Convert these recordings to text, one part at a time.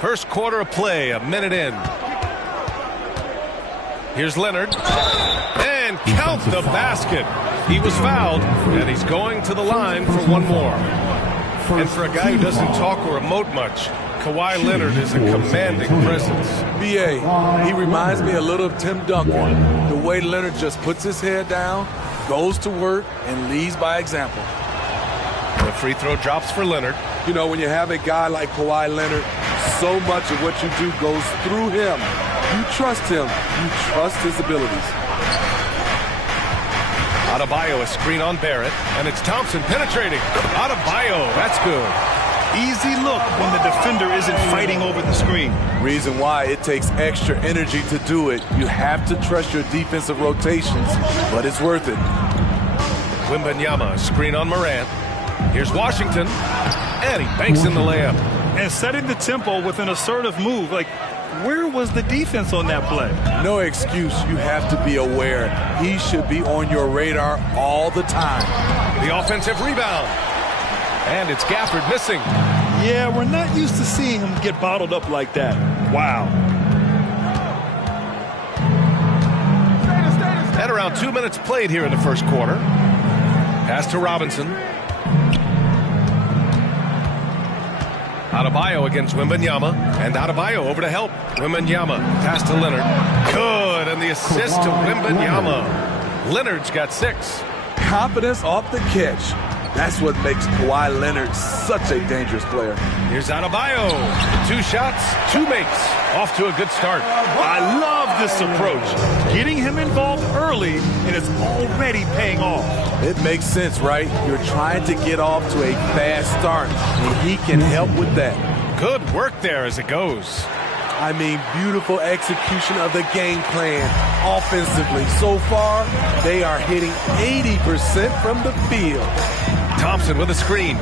First quarter of play, a minute in. Here's Leonard. And count the basket. He was fouled, and he's going to the line for one more. And for a guy who doesn't talk or emote much, Kawhi Leonard is a commanding presence. B.A., he reminds me a little of Tim Duncan. The way Leonard just puts his head down, goes to work, and leads by example. The free throw drops for Leonard. You know, when you have a guy like Kawhi Leonard, so much of what you do goes through him. You trust him. You trust his abilities. Adebayo, a screen on Barrett, and it's Thompson penetrating. Adebayo, that's good. Easy look when the defender isn't fighting over the screen. Reason why it takes extra energy to do it. You have to trust your defensive rotations, but it's worth it. Wembanyama, a screen on Morant. Here's Washington, and he banks in the layup. And setting the tempo with an assertive move. Like, where was the defense on that play? No excuse. You have to be aware. He should be on your radar all the time. The offensive rebound. And it's Gafford missing. Yeah, we're not used to seeing him get bottled up like that. Wow. At around 2 minutes played here in the first quarter. Pass to Robinson. Adebayo against Wembanyama, and Adebayo over to help. Wembanyama, pass to Leonard. Good, and the assist to Wembanyama. Leonard's got 6. Confidence off the catch. That's what makes Kawhi Leonard such a dangerous player. Here's Adebayo. 2 shots, 2 makes. Off to a good start. I love this approach. Getting him involved early, and it's already paying off. It makes sense, right? You're trying to get off to a fast start, and he can help with that. Good work there as it goes. I mean, beautiful execution of the game plan offensively. So far, they are hitting 80% from the field. Thompson with a screen.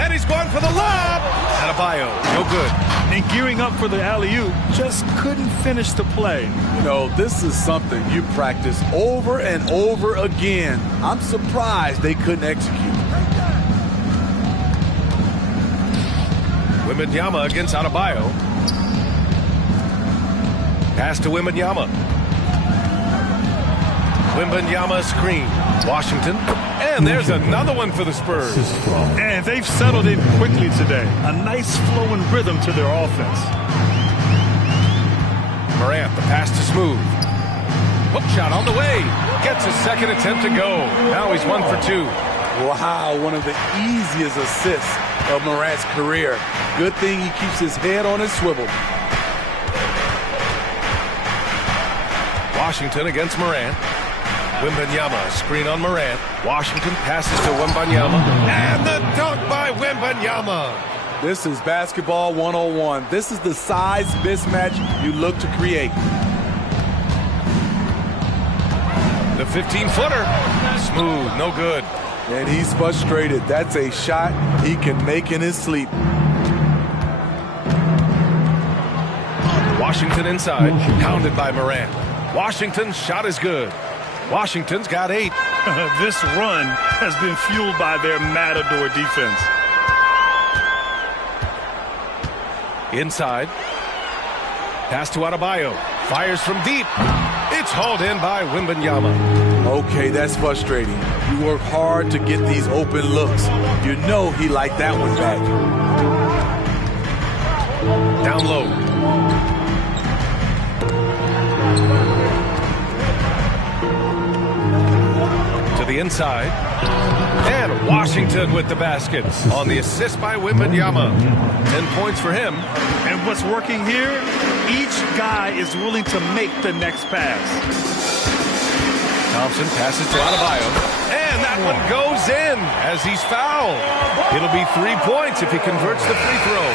And he's going for the lob. Adebayo, no good. And gearing up for the alley-oop, just couldn't finish the play. You know, this is something you practice over and over again. I'm surprised they couldn't execute. Wembanyama against Adebayo. Pass to Wembanyama. Wembanyama screen. Washington. And there's another one for the Spurs. And they've settled in quickly today. A nice flowing rhythm to their offense. Morant, the pass to Smooth. Hook shot on the way. Gets a second attempt to go. Now he's 1 for 2. Wow, one of the easiest assists of Morant's career. Good thing he keeps his head on his swivel. Washington against Morant. Wembanyama, screen on Morant. Washington passes to Wembanyama. And the dunk by Wembanyama. This is basketball 101. This is the size mismatch you look to create. The 15-footer. Smooth, no good. And he's frustrated. That's a shot he can make in his sleep. Washington inside, pounded by Morant. Washington's shot is good. Washington's got 8. This run has been fueled by their Matador defense. Inside. Pass to Adebayo. Fires from deep. It's hauled in by Wembanyama. Okay, that's frustrating. You work hard to get these open looks. You know he liked that one back. Down low. To the inside. And Washington with the baskets on the assist by Wembanyama. 10 points for him. And what's working here, each guy is willing to make the next pass. Thompson passes to Adebayo. And that one goes in as he's fouled. It'll be 3 points if he converts the free throw.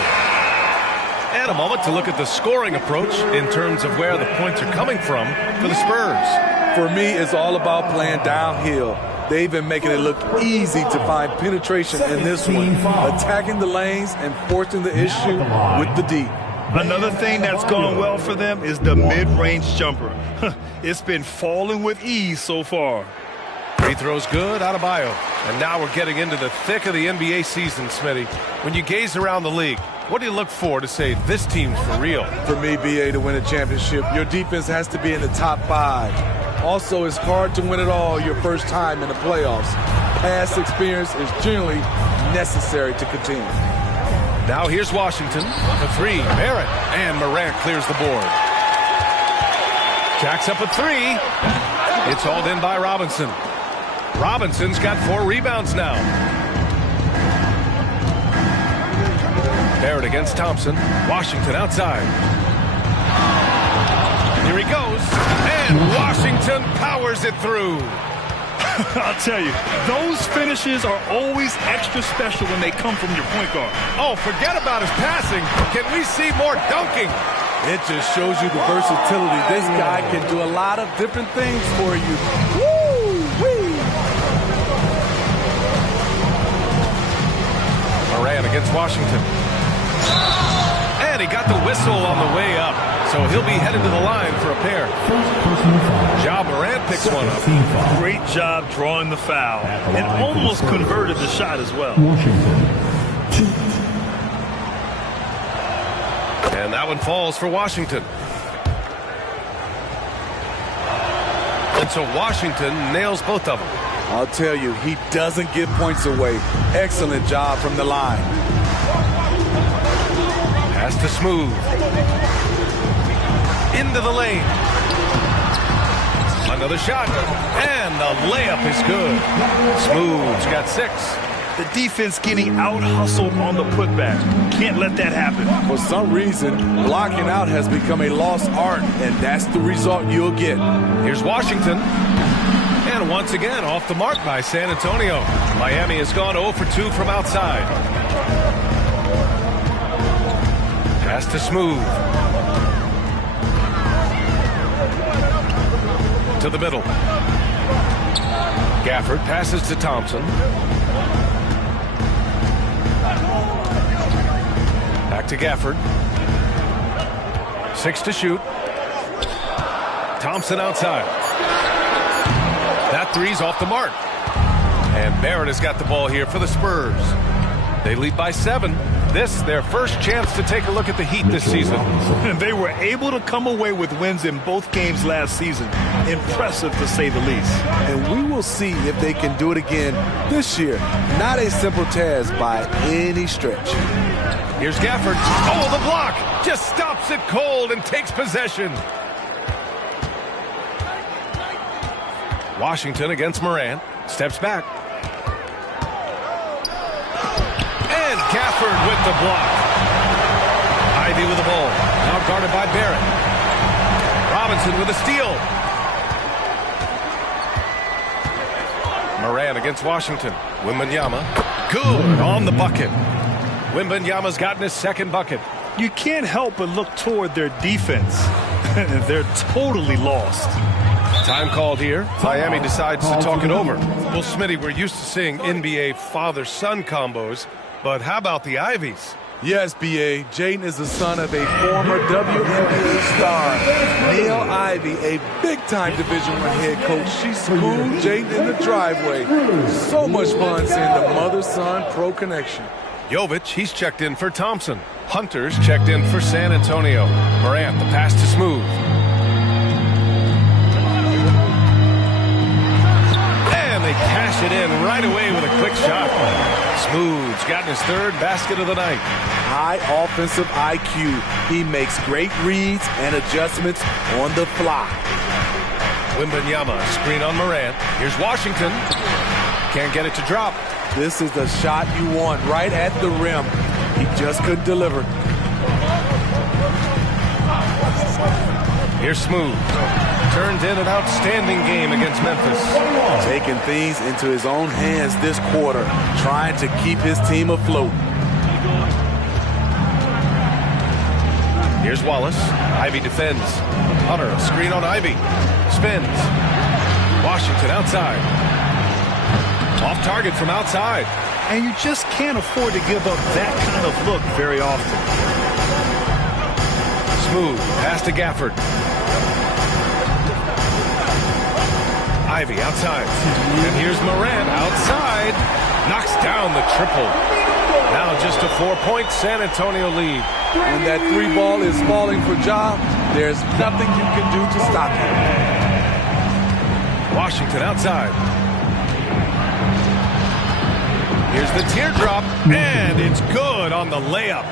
And a moment to look at the scoring approach in terms of where the points are coming from for the Spurs. For me, it's all about playing downhill. They've been making it look easy to find penetration in this one, attacking the lanes and forcing the issue with the D. Another thing that's gone well for them is the mid-range jumper. It's been falling with ease so far. Free throw's good, Adebayo. And now we're getting into the thick of the NBA season, Smitty. When you gaze around the league, What do you look for to say this team's for real? For me, BA, to win a championship, your defense has to be in the top 5. Also, it's hard to win it all your first time in the playoffs. Past experience is generally necessary to contend. Now here's Washington. The 3, Barrett. And Morant clears the board. Jacks up a 3. It's hauled in by Robinson. Robinson's got 4 rebounds now. Barrett against Thompson. Washington outside. Here he goes. And Washington powers it through. I'll tell you, those finishes are always extra special when they come from your point guard. Oh, forget about his passing. Can we see more dunking? It just shows you the versatility. This guy can do a lot of different things for you. Woo-wee! Morant against Washington. And he got the whistle on the way up. So he'll be headed to the line for a pair. Ja Morant picks one up. Great job drawing the foul. And almost converted the shot as well. And that one falls for Washington. And so Washington nails both of them. I'll tell you, he doesn't give points away. Excellent job from the line. Pass to Smooth. Into the lane. Another shot. And the layup is good. Smooth's got 6. The defense getting out-hustled on the putback. Can't let that happen. For some reason, blocking out has become a lost art, and that's the result you'll get. Here's Washington. And once again, off the mark by San Antonio. Miami has gone 0 for 2 from outside. Pass to Smooth. To the middle. Gafford passes to Thompson. Back to Gafford. 6 to shoot. Thompson outside. That 3's off the mark. And Barrett has got the ball here for the Spurs. They lead by 7. This, their first chance to take a look at the Heat this season. And they were able to come away with wins in both games last season. Impressive, to say the least. And we will see if they can do it again this year. Not a simple task by any stretch. Here's Gafford. Oh, the block! Just stops it cold and takes possession. Washington against Morant. Steps back. And Gafford with the block. Ivy with the ball. Now guarded by Barrett. Robinson with a steal. Morant against Washington. Wembanyama. Good on the bucket. Wembanyama's gotten his second bucket. You can't help but look toward their defense. They're totally lost. Time called here. Miami decides to talk it over. Well, Smitty, we're used to seeing NBA father-son combos, but how about the Ivies? Yes, B.A. Jaden is the son of a former WNBA star. Neil Ivy, a big-time Division I head coach. She schooled Jaden in the driveway. So much fun seeing the mother-son pro connection. Jovic, he's checked in for Thompson. Hunter's checked in for San Antonio. Morant, the pass to Smooth. And they cash it in right away with a quick shot. Smooth's gotten his third basket of the night. High offensive IQ. He makes great reads and adjustments on the fly. Wembanyama, screen on Morant. Here's Washington. Can't get it to drop. This is the shot you want right at the rim. He just couldn't deliver. Here's Smooth. Turned in an outstanding game against Memphis. Taking things into his own hands this quarter, trying to keep his team afloat. Here's Wallace. Ivy defends. Hunter, screen on Ivy. Spins. Washington outside. Off target from outside. And you just can't afford to give up that kind of look very often. Smooth. Pass to Gafford. Ivy outside. And here's Morant outside. Knocks down the triple. Now just a 4-point San Antonio lead. When that three ball is falling for Ja, there's nothing you can do to stop him. Washington outside. Here's the teardrop, and it's good on the layup.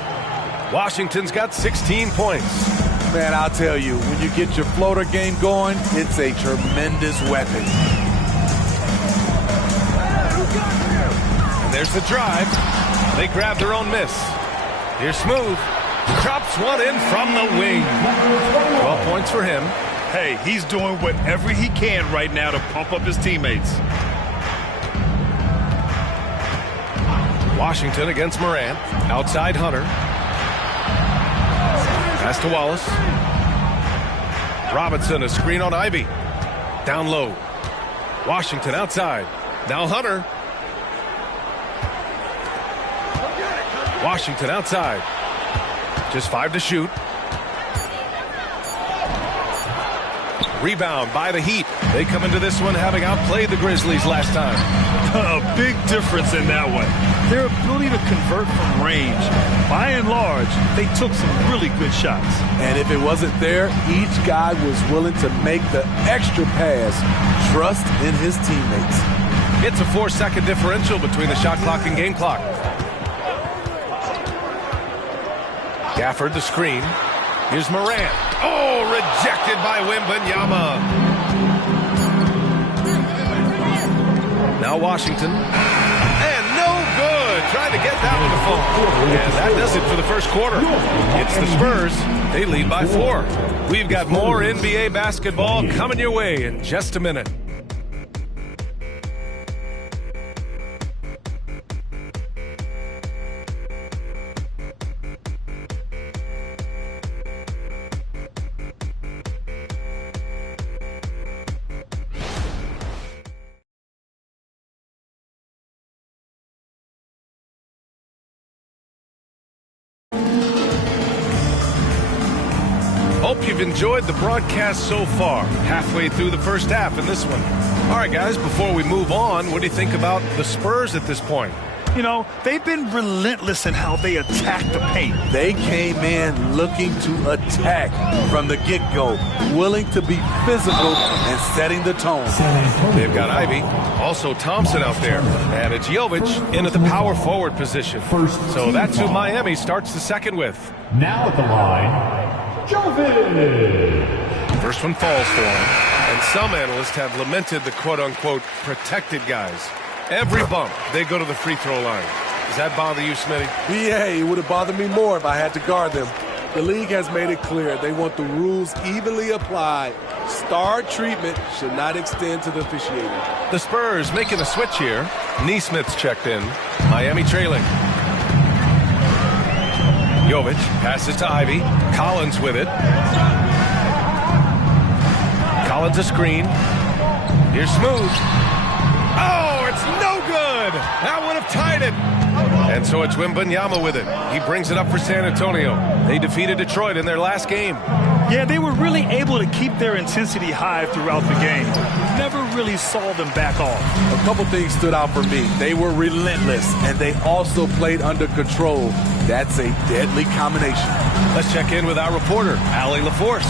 Washington's got 16 points. Man, I'll tell you, when you get your floater game going, it's a tremendous weapon. And there's the drive. They grab their own miss. Here's Smooth. Drops one in from the wing. 12 points for him. Hey, he's doing whatever he can right now to pump up his teammates. Washington against Morant. Outside Hunter. Pass to Wallace. Robinson, a screen on Ivy. Down low. Washington outside. Now Hunter. Washington outside. Just 5 to shoot. Rebound by the Heat. They come into this one having outplayed the Grizzlies last time. A big difference in that one. Their ability to convert from range. By and large, they took some really good shots. And if it wasn't there, each guy was willing to make the extra pass. Trust in his teammates. It's a 4-second differential between the shot clock and game clock. Gafford the screen. Here's Morant. Oh, rejected by Wembanyama. Now Washington. And no good. Trying to get that one to fall. And that does it for the first quarter. It's the Spurs. They lead by 4. We've got more NBA basketball coming your way in just a minute. Hope you've enjoyed the broadcast so far. Halfway through the first half in this one. All right, guys, before we move on, what do you think about the Spurs at this point? You know, they've been relentless in how they attack the paint. They came in looking to attack from the get-go, willing to be physical and setting the tone. They've got Ivy, also Thompson out there, and it's Jovic into the power forward position. So that's who Miami starts the second with. Now at the line, Jovic. First one falls for him, and some analysts have lamented the quote-unquote protected guys. Every bump, they go to the free throw line. Does that bother you, Smitty? Yeah, it would have bothered me more if I had to guard them. The league has made it clear they want the rules evenly applied. Star treatment should not extend to the officiating. The Spurs making a switch here. Neesmith's checked in. Miami trailing. Jovic passes to Ivy. Collins with it. Collins a screen. Here's Smooth. Oh, it's no good. That would have tied it. And so it's Wembanyama with it. He brings it up for San Antonio. They defeated Detroit in their last game. Yeah, they were really able to keep their intensity high throughout the game. Never really saw them back off. A couple things stood out for me. They were relentless, and they also played under control. That's a deadly combination. Let's check in with our reporter, Allie LaForce.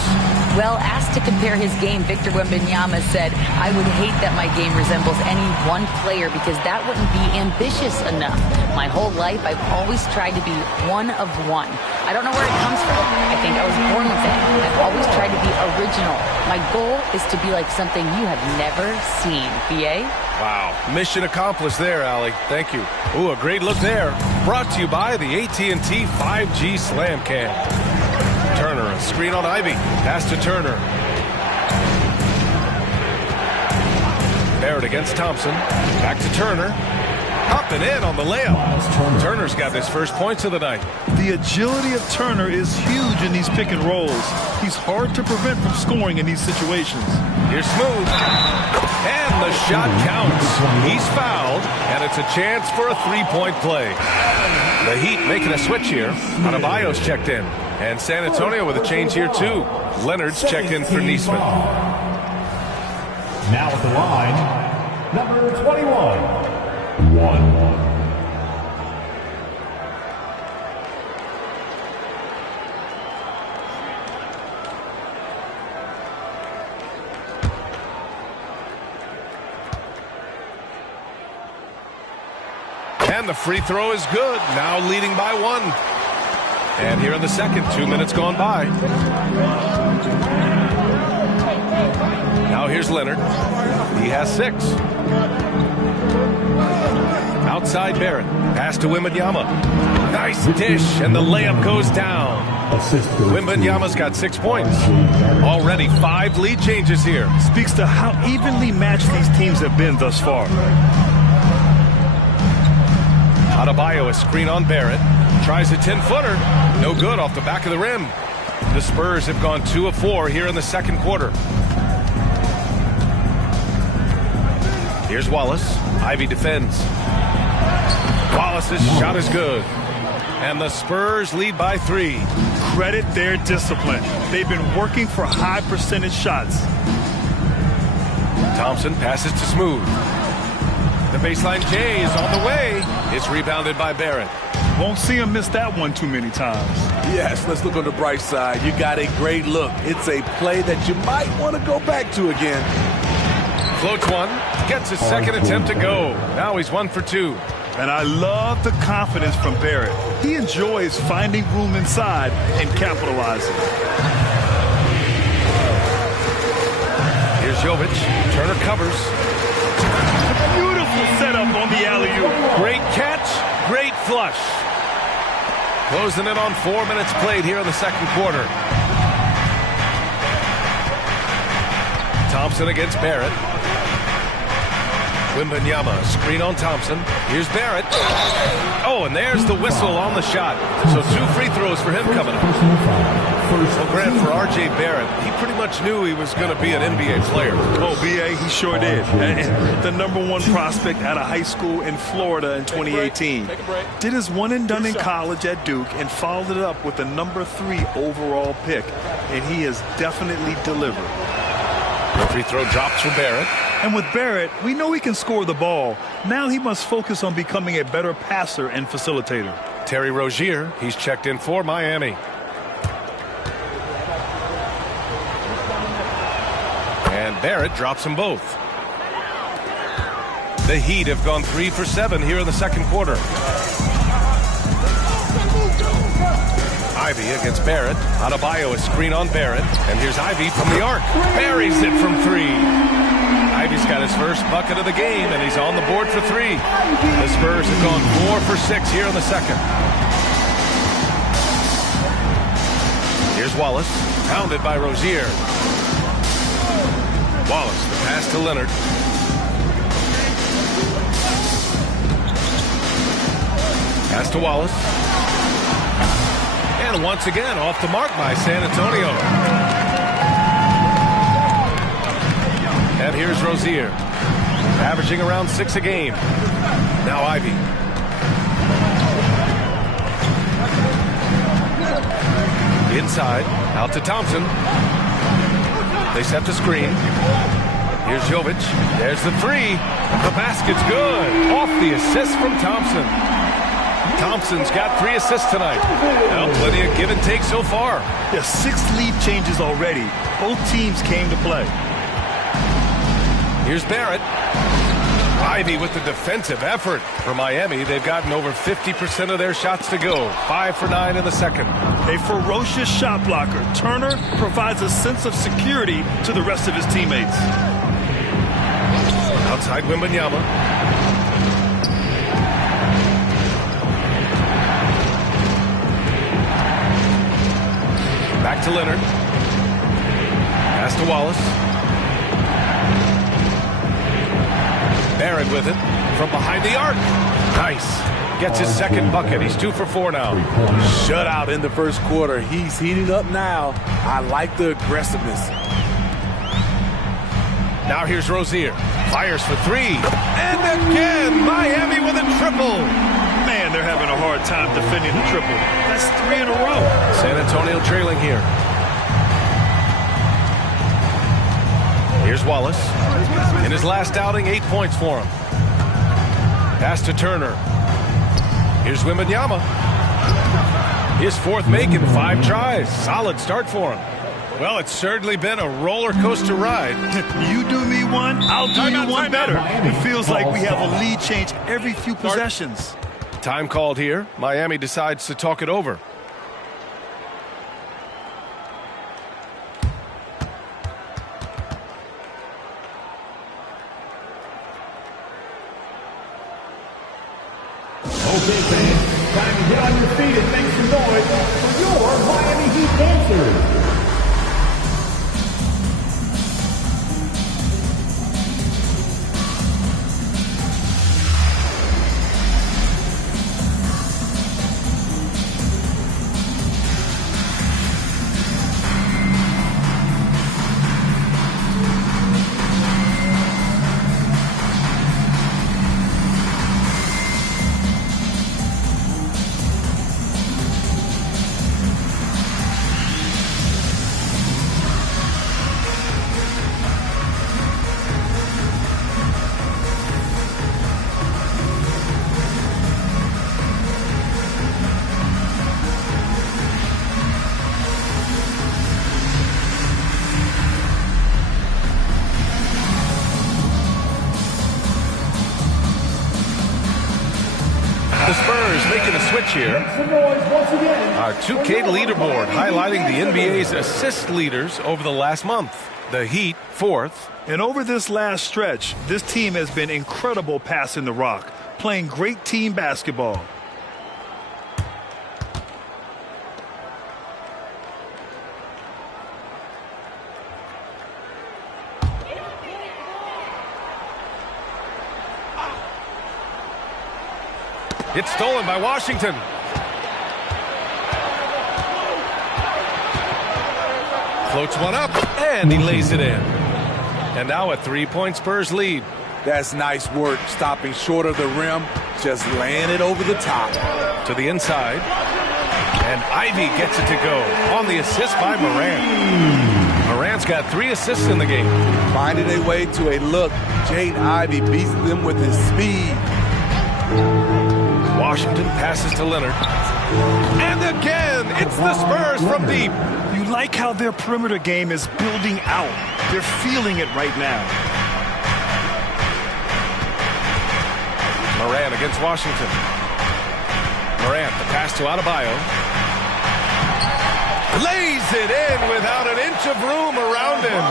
Well, asked to compare his game, Victor Wembanyama said, "I would hate that my game resembles any one player because that wouldn't be ambitious enough. My whole life, I've always tried to be one of one. I don't know where it comes from. I think I was born with it. I've always tried to be original. My goal is to be like something you have never seen." BA? Wow. Mission accomplished there, Allie. Thank you. Ooh, a great look there. Brought to you by the AT&T 5G Slam Cam. Turner, a screen on Ivy. Pass to Turner. Barrett against Thompson. Back to Turner. Up and in on the layup. Turner's got his first points of the night. The agility of Turner is huge in these pick and rolls. He's hard to prevent from scoring in these situations. Here's Smooth. And the shot counts. He's fouled, and it's a chance for a three-point play. The Heat making a switch here. Adebayo's checked in. And San Antonio with a change here, too. Leonard's checked in for Neesmith. Now at the line, number 21. And the free throw is good. Now leading by 1. And here in the second, 2 minutes gone by. Now here's Leonard. He has 6. Outside Barrett. Pass to Wembanyama. Nice dish, and the layup goes down. Wembanyama's got 6 points. Already 5 lead changes here. Speaks to how evenly matched these teams have been thus far. Adebayo, a screen on Barrett. Tries a 10-footer. No good off the back of the rim. The Spurs have gone 2 of 4 here in the second quarter. Here's Wallace. Ivy defends. Wallace's shot is good. And the Spurs lead by 3. Credit their discipline. They've been working for high percentage shots. Thompson passes to Smooth. The baseline J is on the way. It's rebounded by Barrett. Won't see him miss that one too many times. Yes, let's look on the bright side. You got a great look. It's a play that you might want to go back to again. Floats one. Gets his second attempt to go. Now he's 1 for 2. And I love the confidence from Barrett. He enjoys finding room inside and capitalizing. Here's Jovic. Turner covers. Beautiful setup on the alley-oop. Great catch. Great flush. Closing in on 4 minutes played here in the second quarter. Thompson against Barrett. Wembanyama, screen on Thompson. Here's Barrett. Oh, and there's the whistle on the shot. So 2 free throws for him coming up. Well, Grant, for R.J. Barrett, he pretty much knew he was going to be an NBA player. Oh, B.A., he sure did. And the #1 prospect out of high school in Florida in 2018. Did his one and done in college at Duke and followed it up with the #3 overall pick. And he has definitely delivered. The free throw drops for Barrett. And with Barrett, we know he can score the ball. Now he must focus on becoming a better passer and facilitator. Terry Rozier, he's checked in for Miami. And Barrett drops them both. The Heat have gone 3 for 7 here in the second quarter. Ivy against Barrett. Adebayo, a screen on Barrett. And here's Ivy from the arc. Buries it from 3. Ivy's got his first bucket of the game, and he's on the board for 3. The Spurs have gone 4 for 6 here in the second. Here's Wallace, pounded by Rozier. Wallace, the pass to Leonard. Pass to Wallace. And once again, off the mark by San Antonio. And here's Rozier, averaging around 6 a game. Now Ivy. Inside, out to Thompson. They set the screen. Here's Jovic. There's the 3. The basket's good. Off the assist from Thompson. Thompson's got 3 assists tonight. Now plenty of give and take so far. There's 6 lead changes already. Both teams came to play. Here's Barrett. Ivy with the defensive effort for Miami. They've gotten over 50% of their shots to go. 5 for 9 in the second. A ferocious shot blocker. Turner provides a sense of security to the rest of his teammates. Outside Wembanyama. Back to Leonard. Pass to Wallace. Barrett with it from behind the arc. Nice. Gets his second bucket. He's 2 for 4 now. Shutout in the first quarter. He's heating up now. I like the aggressiveness. Now here's Rozier. Fires for 3. And again, Miami with a triple. Man, they're having a hard time defending the triple. That's 3 in a row. San Antonio trailing here. Here's Wallace. In his last outing, 8 points for him. Pass to Turner. Here's Wembanyama. His 4th make in 5 tries. Solid start for him. Well, it's certainly been a roller coaster ride. You do me one, I'll do you one better. It feels like we have a lead change every few possessions. Time called here. Miami decides to talk it over. Okay, fans, time to get on your feet and make some noise for your Miami Heat dancers. The Spurs making a switch here. Our 2K leaderboard highlighting the NBA's assist leaders over the last month. The Heat, 4th. And over this last stretch, this team has been incredible passing the rock, playing great team basketball. It's stolen by Washington. Floats one up, and he lays it in. And now a 3-point Spurs lead. That's nice work, stopping short of the rim, just laying it over the top. To the inside. And Ivy gets it to go on the assist by Morant. Morant's got 3 assists in the game. Finding a way to a look, Jaden Ivey beats them with his speed. Washington passes to Leonard. And again, it's the Spurs from deep. You like how their perimeter game is building out. They're feeling it right now. Morant against Washington. Morant, the pass to Adebayo. Lays it in without an inch of room around him.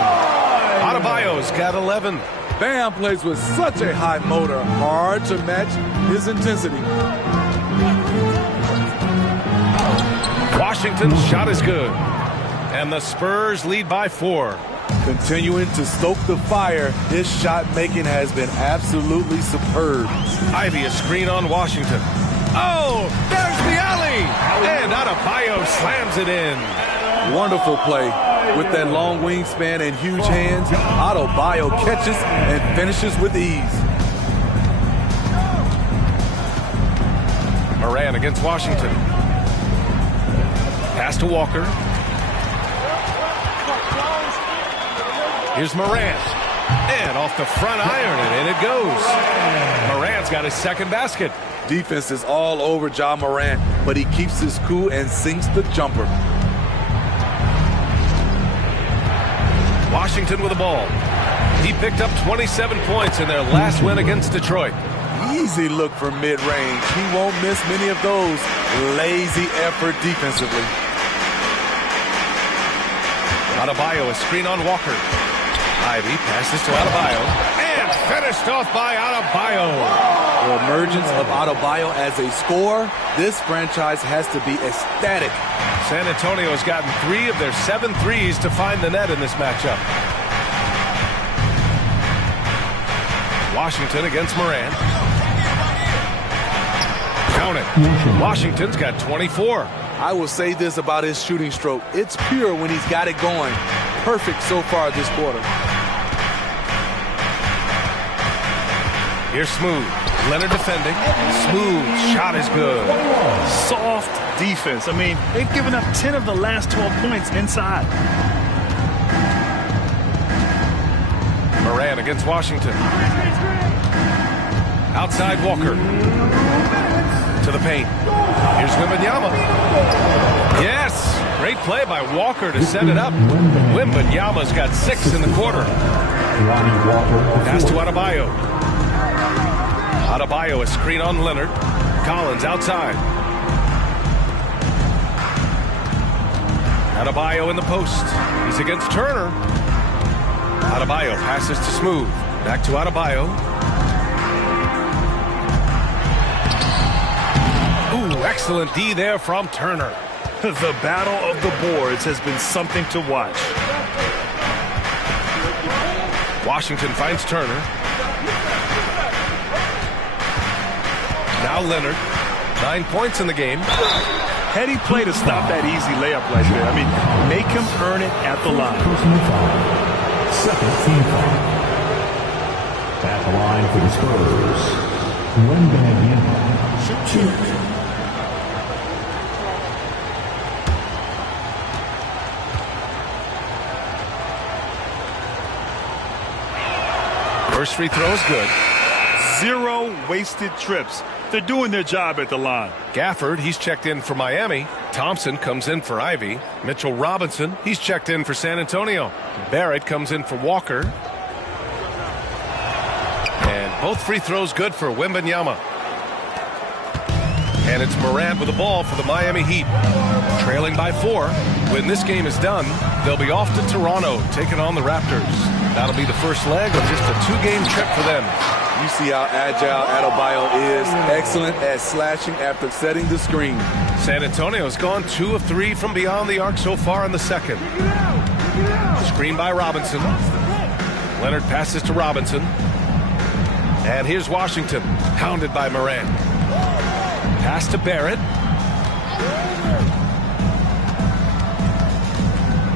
Adebayo's got 11. Bam plays with such a high motor, hard to match his intensity. Washington's shot is good. And the Spurs lead by 4. Continuing to stoke the fire, his shot making has been absolutely superb. Ivy a screen on Washington. Oh, there's the alley. And Adebayo slams it in. Wonderful play. With that long wingspan and huge hands, Adebayo catches and finishes with ease. Morant against Washington. Pass to Walker. Here's Morant. And off the front iron, and in it goes. Morant's got his second basket. Defense is all over Ja Morant, but he keeps his cool and sinks the jumper. Washington with the ball. He picked up 27 points in their last win against Detroit. Easy look for mid-range. He won't miss many of those. Lazy effort defensively. Adebayo a screen on Walker. Ivy passes to Adebayo. And finished off by Adebayo. The emergence of Adebayo as a scorer, this franchise has to be ecstatic. San Antonio's gotten 3 of their 7 threes to find the net in this matchup. Washington against Morant. Count it. Washington's got 24. I will say this about his shooting stroke. It's pure when he's got it going. Perfect so far this quarter. Here's Smooth. Leonard defending. Smooth. Shot is good. Soft defense. I mean, they've given up 10 of the last 12 points inside. Morant against Washington. Outside Walker. To the paint. Here's Wembanyama. Yes! Great play by Walker to set it up. Wembanyama's got 6 in the quarter. Pass to Adebayo. Adebayo a screen on Leonard. Collins outside. Adebayo in the post. He's against Turner. Adebayo passes to Smooth. Back to Adebayo. Ooh, excellent D there from Turner. The battle of the boards has been something to watch. Washington finds Turner. Now Leonard. 9 points in the game. Heady play to stop that easy layup right there. I mean, make him earn it at the line. Personal foul. Second team foul. At the line for the Spurs, Wembanyama. First free throw is good. 0 wasted trips. They're doing their job at the line. Gafford, he's checked in for Miami. Thompson comes in for Ivy. Mitchell Robinson, he's checked in for San Antonio. Barrett comes in for Walker. And both free throws good for Wembanyama. And it's Morant with the ball for the Miami Heat. Trailing by 4. When this game is done, they'll be off to Toronto, taking on the Raptors. That'll be the first leg of just a 2-game trip for them. You see how agile Adebayo is. Excellent at slashing after setting the screen. San Antonio's gone 2 of 3 from beyond the arc so far in the second. Screen by Robinson. Leonard passes to Robinson. And here's Washington, hounded by Morant. Pass to Barrett.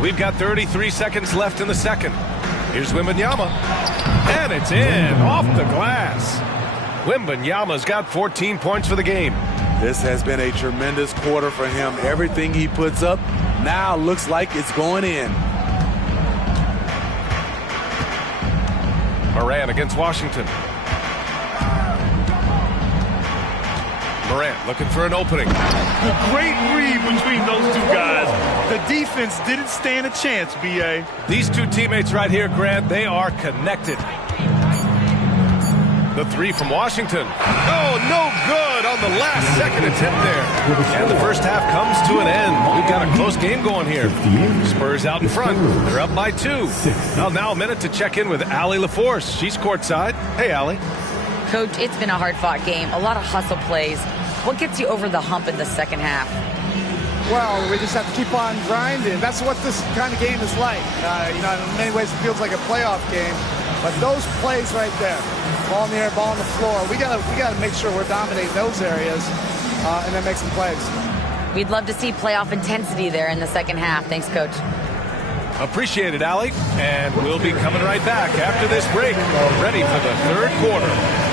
We've got 33 seconds left in the second. Here's Wembanyama. And it's in, off the glass. Wembanyama's got 14 points for the game. This has been a tremendous quarter for him. Everything he puts up now looks like it's going in. Morant against Washington. Morant looking for an opening. The great read between those two guys. The defense didn't stand a chance, B.A. These two teammates right here, Grant, they are connected. The 3 from Washington. Oh, no good on the last second attempt there. And the first half comes to an end. We've got a close game going here. Spurs out in front. They're up by 2. Well, now a minute to check in with Allie LaForce. She's courtside. Hey, Allie. Coach, it's been a hard-fought game. A lot of hustle plays. What gets you over the hump in the second half? Well, we just have to keep on grinding. That's what this kind of game is like. In many ways it feels like a playoff game. But those plays right there, ball in the air, ball on the floor, we gotta make sure we're dominating those areas and then make some plays. We'd love to see playoff intensity there in the second half. Thanks, Coach. Appreciate it, Allie. And we'll be coming right back after this break, ready for the third quarter.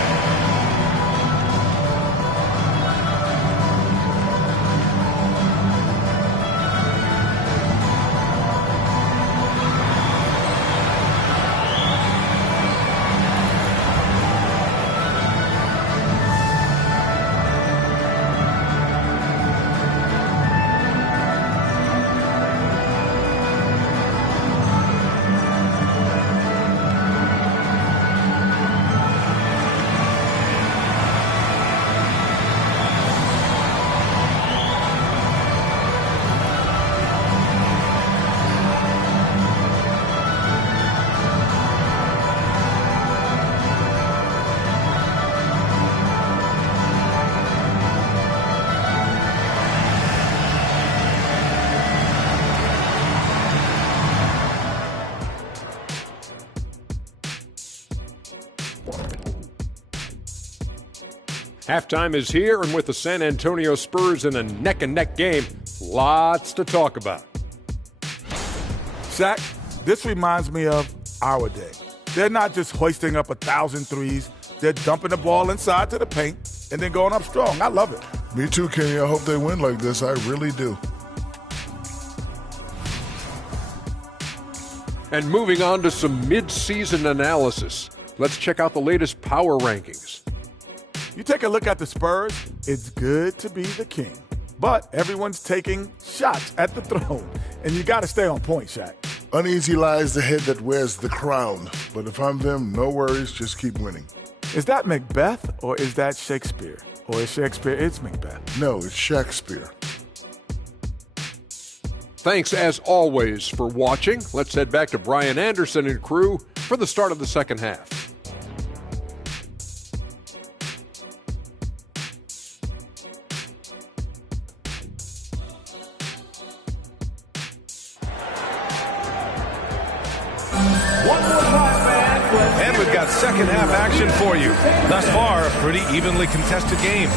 Halftime is here, and with the San Antonio Spurs in a neck-and-neck game, lots to talk about. Shaq, this reminds me of our day. They're not just hoisting up 1,000 threes. They're dumping the ball inside to the paint and then going up strong. I love it. Me too, Kenny. I hope they win like this. I really do. And moving on to some mid-season analysis, let's check out the latest power rankings. You take a look at the Spurs, it's good to be the king. But everyone's taking shots at the throne, and you got to stay on point, Shaq. Uneasy lies the head that wears the crown. But if I'm them, no worries, just keep winning. Is that Macbeth or is that Shakespeare? Or is Shakespeare? It's Macbeth. No, it's Shakespeare. Thanks, as always, for watching. Let's head back to Brian Anderson and crew for the start of the second half. And we've got second half action for you. Thus far, a pretty evenly contested game.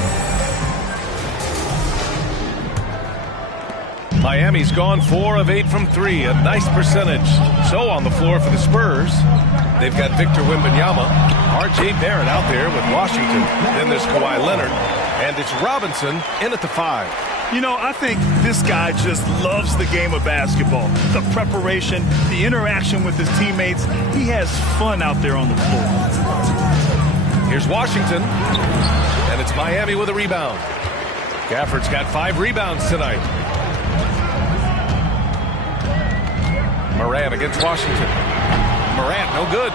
Miami's gone 4 of 8 from 3, a nice percentage. So on the floor for the Spurs, they've got Victor Wembanyama, R.J. Barrett out there with Washington. Then there's Kawhi Leonard, and it's Robinson in at the 5. You know, I think this guy just loves the game of basketball. The preparation, the interaction with his teammates. He has fun out there on the floor. Here's Washington, and it's Miami with a rebound. Gafford's got 5 rebounds tonight. Morant against Washington. Morant, no good.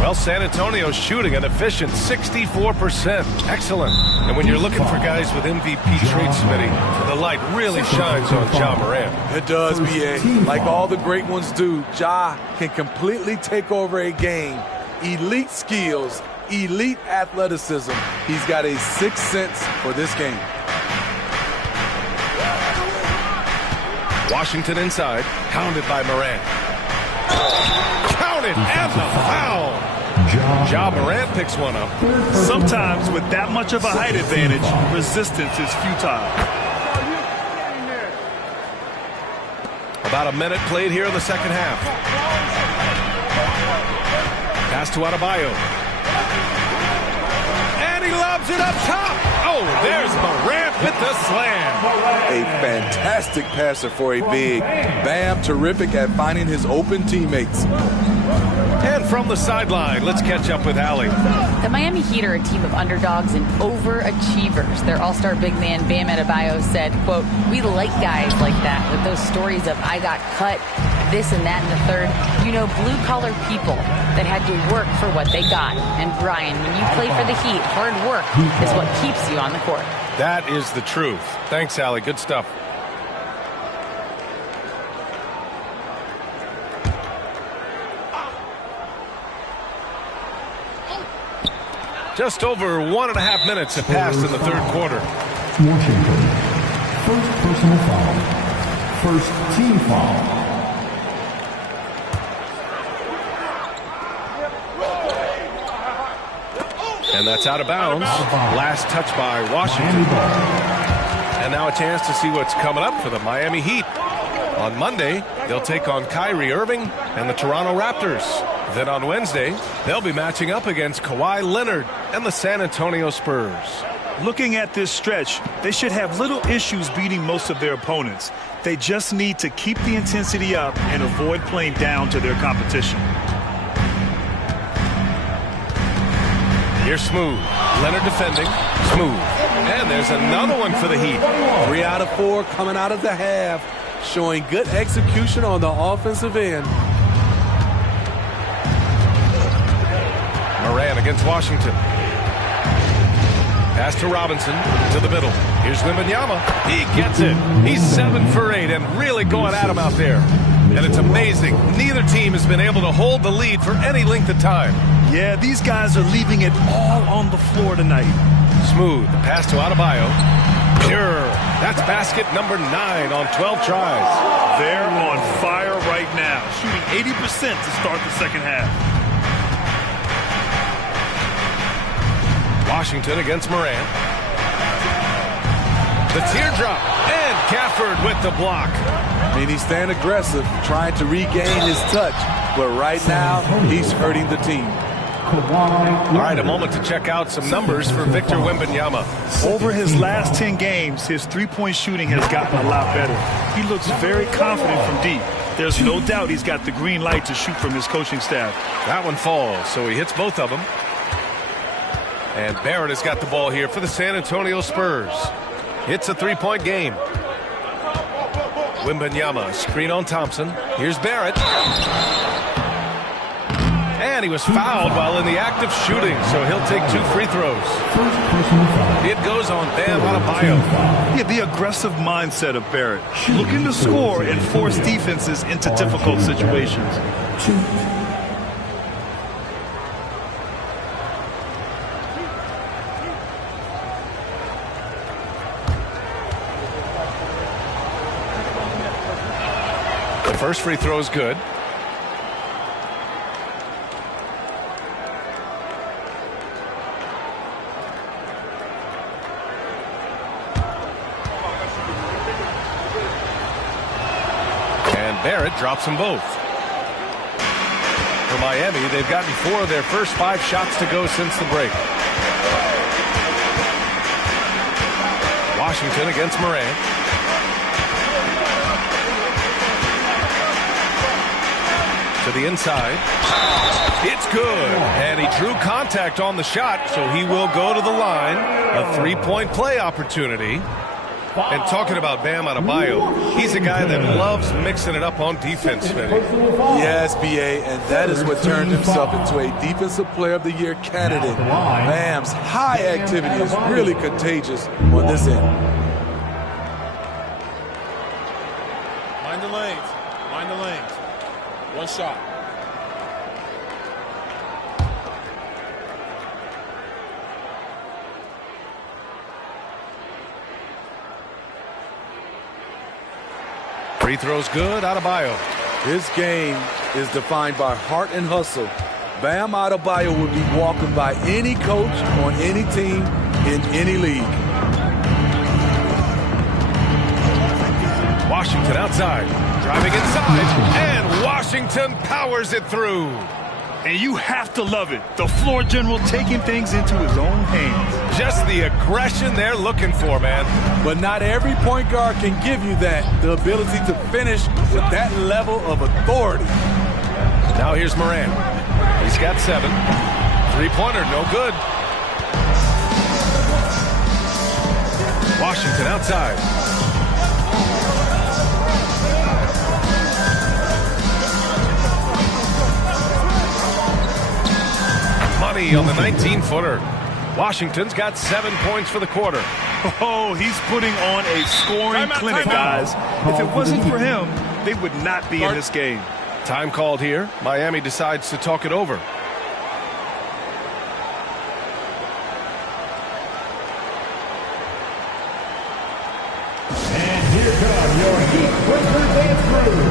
Well, San Antonio's shooting an efficient 64%. Excellent. And when you're looking for guys with MVP traits, Smitty, the light really shines on Ja Morant. It does, B.A. Like all the great ones do, Ja can completely take over a game. Elite skills, elite athleticism. He's got a sixth sense for this game. Washington inside, hounded by Morant. Counted and the foul. Ja Morant picks one up. Sometimes with that much of a height advantage, resistance is futile. About a minute played here in the second half. Pass to Adebayo. And he lobs it up top. Oh, there's Morant with the slam. A fantastic passer for a big. Bam, terrific at finding his open teammates. And from the sideline, let's catch up with Allie. The Miami Heat are a team of underdogs and overachievers. Their all-star big man, Bam Adebayo, said, quote, "We like guys like that with those stories of I got cut, this and that and the third. You know, blue-collar people that had to work for what they got. And Brian, when you play for the Heat, hard work is what keeps you on the court." That is the truth. Thanks, Allie. Good stuff. Just over 1.5 minutes have passed in the third quarter. Washington. First personal foul. First team foul. And that's out of bounds. Last touch by Washington. And now a chance to see what's coming up for the Miami Heat. On Monday, they'll take on Kyrie Irving and the Toronto Raptors. Then on Wednesday, they'll be matching up against Kawhi Leonard and the San Antonio Spurs. Looking at this stretch, they should have little issues beating most of their opponents. They just need to keep the intensity up and avoid playing down to their competition. Here's Smooth. Leonard defending. Smooth. And there's another one for the Heat. 3 out of 4 coming out of the half, showing good execution on the offensive end. Morant against Washington. Pass to Robinson to the middle. Here's Wembanyama. He gets it. He's 7 for 8 and really going at him out there. And it's amazing. Neither team has been able to hold the lead for any length of time. Yeah, these guys are leaving it all on the floor tonight. Smooth. The pass to Adebayo. Pure. That's basket number 9 on 12 tries. They're on fire right now, shooting 80% to start the second half. Washington against Morant. The teardrop. And Gafford with the block. I mean, he's staying aggressive, trying to regain his touch. But right now, he's hurting the team. All right, a moment to check out some numbers for Victor Wembanyama. Over his last 10 games, his three-point shooting has gotten a lot better. He looks very confident from deep. There's no doubt he's got the green light to shoot from his coaching staff. That one falls, so he hits both of them. And Barrett has got the ball here for the San Antonio Spurs. It's a 3-point game. Wembanyama, screen on Thompson. Here's Barrett. And he was fouled while in the act of shooting, so he'll take 2 free throws. It goes on Bam Adebayo. Yeah, the aggressive mindset of Barrett, looking to score and force defenses into difficult situations. The first free throw is good. Barrett drops them both. For Miami, they've gotten 4 of their first 5 shots to go since the break. Washington against Morant. To the inside. It's good. And he drew contact on the shot, so he will go to the line. A 3-point play opportunity. And talking about Bam Adebayo, he's a guy that loves mixing it up on defense, Vinny. Yes, B.A., and that is what turned himself into a Defensive Player of the Year candidate. Bam's high activity is really contagious on this end. Mind the lanes. Mind the lanes. One shot. Free throw's good. Adebayo. His game is defined by heart and hustle. Bam Adebayo would be welcomed by any coach on any team in any league. Washington outside. Driving inside. And Washington powers it through. And you have to love it. The floor general taking things into his own hands. Just the aggression they're looking for, man. But not every point guard can give you that. The ability to finish with that level of authority. Now here's Morant. He's got 7. 3-pointer, no good. Washington outside. Money on the 19-footer. Washington's got 7 points for the quarter. Oh, he's putting on a scoring clinic, guys. If it wasn't for him, they would not be in this game. Time called here. Miami decides to talk it over. And here come your Heat breakers and crew.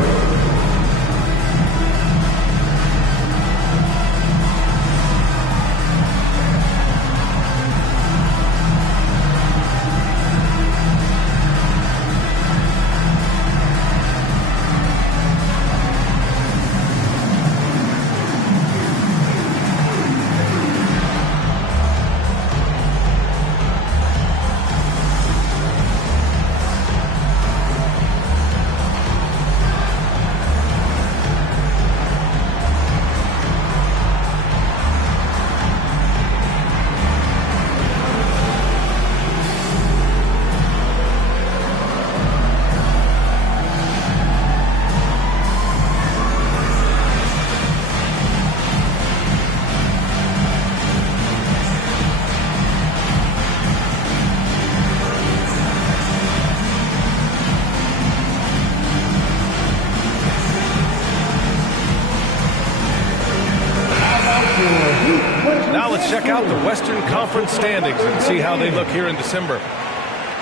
Now let's check out the Western Conference standings and see how they look here in December.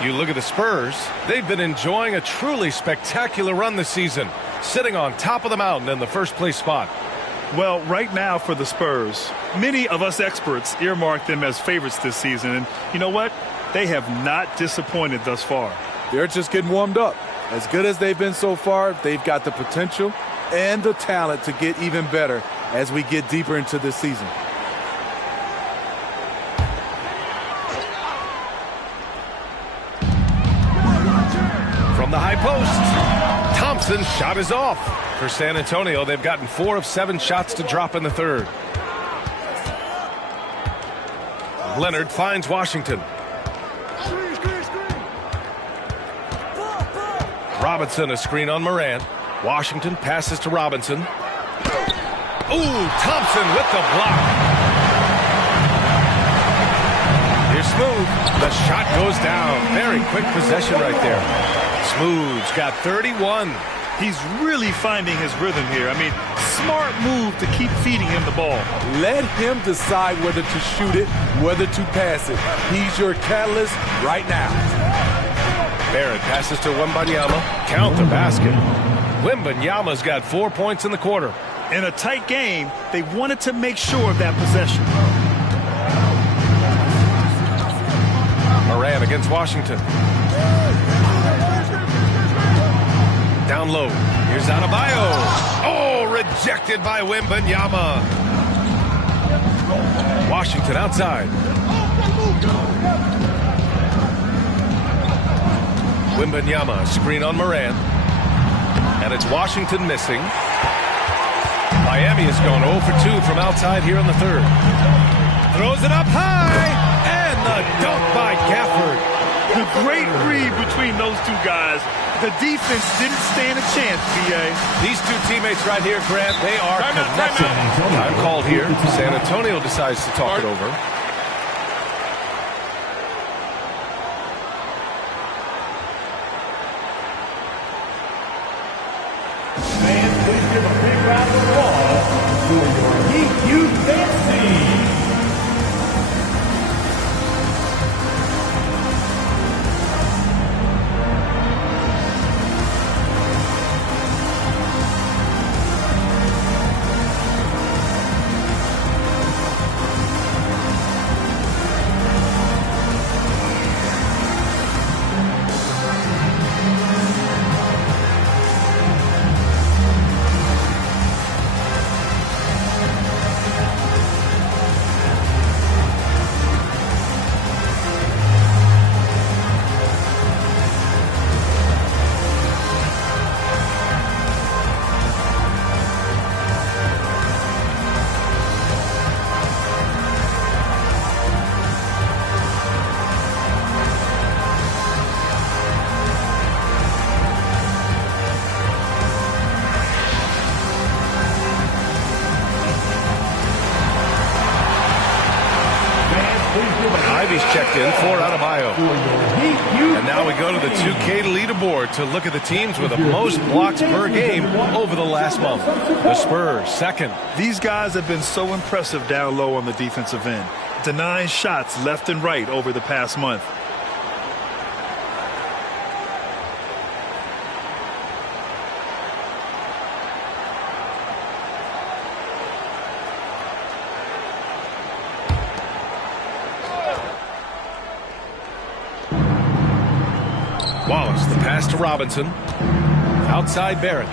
You look at the Spurs, they've been enjoying a truly spectacular run this season, sitting on top of the mountain in the first place spot. Well, right now for the Spurs, many of us experts earmark them as favorites this season. And you know what? They have not disappointed thus far. They're just getting warmed up. As good as they've been so far, they've got the potential and the talent to get even better as we get deeper into this season. From the high post, Thompson's shot is off. For San Antonio, they've gotten 4 of 7 shots to drop in the third. Leonard finds Washington. Robinson, a screen on Morant. Washington passes to Robinson. Ooh, Thompson with the block. Here's Smooth. The shot goes down. Very quick possession right there. Smooth's got 31. He's really finding his rhythm here. I mean, smart move to keep feeding him the ball. Let him decide whether to shoot it, whether to pass it. He's your catalyst right now. Barrett passes to Wembanyama. Count the basket. Wembanyama's got 4 points in the quarter. In a tight game, they wanted to make sure of that possession. Moran against Washington. Down low. Here's Adebayo. Oh, rejected by Wembanyama. Washington outside. Wembanyama, screen on Moran. And it's Washington missing. Miami has gone 0 for 2 from outside here in the third. Throws it up high. And the dunk by Gafford. The great read between those two guys. The defense didn't stand a chance, B.A. These two teammates right here, Grant, they are connected. Time called here. San Antonio decides to talk it over. Fans, please give a big round of applause for your Heat Youth Dance Team. Ivy's checked in for Adebayo. And now we go to the 2K leaderboard to look at the teams with the most blocks per game over the last month. The Spurs, second. These guys have been so impressive down low on the defensive end, denying shots left and right over the past month. Wallace, the pass to Robinson. Outside Barrett.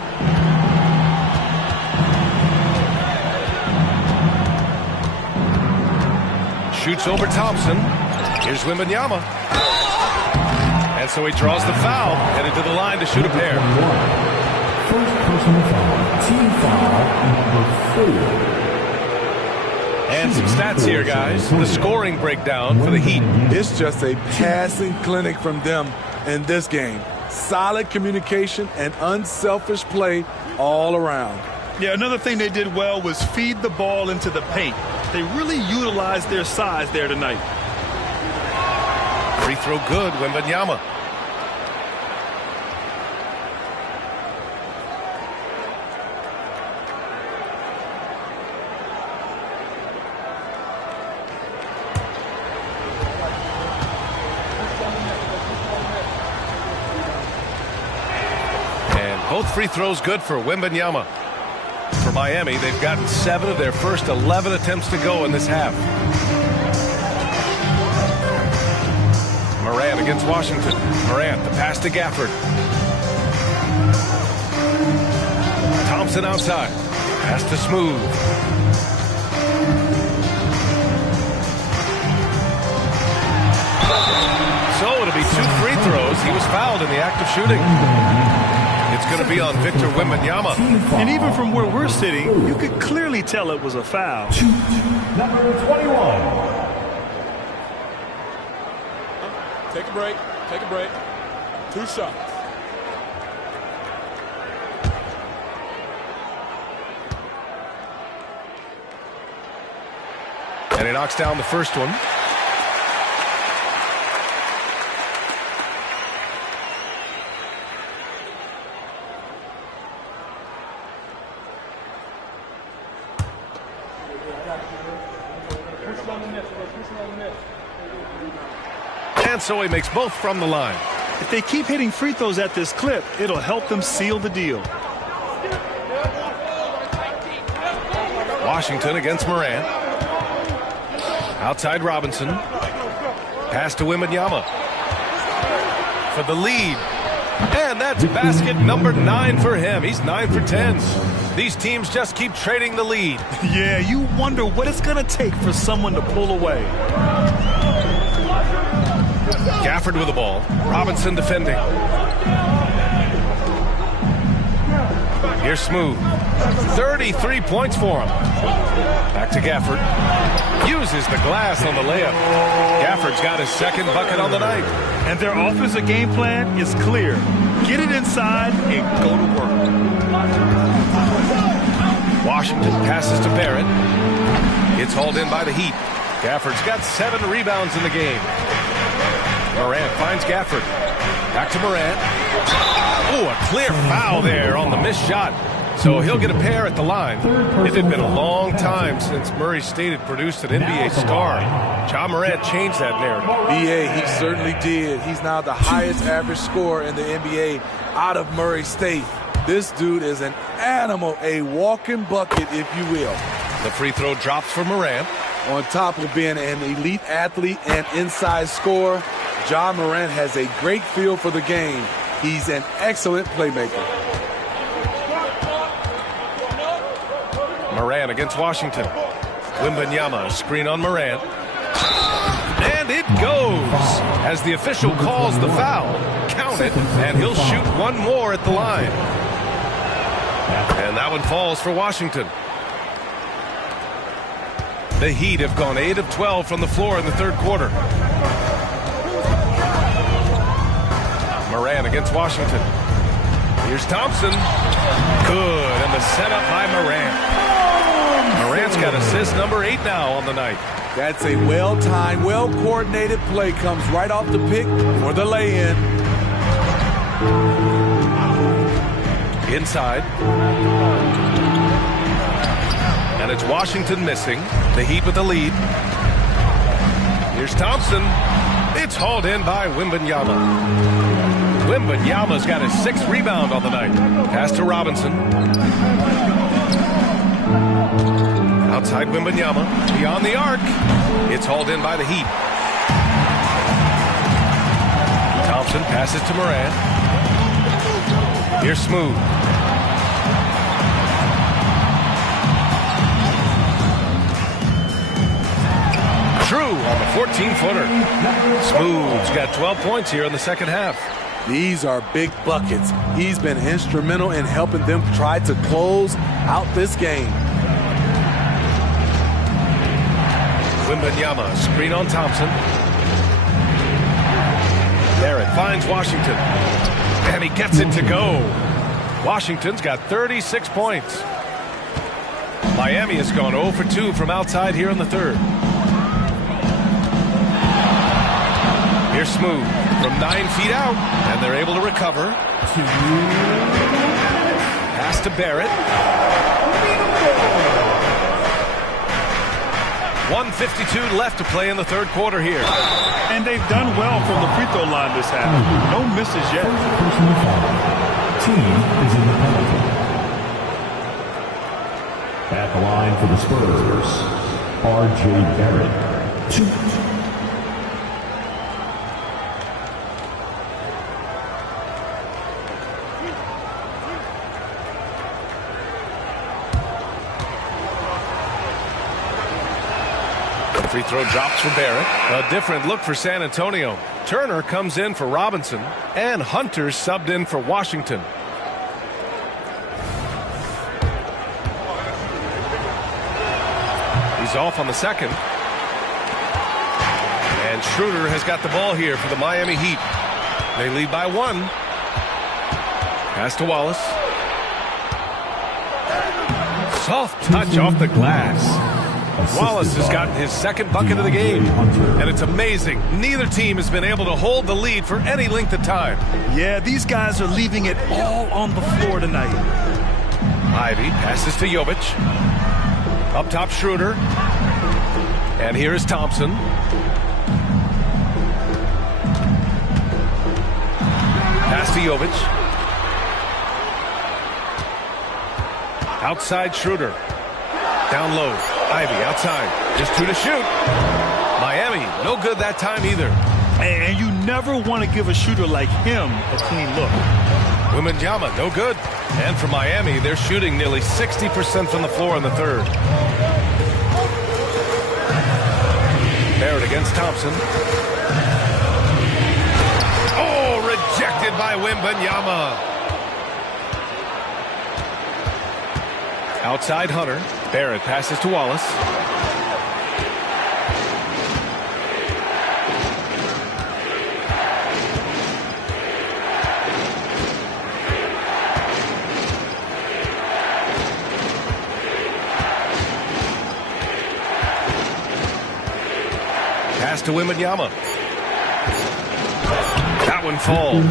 Shoots over Thompson. Here's Wembanyama. And so he draws the foul, headed to the line to shoot a pair. First personal foul, team foul number 4. And some stats here, guys. The scoring breakdown for the Heat. It's just a passing clinic from them in this game. Solid communication and unselfish play all around. Yeah, another thing they did well was feed the ball into the paint. They really utilized their size there tonight. Free throw good, Wembanyama. Both free throws good for Wembanyama. For Miami, they've gotten 7 of their first 11 attempts to go in this half. Moran against Washington. Moran, the pass to Gafford. Thompson outside. Pass to Smooth. So it'll be 2 free throws. He was fouled in the act of shooting. It's going to be on Victor Wembanyama. And even from where we're sitting, you could clearly tell it was a foul. Number 21. Take a break. Take a break. 2 shots. And he knocks down the first one. And so he makes both from the line. If they keep hitting free throws at this clip, it'll help them seal the deal. Washington against Morant. Outside Robinson. Pass to Wembanyama. For the lead. And that's basket number 9 for him. He's 9 for 10. These teams just keep trading the lead. Yeah, you wonder what it's going to take for someone to pull away. Gafford with the ball. Robinson defending. Here's Smooth. 33 points for him. Back to Gafford. Uses the glass on the layup. Gafford's got his second bucket on the night. And their offensive game plan is clear. Get it inside and go to work. Washington passes to Barrett. It's hauled in by the Heat. Gafford's got 7 rebounds in the game. Morant finds Gafford. Back to Morant. Oh, a clear foul there on the missed shot. So he'll get a pair at the line. It had been a long time since Murray State had produced an NBA star. Ja Morant changed that narrative. BA, he certainly did. He's now the highest average scorer in the NBA out of Murray State. This dude is an animal, a walking bucket, if you will. The free throw drops for Morant. On top of being an elite athlete and inside scorer, Ja Morant has a great feel for the game. He's an excellent playmaker. Morant against Washington. Wembanyama, screen on Morant. And it goes as the official calls the foul. Count it, and he'll shoot one more at the line. And that one falls for Washington. The Heat have gone 8 of 12 from the floor in the third quarter. Morant against Washington. Here's Thompson. Good, and the setup by Morant. Morant's got assist number 8 now on the night. That's a well-timed, well-coordinated play. Comes right off the pick for the lay-in. Inside. And it's Washington missing. The Heat with the lead. Here's Thompson. It's hauled in by Wembanyama. Wembanyama's got his 6th rebound on the night. Pass to Robinson. Outside Wembanyama. Beyond the arc. It's hauled in by the Heat. Thompson passes to Morant. Here's Smooth. Drew on the 14-footer. Smooth's got 12 points here in the second half. These are big buckets. He's been instrumental in helping them try to close out this game. Wembanyama, screen on Thompson. Barrett finds Washington. And he gets it to go. Washington's got 36 points. Miami has gone 0 for 2 from outside here in the third. Here's Smooth from 9 feet out, and they're able to recover. Pass to Barrett. 1:52 left to play in the third quarter here. And they've done well from the free throw line this half. No misses yet. Team is in the penalty. At the line for the Spurs, R.J. Barrett. 2. Free throw drops for Barrett. A different look for San Antonio. Turner comes in for Robinson, and Hunter subbed in for Washington. He's off on the second. And Schroeder has got the ball here for the Miami Heat. They lead by 1. Pass to Wallace. Soft touch off the glass. Wallace has gotten his second bucket of the game. And it's amazing. Neither team has been able to hold the lead for any length of time. Yeah, these guys are leaving it all on the floor tonight. Ivy passes to Jovic. Up top, Schroeder. And here is Thompson. Pass to Jovic. Outside Schroeder. Down low. Ivy outside. Just 2 to shoot. Miami, no good that time either. And you never want to give a shooter like him a clean look. Wembanyama, no good. And for Miami, they're shooting nearly 60% from the floor in the third. Barrett against Thompson. Oh, rejected by Wembanyama. Outside Hunter. Barrett passes to Wallace. Pass to Wembanyama. That one falls.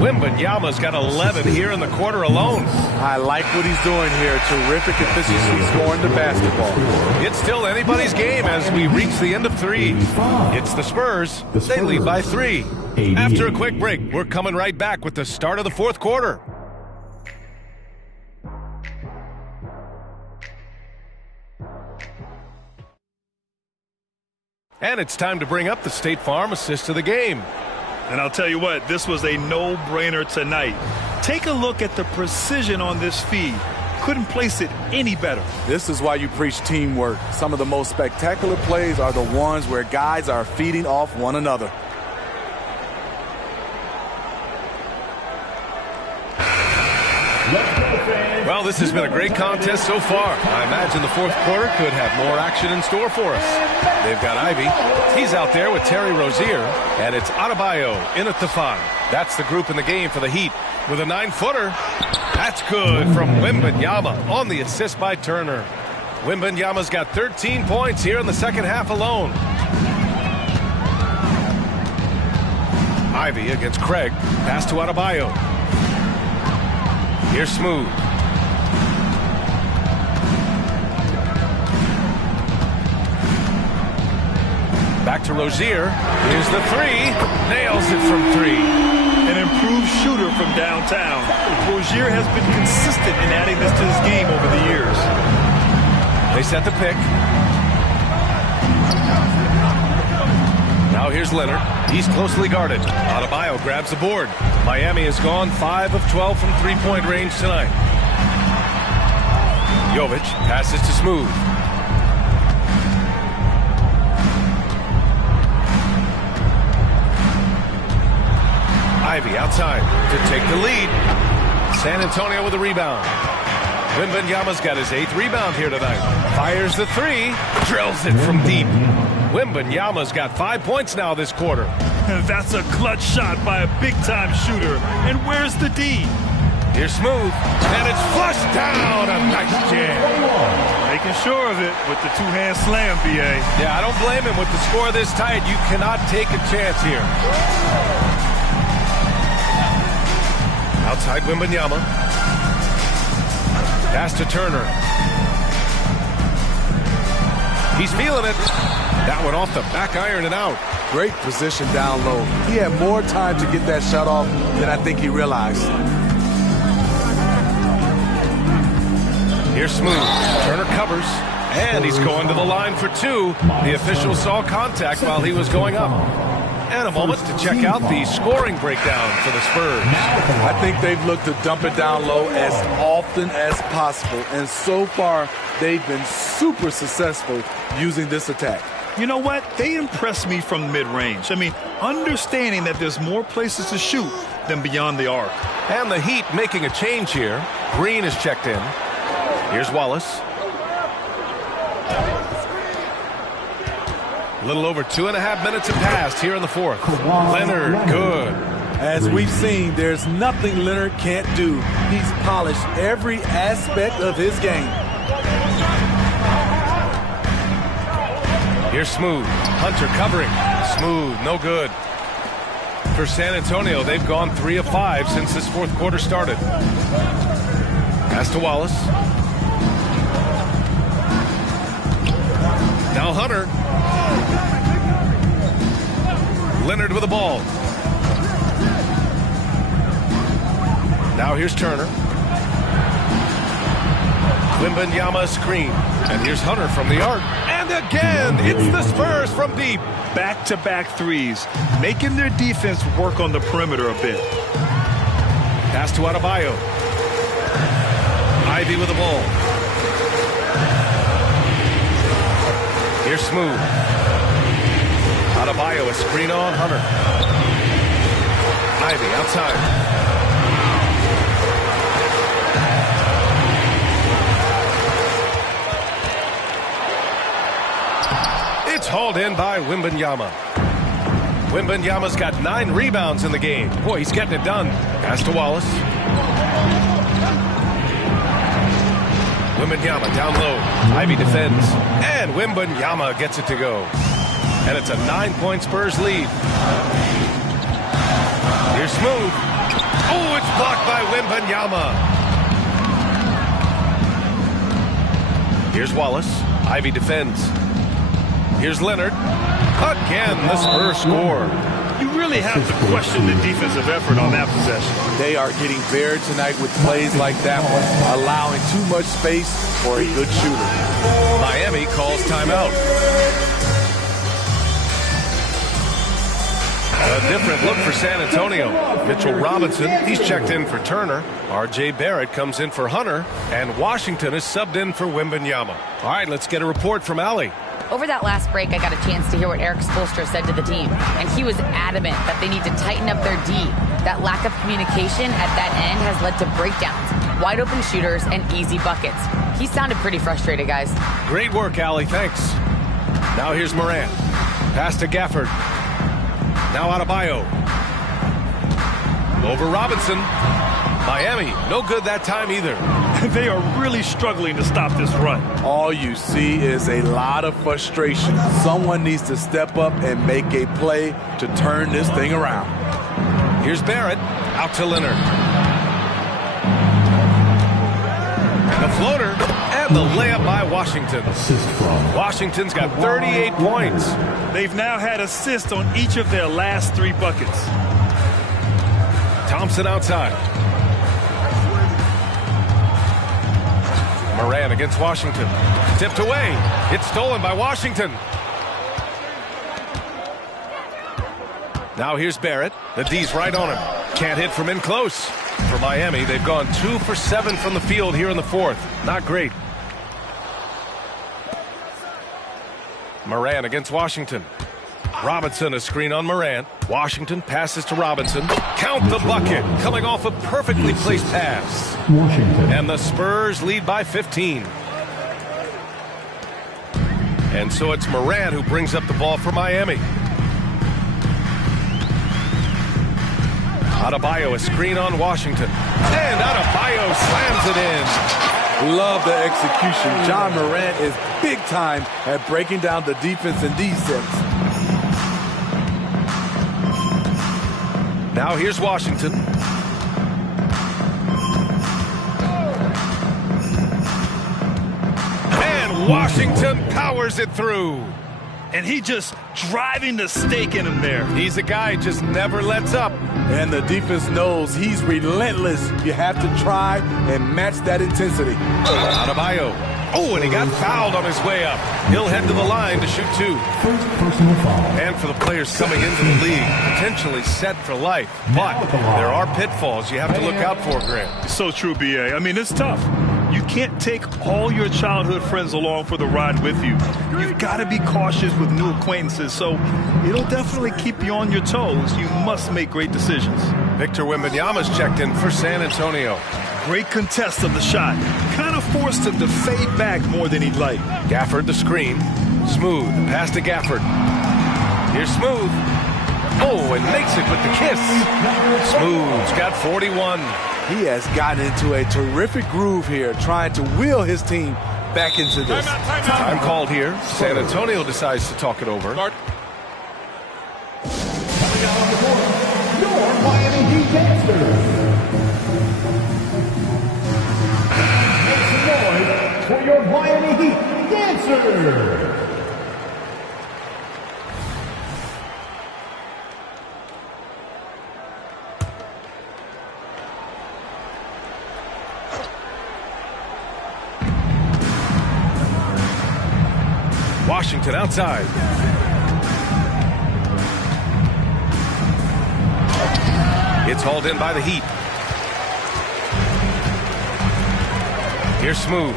Wembanyama's got 11 here in the quarter alone. I like what he's doing here. Terrific efficiency scoring the basketball. It's still anybody's game as we reach the end of 3. It's the Spurs. They lead by 3. After a quick break, we're coming right back with the start of the fourth quarter. And it's time to bring up the State Farm assist of the game. And I'll tell you what, this was a no-brainer tonight. Take a look at the precision on this feed. Couldn't place it any better. This is why you preach teamwork. Some of the most spectacular plays are the ones where guys are feeding off one another. Well, this has been a great contest so far. I imagine the fourth quarter could have more action in store for us. They've got Ivy. He's out there with Terry Rozier. And it's Adebayo in at the 5. That's the group in the game for the Heat. With a 9-footer. That's good from Wembanyama on the assist by Turner. Wembanyama's got 13 points here in the second half alone. Ivy against Craig. Pass to Adebayo. Here's Smooth. Back to Rozier. Here's the 3. Nails it from 3. An improved shooter from downtown. Rozier has been consistent in adding this to his game over the years. They set the pick. Now here's Leonard. He's closely guarded. Adebayo grabs the board. Miami has gone 5 of 12 from three-point range tonight. Jovic passes to Smooth. Ivy outside to take the lead. San Antonio with a rebound. Wembanyama's got his 8th rebound here tonight. Fires the 3. Drills it from deep. Wembanyama's got 5 points now this quarter. That's a clutch shot by a big-time shooter. And where's the D? Here's Smooth. And it's flushed down. A nice jam. Making sure of it with the two-hand slam, B.A. Yeah, I don't blame him with the score this tight. You cannot take a chance here. Outside Wembanyama. Pass to Turner. He's feeling it. That one off the back iron and out. Great position down low. He had more time to get that shot off than I think he realized. Here's Smooth. Turner covers. And he's going to the line for 2. The official saw contact while he was going up. And a moment to check out the scoring breakdown for the Spurs. I think they've looked to dump it down low as often as possible. And so far, they've been super successful using this attack. You know what? They impress me from mid-range. I mean, understanding that there's more places to shoot than beyond the arc. And the Heat making a change here. Green is checked in. Here's Wallace. A little over 2.5 minutes have passed here in the fourth. Leonard, good. As we've seen, there's nothing Leonard can't do. He's polished every aspect of his game. Here's Smooth. Hunter covering. Smooth, no good. For San Antonio, they've gone 3 of 5 since this fourth quarter started. Pass to Wallace. Now Hunter. Leonard with the ball. Now here's Turner. Wembanyama screen. And here's Hunter from the arc. And again, it's the Spurs from deep. Back-to-back threes, making their defense work on the perimeter a bit. Pass to Adebayo. Ivy with the ball. Here's Smooth. Adebayo, a screen on Hunter. Ivy outside. It's hauled in by Wembanyama. Wembanyama's got 9 rebounds in the game. Boy, he's getting it done. Pass to Wallace. Wembanyama down low. Ivy defends. And Wembanyama gets it to go. And it's a 9-point Spurs lead. Here's Smooth. Oh, it's blocked by Wembanyama. Here's Wallace. Ivy defends. Here's Leonard. Again, the Spurs score. You really have to question the defensive effort on that possession. They are getting buried tonight with plays like that one, allowing too much space for a good shooter. Miami calls timeout. A different look for San Antonio. Mitchell Robinson, he's checked in for Turner. R.J. Barrett comes in for Hunter. And Washington is subbed in for Wembanyama. All right, let's get a report from Allie. Over that last break, I got a chance to hear what Eric Spoelstra said to the team. And he was adamant that they need to tighten up their D. That lack of communication at that end has led to breakdowns, wide open shooters, and easy buckets. He sounded pretty frustrated, guys. Great work, Allie. Thanks. Now here's Morant. Pass to Gafford. Now Adebayo. Over Robinson. Miami, no good that time either. They are really struggling to stop this run. All you see is a lot of frustration. Someone needs to step up and make a play to turn this thing around. Here's Barrett. Out to Leonard. The floater and the layup by Washington. Washington's got 38 points. They've now had assists on each of their last 3 buckets. Thompson outside. Moran against Washington. Tipped away. It's stolen by Washington. Now here's Barrett. The D's right on him. Can't hit from in close. For Miami, they've gone 2 for 7 from the field here in the fourth. Not great. Moran against Washington. Robinson, a screen on Morant. Washington passes to Robinson. Count the bucket. Coming off a perfectly placed pass. Washington. And the Spurs lead by 15. And so it's Morant who brings up the ball for Miami. Adebayo, a screen on Washington. And Adebayo slams it in. Love the execution. John Morant is big time at breaking down the defense in these sets. Now here's Washington. And Washington powers it through. And he just driving the stake in him there. He's a guy who just never lets up. And the defense knows he's relentless. You have to try and match that intensity. Adebayo. Oh, and he got fouled on his way up. He'll head to the line to shoot 2. First personal foul. And for the players coming into the league, potentially set for life. But there are pitfalls you have to look out for, Grant. So true, B.A. I mean, it's tough. You can't take all your childhood friends along for the ride with you. You've got to be cautious with new acquaintances, so it'll definitely keep you on your toes. You must make great decisions. Victor Wembanyama's checked in for San Antonio. Great contest of the shot. Kind of forced him to fade back more than he'd like. Gafford the screen. Smooth. Pass to Gafford. Here's Smooth. Oh, and makes it with the kiss. Smooth's got 41. He has gotten into a terrific groove here, trying to will his team back into this. Time called here. San Antonio decides to talk it over. Your Miami Heat dancers. Make some noise for your Miami Heat dancers. Washington outside. It's hauled in by the Heat. Here's Smooth.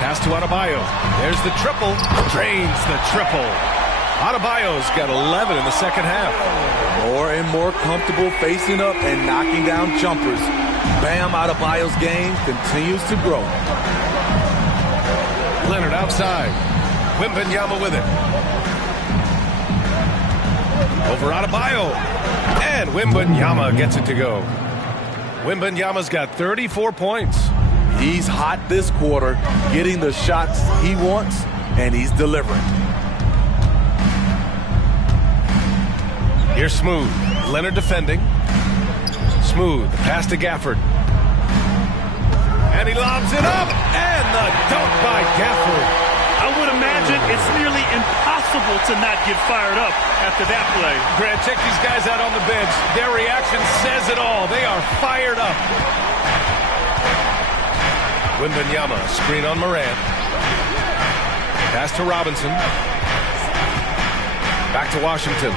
Pass to Adebayo. There's the triple. Drains the triple. Adebayo's got 11 in the second half. More and more comfortable facing up and knocking down jumpers. Bam Adebayo's game continues to grow. Leonard outside. Wembanyama with it. Over Adebayo. And Wembanyama gets it to go. Wembanyama's got 34 points. He's hot this quarter, getting the shots he wants, and he's delivering. Here's Smooth. Leonard defending. Smooth. Pass to Gafford. And he lobs it up. And the dunk by Gafford. I would imagine it's nearly impossible to not get fired up after that play. Grant, check these guys out on the bench. Their reaction says it all. They are fired up. Wembanyama, screen on Morant. Pass to Robinson. Back to Washington.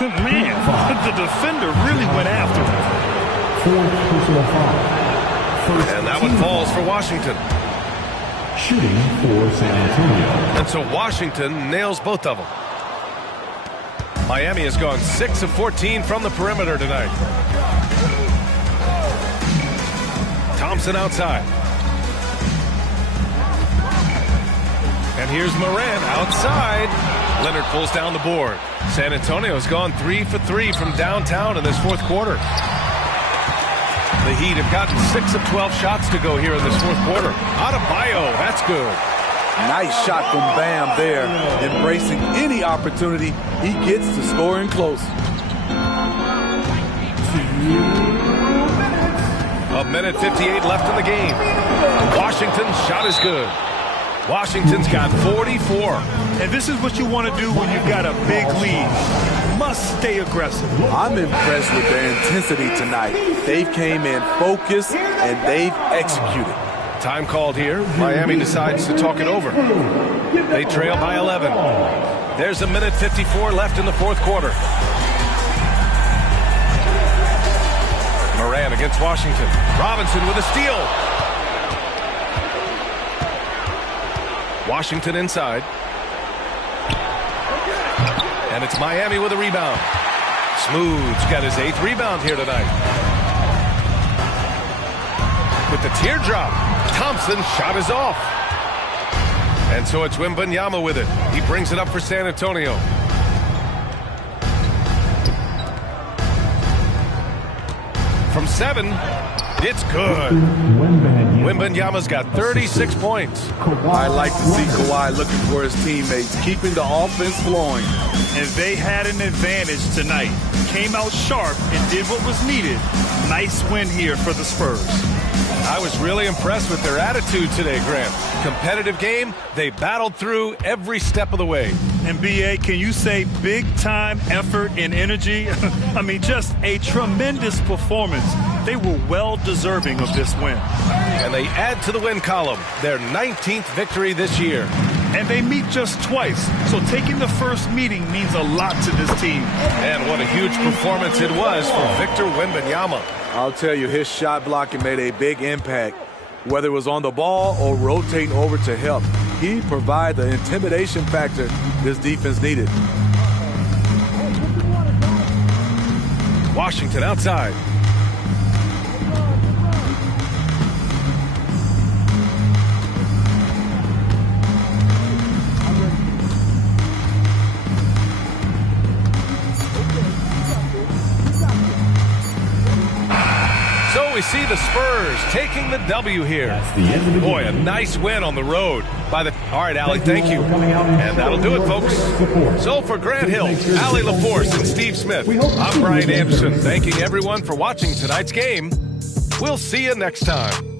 Man, the defender really went after him. Fourth personal foul. And that one falls for Washington. Shooting for San Antonio. And so Washington nails both of them. Miami has gone 6 of 14 from the perimeter tonight. Thompson outside. And here's Morant outside. Leonard pulls down the board. San Antonio's gone 3 for 3 from downtown in this fourth quarter. The Heat have gotten 6 of 12 shots to go here in this fourth quarter. Adebayo, that's good. Nice shot from Bam there, embracing any opportunity he gets to scoring close. A minute 58 left in the game. Washington's shot is good. Washington's got 44. And this is what you want to do when you've got a big lead. Must stay aggressive. I'm impressed with their intensity tonight. They came in focused and they've executed. Time called here. Miami decides to talk it over. They trail by 11. There's a minute 54 left in the fourth quarter. Morant against Washington. Robinson with a steal. Washington inside. And it's Miami with a rebound. Smooth's got his 8th rebound here tonight. With the teardrop, Thompson's shot is off. And so it's Wembanyama with it. He brings it up for San Antonio. From 7, it's good. Wembanyama's got 36 points. I like to see Kawhi looking for his teammates, keeping the offense flowing. And they had an advantage tonight. Came out sharp and did what was needed. Nice win here for the Spurs. I was really impressed with their attitude today, Grant. Competitive game, they battled through every step of the way. And B.A., can you say big-time effort and energy? I mean, just a tremendous performance. They were well deserving of this win. And they add to the win column, their 19th victory this year. And they meet just twice, so taking the first meeting means a lot to this team. And what a huge performance it was for Victor Wembanyama. I'll tell you, his shot blocking made a big impact. Whether it was on the ball or rotating over to help, he provided the intimidation factor this defense needed. Washington outside. Spurs taking the W here. the end of the Boy, a game. nice win on the road. All right, Allie, thank you. And that'll do it, folks. So for Grant Hill, Allie LaForce, and Steve Smith, I'm Brian Anderson, thanking everyone for watching tonight's game. We'll see you next time.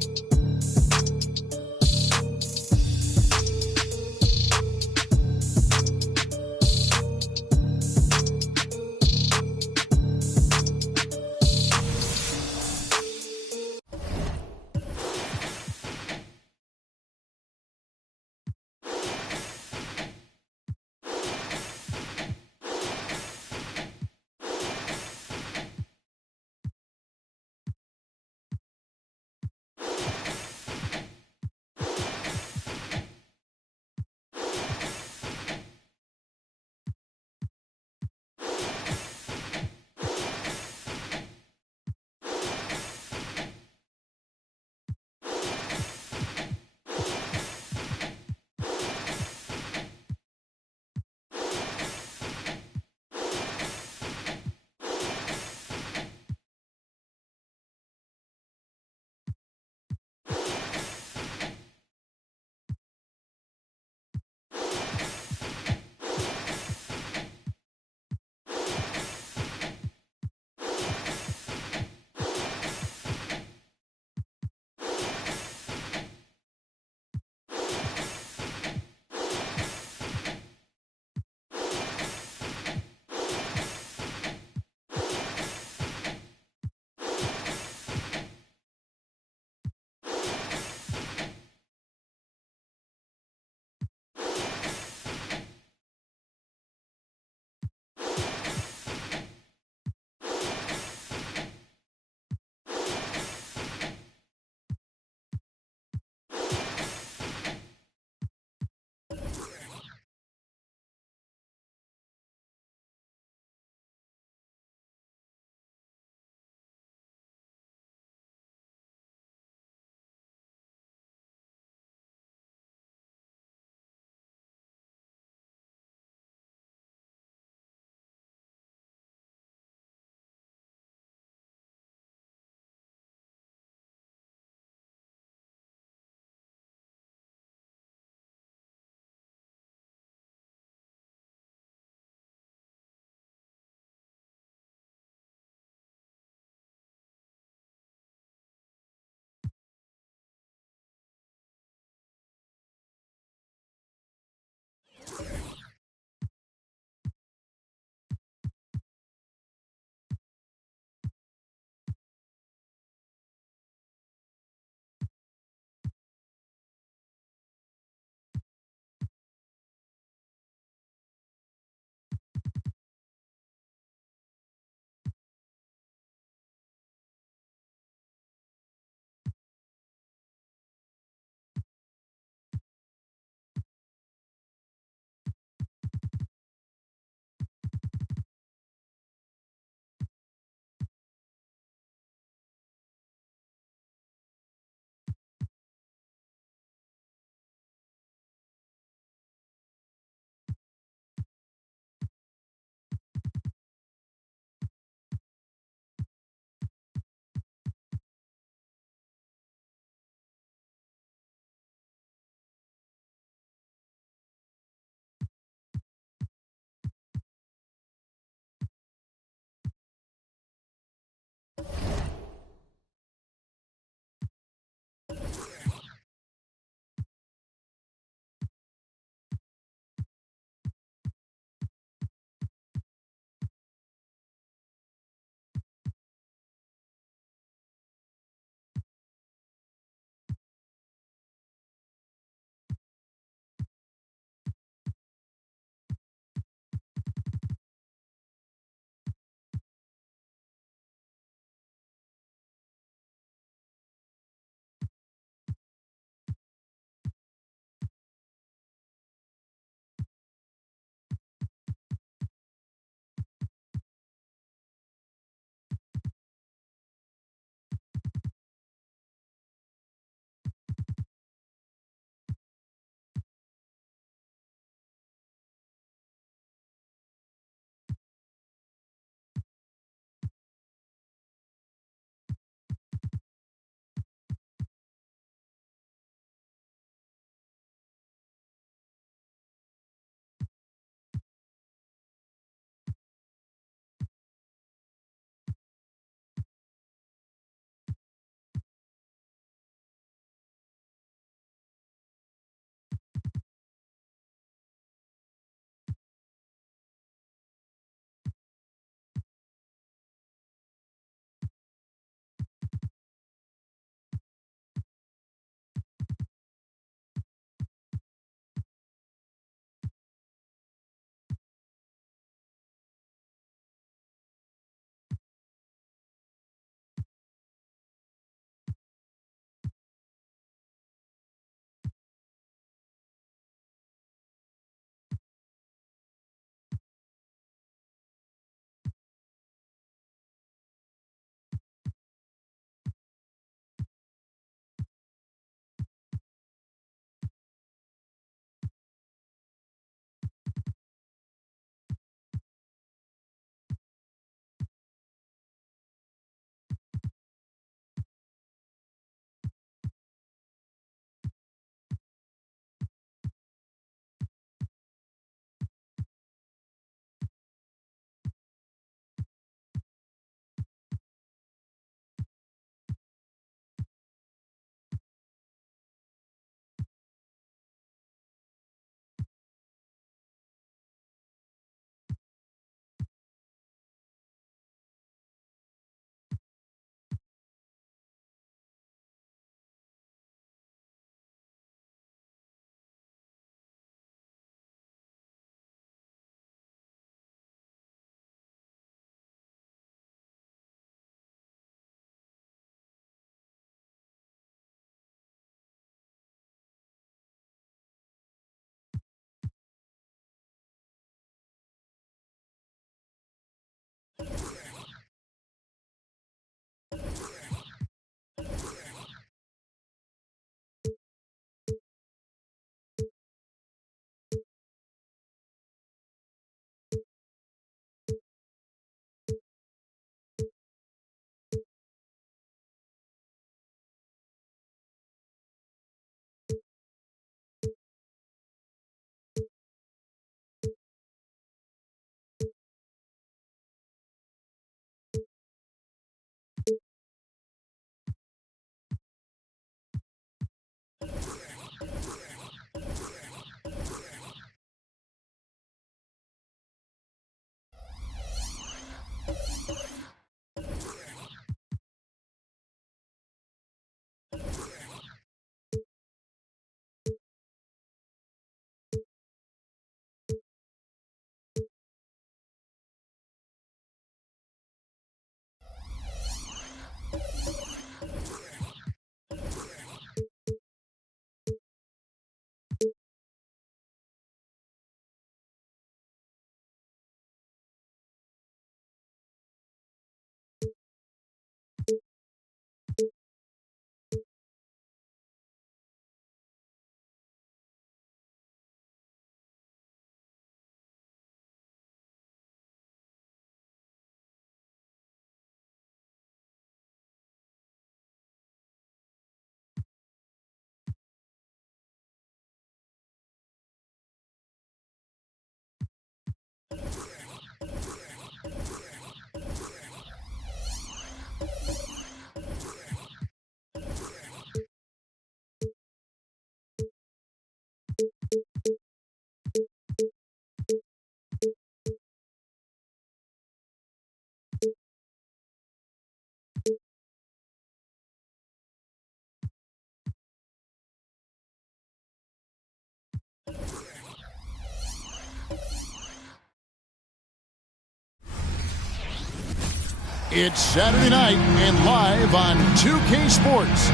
It's Saturday night and live on 2K Sports.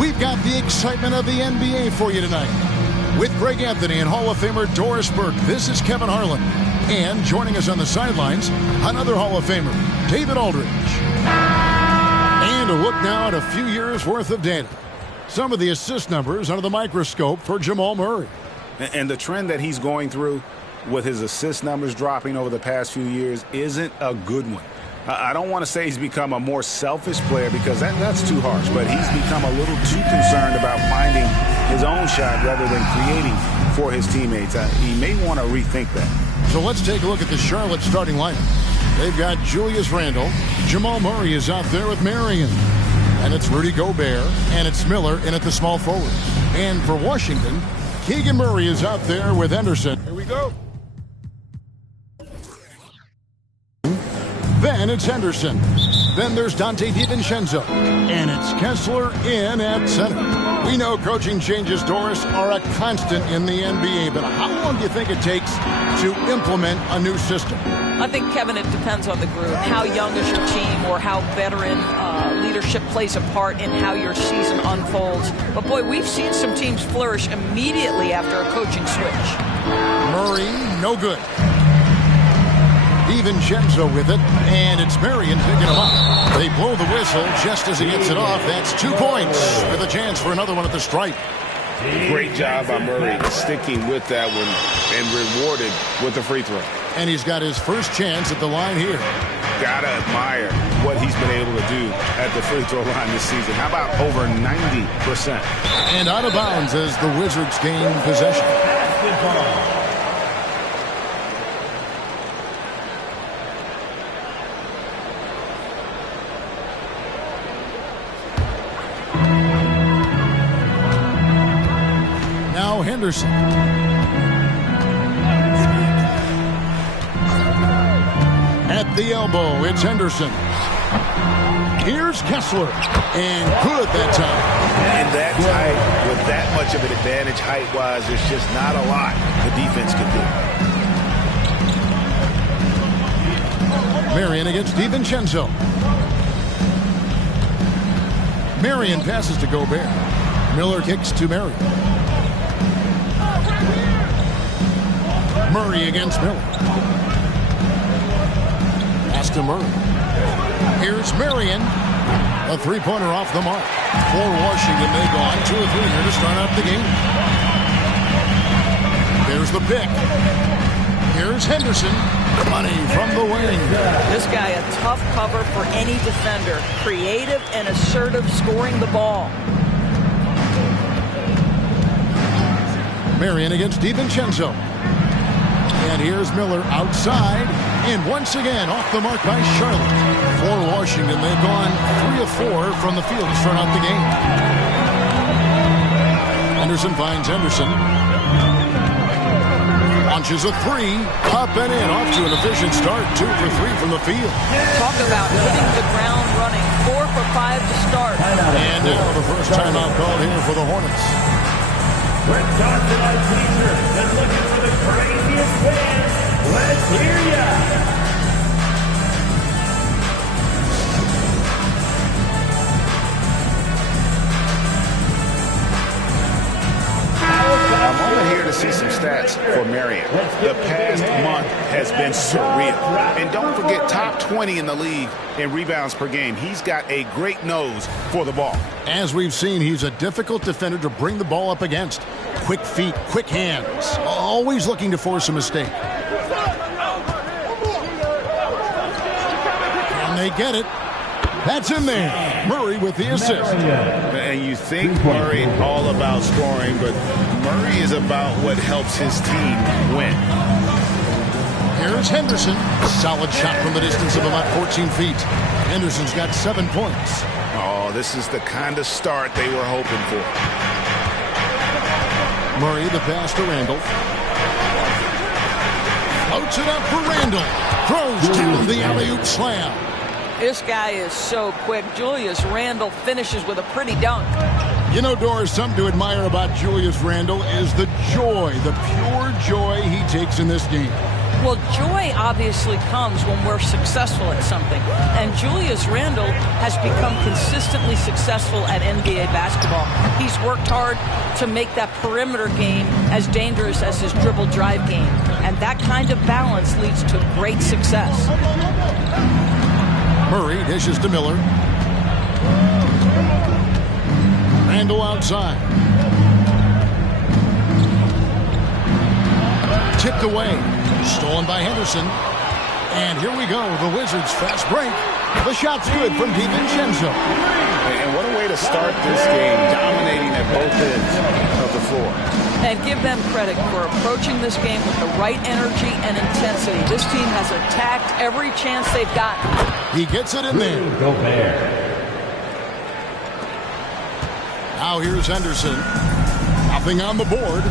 We've got the excitement of the NBA for you tonight. With Greg Anthony and Hall of Famer Doris Burke, this is Kevin Harlan. And joining us on the sidelines, another Hall of Famer, David Aldridge. And a look now at a few years' worth of data. Some of the assist numbers under the microscope for Jamal Murray. And the trend that he's going through with his assist numbers dropping over the past few years isn't a good one. I don't want to say he's become a more selfish player because that's too harsh, but he's become a little too concerned about finding his own shot rather than creating for his teammates. He may want to rethink that. So let's take a look at the Charlotte starting lineup. They've got Julius Randle. Jamal Murray is out there with Marion. And it's Rudy Gobert, and it's Miller in at the small forward. And for Washington, Keegan Murray is out there with Henderson. Here we go. Then it's Henderson. Then there's Dante DiVincenzo. And it's Kessler in at center. We know coaching changes, Doris, are a constant in the NBA, but how long do you think it takes to implement a new system? I think, Kevin, it depends on the group. How young is your team, or how veteran leadership plays a part in how your season unfolds. But, boy, we've seen some teams flourish immediately after a coaching switch. Murray, no good. DiVincenzo with it, and it's Marion picking him up. They blow the whistle just as he gets it off. That's 2 points with a chance for another one at the stripe. Great job by Murray sticking with that one and rewarded with the free throw. And he's got his first chance at the line here. Gotta admire what he's been able to do at the free throw line this season. How about over 90%? And out of bounds as the Wizards gain possession. Basketball. Now Henderson. At the elbow, it's Henderson. Here's Kessler. And good that time. And that tight, with that much of an advantage height-wise, there's just not a lot the defense can do. Marion against DiVincenzo. Marion passes to Gobert. Miller kicks to Marion. Murray against Miller. Pass to Murray. Here's Marion. A three-pointer off the mark. For Washington, they go on 2 or 3 here to start out the game. There's the pick. Here's Henderson. Money from the wing. This guy, a tough cover for any defender. Creative and assertive scoring the ball. Marion against DiVincenzo. And here's Miller outside. And once again, off the mark by Charlotte. For Washington, they've gone 3 of 4 from the field to start out the game. Henderson finds Henderson. Launches a 3. Up and in. Off to an efficient start. 2 for 3 from the field. Talk about hitting the ground running. 4 for 5 to start. And now the first timeout called here for the Hornets. We're talking our teachers and looking for the craziest fans. Let's hear ya! I'm only here to see some stats for Marion. The past month has been surreal. And don't forget, top 20 in the league in rebounds per game. He's got a great nose for the ball. As we've seen, he's a difficult defender to bring the ball up against. Quick feet, quick hands. Always looking to force a mistake. Can they get it? That's in there. Murray with the assist. And you think Murray all about scoring, but Murray is about what helps his team win. Here's Henderson. Solid shot from the distance of about 14 feet. Henderson's got 7 points. Oh, this is the kind of start they were hoping for. Murray, the pass to Randle. Floats it up for Randle. Throws down the alley-oop slam. This guy is so quick. Julius Randle finishes with a pretty dunk. You know, Doris, something to admire about Julius Randle is the joy, the pure joy he takes in this game. Well, joy obviously comes when we're successful at something. And Julius Randle has become consistently successful at NBA basketball. He's worked hard to make that perimeter game as dangerous as his dribble drive game. And that kind of balance leads to great success. Murray dishes to Miller. Randle outside. Tipped away. Stolen by Henderson. And here we go. The Wizards fast break. The shot's good from DiVincenzo. And what a way to start this game, dominating at both ends of the floor. And give them credit for approaching this game with the right energy and intensity. This team has attacked every chance they've gotten. He gets it in there. Now here's Henderson. Nothing on the board.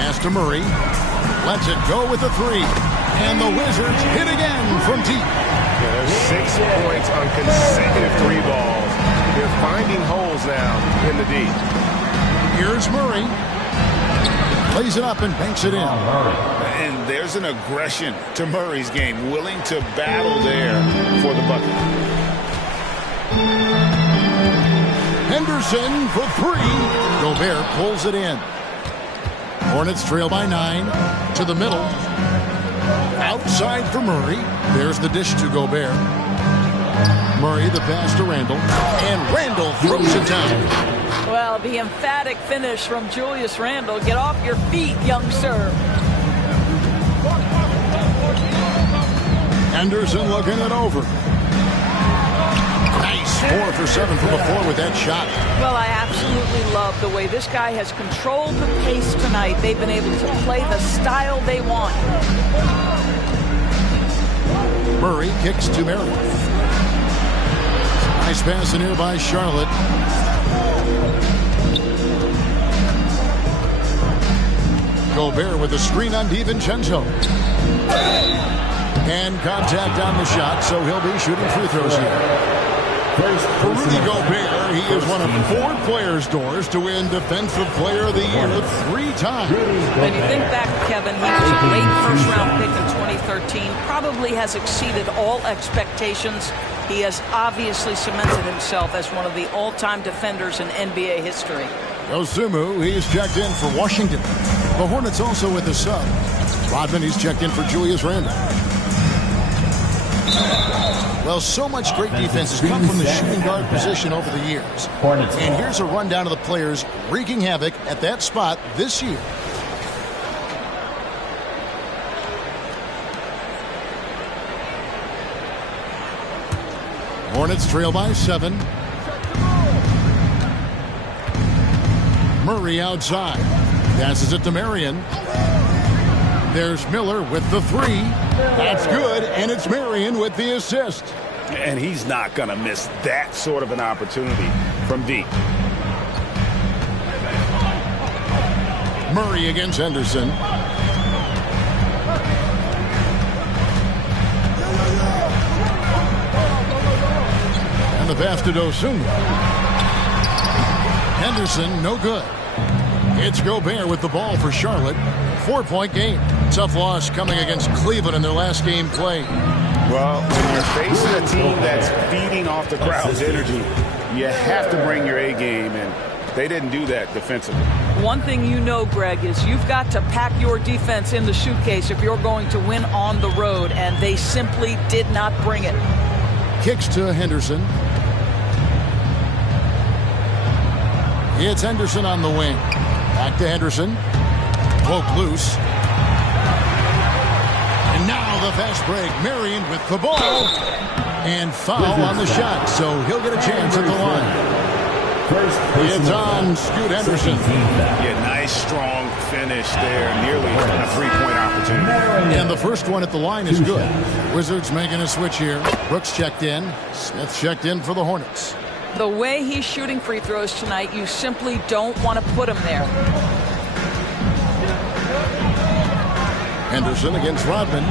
Pass to Murray. Lets it go with a three. And the Wizards hit again from deep. There's 6 points on consecutive 3 balls. They're finding holes now in the deep. Here's Murray. Plays it up and banks it in. And there's an aggression to Murray's game, willing to battle there for the bucket. Henderson for 3. Gobert pulls it in. Hornets trail by 9. To the middle. Outside for Murray. There's the dish to Gobert. Murray the pass to Randle. And Randle throws it down. Well, the emphatic finish from Julius Randle. Get off your feet, young sir. Henderson looking it over. Nice 4 for 7 from the floor with that shot. Well, I absolutely love the way this guy has controlled the pace tonight. They've been able to play the style they want. Murray kicks to Merrill. Nice pass in here by Charlotte. Gobert with a screen on DiVincenzo. And contact on the shot, so he'll be shooting free throws here. For Rudy Gobert, he is one of 4 players' doors to win Defensive Player of the Year 3 times. When you think back, Kevin, he was a late first-round pick in 2013. Probably has exceeded all expectations. He has obviously cemented himself as one of the all-time defenders in NBA history. Osumu, he's checked in for Washington. The Hornets also with the sub. Rodman, he's checked in for Julius Randle. Well, so much great defense has come from the shooting guard position over the years. And here's a rundown of the players wreaking havoc at that spot this year. Hornets trail by 7. Murray outside. Passes it to Marion. There's Miller with the 3. That's good, and it's Marion with the assist. And he's not going to miss that sort of an opportunity from deep. Murray against Henderson. And the pass to Dosunmu. Henderson, no good. It's Gobert with the ball for Charlotte. 4-point game. Tough loss coming against Cleveland in their last game played. Well, when you're facing a team that's feeding off the crowd's energy, you have to bring your A game, and they didn't do that defensively. One thing you know, Greg, is you've got to pack your defense in the suitcase if you're going to win on the road, and they simply did not bring it. Kicks to Henderson. It's Henderson on the wing. Back to Henderson. Broke loose. And now the fast break. Marion with the ball. And foul on the shot, so he'll get a chance at the line. It's on Scoot Henderson. Yeah, nice, strong finish there. Nearly a 3-point opportunity. And the first one at the line is good. Wizards making a switch here. Brooks checked in. Smith checked in for the Hornets. The way he's shooting free throws tonight, you simply don't want to put him there. Henderson against Rodman.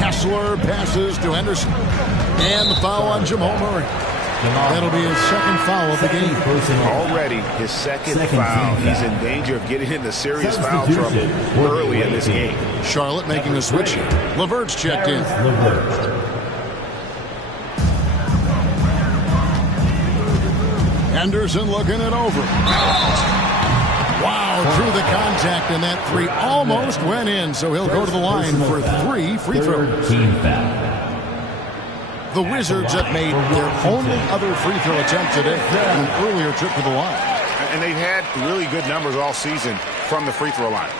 Kessler passes to Henderson. And the foul on Jamal Murray. That'll be his second foul of the game. Already his second foul. He's in danger of getting into serious foul trouble early in this game. Charlotte making a switch here. LeVert's checked in. Henderson looking it over. Wow, through the contact, and that three almost went in, so he'll go to the line for 3 free throws. The Wizards have made their only other free throw attempt today in an earlier trip to the line. And they've had really good numbers all season from the free throw line.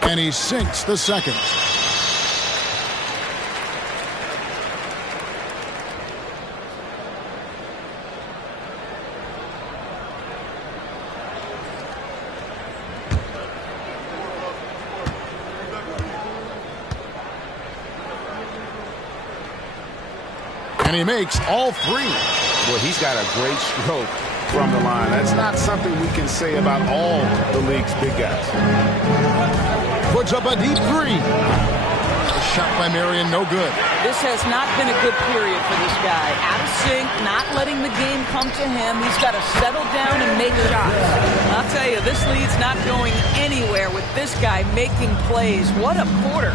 And he sinks the second. And he makes all 3. Well, he's got a great stroke from the line. That's not something we can say about all the league's big guys. Puts up a deep 3. A shot by Marion, no good. This has not been a good period for this guy. Out of sync, not letting the game come to him. He's got to settle down and make shots. I'll tell you, this lead's not going anywhere with this guy making plays. What a quarter.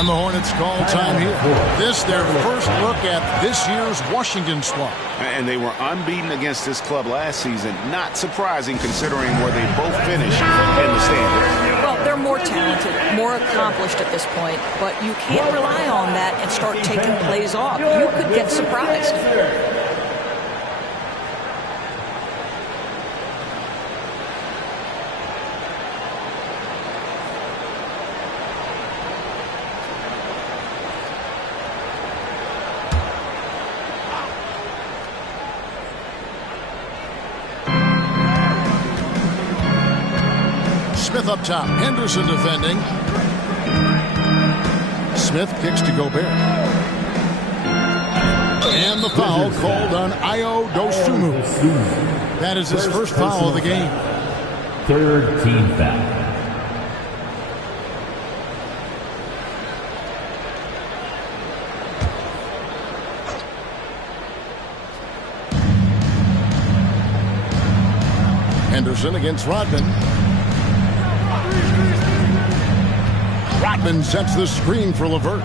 And the Hornets call time here. This their first look at this year's Washington squad. And they were unbeaten against this club last season. Not surprising considering where they both finished in the standings. Well, they're more talented, more accomplished at this point, but you can't rely on that and start taking plays off. You could get surprised. Smith up top. Henderson defending. Smith kicks to Gobert. And the foul called on Ayo Dosunmu. That is his first foul of the game. Third team foul. Henderson against Rodman. Rodman sets the screen for LeVert.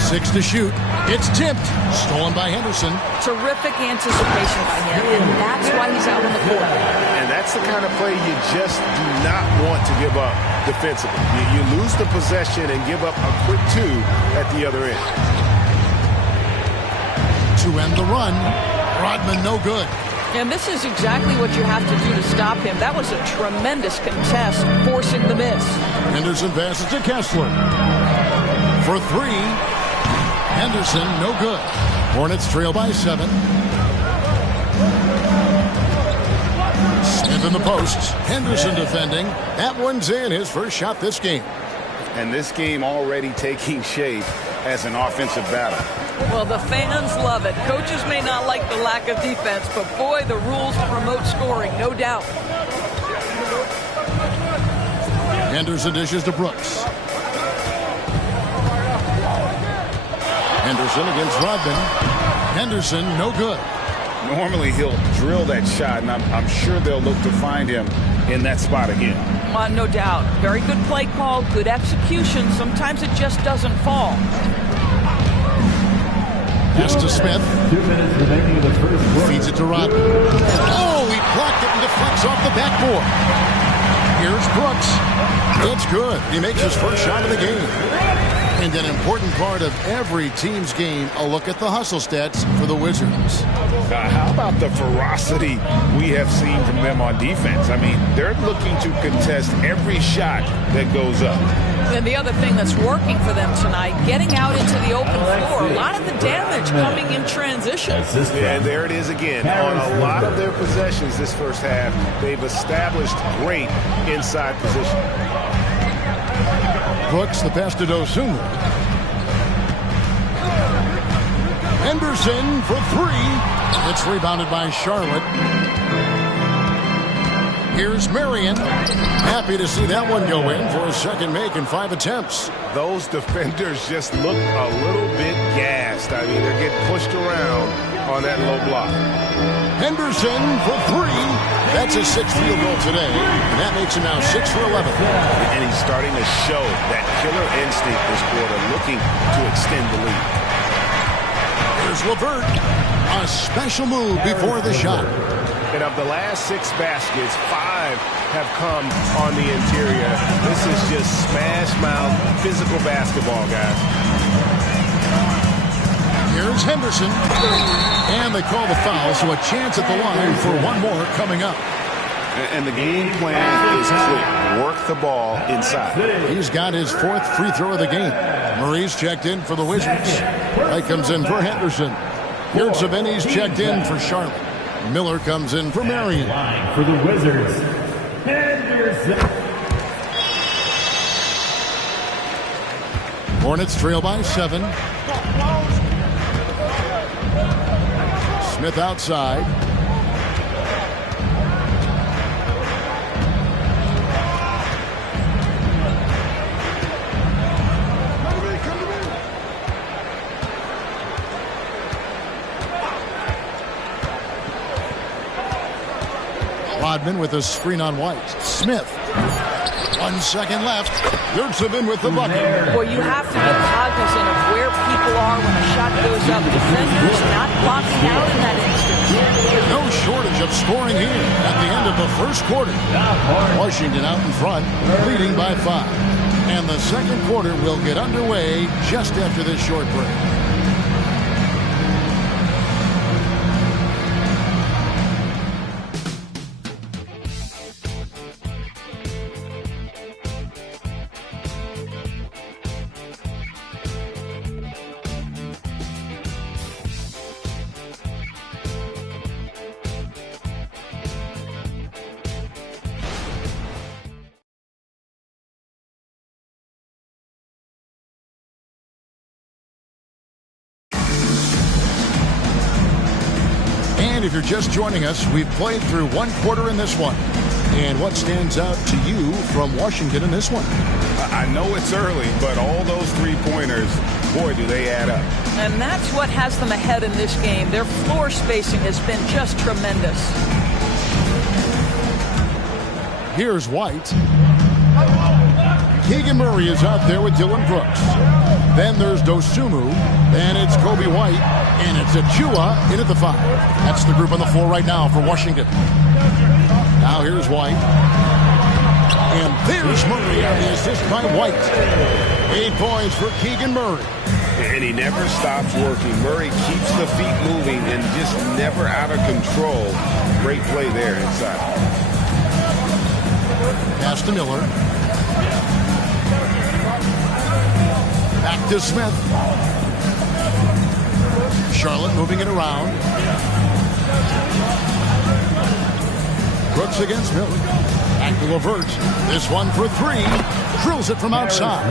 6 to shoot. It's tipped. Stolen by Henderson. Terrific anticipation by him, and that's why he's out on the court. And that's the kind of play you just do not want to give up defensively. You lose the possession and give up a quick 2 at the other end. To end the run. Rodman no good. And this is exactly what you have to do to stop him. That was a tremendous contest, forcing the miss. Henderson passes to Kessler. For 3. Henderson, no good. Hornets trail by 7. Smith in the posts. Henderson defending. That one's in. His first shot this game. And this game already taking shape as an offensive battle. Well, the fans love it. Coaches may not like the lack of defense, but boy, the rules promote scoring, no doubt. Henderson dishes to Brooks. Henderson against Rodman. Henderson, no good. Normally he'll drill that shot, and I'm sure they'll look to find him in that spot again. No doubt. Very good play call, good execution. Sometimes it just doesn't fall. Pass to Smith. 2 minutes remaining in the first quarter. Feeds it to Rodman. Oh, he blocked it and deflects off the backboard. Here's Brooks. It's good. He makes his first shot of the game. And an important part of every team's game, a look at the hustle stats for the Wizards. How about the ferocity we have seen from them on defense? I mean, they're looking to contest every shot that goes up. And the other thing that's working for them tonight, getting out into the open floor. A lot of the damage coming in transition. And there it is again. On a lot of their possessions this first half, they've established great inside position. Brooks, the pass to Dosunmu. Henderson for 3. It's rebounded by Charlotte. Here's Marion. Happy to see that one go in for a second make in 5 attempts. Those defenders just look a little bit gassed. I mean, they're getting pushed around on that low block. Henderson for 3. That's his 6th field goal today. And that makes him now 6 for 11. And he's starting to show that killer instinct this quarter, looking to extend the lead. Here's LeVert. A special move before the shot. And of the last 6 baskets, 5 have come on the interior. This is just smash mouth physical basketball, guys. Here's Henderson. And they call the foul, so a chance at the line for one more coming up. And the game plan is clear. Work the ball inside. He's got his 4th free throw of the game. Murray's checked in for the Wizards. Wright comes in for Henderson. Yurtseveni's checked in for Charlotte. Miller comes in for Marion. For the Wizards, Henderson. Hornets trail by 7. Smith outside. Rodman with a screen on White. Smith. 1 second left. Yurtsevin with the bucket. Well, you have to be cognizant of where people are when a shot goes up. Defenders not blocking out in that instance. No shortage of scoring here at the end of the first quarter. Washington out in front, leading by 5. And the second quarter will get underway just after this short break. And if you're just joining us, we've played through 1 quarter in this one. And what stands out to you from Washington in this one? I know it's early, but all those 3-pointers, boy, do they add up. And that's what has them ahead in this game. Their floor spacing has been just tremendous. Here's White. Keegan Murray is out there with Dylan Brooks. Then there's Dosunmu. Then it's Kobe White. And it's Achua in at the 5. That's the group on the floor right now for Washington. Now here's White. And there's Murray on the assist by White. 8 points for Keegan Murray. And he never stops working. Murray keeps the feet moving and just never out of control. Great play there inside. Pass to Miller. Back to Smith. Charlotte moving it around. Brooks against Miller. Back to LeVert. This one for 3. Drills it from outside.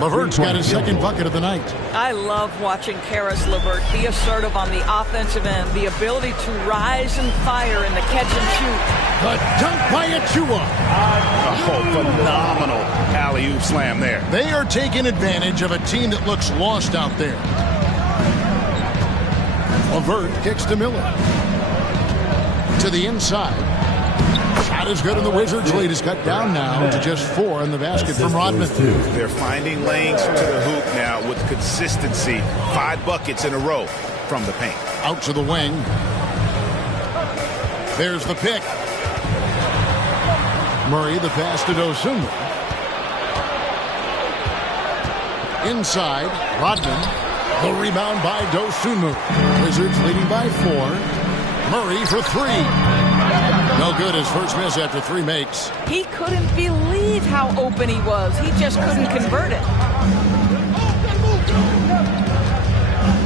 LeVert's got his 2nd bucket of the night. I love watching Karis LeVert be assertive on the offensive end. The ability to rise and fire in the catch and shoot. The dunk by Achua. Oh, phenomenal alley-oop slam there. They are taking advantage of a team that looks lost out there. LeVert kicks to Miller. To the inside. Shot is good, and the Wizards' lead is cut down now to just 4 in the basket from Rodman. They're finding lanes to the hoop now with consistency. 5 buckets in a row from the paint. Out to the wing. There's the pick. Murray, the pass to Dosunmu. Inside, Rodman. The rebound by Dosunmu. Wizards leading by 4. Murray for 3. No good. His first miss after 3 makes. He couldn't believe how open he was. He just couldn't convert it.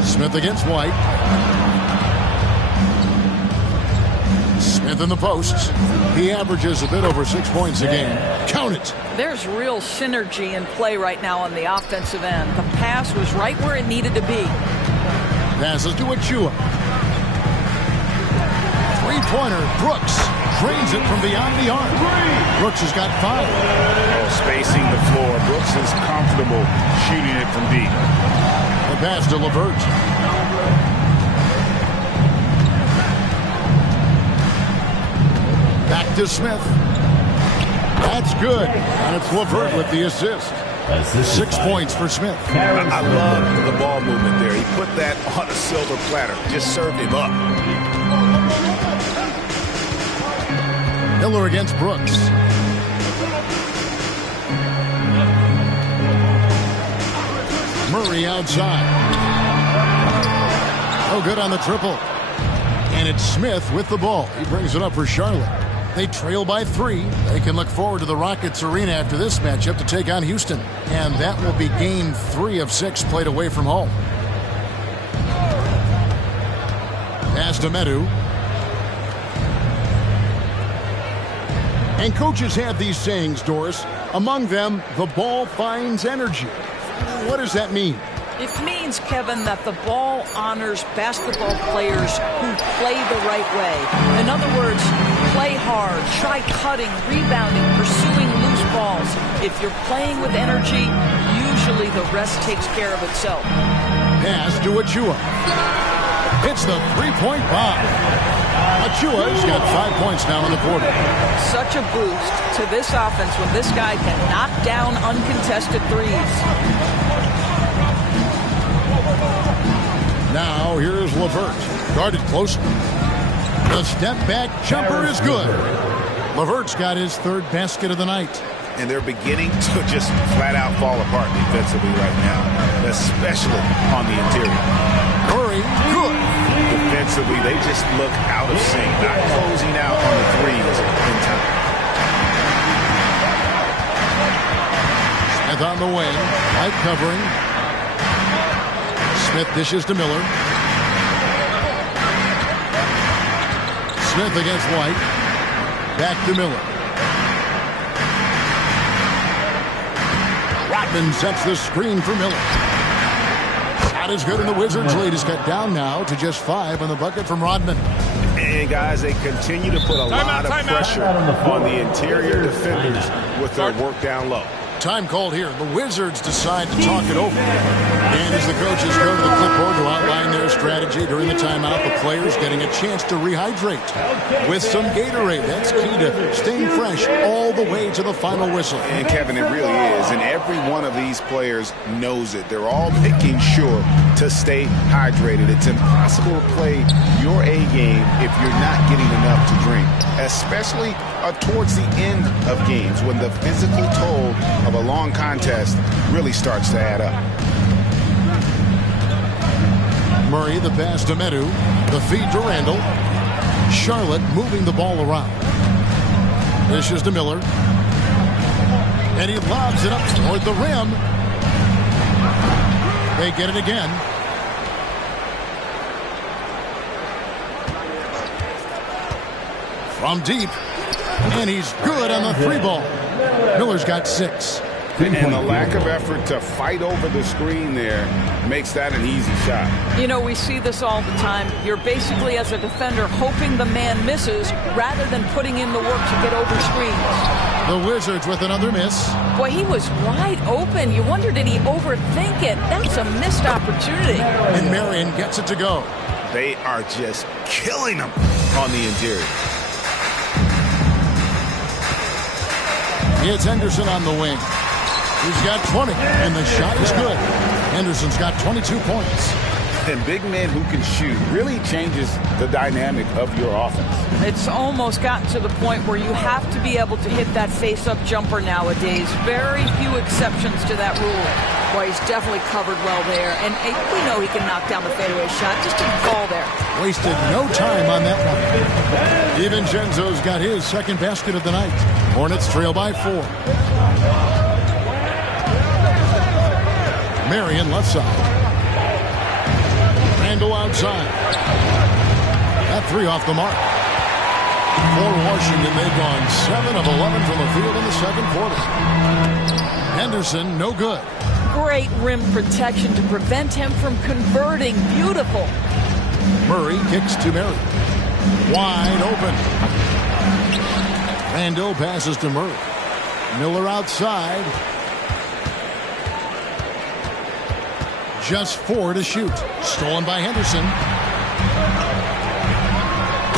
Smith against White. Smith in the posts. He averages a bit over 6 points a game. Count it. There's real synergy in play right now on the offensive end. The pass was right where it needed to be. Passes to Achua. three-pointer. Brooks drains it from beyond the arc. Brooks has got 5. Oh, spacing the floor. Brooks is comfortable shooting it from deep. The pass to LeVert. Back to Smith. That's good. And it's LeVert with the assist. 6 points for Smith. I love the ball movement there. He put that on a silver platter. Just served him up. Miller against Brooks. Murray outside. Oh, good on the triple. And it's Smith with the ball. He brings it up for Charlotte. They trail by 3. They can look forward to the Rockets Arena after this matchup to take on Houston. And that will be game 3 of 6 played away from home. Pass to Medu. And coaches have these sayings, Doris. Among them, the ball finds energy. What does that mean? It means, Kevin, that the ball honors basketball players who play the right way. In other words, play hard, try cutting, rebounding, pursuing loose balls. If you're playing with energy, usually the rest takes care of itself. Pass to Achua. It's the three-point bomb. Achua's got 5 points now in the quarter. Such a boost to this offense when this guy can knock down uncontested threes. Now here's LeVert. Guarded closely. The step-back jumper is good. LeVert's got his 3rd basket of the night. And they're beginning to just flat-out fall apart defensively right now, especially on the interior. Murray, good. Defensively, they just look out of sync, not closing out on the threes in time. Smith on the wing. White covering. Smith dishes to Miller. Smith against White. Back to Miller. Rodman sets the screen for Miller. Shot is good, and the Wizards lead is cut down now to just 5 on the bucket from Rodman. And guys, they continue to put a lot of pressure on the interior defenders with their work down low. Time called here. The Wizards decide to talk it over. And as the coaches go to the clipboard to outline their strategy during the timeout, the players getting a chance to rehydrate with some Gatorade. That's key to staying fresh all the way to the final whistle. And Kevin, it really is. And every one of these players knows it. They're all making sure to stay hydrated. It's impossible to play your A game if you're not getting enough to drink, especially towards the end of games when the physical toll of a long contest really starts to add up. Murray, the pass to Medu. The feed to Randall. Charlotte moving the ball around. This is to Miller. And he lobs it up toward the rim. They get it again. From deep. And he's good on the 3 ball. Miller's got 6. And the lack of effort to fight over the screen there makes that an easy shot. You know, we see this all the time. You're basically, as a defender, hoping the man misses rather than putting in the work to get over screens. The Wizards with another miss. Boy, he was wide open. You wonder, did he overthink it? That's a missed opportunity. And Marion gets it to go. They are just killing them on the interior. It's Henderson on the wing. He's got 20, and the shot is good. Henderson's got 22 points. And big men who can shoot really changes the dynamic of your offense. It's almost gotten to the point where you have to be able to hit that face-up jumper nowadays. Very few exceptions to that rule. Boy, he's definitely covered well there. And we know he can knock down the fadeaway shot. Just didn't fall there. Wasted no time on that one. DiVincenzo's got his 2nd basket of the night. Hornets trail by 4. Marion left side. Randall outside. That 3 off the mark. For Washington, they've gone 7 of 11 from the field in the 2nd quarter. Henderson, no good. Great rim protection to prevent him from converting. Beautiful. Murray kicks to Murray. Wide open. Randall passes to Murray. Miller outside. Just 4 to shoot. Stolen by Henderson.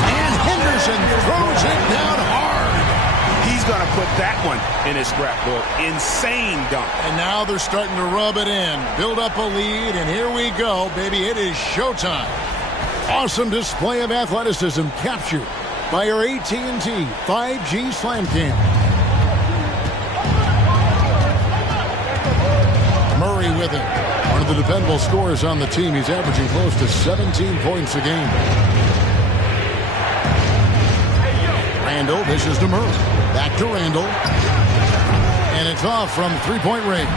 And Henderson throws it down hard. He's going to put that one in his scrapbook. Insane dunk. And now they're starting to rub it in. Build up a lead, and here we go, baby. It is showtime. Awesome display of athleticism captured by your AT&T 5G Slam Cam. Murray with it. One of the dependable scorers on the team. He's averaging close to 17 points a game. Randall dishes to Murray. Back to Randall. And it's off from three-point range.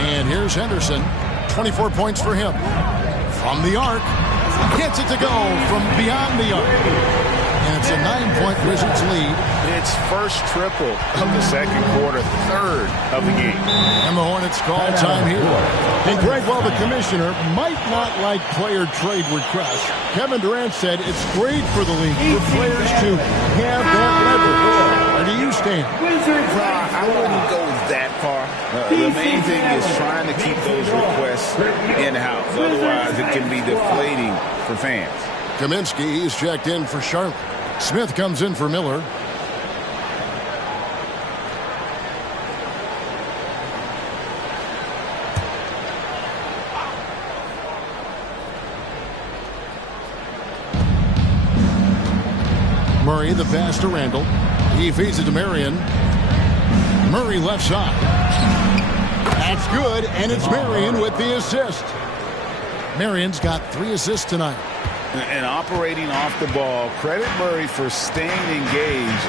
And here's Henderson. 24 points for him. From the arc. Gets it to go from beyond the arc. And it's a 9-point Wizards lead. It's first triple of the second quarter, third of the game. And the Hornets call time here. And Greg, while the commissioner might not like player trade requests, Kevin Durant said it's great for the league for players to have that leverage. Where do you stand? I wouldn't go that far. The main thing is trying to keep those requests in-house. Otherwise, it can be deflating for fans. Kaminsky is checked in for Charlotte. Smith comes in for Miller. Murray, the pass to Randall. He feeds it to Marion. Murray left side. That's good, and it's Marion with the assist. Marion's got 3 assists tonight. And operating off the ball, credit Murray for staying engaged,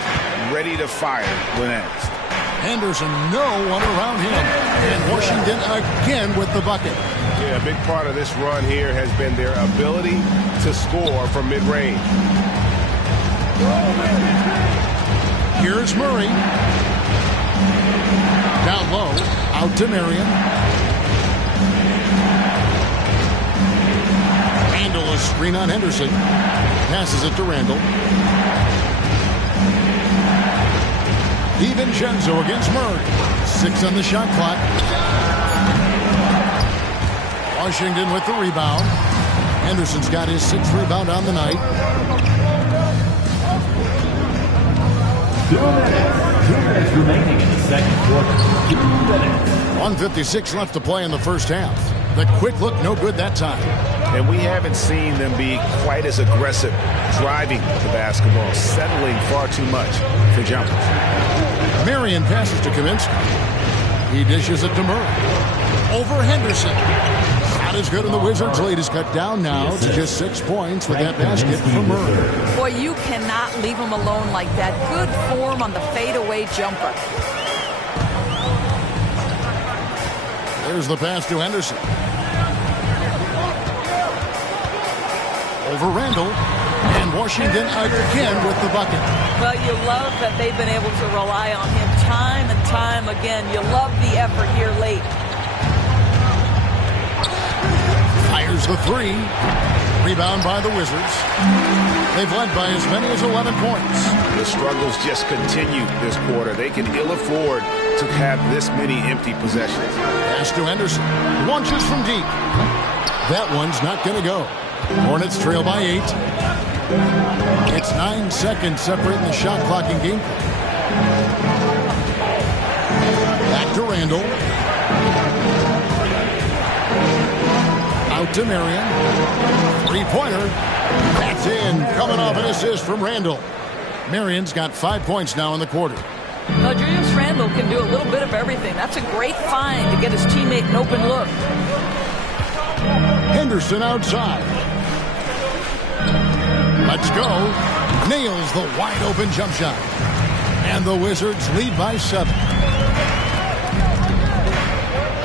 ready to fire when asked. Henderson, no one around him. And Washington again with the bucket. Yeah, a big part of this run here has been their ability to score from mid-range. Here's Murray. Down low, out to Marion. Randall, a screen on Henderson. Passes it to Randall. DiVincenzo against Murray. 6 on the shot clock. Washington with the rebound. Henderson's got his 6th rebound on the night. 2 minutes remaining in the second quarter. 2 minutes. 1:56 left to play in the first half. The quick look, no good that time. And we haven't seen them be quite as aggressive driving the basketball, settling far too much for jumpers. Marion passes to Kaminsky. He dishes it to Murray. Over Henderson. Not as good, and the Wizards' lead is cut down now to just 6 points with that basket from Murray. Boy, you cannot leave him alone like that. Good form on the fadeaway jumper. There's the pass to Henderson. Over Randall. And Washington again with the bucket. Well, you love that they've been able to rely on him time and time again. You love the effort here late. Fires the 3. Rebound by the Wizards. They've led by as many as 11 points. The struggles just continue this quarter. They can ill afford to have this many empty possessions. Pass to Henderson. Launches from deep. That one's not going to go. Hornets trail by 8. It's 9 seconds separating the shot clock and game clock. Back to Randall. Out to Marion. 3-pointer. That's in. Coming off an assist from Randall. Marion's got 5 points now in the quarter. Now, Julius Randle can do a little bit of everything. That's a great find to get his teammate an open look. Henderson outside. Let's go. Nails the wide open jump shot. And the Wizards lead by 7.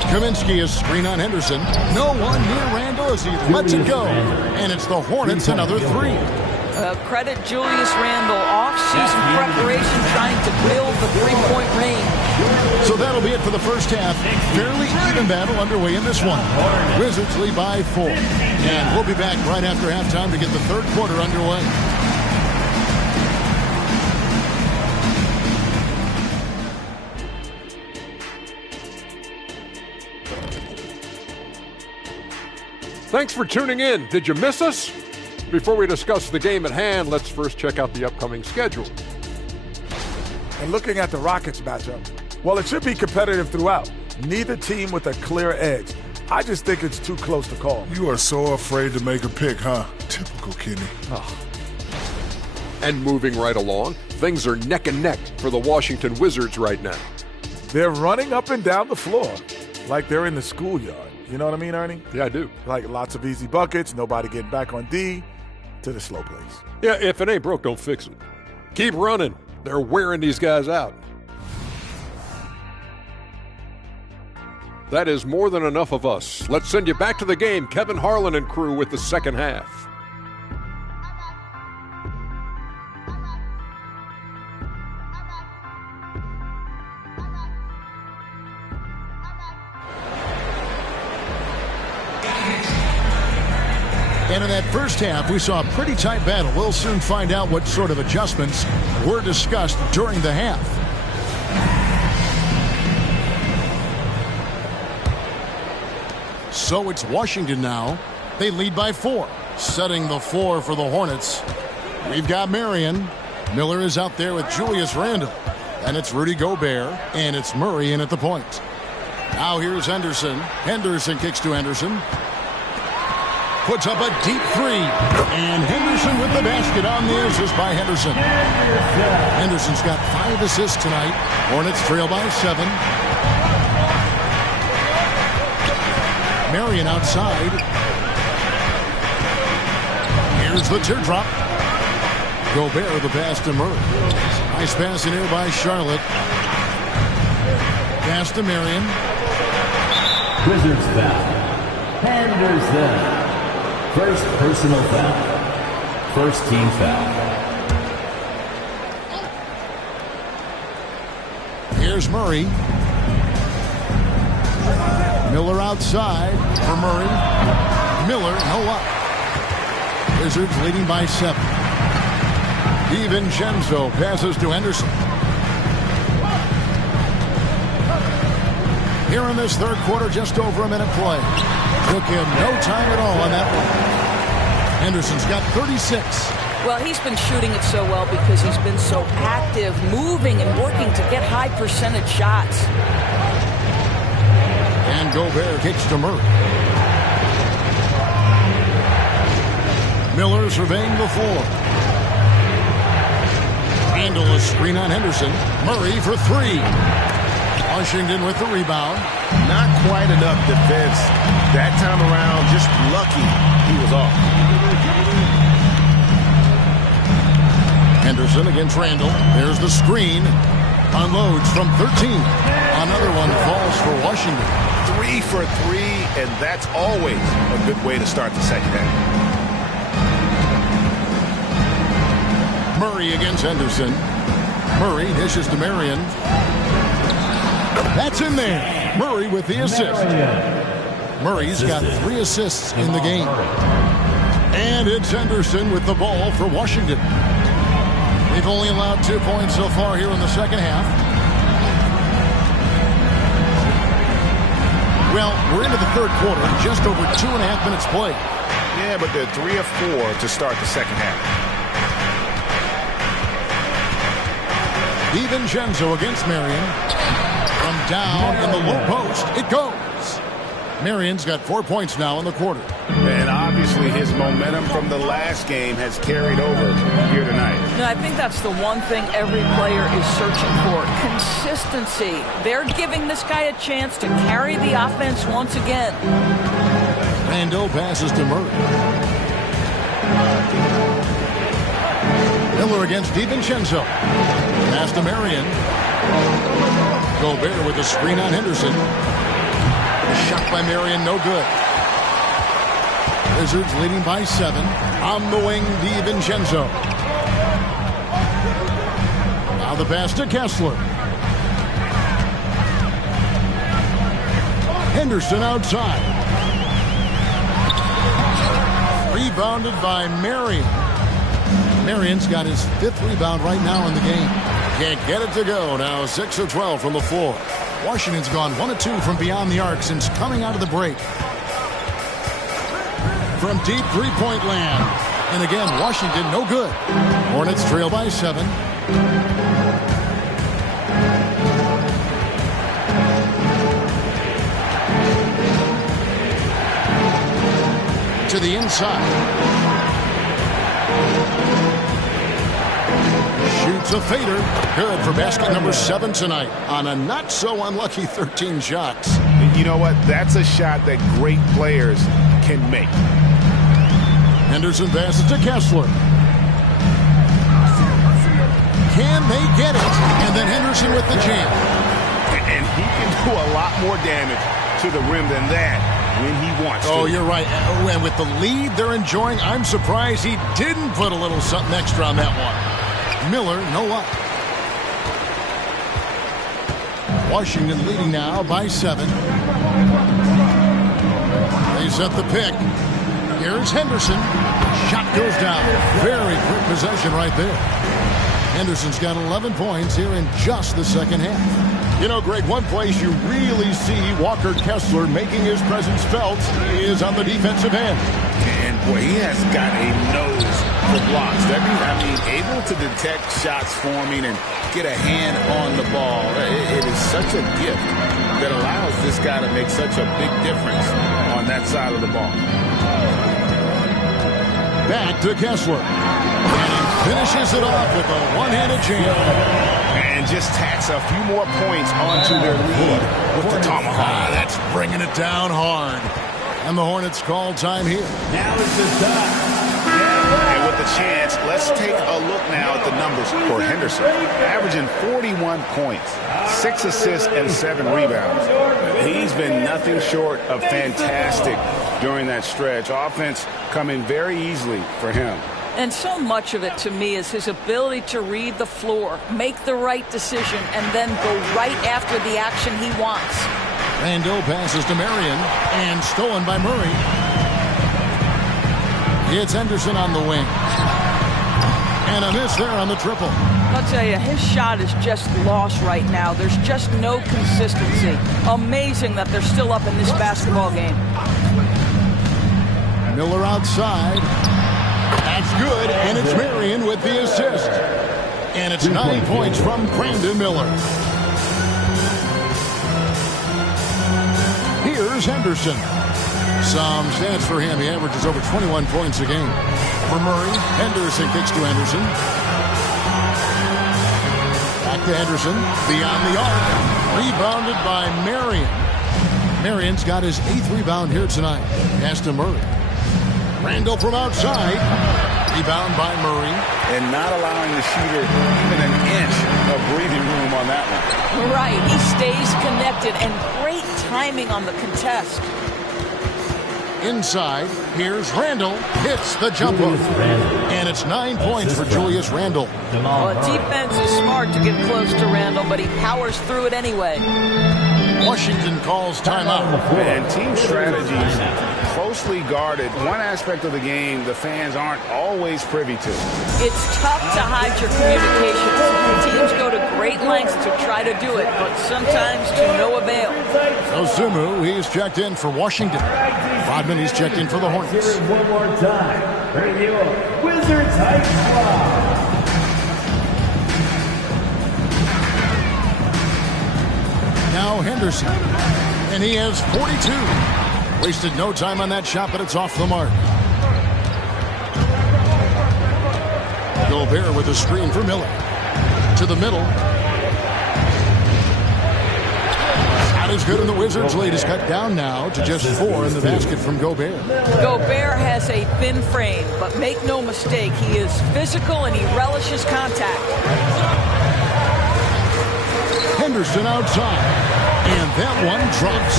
Kaminsky is screen on Henderson. No one near Randall as he lets it go. And it's the Hornets another 3. Credit Julius Randle. Off-season preparation trying to build the 3-point range. So that'll be it for the first half. Fairly even battle underway in this one. Wizards lead by 4. And we'll be back right after halftime to get the third quarter underway. Thanks for tuning in. Did you miss us? Before we discuss the game at hand, let's first check out the upcoming schedule. And looking at the Rockets matchup, well, it should be competitive throughout. Neither team with a clear edge. I just think it's too close to call. You are so afraid to make a pick, huh? Typical Kenny. Oh. And moving right along, things are neck and neck for the Washington Wizards right now. They're running up and down the floor like they're in the schoolyard. You know what I mean, Ernie? Yeah, I do. Like lots of easy buckets, nobody getting back on D, to the slow plays. Yeah, if it ain't broke, don't fix it. Keep running. They're wearing these guys out. That is more than enough of us. Let's send you back to the game. Kevin Harlan and crew with the second half. And in that first half, we saw a pretty tight battle. We'll soon find out what sort of adjustments were discussed during the half. So it's Washington now. They lead by 4. Setting the floor for the Hornets. We've got Marion. Miller is out there with Julius Randle. And it's Rudy Gobert. And it's Murray in at the point. Now here's Henderson. Henderson kicks to Henderson. Puts up a deep 3. And Henderson with the basket on the assist by Henderson. Henderson's got 5 assists tonight. Hornets trail by 7. Marion outside. Here's the teardrop. Gobert the pass to Murray. Nice pass in here by Charlotte. Pass to Marion. Wizards foul. Henderson. First personal foul. First team foul. Here's Murray. Miller outside for Murray. Miller, no luck. Wizards leading by 7. DiVincenzo passes to Henderson. Here in this third quarter, just over a minute play. Took him no time at all on that one. Henderson's got 36. Well, he's been shooting it so well because he's been so active, moving and working to get high percentage shots. And Gobert kicks to Murray. Miller surveying the floor. Randle a screen on Henderson. Murray for 3. Washington with the rebound. Not quite enough defense that time around. Just lucky he was off. Henderson against Randle. There's the screen. Unloads from 13. Another one falls for Washington. 3 for 3, and that's always a good way to start the second half. Murray against Henderson. Murray dishes to Marion. That's in there. Murray with the assist. Murray's got 3 assists in the game. And it's Henderson with the ball for Washington. They've only allowed 2 points so far here in the second half. Well, we're into the third quarter, just over 2.5 minutes played. Yeah, but they're 3 of 4 to start the second half. DiVincenzo against Marion. From down in the low post, it goes. Marion's got 4 points now in the quarter. And obviously his momentum from the last game has carried over here tonight. No, I think that's the one thing every player is searching for. Consistency. They're giving this guy a chance to carry the offense once again. Randle passes to Murray. Miller against DiVincenzo. Pass to Marion. Gobert with a screen on Henderson. A shot by Marion, no good. Wizards leading by 7. On the wing, DiVincenzo. Now the pass to Kessler. Henderson outside. Rebounded by Marion. Marion's got his 5th rebound right now in the game. Can't get it to go. Now 6 of 12 from the floor. Washington's gone 1 of 2 from beyond the arc since coming out of the break. From deep three-point land. And again, Washington no good. Hornets trail by 7. To the inside. Shoots a fader. Good for basket number 7 tonight on a not so unlucky 13 shots. You know what? That's a shot that great players can make. Henderson passes to Kessler. Can they get it? And then Henderson with the jam. And he can do a lot more damage to the rim than that when he wants to. Oh, you're right. And with the lead they're enjoying, I'm surprised he didn't put a little something extra on that one. Miller, no luck. Washington leading now by 7. They set the pick. Here's Henderson. Shot goes down. Very quick possession right there. Henderson's got 11 points here in just the second half. You know, Greg, one place you really see Walker Kessler making his presence felt is on the defensive end. And, boy, he has got a nose for blocks. Able to detect shots forming and get a hand on the ball. It is such a gift that allows this guy to make such a big difference on that side of the ball. Back to Kessler. And he finishes it off with a one-handed jam. And just tacks a few more points onto their lead with the tomahawk. That's bringing it down hard. And the Hornets call time here. Now is the time. And with the chance, let's take a look now at the numbers for Henderson. Averaging 41 points, 6 assists, and 7 rebounds. He's been nothing short of fantastic during that stretch. Offense coming very easily for him. And so much of it, to me, is his ability to read the floor, make the right decision, and then go right after the action he wants. Randall passes to Marion, and stolen by Murray. It's Henderson on the wing. And a miss there on the triple. I'll tell you, his shot is just lost right now. There's just no consistency. Amazing that they're still up in this basketball game. Miller outside. That's good, and it's Marion with the assist. And it's 9 points from Brandon Miller. Here's Henderson. Some stats for him. He averages over 21 points a game. For Murray, Henderson kicks to Henderson. Back to Henderson. Beyond the arc. Rebounded by Marion. Marion's got his 8th rebound here tonight. Pass to Murray. Randall from outside. Rebound by Murray. And not allowing the shooter even an inch of breathing room on that one. Right. He stays connected, and great timing on the contest. Inside, here's Randall. Hits the jumper. And it's 9 points for Julius Randall. Well, defense is smart to get close to Randall, but he powers through it anyway. Washington calls timeout. And team strategies closely guarded. One aspect of the game the fans aren't always privy to. It's tough to hide your communications. Teams go to great lengths to try to do it, but sometimes to no avail. Osumu, he's checked in for Washington. Rodman, he's checked in for the Hornets. One more time. Bring you Wizards High Club. Now Henderson, and he has 42. Wasted no time on that shot, but it's off the mark. Gobert with a screen for Miller. To the middle. Shot is good, and the Wizards' lead is cut down now to just 4 in the basket from Gobert. Gobert has a thin frame, but make no mistake, he is physical and he relishes contact. Henderson outside. And that one drops.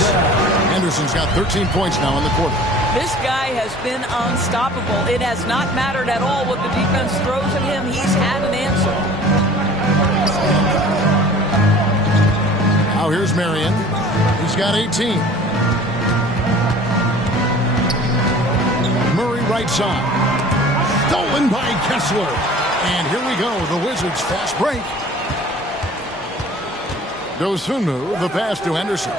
Henderson's got 13 points now in the quarter. This guy has been unstoppable. It has not mattered at all what the defense throws at him. He's had an answer. Now here's Marion. He's got 18. right side. Stolen by Kessler. And here we go, the Wizards fast break. Dosunmu, the pass to Henderson.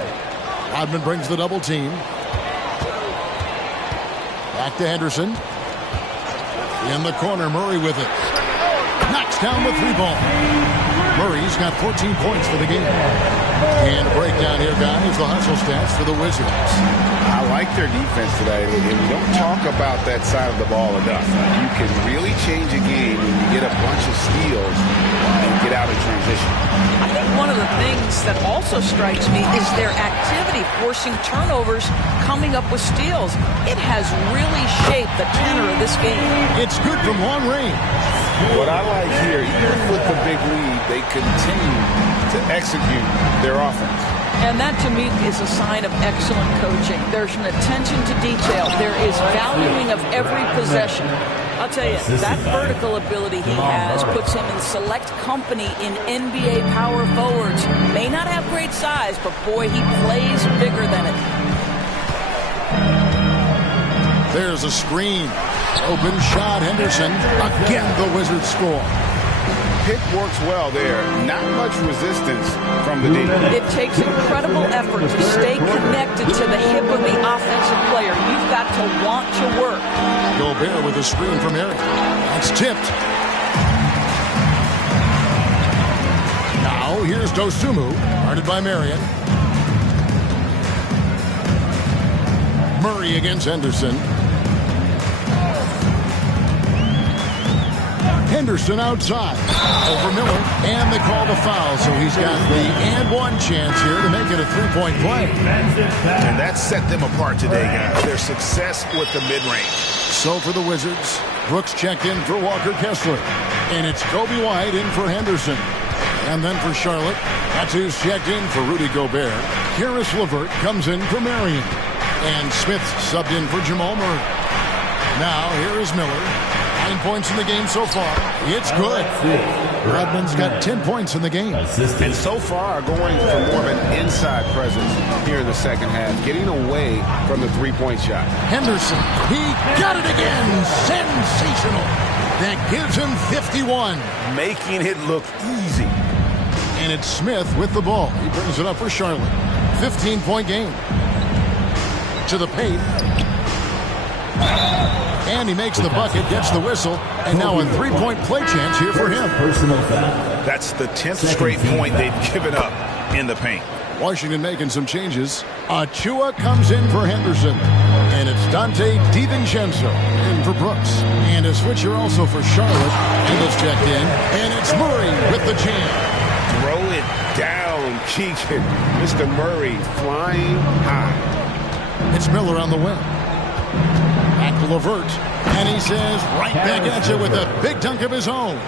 Rodman brings the double team. Back to Henderson. In the corner, Murray with it. Knocks down the 3-ball. Murray's got 14 points for the game. And a breakdown here, guys, the hustle stats for the Wizards. I like their defense today, and we don't talk about that side of the ball enough. You can really change a game when you get a bunch of steals and get out in transition. I think one of the things that also strikes me is their activity, forcing turnovers, coming up with steals. It has really shaped the tenor of this game. It's good from long range. What I like here, even with the big lead, they continue to execute their offense. And that, to me, is a sign of excellent coaching. There's an attention to detail. There is valuing of every possession. I'll tell you, that vertical ability he has puts him in select company in NBA power forwards. May not have great size, but boy, he plays bigger than it. There's a screen. Open shot, Henderson. Again, the Wizards score. Pick works well there. Not much resistance from the D. It takes incredible effort to stay connected to the hip of the offensive player. You've got to want to work. Gobert with a screen from Eric. That's tipped. Now, here's Dosunmu, guarded by Marion. Murray against Henderson. Henderson outside. Over Miller. And they call the foul, so he's got the and one chance here to make it a three-point play. And that set them apart today, guys. Their success with the mid-range. So for the Wizards, Brooks checked in for Walker Kessler. And it's Kobe White in for Henderson. And then for Charlotte, that's who's checked in for Rudy Gobert. Karis LeVert comes in for Marion. And Smith subbed in for Jamal Murray. Now, here is Miller. 9 points in the game so far. It's good. Rodman's got 10 points in the game. And so far, going for more of an inside presence here in the second half, getting away from the three-point shot. Henderson, he got it again. Sensational. That gives him 51. Making it look easy. And it's Smith with the ball. He brings it up for Charlotte. 15-point game. To the paint. And he makes the bucket, gets the whistle, and now a three-point play chance here for him. That's the 10th straight point they've given up in the paint. Washington making some changes. Achua comes in for Henderson. And it's Dante DiVincenzo in for Brooks. And a switcher also for Charlotte. Ingles checked in. And it's Murray with the jam. Throw it down, Keegan. Mr. Murray flying high. It's Miller on the wing. Back to LeVert. And he says, right back at you with a big dunk of his own.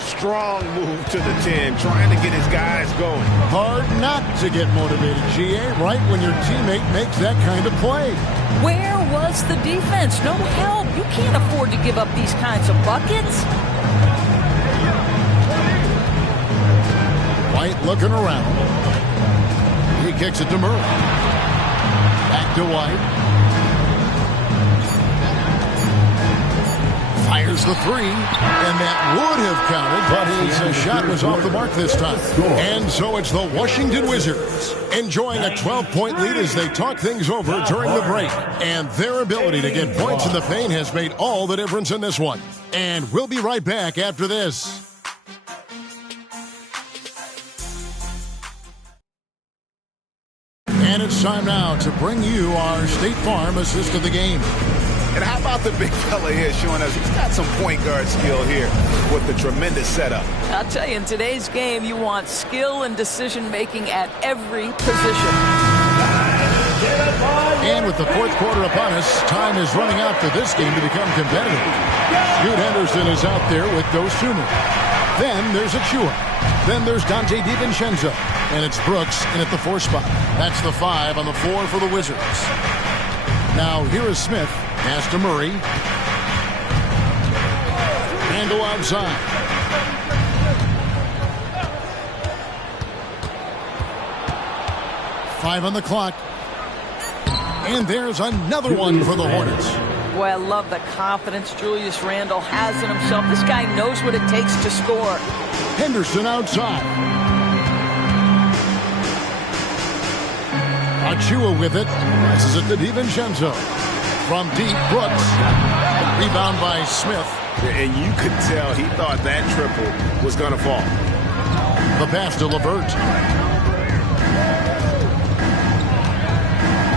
Strong move to the 10, trying to get his guys going. Hard not to get motivated, GA, right when your teammate makes that kind of play. Where was the defense? No help. You can't afford to give up these kinds of buckets. White looking around. He kicks it to Murray. Back to White. Fires the three, and that would have counted, but his shot was off the mark this time. And so it's the Washington Wizards enjoying a 12-point lead as they talk things over during the break. And their ability to get points in the paint has made all the difference in this one. And we'll be right back after this. And it's time now to bring you our State Farm assist of the game. And how about the big fella here showing us he's got some point guard skill here with the tremendous setup. I'll tell you, in today's game, you want skill and decision-making at every position. And with the fourth quarter upon us, time is running out for this game to become competitive. Scoot Henderson is out there with Dosunmu. Then there's Achua. Then there's Dante DiVincenzo. And it's Brooks in at the 4 spot. That's the 5 on the floor for the Wizards. Now here is Smith. Pass to Murray. Handle outside. Five on the clock. And there's another one for the Hornets. Boy, I love the confidence Julius Randle has in himself. This guy knows what it takes to score. Henderson outside. Achua with it. Passes it to DiVincenzo. From deep, Brooks. Rebound by Smith. And you could tell he thought that triple was going to fall. The pass to LeVert.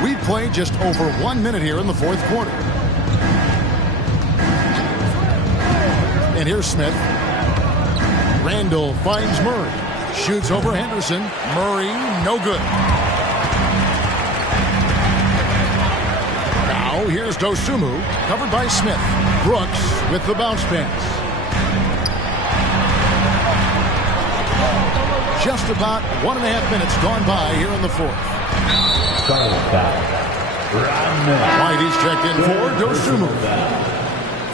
We've played just over 1 minute here in the fourth quarter. And here's Smith. Randle finds Murray. Shoots over Henderson. Murray, no good. Now here's Dosunmu, covered by Smith. Brooks with the bounce pass. Just about 1.5 minutes gone by here in the fourth. White is checked in for Dosunmu.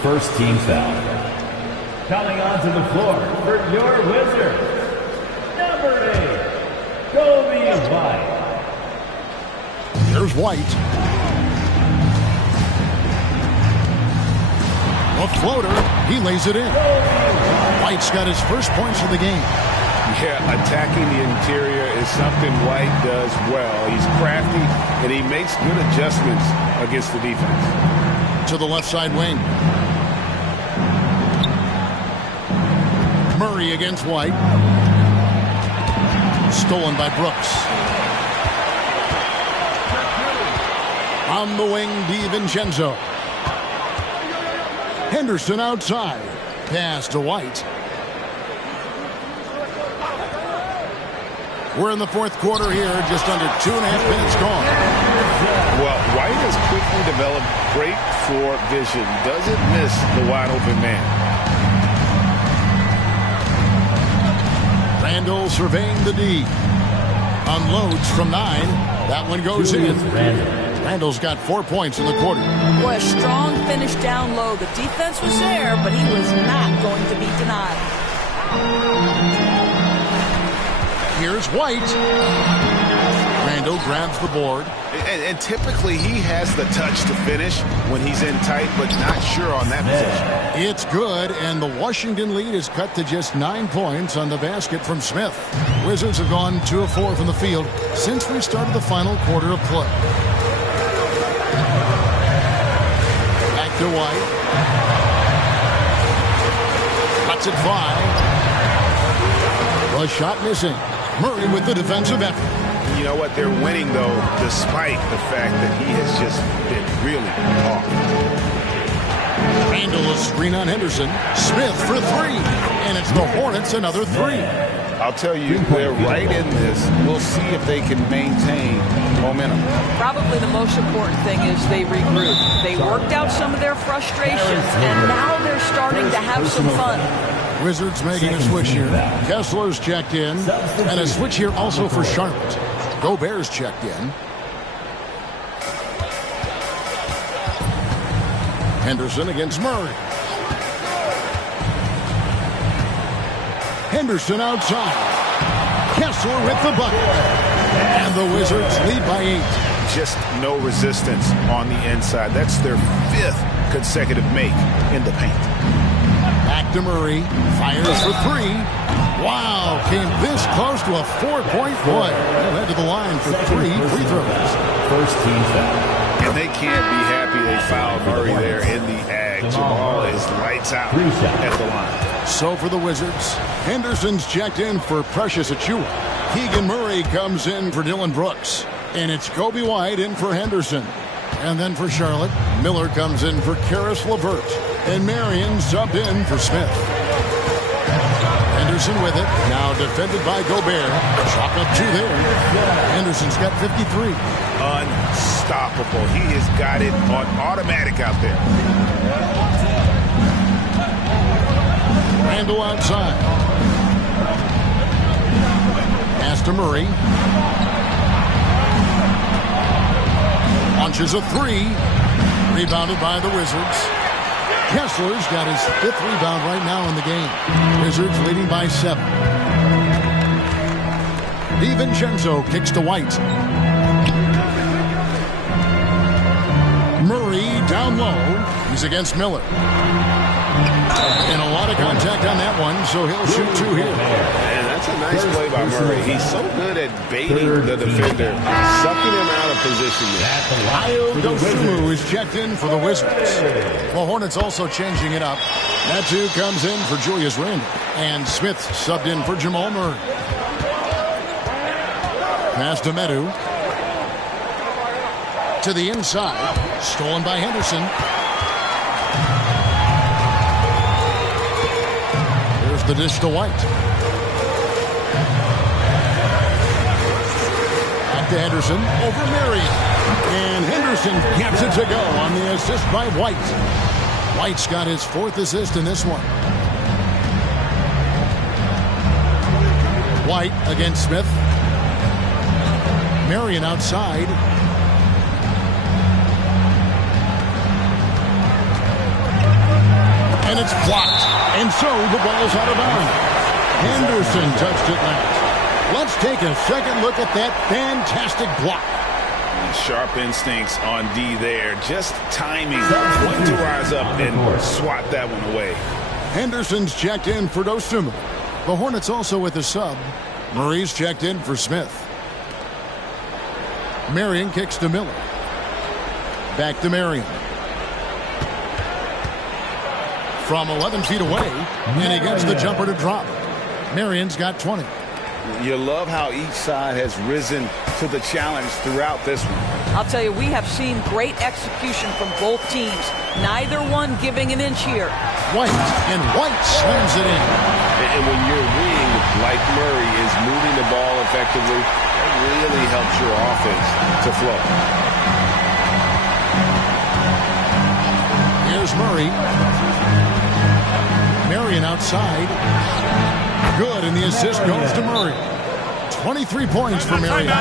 First team foul. Coming onto the floor for your Wizards, number 8, Kobe White. Here's White. A floater. He lays it in. White's got his first points of the game. Yeah, attacking the interior is something White does well. He's crafty, and he makes good adjustments against the defense. To the left side wing. Murray against White. Stolen by Brooks. On the wing, DiVincenzo. Henderson outside. Pass to White. We're in the fourth quarter here, just under 2.5 minutes gone. Well, White has quickly developed great floor vision. Doesn't miss the wide open man. Randle surveying the D. Unloads from 9. That one goes in. Randle's got 4 points in the quarter. Boy, a strong finish down low. The defense was there, but he was not going to be denied. Here's White. Randle grabs the board. And typically he has the touch to finish when he's in tight, but not sure on that position. It's good, and the Washington lead is cut to just 9 points on the basket from Smith. Wizards have gone 2 of 4 from the field since we started the final quarter of play. Back to White. Cuts it 5. The shot missing. Murray with the defensive effort. You know what? They're winning, though, despite the fact that he has just been really off. Randle a screen on Henderson. Smith for 3. And it's the Hornets another 3. I'll tell you, they're right in this. We'll see if they can maintain momentum. Probably the most important thing is they regroup. They worked out some of their frustrations, and now they're starting to have some fun. Wizards making a switch here. Kessler's checked in. And a switch here also for Charlotte. Gobert's checked in. Henderson against Murray. Henderson outside. Kessler with the bucket. And the Wizards lead by 8. Just no resistance on the inside. That's their 5th consecutive make in the paint. Back to Murray. Fires for 3. Wow, came this close to a 4-point play. Led to the line for 3 free throws. First team foul. And they can't be happy they fouled Murray there in the ag. Jamal is lights out at the line. So for the Wizards, Henderson's checked in for Precious Achua. Keegan Murray comes in for Dylan Brooks. And it's Kobe White in for Henderson. And then for Charlotte, Miller comes in for Karis LeVert. And Marion subbed in for Smith. Henderson with it. Now defended by Gobert. Chalk up 2 there. Henderson's got 53. Unstoppable. He has got it on automatic out there. Randle outside. Pass to Murray. Launches a 3. Rebounded by the Wizards. Kessler's got his 5th rebound right now in the game. Wizards leading by 7. DiVincenzo kicks to White. Murray down low. He's against Miller. And a lot of contact on that one, so he'll shoot 2 here. And that's a nice play by Murray. He's so good at baiting the defender, sucking him out of position. Dosunmu is checked in for the Wizards. The Hornets also changing it up. Metu comes in for Julius Randle. And Smith subbed in for Jamal Murray. Pass to Metu. To the inside. Stolen by Henderson. Here's the dish to White. Back to Henderson. Over Marion. And Henderson gets it to go on the assist by White. White's got his 4th assist in this one. White against Smith. Marion outside. And it's blocked. And so the ball's out of bounds. Henderson touched it last. Let's take a second look at that fantastic block. Sharp instincts on D there. Just timing when to rise up and swat that one away. Henderson's checked in for Dosunmu. The Hornets also with a sub. Murray's checked in for Smith. Marion kicks to Miller. Back to Marion. From 11 feet away, and he gets the jumper to drop. Marion's got 20. You love how each side has risen to the challenge throughout this one. I'll tell you, we have seen great execution from both teams. Neither one giving an inch here. White slams it in. And when your wing, like Murray, is moving the ball effectively, it really helps your offense to flow. Here's Murray. Marion outside. Good, and the assist goes to Murray. 23 points for Marion.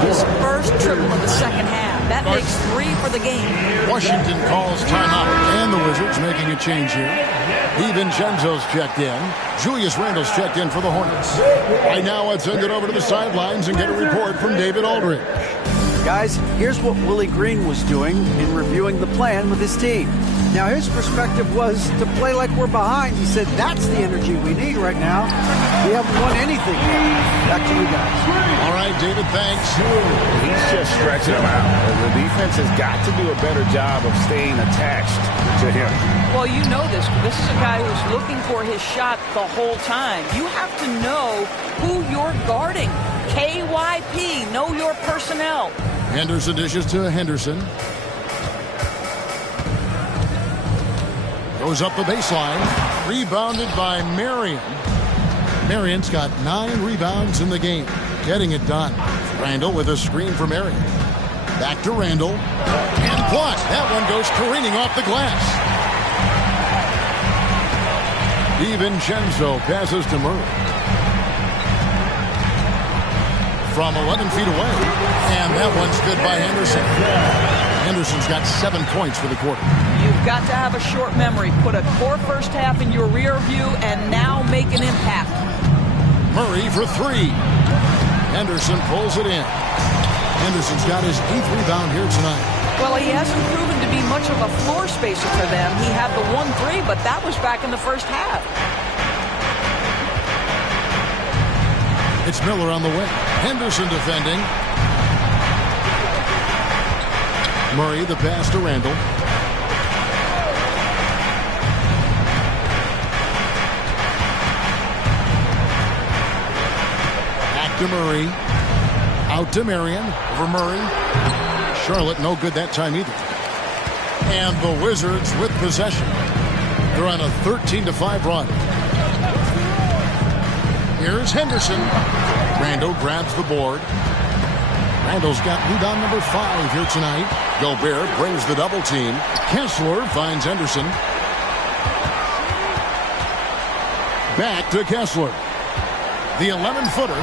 His first triple of the second half. That makes 3 for the game. Washington calls timeout, and the Wizards making a change here. DiVincenzo's checked in. Julius Randle's checked in for the Hornets. Right now, let's send it over to the sidelines and get a report from David Aldridge. Guys, here's what Willie Green was doing in reviewing the plan with his team. Now, his perspective was to play like we're behind. He said, that's the energy we need right now. We haven't won anything yet. Back to you guys. All right, David, thanks. He's just stretching him out. The defense has got to do a better job of staying attached to him. Well, you know this. This is a guy who's looking for his shot the whole time. You have to know who you're guarding. KYP, know your personnel. Henderson dishes to Henderson. Goes up the baseline. Rebounded by Marion. Marion's got 9 rebounds in the game. Getting it done. Randle with a screen for Marion. Back to Randle. And blocked. That one goes careening off the glass. DiVincenzo passes to Murray. From 11 feet away. And that one's good by Henderson. Henderson's got 7 points for the quarter. You've got to have a short memory. Put a core first half in your rear view and now make an impact. Murray for 3. Henderson pulls it in. Henderson's got his 8th rebound here tonight. Well, he hasn't proven to be much of a floor spacer for them. He had the 1-3, but that was back in the first half. It's Miller on the wing. Henderson defending. Murray, the pass to Randle. Back to Murray. Out to Marion. Over Murray. Charlotte, no good that time either. And the Wizards with possession. They're on a 13-5 run. Here's Henderson. Randle grabs the board. Randle's got rebound number 5 here tonight. Gobert brings the double team. Kessler finds Henderson. Back to Kessler. The 11-footer.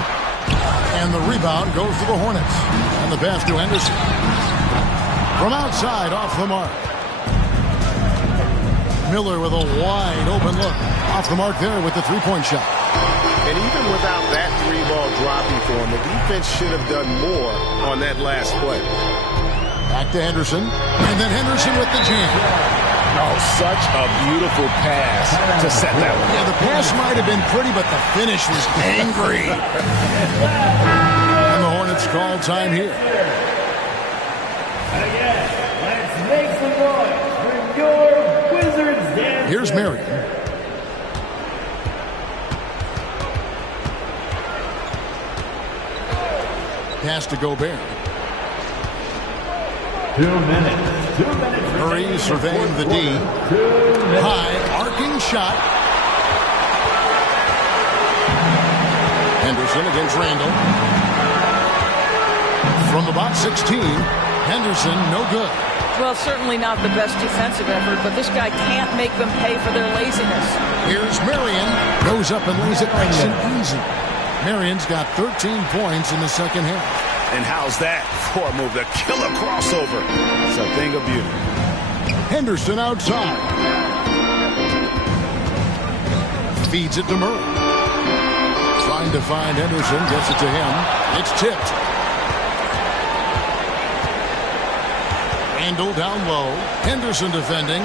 And the rebound goes to the Hornets. And the pass to Henderson. From outside, off the mark. Miller with a wide open look. Off the mark there with the three-point shot. And even without that 3-ball dropping for him, the defense should have done more on that last play. Back to Henderson. And then Henderson with the jam. Oh, such a beautiful pass to set that one. Yeah, the pass might have been pretty, but the finish was angry. And the Hornets call time here. And again, let's make some noise for your Wizards dance. Here's Marion. Pass to Gobert. 2 minutes. 2 minutes. Murray surveying the D. High, arcing shot. Henderson against Randall. From about 16, Henderson no good. Well, certainly not the best defensive effort, but this guy can't make them pay for their laziness. Here's Marion. Goes up and lays it nice and easy. Marion's got 13 points in the second half. And how's that for a move? The killer crossover. It's a thing of beauty. Henderson outside. Feeds it to Murray. Trying to find Henderson. Gets it to him. It's tipped. Randall down low. Henderson defending.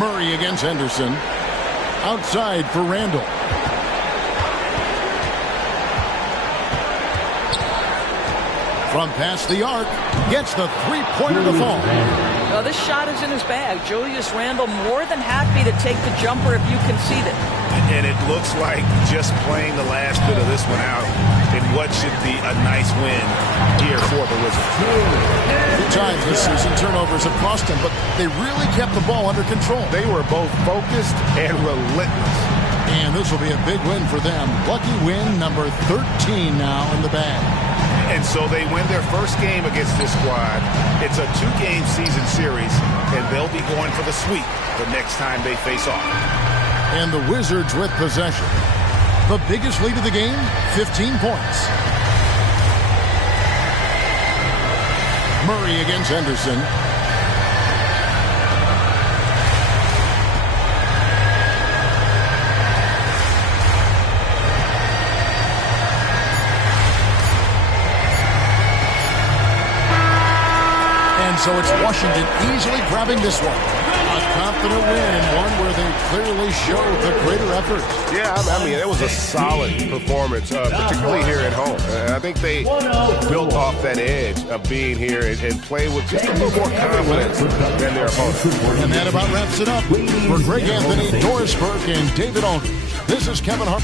Murray against Henderson. Outside for Randall. From past the arc, gets the three-pointer to fall. Well, this shot is in his bag. Julius Randle more than happy to take the jumper if you concede it. And it looks like just playing the last bit of this one out in what should be a nice win here for the Wizards. 2 times this season, turnovers have cost them, but they really kept the ball under control. They were both focused and relentless. And this will be a big win for them. Lucky win number 13 now in the bag. And so they win their first game against this squad. It's a 2-game season series, and they'll be going for the sweep the next time they face off. And the Wizards with possession. The biggest lead of the game, 15 points. Murray against Henderson. So it's Washington easily grabbing this one. A confident win and one where they clearly showed the greater effort. Yeah, I mean, it was a solid performance, particularly here at home. I think they built off that edge of being here and played with just a little more confidence than their opponents. And that about wraps it up. For Greg Anthony, Doris Burke, and David Aldridge, this is Kevin Hart.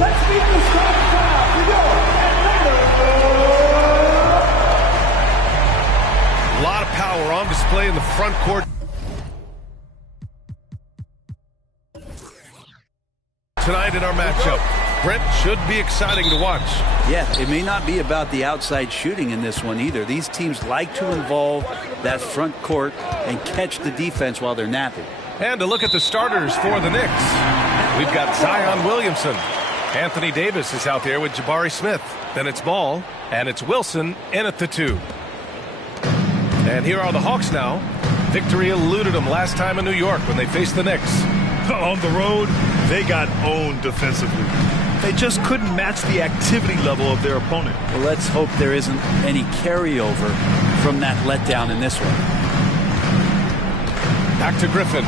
Let's meet the starting five for your A lot of power on display in the front court. Tonight in our matchup, Brent, should be exciting to watch. Yeah, it may not be about the outside shooting in this one either. These teams like to involve that front court and catch the defense while they're napping. And to look at the starters for the Knicks, we've got Zion Williamson. Anthony Davis is out there with Jabari Smith. Then it's Ball, and it's Wilson in at the 2. And here are the Hawks now. Victory eluded them last time in New York when they faced the Knicks. On the road, they got owned defensively. They just couldn't match the activity level of their opponent. Well, let's hope there isn't any carryover from that letdown in this one. Back to Griffin.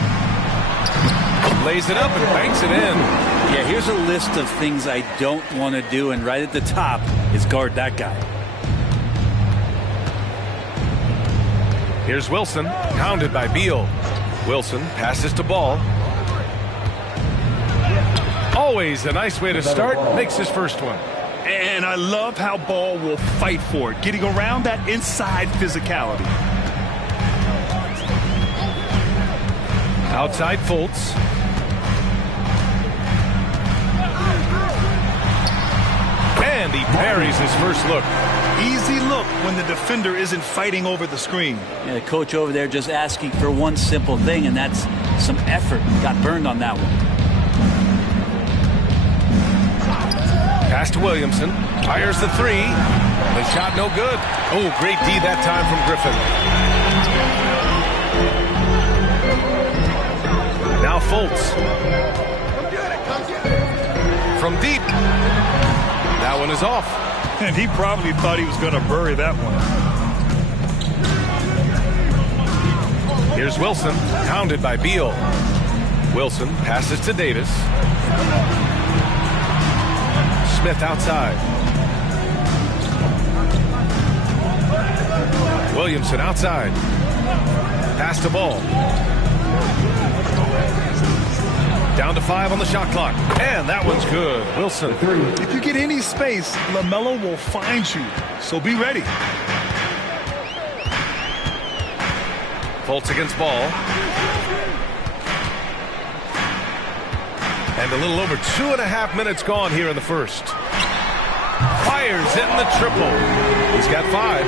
Lays it up and banks it in. Yeah, here's a list of things I don't want to do, and right at the top is guard that guy. Here's Wilson, pounded by Beal. Wilson passes to Ball. Always a nice way to start, makes his first one. And I love how Ball will fight for it, getting around that inside physicality. Outside Fultz. And he parries his first look. Easy look when the defender isn't fighting over the screen. Yeah, the coach over there just asking for one simple thing, and that's some effort. Got burned on that one. Pass to Williamson. Fires the three. The shot no good. Oh, great D that time from Griffin. Now Fultz. From deep. That one is off. And he probably thought he was going to bury that one. Here's Wilson, pounded by Beal. Wilson passes to Davis. Smith outside. Williamson outside. Pass to Ball. Down to 5 on the shot clock. And that one's good. Wilson. If you get any space, LaMelo will find you. So be ready. Fultz against Ball. And a little over 2.5 minutes gone here in the first. Fires in the triple. He's got 5.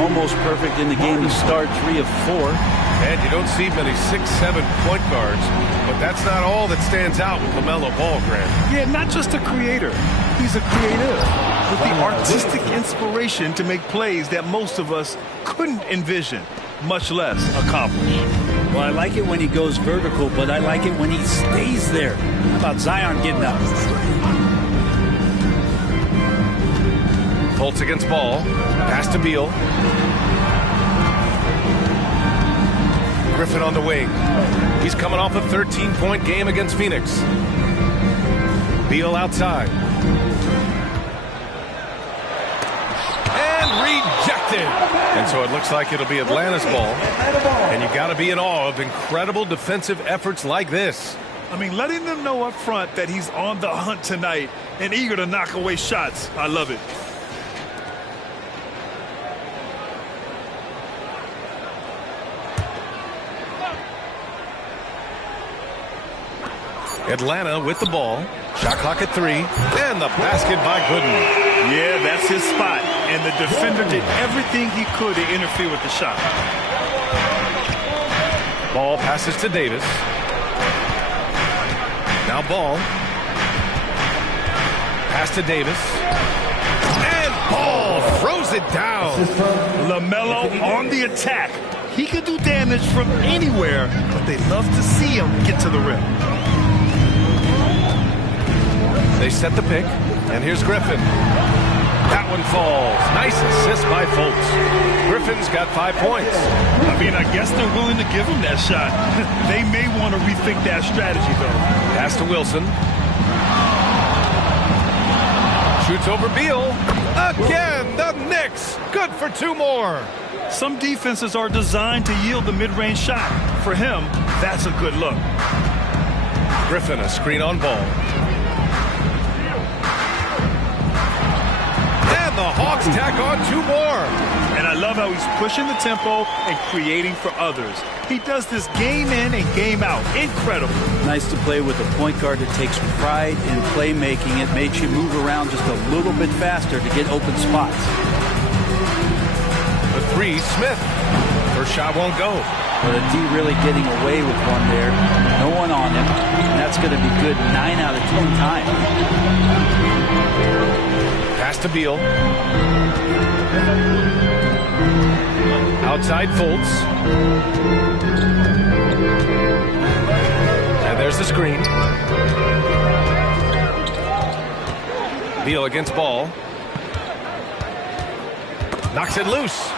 Almost perfect in the game to start, 3 of 4. And you don't see many 6'7" point guards, but that's not all that stands out with LaMelo Ball, Grant. Yeah, not just a creator. He's a creative with the artistic inspiration to make plays that most of us couldn't envision, much less accomplish. Well, I like it when he goes vertical, but I like it when he stays there. How about Zion getting out? Fultz against Ball. Pass to Beal. Griffin on the wing. He's coming off a 13-point game against Phoenix. Beal outside. And rejected. And so it looks like it'll be Atlanta's ball. And you got to be in awe of incredible defensive efforts like this. I mean, letting them know up front that he's on the hunt tonight and eager to knock away shots. I love it. Atlanta with the ball. Shot clock at 3. And the basket by Gooden. Yeah, that's his spot. And the defender did everything he could to interfere with the shot. Ball passes to Davis. Now Ball. Pass to Davis. And Ball throws it down. LaMelo on the attack. He could do damage from anywhere, but they love to see him get to the rim. They set the pick, and here's Griffin. That one falls. Nice assist by Fultz. Griffin's got 5 points. I mean, I guess they're willing to give him that shot. They may want to rethink that strategy, though. Pass to Wilson. Shoots over Beal. Again, the Knicks. Good for 2 more. Some defenses are designed to yield the mid-range shot. For him, that's a good look. Griffin, a screen on Ball. The Hawks tack on 2 more. And I love how he's pushing the tempo and creating for others. He does this game in and game out. Incredible. Nice to play with a point guard that takes pride in playmaking. It makes you move around just a little bit faster to get open spots. The 3, Smith. First shot won't go. But a D really getting away with one there. No one on him. And that's going to be good 9 out of 10 times. Pass to Beal. Outside Fultz. And there's the screen. Beal against Ball. Knocks it loose.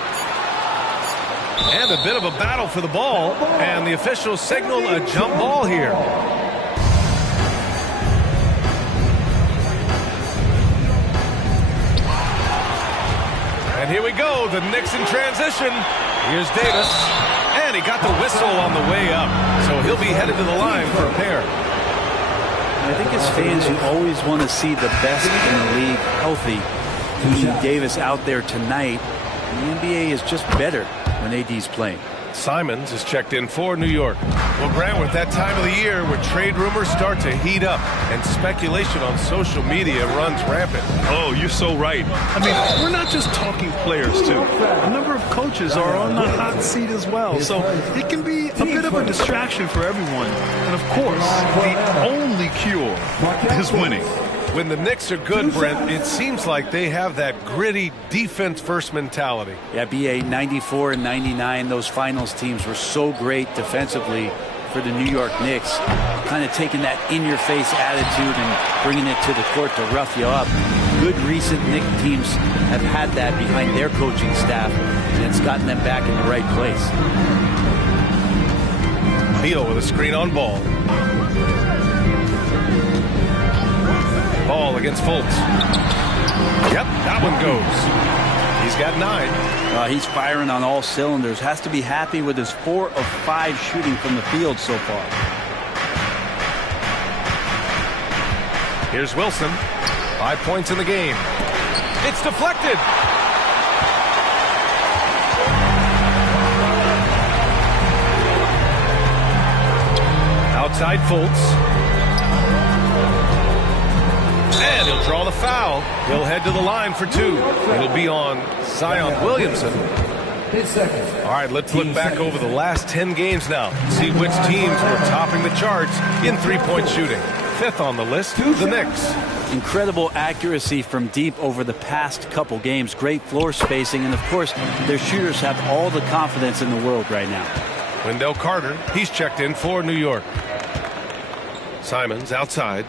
And a bit of a battle for the ball. And the officials signal a jump ball here. And here we go, the Knicks in transition. Here's Davis, and he got the whistle on the way up. So he'll be headed to the line for a pair. I think as fans, you always want to see the best in the league healthy. Davis out there tonight. The NBA is just better when AD's playing. Simons is checked in for New York. Well, Grant, we're at that time of the year where trade rumors start to heat up and speculation on social media runs rampant. Oh, you're so right. I mean, we're not just talking players, too. A number of coaches are on the hot seat as well, so it can be a bit of a distraction for everyone. And, of course, the only cure is winning. When the Knicks are good, Brent, it seems like they have that gritty defense-first mentality. Yeah, BA 94 and 99, those finals teams were so great defensively for the New York Knicks. Kind of taking that in-your-face attitude and bringing it to the court to rough you up. Good recent Knicks teams have had that behind their coaching staff, and it's gotten them back in the right place. Beal with a screen on Ball. Ball against Fultz. Yep, that one goes. He's got 9. He's firing on all cylinders. Has to be happy with his 4 of 5 shooting from the field so far. Here's Wilson. 5 points in the game. It's deflected. Outside Fultz. And he'll draw the foul. He'll head to the line for 2. It'll be on Zion Williamson. All right, let's look back over the last 10 games now. See which teams were topping the charts in three-point shooting. 5th on the list, the Knicks. Incredible accuracy from deep over the past couple games. Great floor spacing, and of course, their shooters have all the confidence in the world right now. Wendell Carter, he's checked in for New York. Simons outside.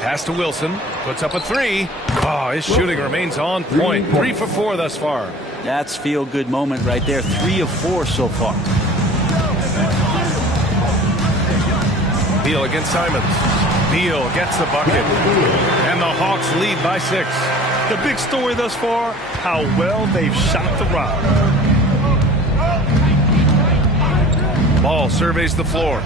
Pass to Wilson. Puts up a 3. Oh, his shooting remains on point. 3 for 4 thus far. That's feel-good moment right there. 3 of 4 so far. Beal against Simons. Beal gets the bucket. And the Hawks lead by 6. The big story thus far, how well they've shot the rock. Ball surveys the floor.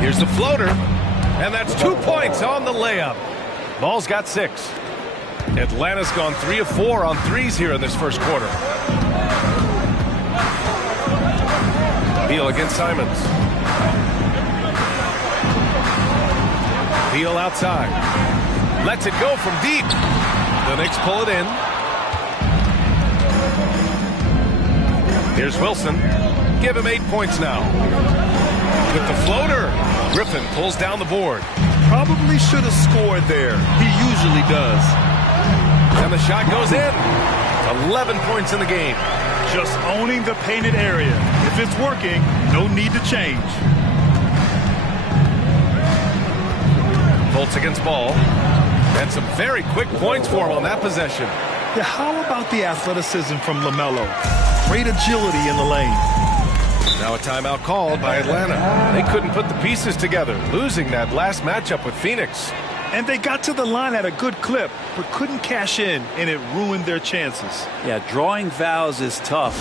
Here's the floater, and that's 2 points on the layup. Ball's got 6. Atlanta's gone 3 of 4 on threes here in this first quarter. Beal against Simons. Beal outside. Lets it go from deep. The Knicks pull it in. Here's Wilson. Give him 8 points now. With the floater, Griffin pulls down the board. Probably should have scored there. He usually does. And the shot goes in. 11 points in the game. Just owning the painted area. If it's working, no need to change. Fultz against Ball. And some very quick points for him on that possession. Yeah, how about the athleticism from LaMelo? Great agility in the lane. Now a timeout called by Atlanta. They couldn't put the pieces together, losing that last matchup with Phoenix. And they got to the line at a good clip, but couldn't cash in, and it ruined their chances. Yeah, drawing fouls is tough,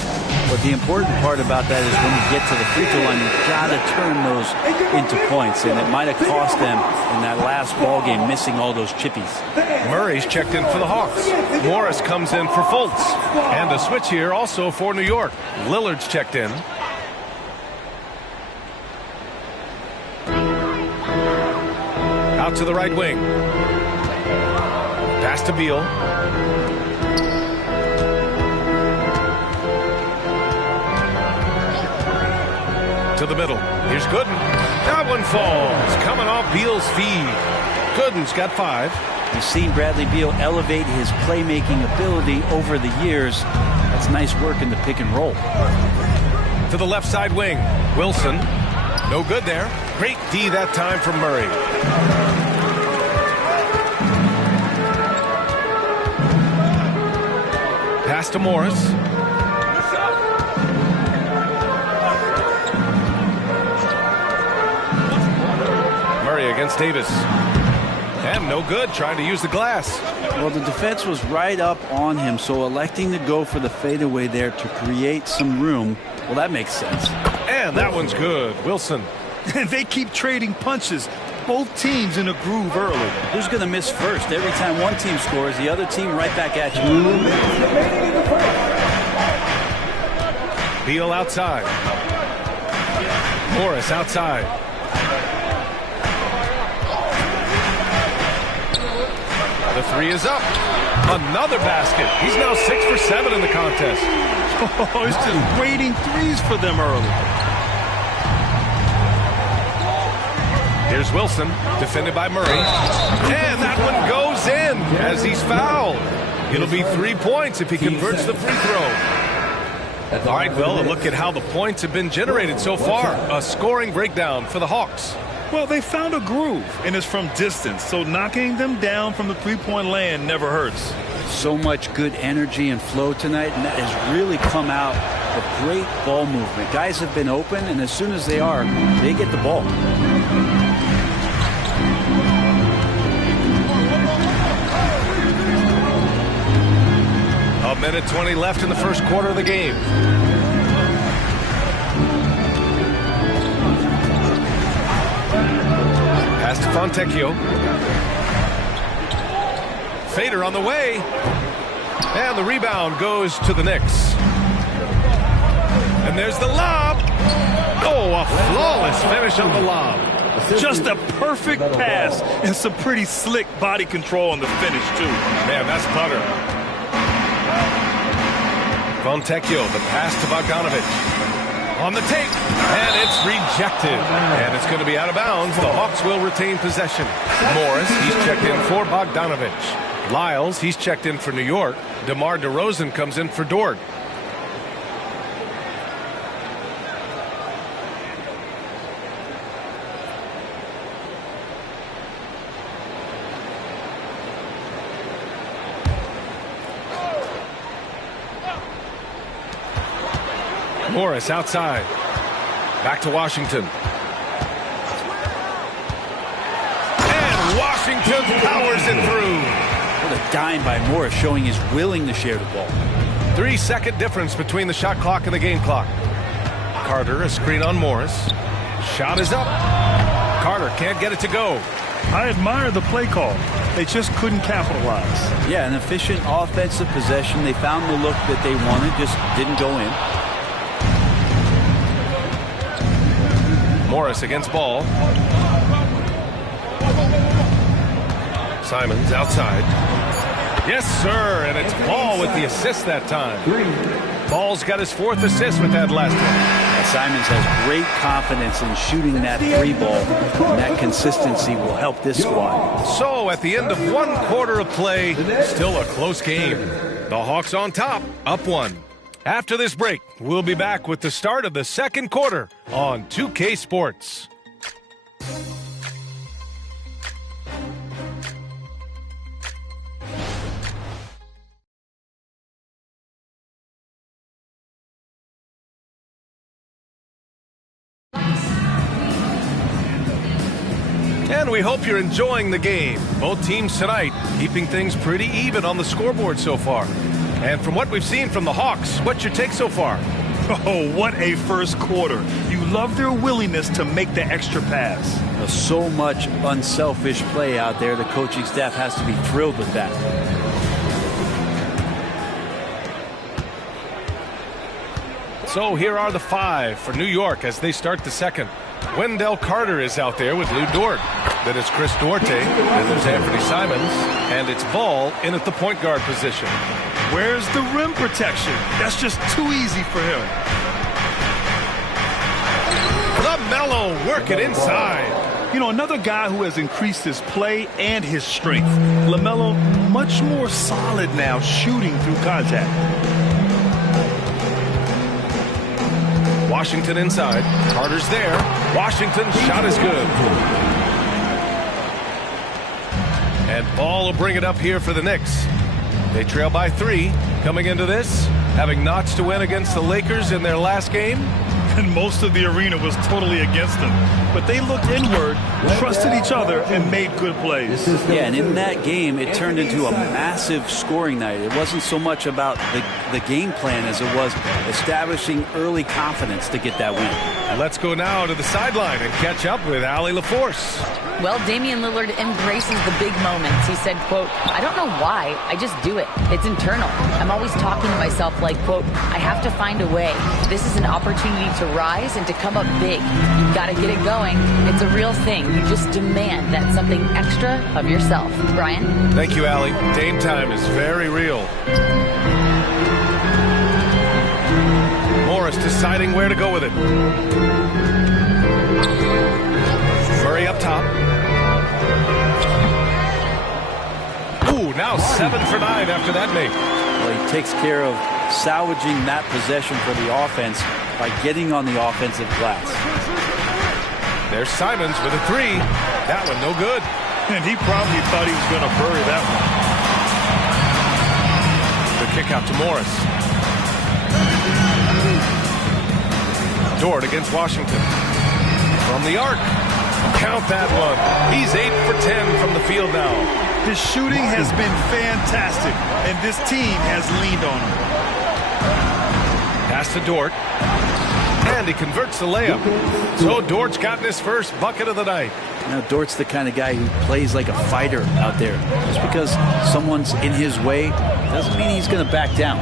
but the important part about that is when you get to the free throw line, you've got to turn those into points, and it might have cost them in that last ball game, missing all those chippies. Murray's checked in for the Hawks. Morris comes in for Fultz. And a switch here also for New York. Lillard's checked in. Out to the right wing. Pass to Beal. To the middle. Here's Gooden. That one falls. Coming off Beal's feed. Gooden's got 5. You've seen Bradley Beal elevate his playmaking ability over the years. That's nice work in the pick and roll. To the left side wing. Wilson. No good there. Great D that time from Murray. Pass to Morris. Murray against against Davis. And no good, trying to use the glass. Well, the defense was right up on him, so electing to go for the fadeaway there to create some room, well, that makes sense. And that one's good. Wilson. They keep trading punches. Both teams in a groove early. Who's going to miss first? Every time one team scores, the other team right back at you. Beal outside. Morris outside. The three is up. Another basket. He's now 6 for 7 in the contest. Oh, it's just waiting threes for them early. Here's Wilson, defended by Murray. And that one goes in as he's fouled. It'll be 3 points if he converts the free throw. All right, well, a look at how the points have been generated so far. A scoring breakdown for the Hawks. Well, they found a groove, and it's from distance, so knocking them down from the three-point land never hurts. So much good energy and flow tonight, and that has really come out of great ball movement. Guys have been open, and as soon as they are, they get the ball. A minute 20 left in the first quarter of the game. Pass to Fontecchio. Fader on the way. And the rebound goes to the Knicks. And there's the lob. Oh, a flawless finish on the lob. Just a perfect pass and some pretty slick body control on the finish, too. Man, that's butter. Fontecchio, the pass to Bogdanovich. On the take, and it's rejected. And it's going to be out of bounds. The Hawks will retain possession. Morris, he's checked in for Bogdanovich. Lyles, he's checked in for New York. DeMar DeRozan comes in for Dort. Morris outside. Back to Washington. And Washington powers it through. What a dime by Morris, showing his willing to share the ball. 3-second difference between the shot clock and the game clock. Carter, a screen on Morris. Shot is up. Carter can't get it to go. I admire the play call. They just couldn't capitalize. Yeah, an efficient offensive possession. They found the look that they wanted, just didn't go in. Morris against Ball. Simons outside. Yes, sir, and it's Ball with the assist that time. Ball's got his 4th assist with that last one. Yeah, Simons has great confidence in shooting that three ball, and that consistency will help this squad. So at the end of 1 quarter of play, still a close game. The Hawks on top, up 1. After this break, we'll be back with the start of the second quarter on 2K Sports. And we hope you're enjoying the game. Both teams tonight keeping things pretty even on the scoreboard so far. And from what we've seen from the Hawks, what's your take so far? Oh, what a first quarter. You love their willingness to make the extra pass. So much unselfish play out there. The coaching staff has to be thrilled with that. So here are the 5 for New York as they start the second. Wendell Carter is out there with Lou Dort. Then it's Chris Duarte. Then there's Anthony Simons. And it's Ball in at the point guard position. Where's the rim protection? That's just too easy for him. LaMelo working inside. You know, another guy who has increased his play and his strength. LaMelo much more solid now shooting through contact. Washington inside. Carter's there. Washington's shot is good. And Ball will bring it up here for the Knicks. They trail by 3 coming into this, having notched a win against the Lakers in their last game. and most of the arena was totally against them. But they looked inward, trusted each other, and made good plays. Yeah, and in that game, it turned into a massive scoring night. It wasn't so much about the game plan as it was establishing early confidence to get that win. Let's go now to the sideline and catch up with Allie LaForce. Well, Damian Lillard embraces the big moments. He said, quote, "I don't know why, I just do it. It's internal. I'm always talking to myself like, quote, I have to find a way. This is an opportunity to rise and to come up big. You've got to get it going. It's a real thing. You just demand that something extra of yourself." Brian? Thank you, Allie. Dame time is very real. Morris deciding where to go with it. Murray up top. Ooh, now 7 for 9 after that make. Well, he takes care of salvaging that possession for the offense by getting on the offensive glass. There's Simons with a 3. That one no good. And he probably thought he was going to bury that one. The kick out to Morris. Dort against Washington. From the arc. Count that one. He's 8 for 10 from the field now. His shooting has been fantastic, and this team has leaned on him. Pass to Dort. And he converts the layup. So Dort's gotten his first bucket of the night. Now, Dort's the kind of guy who plays like a fighter out there. Just because someone's in his way doesn't mean he's going to back down.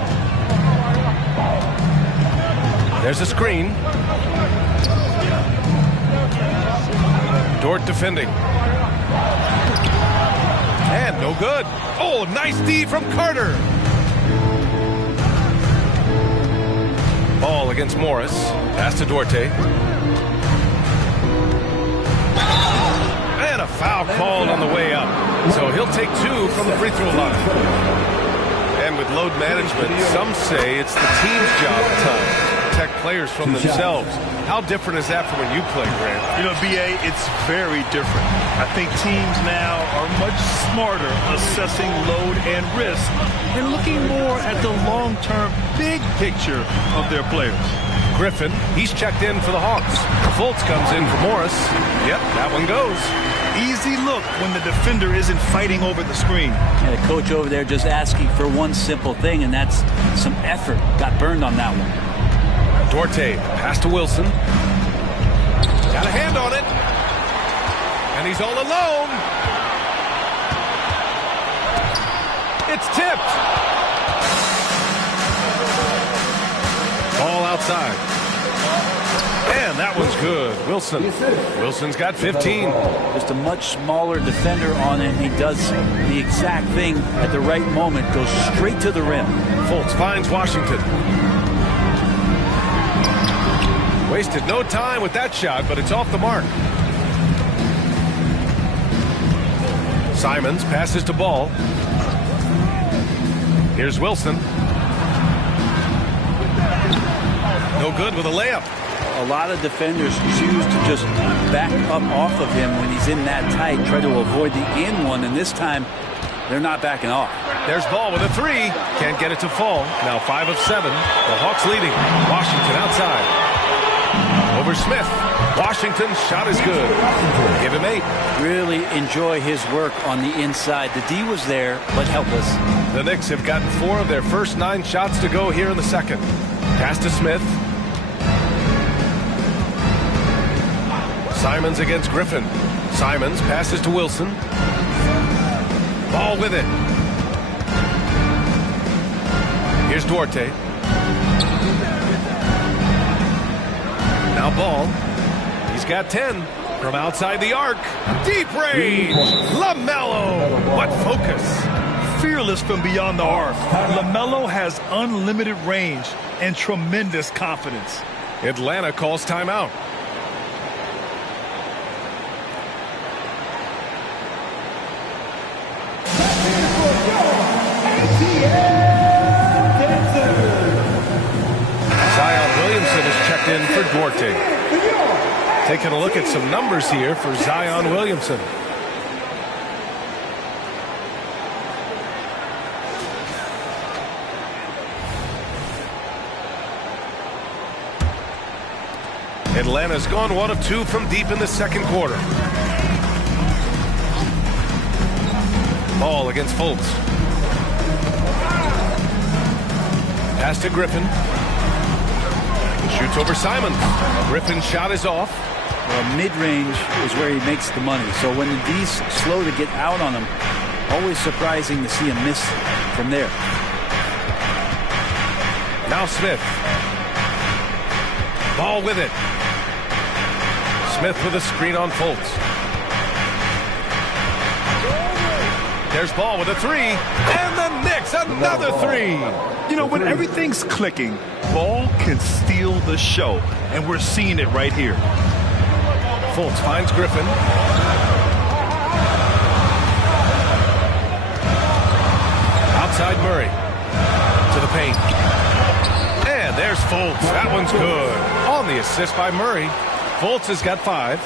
There's a screen. Dort defending. And no good. Oh, nice D from Carter. Ball against Morris. Pass to Duarte. And a foul called on the way up. So he'll take 2 from the free throw line. And with load management, some say it's the team's job at times to protect players from themselves. How different is that from when you played, Grant? You know, B.A., it's very different. I think teams now are much smarter assessing load and risk and looking more at the long-term big picture of their players. Griffin, he's checked in for the Hawks. Fultz comes in for Morris. Yep, that one goes. Easy look when the defender isn't fighting over the screen. And the coach over there just asking for one simple thing, and that's some effort. Got burned on that one. Duarte, pass to Wilson. Got a hand on it. And he's all alone. It's tipped. Ball outside. And that one's good. Wilson's got 15. Just a much smaller defender on it. He does the exact thing at the right moment. Goes straight to the rim. Fultz finds Washington. Wasted no time with that shot, but it's off the mark. Simons passes to Ball. Here's Wilson. No good with a layup. A lot of defenders choose to just back up off of him when he's in that tight, try to avoid the in one, and this time they're not backing off. There's Ball with a 3. Can't get it to fall. Now 5 of 7. The Hawks leading. Washington outside. Over Smith. Washington's shot is good. Give him 8. Really enjoy his work on the inside. The D was there, but helpless. The Knicks have gotten 4 of their first 9 shots to go here in the second. Pass to Smith. Simons against Griffin. Simons passes to Wilson. Ball with it. Here's Duarte. Now Ball. He's got 10 from outside the arc. Deep range. LaMelo. What focus. Fearless from beyond the arc. LaMelo has unlimited range and tremendous confidence. Atlanta calls timeout. Zion Williamson is checked in for Duarte. Taking a look at some numbers here for Zion Williamson. Atlanta's gone 1 of 2 from deep in the second quarter. Ball against Fultz. Pass to Griffin. Shoots over Simons. Griffin's shot is off. Well, mid-range is where he makes the money. So when the D's slow to get out on him, always surprising to see him miss from there. Now Smith. Ball with it. Smith with a screen on Fultz. There's Ball with a 3. And the Knicks, another 3. You know, when everything's clicking, Ball can steal the show. And we're seeing it right here. Fultz finds Griffin. Outside Murray. To the paint. And there's Fultz. That one's good. On the assist by Murray. Fultz has got 5.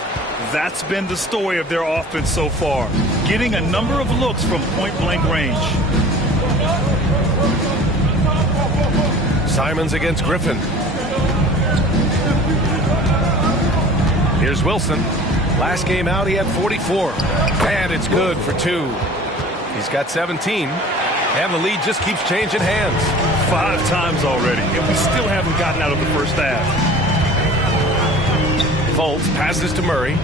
That's been the story of their offense so far. Getting a number of looks from point-blank range. Simons against Griffin. Here's Wilson. Last game out, he had 44. And it's good for 2. He's got 17. And the lead just keeps changing hands. 5 times already, and we still haven't gotten out of the first half. Fultz passes to Murray.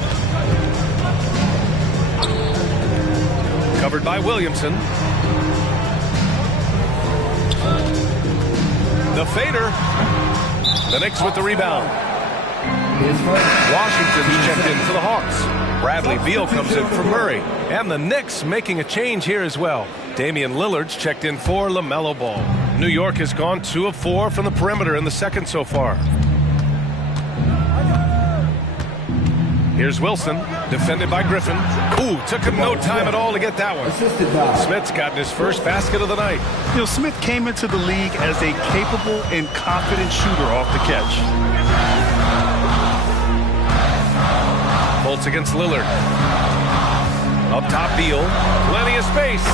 Covered by Williamson. The fader. The Knicks with the rebound. Washington's checked in for the Hawks. Bradley Beal comes in for Murray. And the Knicks making a change here as well. Damian Lillard's checked in for LaMelo Ball. New York has gone 2 of 4 from the perimeter in the second so far. Here's Wilson, defended by Griffin. Ooh, took him no time at all to get that one. Smith's gotten his first basket of the night. You know, Smith came into the league as a capable and confident shooter off the catch. Fultz against Lillard. Up top, Beal. Plenty of space.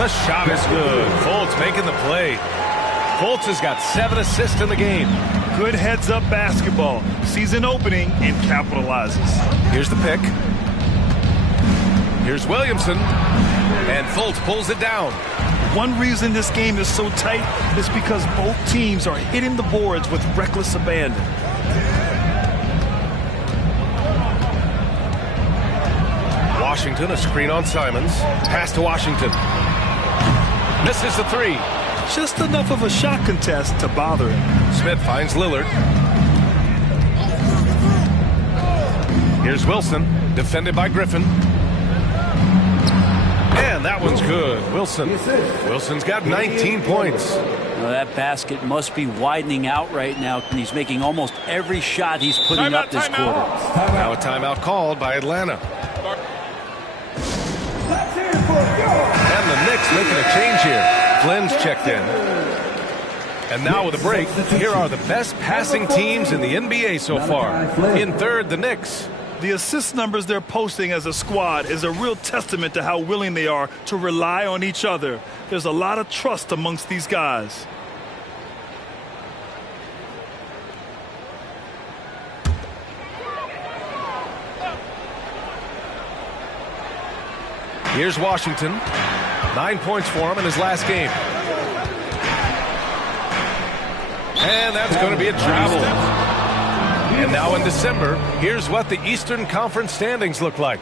The shot is good. Fultz making the play. Fultz has got 7 assists in the game. Good heads-up basketball. Sees an opening and capitalizes. Here's the pick. Here's Williamson. And Fultz pulls it down. One reason this game is so tight is because both teams are hitting the boards with reckless abandon. Washington, a screen on Simons. Pass to Washington. Misses the 3. Just enough of a shot contest to bother him. Smith finds Lillard. Here's Wilson, defended by Griffin. And that one's good. Wilson's got 19 points. Well, that basket must be widening out right now, and he's making almost every shot he's putting up this quarter. Now a timeout called by Atlanta. And the Knicks making a change here. Glenn's checked in. And now with a break, here are the best passing teams in the NBA so far. In third, the Knicks. The assist numbers they're posting as a squad is a real testament to how willing they are to rely on each other. There's a lot of trust amongst these guys. Here's Washington. 9 points for him in his last game. And that's going to be a travel. And now in December, here's what the Eastern Conference standings look like.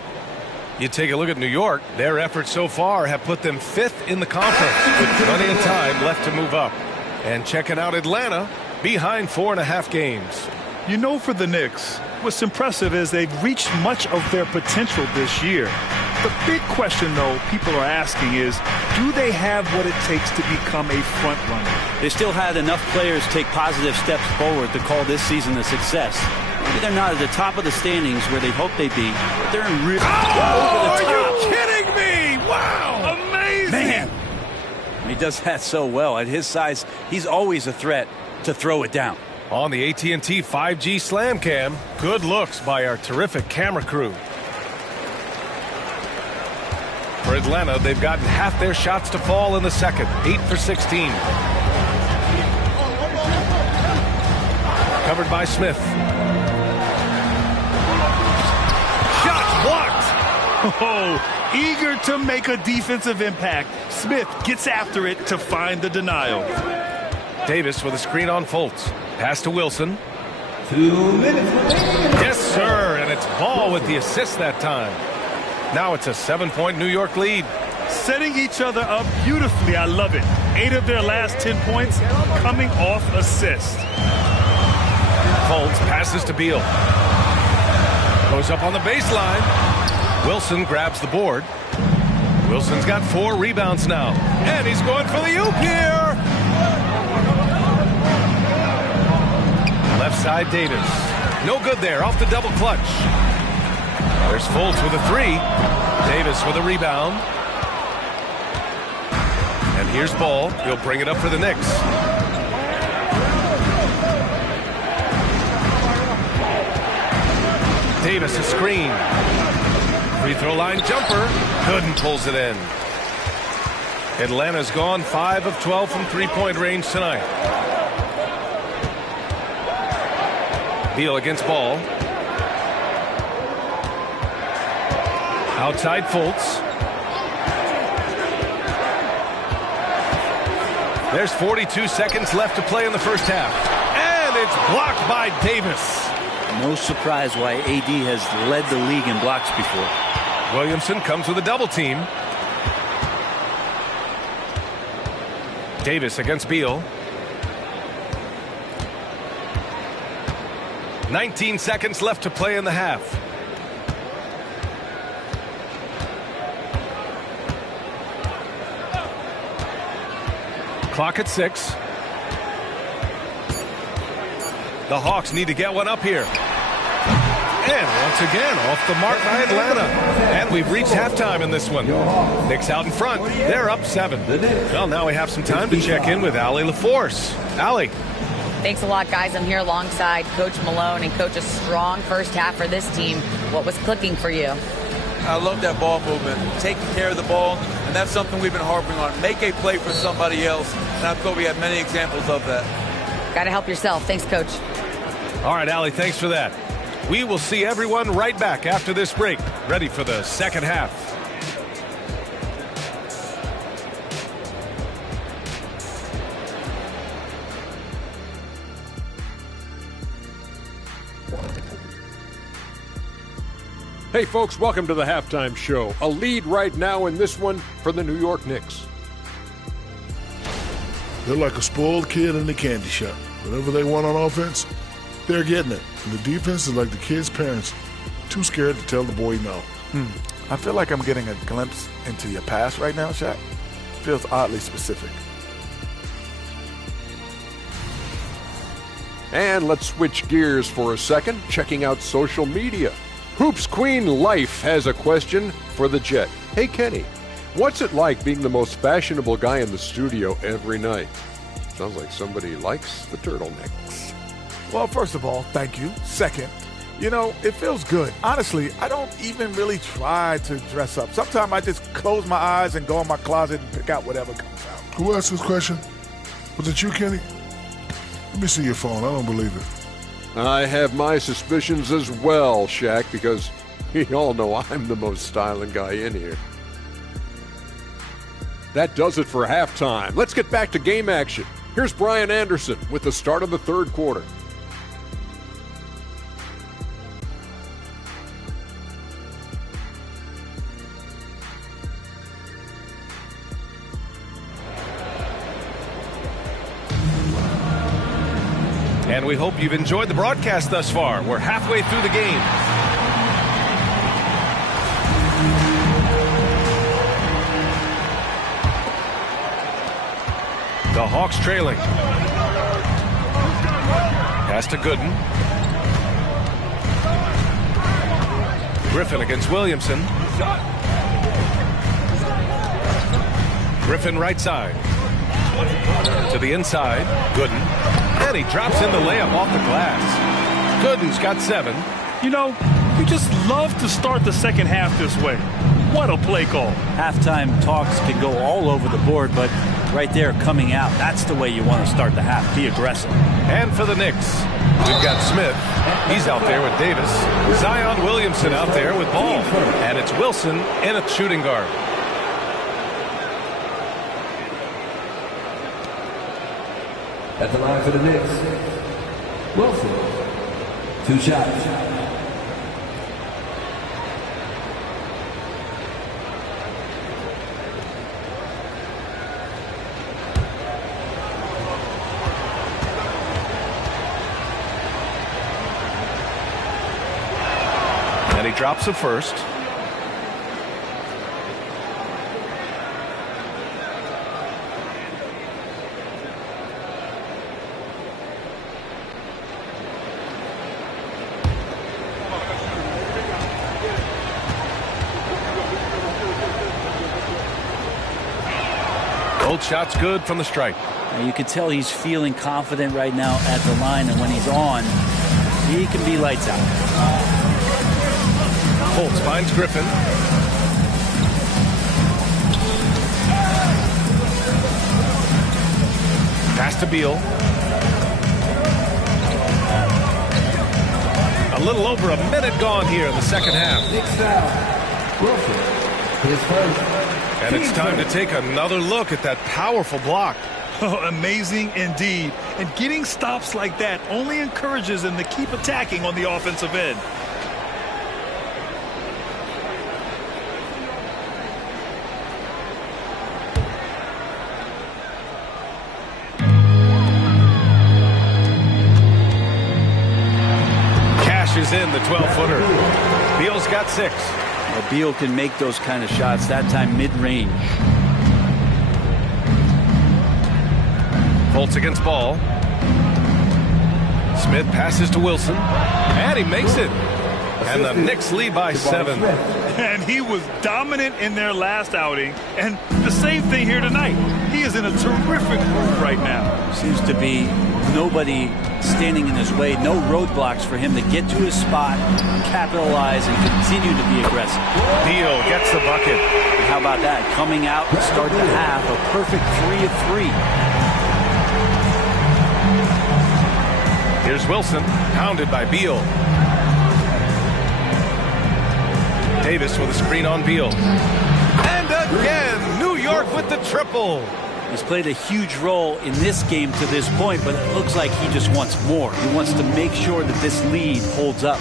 You take a look at New York. Their efforts so far have put them 5th in the conference with plenty of time left to move up. And checking out Atlanta, behind 4.5 games. You know, for the Knicks, what's impressive is they've reached much of their potential this year. The big question, though, people are asking is, do they have what it takes to become a front runner? They still had enough players take positive steps forward to call this season a success. Maybe they're not at the top of the standings where they hope they'd be, but they're in real over the top. Are you kidding me? Wow! Amazing! Man, he does that so well. At his size, he's always a threat to throw it down. On the AT&T 5G Slam Cam, good looks by our terrific camera crew. For Atlanta, they've gotten half their shots to fall in the second, 8 for 16. Covered by Smith. Oh, eager to make a defensive impact. Smith gets after it to find the denial. Davis with a screen on Fultz. Pass to Wilson. 2 minutes remaining. Yes, sir. And it's Ball with the assist that time. Now it's a 7-point New York lead. Setting each other up beautifully. I love it. 8 of their last 10 points coming off assist. Fultz passes to Beal. Goes up on the baseline. Wilson grabs the board. Wilson's got 4 rebounds now. And he's going for the oop here. Left side Davis. No good there. Off the double clutch. There's Fultz with a 3. Davis with a rebound. And here's Ball. He'll bring it up for the Knicks. Davis a screen. Free throw line jumper. Gooden pulls it in. Atlanta's gone 5 of 12 from three-point range tonight. Beal against Ball. Outside Fultz. There's 42 seconds left to play in the first half. And it's blocked by Davis. No surprise why AD has led the league in blocks before. Williamson comes with a double team. Davis against Beal. 19 seconds left to play in the half. Clock at 6. The Hawks need to get one up here. And once again, off the mark by Atlanta. And we've reached halftime in this one. Knicks out in front. They're up 7. Well, now we have some time to check in with Allie LaForce. Allie. Thanks a lot, guys. I'm here alongside Coach Malone, and Coach, a strong first half for this team. What was clicking for you? I love that ball movement, taking care of the ball, and that's something we've been harping on. Make a play for somebody else, and I thought we had many examples of that. Got to help yourself. Thanks, Coach. All right, Allie, thanks for that. We will see everyone right back after this break, ready for the second half. Hey folks, welcome to the halftime show. A lead right now in this one for the New York Knicks. They're like a spoiled kid in the candy shop. Whatever they want on offense, they're getting it. And the defense is like the kid's parents, too scared to tell the boy no. I feel like I'm getting a glimpse into your past right now, Shaq. Feels oddly specific. And let's switch gears for a second, checking out social media. Hoops Queen Life has a question for the Jet. Hey, Kenny, what's it like being the most fashionable guy in the studio every night? Sounds like somebody likes the turtlenecks. Well, first of all, thank you. Second, you know, it feels good. Honestly, I don't even really try to dress up. Sometimes I just close my eyes and go in my closet and pick out whatever comes out. Who asked this question? Was it you, Kenny? Let me see your phone. I don't believe it. I have my suspicions as well, Shaq, because you all know I'm the most styling guy in here. That does it for halftime. Let's get back to game action. Here's Brian Anderson with the start of the third quarter. And we hope you've enjoyed the broadcast thus far. We're halfway through the game. The Hawks trailing. Pass to Gooden. Griffin against Williamson. Griffin right side. To the inside. Gooden. And he drops in the layup off the glass. Gooden's got 7. You know, you just love to start the second half this way. What a play call. Halftime talks can go all over the board, but right there coming out. That's the way you want to start the half. Be aggressive. And for the Knicks, we've got Smith. He's out there with Davis. Zion Williamson out there with Ball. And it's Wilson in a shooting guard. At the line for the Knicks, Wilson. 2 shots. And he drops it first. Both shots good from the stripe. You can tell he's feeling confident right now at the line, and when he's on, he can be lights out. Holtz finds Griffin. Pass to Beal. A little over a minute gone here in the second half. Sixth foul. Wilson. His first. And it's time to take another look at that powerful block. Oh, amazing indeed. And getting stops like that only encourages them to keep attacking on the offensive end. Cashes in the 12-footer. Beal's got 6. Well, Beal can make those kind of shots, that time mid-range. Holtz against Ball. Smith passes to Wilson. And he makes it. And the Knicks lead by 7. And he was dominant in their last outing. And the same thing here tonight. He is in a terrific groove right now. Seems to be nobody standing in his way. No roadblocks for him to get to his spot, capitalize, and continue to be aggressive. Beal gets the bucket. And how about that? Coming out to start the half, a perfect 3 of 3. Here's Wilson, pounded by Beal. Davis with a screen on Beal. And again, New York with the triple. He's played a huge role in this game to this point, but it looks like he just wants more. He wants to make sure that this lead holds up.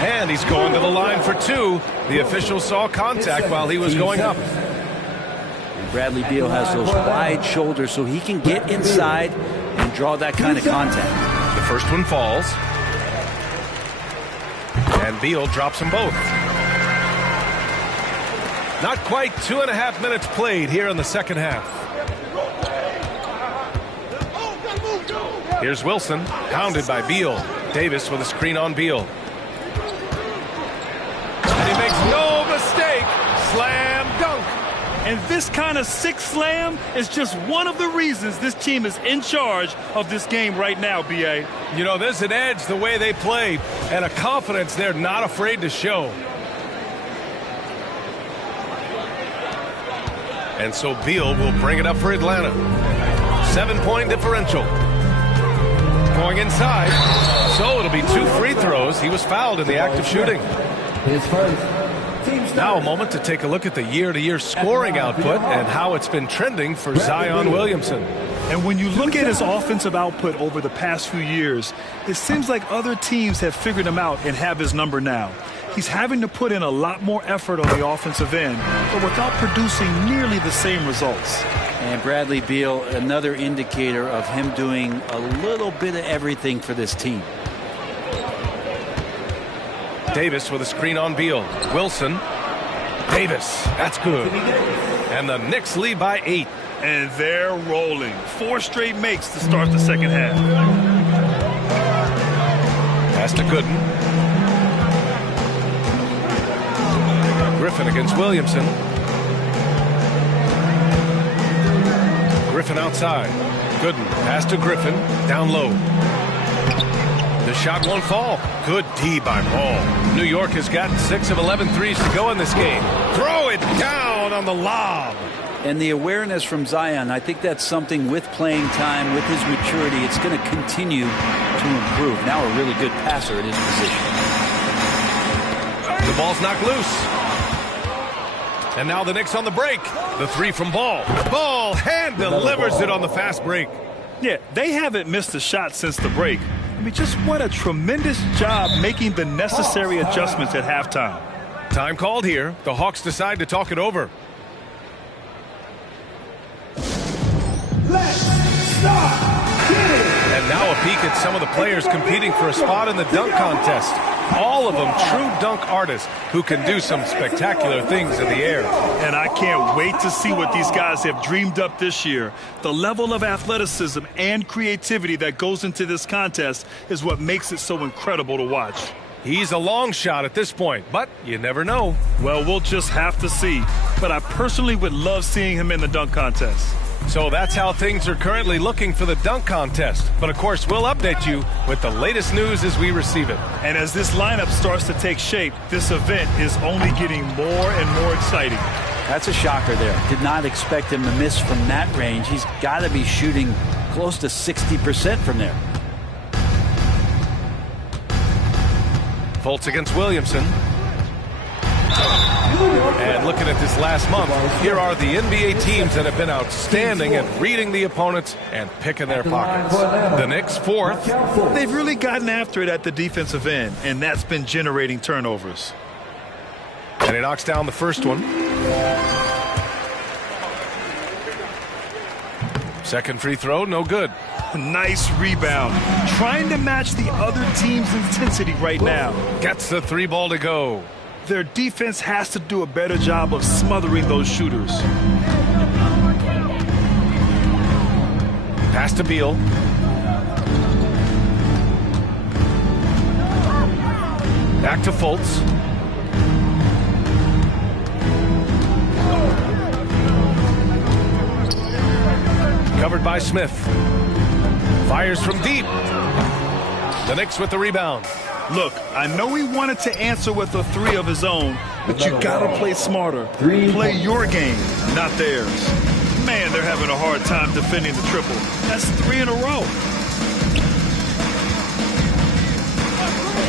And he's going to the line for 2. The official saw contact while he was going up. Bradley Beal has those wide shoulders so he can get inside and draw that kind of contact. The first one falls. And Beal drops them both. Not quite 2.5 minutes played here in the second half. Here's Wilson, pounded by Beal. Davis with a screen on Beal. And he makes no mistake. Slam dunk. And this kind of sick slam is just one of the reasons this team is in charge of this game right now, B.A. You know, there's an edge the way they play and a confidence they're not afraid to show. And so Beal will bring it up for Atlanta. 7-point differential. Going inside. So it'll be 2 free throws. He was fouled in the act of shooting. His first. Now a moment to take a look at the year-to-year scoring output and how it's been trending for Zion Williamson. And when you look at his offensive output over the past few years, it seems like other teams have figured him out and have his number now. He's having to put in a lot more effort on the offensive end, but without producing nearly the same results. And Bradley Beal, another indicator of him doing a little bit of everything for this team. Davis with a screen on Beal. Wilson. Davis. That's good. And the Knicks lead by 8. And they're rolling. 4 straight makes to start the second half. Pass to Gooden. Griffin against Williamson. Griffin outside. Gooden. Pass to Griffin. Down low. The shot won't fall. Good D by Ball. New York has gotten 6 of 11 threes to go in this game. Throw it down on the lob. And the awareness from Zion, I think that's something with playing time, with his maturity, it's going to continue to improve. Now a really good passer at his position. The ball's knocked loose. And now the Knicks on the break. The three from Ball. Ball hand delivers it on the fast break. Yeah, they haven't missed a shot since the break. I mean, just what a tremendous job making the necessary adjustments at halftime. Time called here. The Hawks decide to talk it over. Let's start. And now a peek at some of the players competing for a spot in the dunk contest. All of them true dunk artists who can do some spectacular things in the air. And I can't wait to see what these guys have dreamed up this year. The level of athleticism and creativity that goes into this contest is what makes it so incredible to watch. He's a long shot at this point, but you never know. Well, we'll just have to see. But I personally would love seeing him in the dunk contest. So that's how things are currently looking for the dunk contest. But, of course, we'll update you with the latest news as we receive it. And as this lineup starts to take shape, this event is only getting more and more exciting. That's a shocker there. Did not expect him to miss from that range. He's got to be shooting close to 60% from there. Fultz against Williamson. And looking at this last month, here are the NBA teams that have been outstanding at reading the opponents and picking their pockets. The Knicks, 4th. They've really gotten after it at the defensive end, and that's been generating turnovers. And he knocks down the first one. Second free throw, no good. Nice rebound. Trying to match the other team's intensity right now. Gets the 3 ball to go. Their defense has to do a better job of smothering those shooters. Pass to Beal. Back to Fultz. Covered by Smith. Fires from deep. The Knicks with the rebound. Look, I know he wanted to answer with a 3 of his own, but you gotta play smarter. Play your game, not theirs. Man, they're having a hard time defending the triple. That's 3 in a row.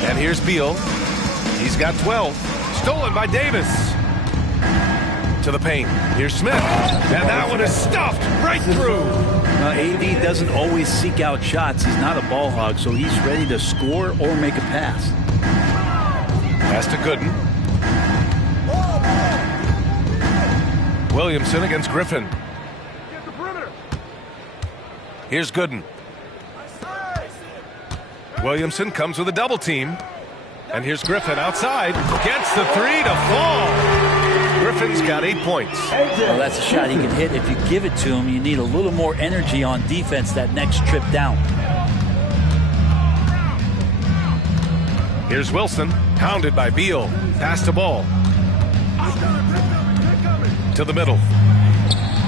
And here's Beal. He's got 12. Stolen by Davis. To the paint. Here's Smith. And that one is stuffed right through. AD doesn't always seek out shots. He's not a ball hog, so he's ready to score or make a pass. Pass to Gooden. Williamson against Griffin. Here's Gooden. Williamson comes with a double team. And here's Griffin outside. Gets the 3 to fall. Griffin's got 8 points. Well, that's a shot he can hit. If you give it to him, you need a little more energy on defense that next trip down. Here's Wilson, hounded by Beal. Pass to Ball. To the middle.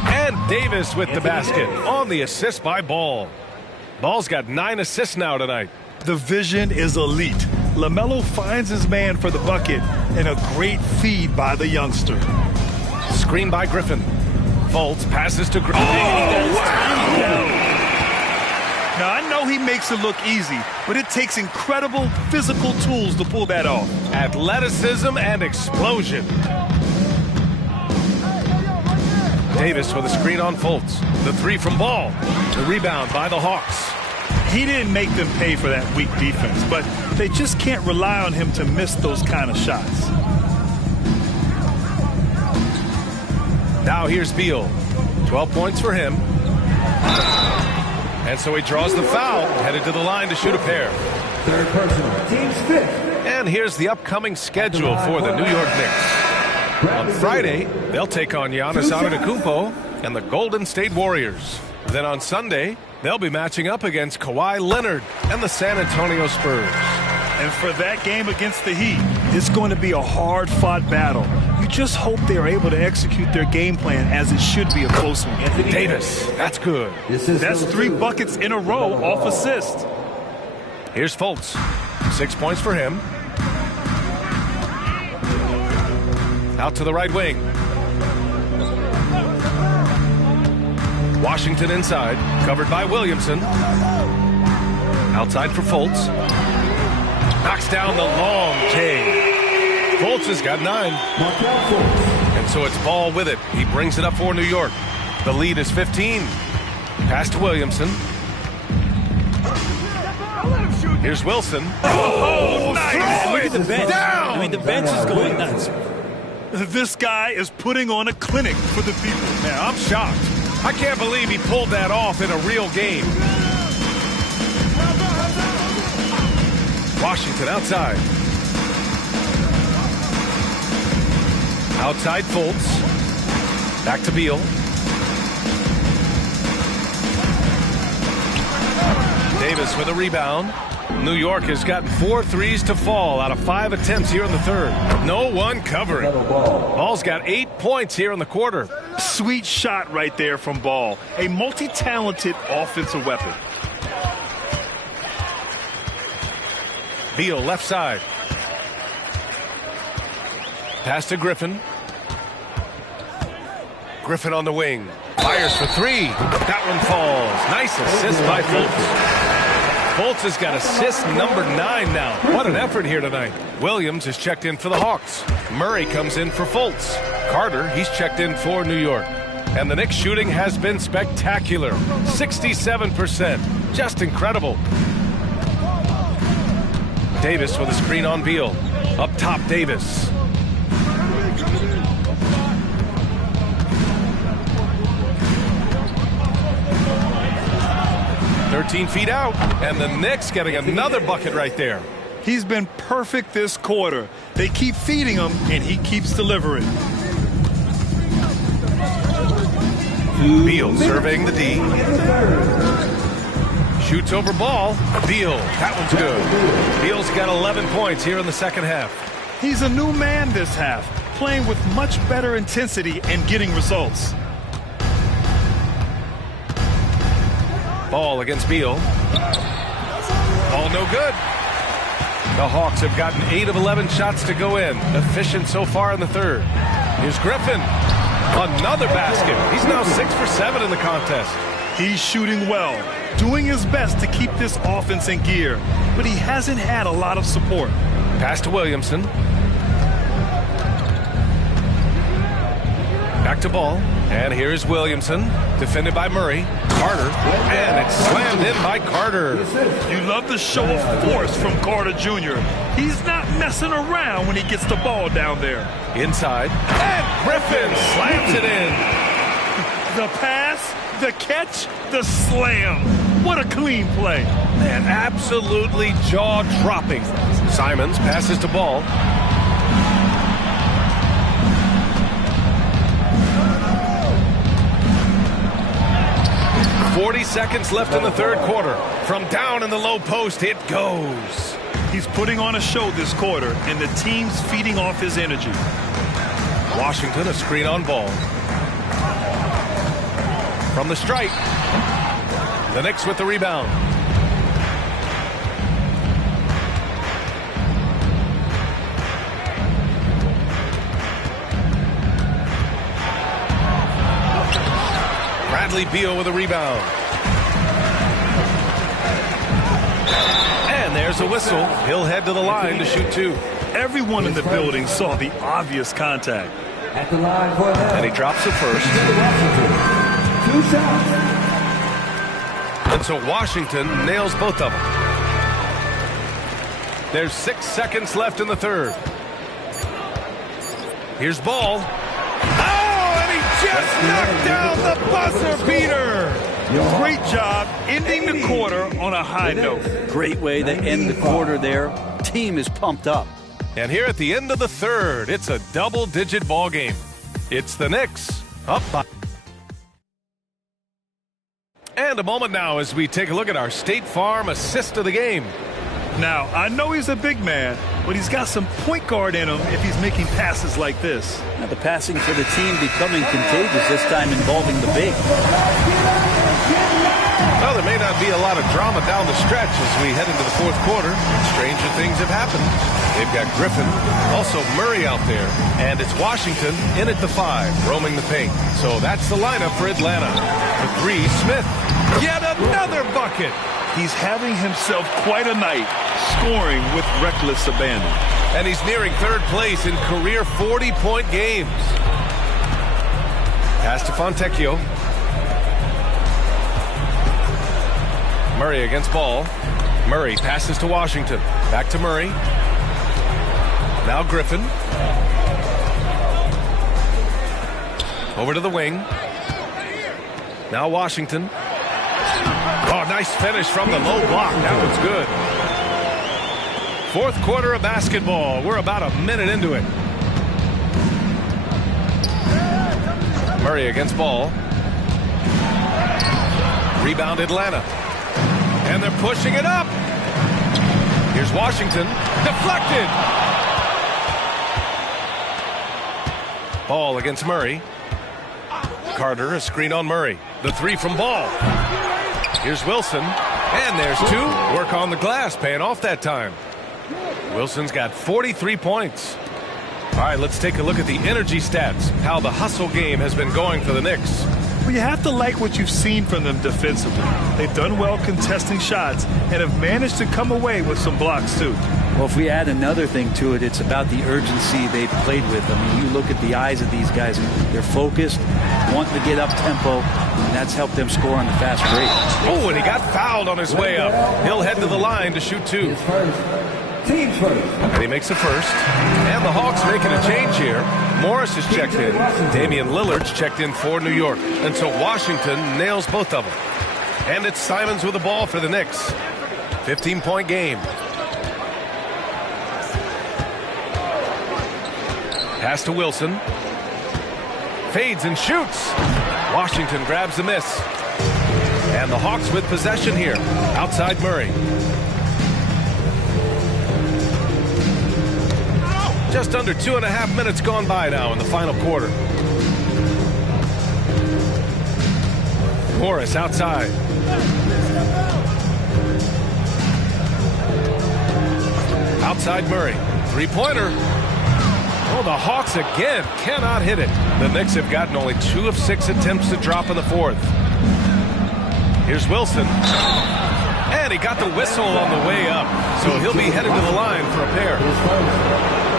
And Davis with the basket on the assist by Ball. Ball's got 9 assists now tonight. The vision is elite. LaMelo finds his man for the bucket, and a great feed by the youngster. Screen by Griffin. Fultz passes to Griffin. Oh, wow! Now, I know he makes it look easy, but it takes incredible physical tools to pull that off. Athleticism and explosion. Davis with a screen on Fultz. The 3 from Ball. The rebound by the Hawks. He didn't make them pay for that weak defense, but they just can't rely on him to miss those kind of shots. Now here's Beal. 12 points for him. And so he draws the foul, headed to the line to shoot a pair. Third personal, team's 5th. And here's the upcoming schedule for the New York Knicks. On Friday, they'll take on Giannis Antetokounmpo and the Golden State Warriors. Then on Sunday, they'll be matching up against Kawhi Leonard and the San Antonio Spurs. And for that game against the Heat, it's going to be a hard-fought battle. You just hope they are able to execute their game plan as it should be a close one. Davis, that's good. That's 3 buckets in a row off assist. Here's Fultz. 6 points for him. Out to the right wing. Washington inside, covered by Williamson. Outside for Fultz. Knocks down the long K. Fultz has got 9. And so it's Ball with it. He brings it up for New York. The lead is 15. Pass to Williamson. Here's Wilson. Oh, nice! Look at the bench. Down! I mean, the bench is going nuts. This guy is putting on a clinic for the people. Man, I'm shocked. I can't believe he pulled that off in a real game. Washington outside. Outside Fultz. Back to Beal. Davis with a rebound. New York has gotten 4 threes to fall out of 5 attempts here in the third. No one covering. Ball's got 8 points here in the quarter. Sweet shot right there from Ball. A multi-talented offensive weapon. Beal left side. Pass to Griffin. Griffin on the wing. Fires for 3. That one falls. Nice assist by Fultz. Fultz has got assist number 9 now. What an effort here tonight. Williams is checked in for the Hawks. Murray comes in for Fultz. Carter, he's checked in for New York. And the Knicks shooting has been spectacular. 67%. Just incredible. Davis with a screen on Beal. Up top, Davis. "13 feet out, and the Knicks getting another bucket right there." He's been perfect this quarter. They keep feeding him, and he keeps delivering. Beal surveying the D. Shoots over Ball. Beal, that one's good. Beal's got 11 points here in the second half. He's a new man this half, playing with much better intensity and getting results. Ball against Beal. Ball no good. The Hawks have gotten 8 of 11 shots to go in. Efficient so far in the third. Here's Griffin. Another basket. He's now 6 for 7 in the contest. He's shooting well, doing his best to keep this offense in gear, but he hasn't had a lot of support. Pass to Williamson. Back to Ball. And here's Williamson, defended by Murray. Carter, and it's slammed in by Carter. You love the show of force from Carter Jr. He's not messing around when he gets the ball down there. Inside, and Griffin slams it in. The pass, the catch, the slam. What a clean play. Man, absolutely jaw-dropping. Simons passes to Ball. 40 seconds left in the third quarter. From down in the low post, it goes. He's putting on a show this quarter, and the team's feeding off his energy. Washington, a screen on Ball. From the stripe. The Knicks with the rebound. Bradley Beal with a rebound. And there's a whistle. He'll head to the line to shoot 2. Everyone in the building saw the obvious contact. And he drops it first. 2 shots. And so Washington nails both of them. There's 6 seconds left in the third. Here's Ball. Just knocked down the buzzer beater. Great job ending the quarter on a high note. Great way to end the quarter there. Team is pumped up. And here at the end of the third, it's a double-digit ball game. It's the Knicks up by. And a moment now as we take a look at our State Farm assist of the game. Now, I know he's a big man, but he's got some point guard in him if he's making passes like this. Now the passing for the team becoming contagious, this time involving the big. Well, there may not be a lot of drama down the stretch as we head into the fourth quarter. Stranger things have happened. They've got Griffin, also Murray out there, and it's Washington in at the 5, roaming the paint. So that's the lineup for Atlanta. The 3, Smith. Yet another bucket. He's having himself quite a night, scoring with reckless abandon. And he's nearing third place in career 40-point games. Pass to Fontecchio. Murray against Ball. Murray passes to Washington. Back to Murray. Now Griffin. Over to the wing. Now Washington. Oh, nice finish from the low block. That one's good. Fourth quarter of basketball. We're about a minute into it. Murray against Ball. Rebound Atlanta. And they're pushing it up. Here's Washington. Deflected. Ball against Murray. Carter, a screen on Murray. The 3 from Ball. Here's Wilson. And there's 2. Work on the glass, paying off that time. Wilson's got 43 points. All right, let's take a look at the energy stats, how the hustle game has been going for the Knicks. Well, you have to like what you've seen from them defensively. They've done well contesting shots and have managed to come away with some blocks, too. Well, if we add another thing to it, it's about the urgency they've played with. I mean, you look at the eyes of these guys. They're focused, wanting to get up tempo, and that's helped them score on the fast break. Oh, and he got fouled on his way up. He'll head to the line to shoot 2. And he makes a first. And the Hawks making a change here. Morris is checked in. Damian Lillard's checked in for New York. And so Washington nails both of them. And it's Simons with the ball for the Knicks. 15-point game. Pass to Wilson. Fades and shoots. Washington grabs the miss. And the Hawks with possession here. Outside Murray. Just under 2.5 minutes gone by now in the final quarter. Morris outside. Outside Murray. Three-pointer. Oh, the Hawks again cannot hit it. The Knicks have gotten only 2 of 6 attempts to drop in the fourth. Here's Wilson. And he got the whistle on the way up. So he'll be headed to the line for a pair.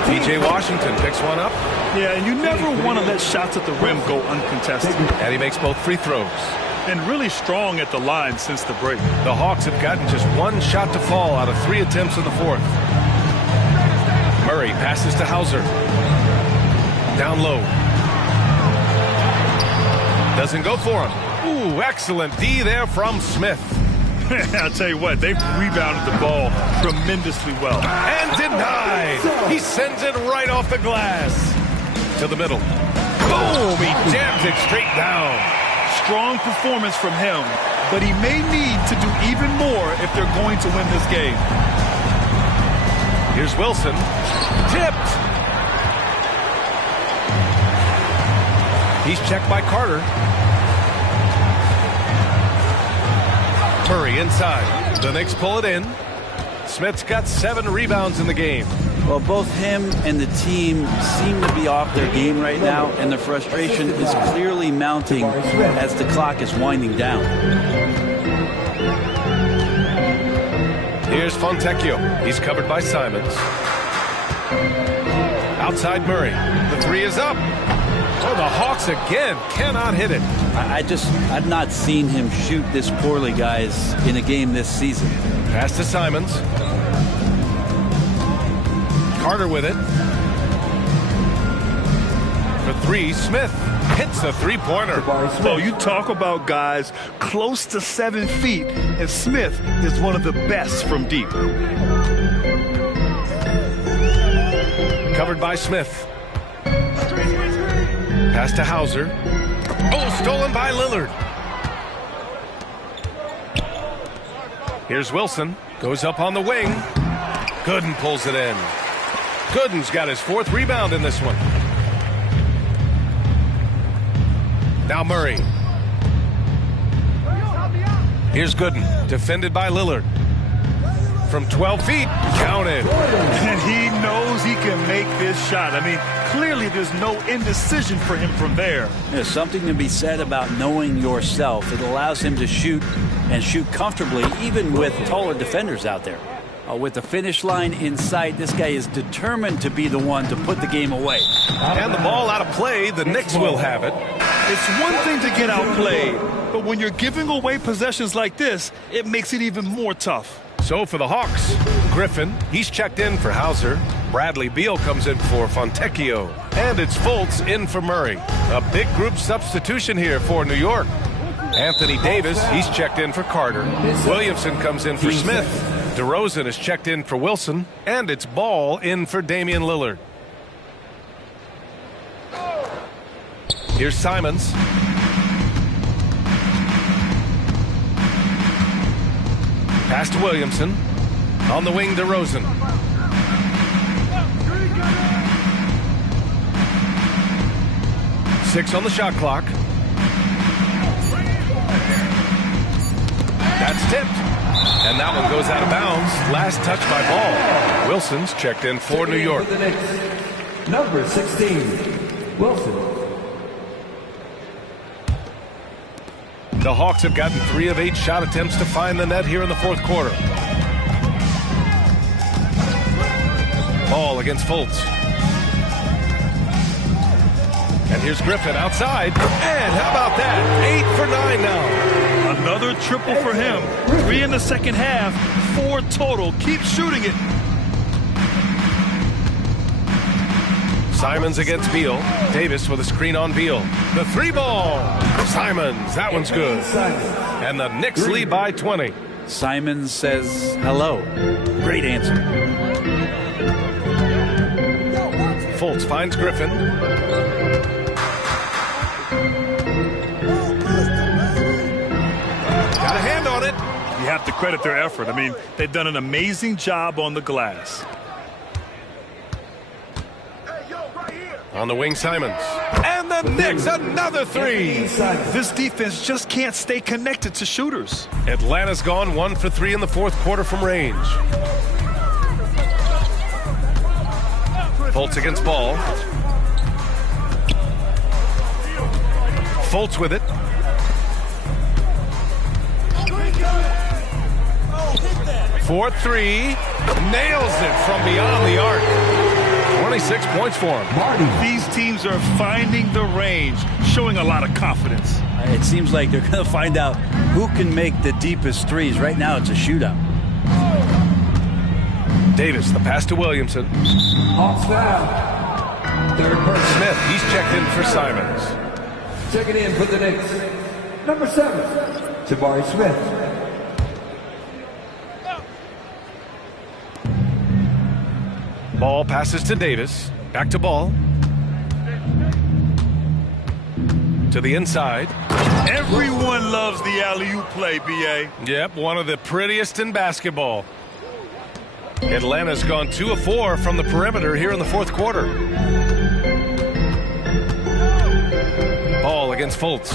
P.J. Washington picks one up. Yeah, and you never want to let shots at the rim go uncontested. And he makes both free throws. And really strong at the line since the break. The Hawks have gotten just 1 shot to fall out of 3 attempts in the fourth. Murray passes to Hauser. Down low. Doesn't go for him. Ooh, excellent D there from Smith. I'll tell you what, they've rebounded the ball tremendously well. And denied. He sends it right off the glass. To the middle. Boom! He jams it straight down. Strong performance from him, but he may need to do even more if they're going to win this game. Here's Wilson. Tipped. He's checked by Carter. Murray inside. The Knicks pull it in. Smith's got 7 rebounds in the game. Well, both him and the team seem to be off their game right now, and the frustration is clearly mounting as the clock is winding down. Here's Fontecchio. He's covered by Simons. Outside Murray. The 3 is up. Oh, the Hawks again cannot hit it. I've not seen him shoot this poorly, guys, in a game this season. Pass to Simons. Carter with it. For 3, Smith hits a three-pointer. Well, you talk about guys close to 7 feet, and Smith is one of the best from deep. Covered by Smith. Pass to Hauser. Oh, stolen by Lillard. Here's Wilson. Goes up on the wing. Gooden pulls it in. Gooden's got his 4th rebound in this one. Now Murray. Here's Gooden, defended by Lillard. From 12 feet, counted. And he knows he can make this shot. I mean, clearly there's no indecision for him from there. There's something to be said about knowing yourself. It allows him to shoot and shoot comfortably, even with taller defenders out there. With the finish line in sight, this guy is determined to be the one to put the game away. And the ball out of play, the Knicks will have it. It's one thing to get outplayed, but when you're giving away possessions like this, it makes it even more tough. So for the Hawks, Griffin, he's checked in for Hauser. Bradley Beal comes in for Fontecchio. And it's Fultz in for Murray. A big group substitution here for New York. Anthony Davis, he's checked in for Carter. Williamson comes in for Smith. DeRozan is checked in for Wilson. And it's Ball in for Damian Lillard. Here's Simons. Pass to Williamson. On the wing, DeRozan. Six on the shot clock. That's tipped. And that one goes out of bounds. Last touch by Ball. Wilson's checked in for New York. Number 16, Wilson. The Hawks have gotten 3 of 8 shot attempts to find the net here in the fourth quarter. Ball against Fultz. And here's Griffin outside. And how about that? 8 for 9 now. Another triple for him. 3 in the second half, 4 total. Keep shooting it. Simons against Beal. Davis with a screen on Beal. The 3-ball. Simons, that one's good. And the Knicks lead by 20. Simons says hello. Great answer. Fultz finds Griffin. Got a hand on it. You have to credit their effort. I mean, they've done an amazing job on the glass. On the wing, Simons. And the Knicks, another 3. This defense just can't stay connected to shooters. Atlanta's gone 1 for 3 in the fourth quarter from range. Fultz against Ball. Fultz with it. For 3. Nails it from beyond the arc. 26 points for him. These teams are finding the range, showing a lot of confidence. It seems like they're going to find out who can make the deepest threes. Right now, it's a shootout. Davis, the pass to Williamson. Hawks foul. Third person. Smith, he's checked in for Simons. Checking in for the Knicks. Number 7, Jabari Smith. Ball passes to Davis. Back to Ball. To the inside. Everyone loves the alley-oop play, B.A. Yep, one of the prettiest in basketball. Atlanta's gone 2 of 4 from the perimeter here in the fourth quarter. Ball against Fultz.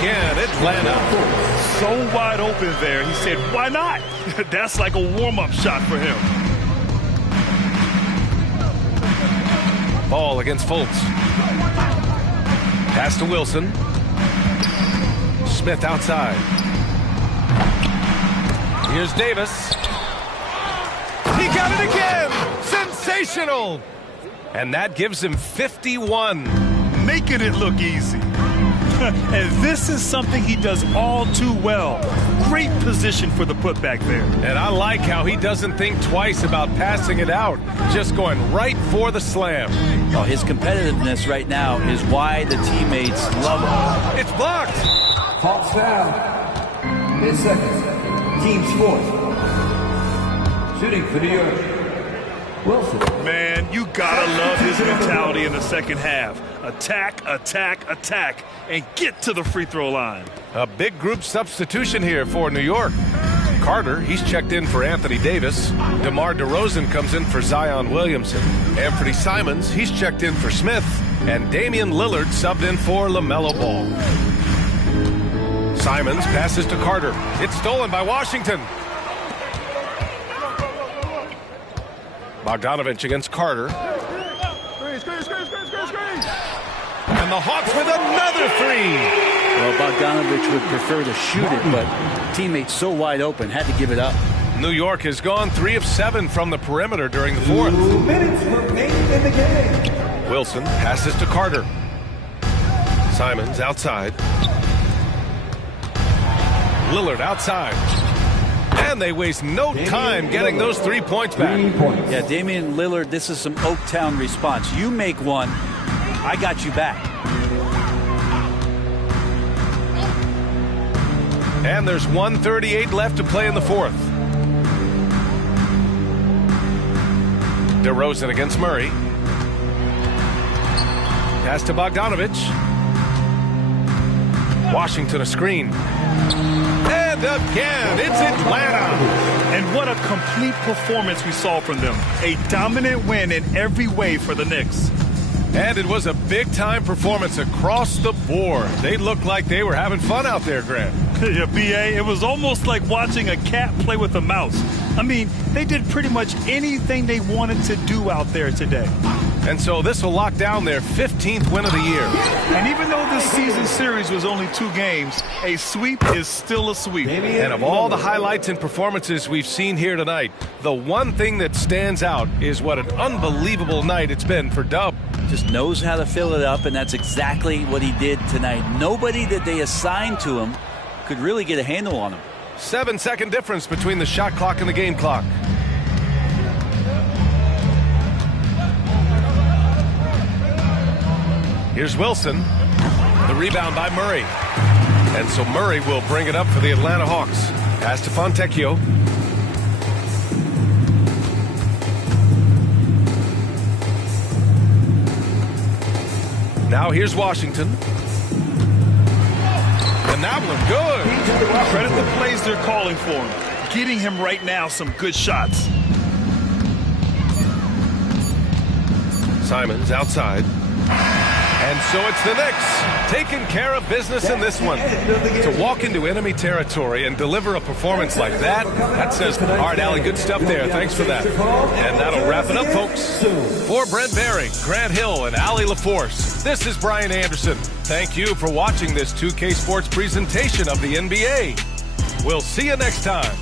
Again, Atlanta. So wide open there. He said, why not? That's like a warm-up shot for him. Ball against Fultz. Pass to Wilson. Smith outside. Here's Davis. He got it again! Sensational! And that gives him 51. Making it look easy. And this is something he does all too well. Great position for the putback there. And I like how he doesn't think twice about passing it out. Just going right for the slam. Oh, his competitiveness right now is why the teammates love him. It's blocked. Hawks foul. His second. Team's fourth. Shooting for New York. Wilson. Man, you gotta love his mentality in the second half. Attack, attack, attack, and get to the free throw line. A big group substitution here for New York. Carter, he's checked in for Anthony Davis. DeMar DeRozan comes in for Zion Williamson. Anthony Simons, he's checked in for Smith. And Damian Lillard subbed in for LaMelo Ball. Simons passes to Carter. It's stolen by Washington. Bogdanovich against Carter. And the Hawks with another three. Well, Bogdanovich would prefer to shoot it, but teammates so wide open, had to give it up. New York has gone 3 of 7 from the perimeter during the fourth. 2 minutes remaining in the game. Wilson passes to Carter. Simons outside. Lillard outside. And they waste no time getting those 3 points back. Yeah, Damian Lillard, this is some Oaktown response. You make one, I got you back. And there's 1:38 left to play in the fourth. DeRozan against Murray. Pass to Bogdanovich. Washington a screen. And again, it's Atlanta. And what a complete performance we saw from them. A dominant win in every way for the Knicks. And it was a big-time performance across the board. They looked like they were having fun out there, Grant. Yeah, B.A., it was almost like watching a cat play with a mouse. I mean, they did pretty much anything they wanted to do out there today. And so this will lock down their 15th win of the year. And even though this season series was only 2 games, a sweep is still a sweep. And of all the highlights and performances we've seen here tonight, the one thing that stands out is what an unbelievable night it's been for Dub. Just knows how to fill it up, and that's exactly what he did tonight. Nobody that they assigned to him could really get a handle on him. 7-second difference between the shot clock and the game clock. Here's Wilson. The rebound by Murray. And so Murray will bring it up for the Atlanta Hawks. Pass to Fontecchio. Now here's Washington. And that one good. Credit the plays they're calling for him. Getting him right now some good shots. Simons outside. And so it's the Knicks taking care of business in this one. To walk into enemy territory and deliver a performance like that says, all right, Allie, good stuff there. Thanks for that. And that'll wrap it up, folks. For Brent Barry, Grant Hill, and Allie LaForce, this is Brian Anderson. Thank you for watching this 2K Sports presentation of the NBA. We'll see you next time.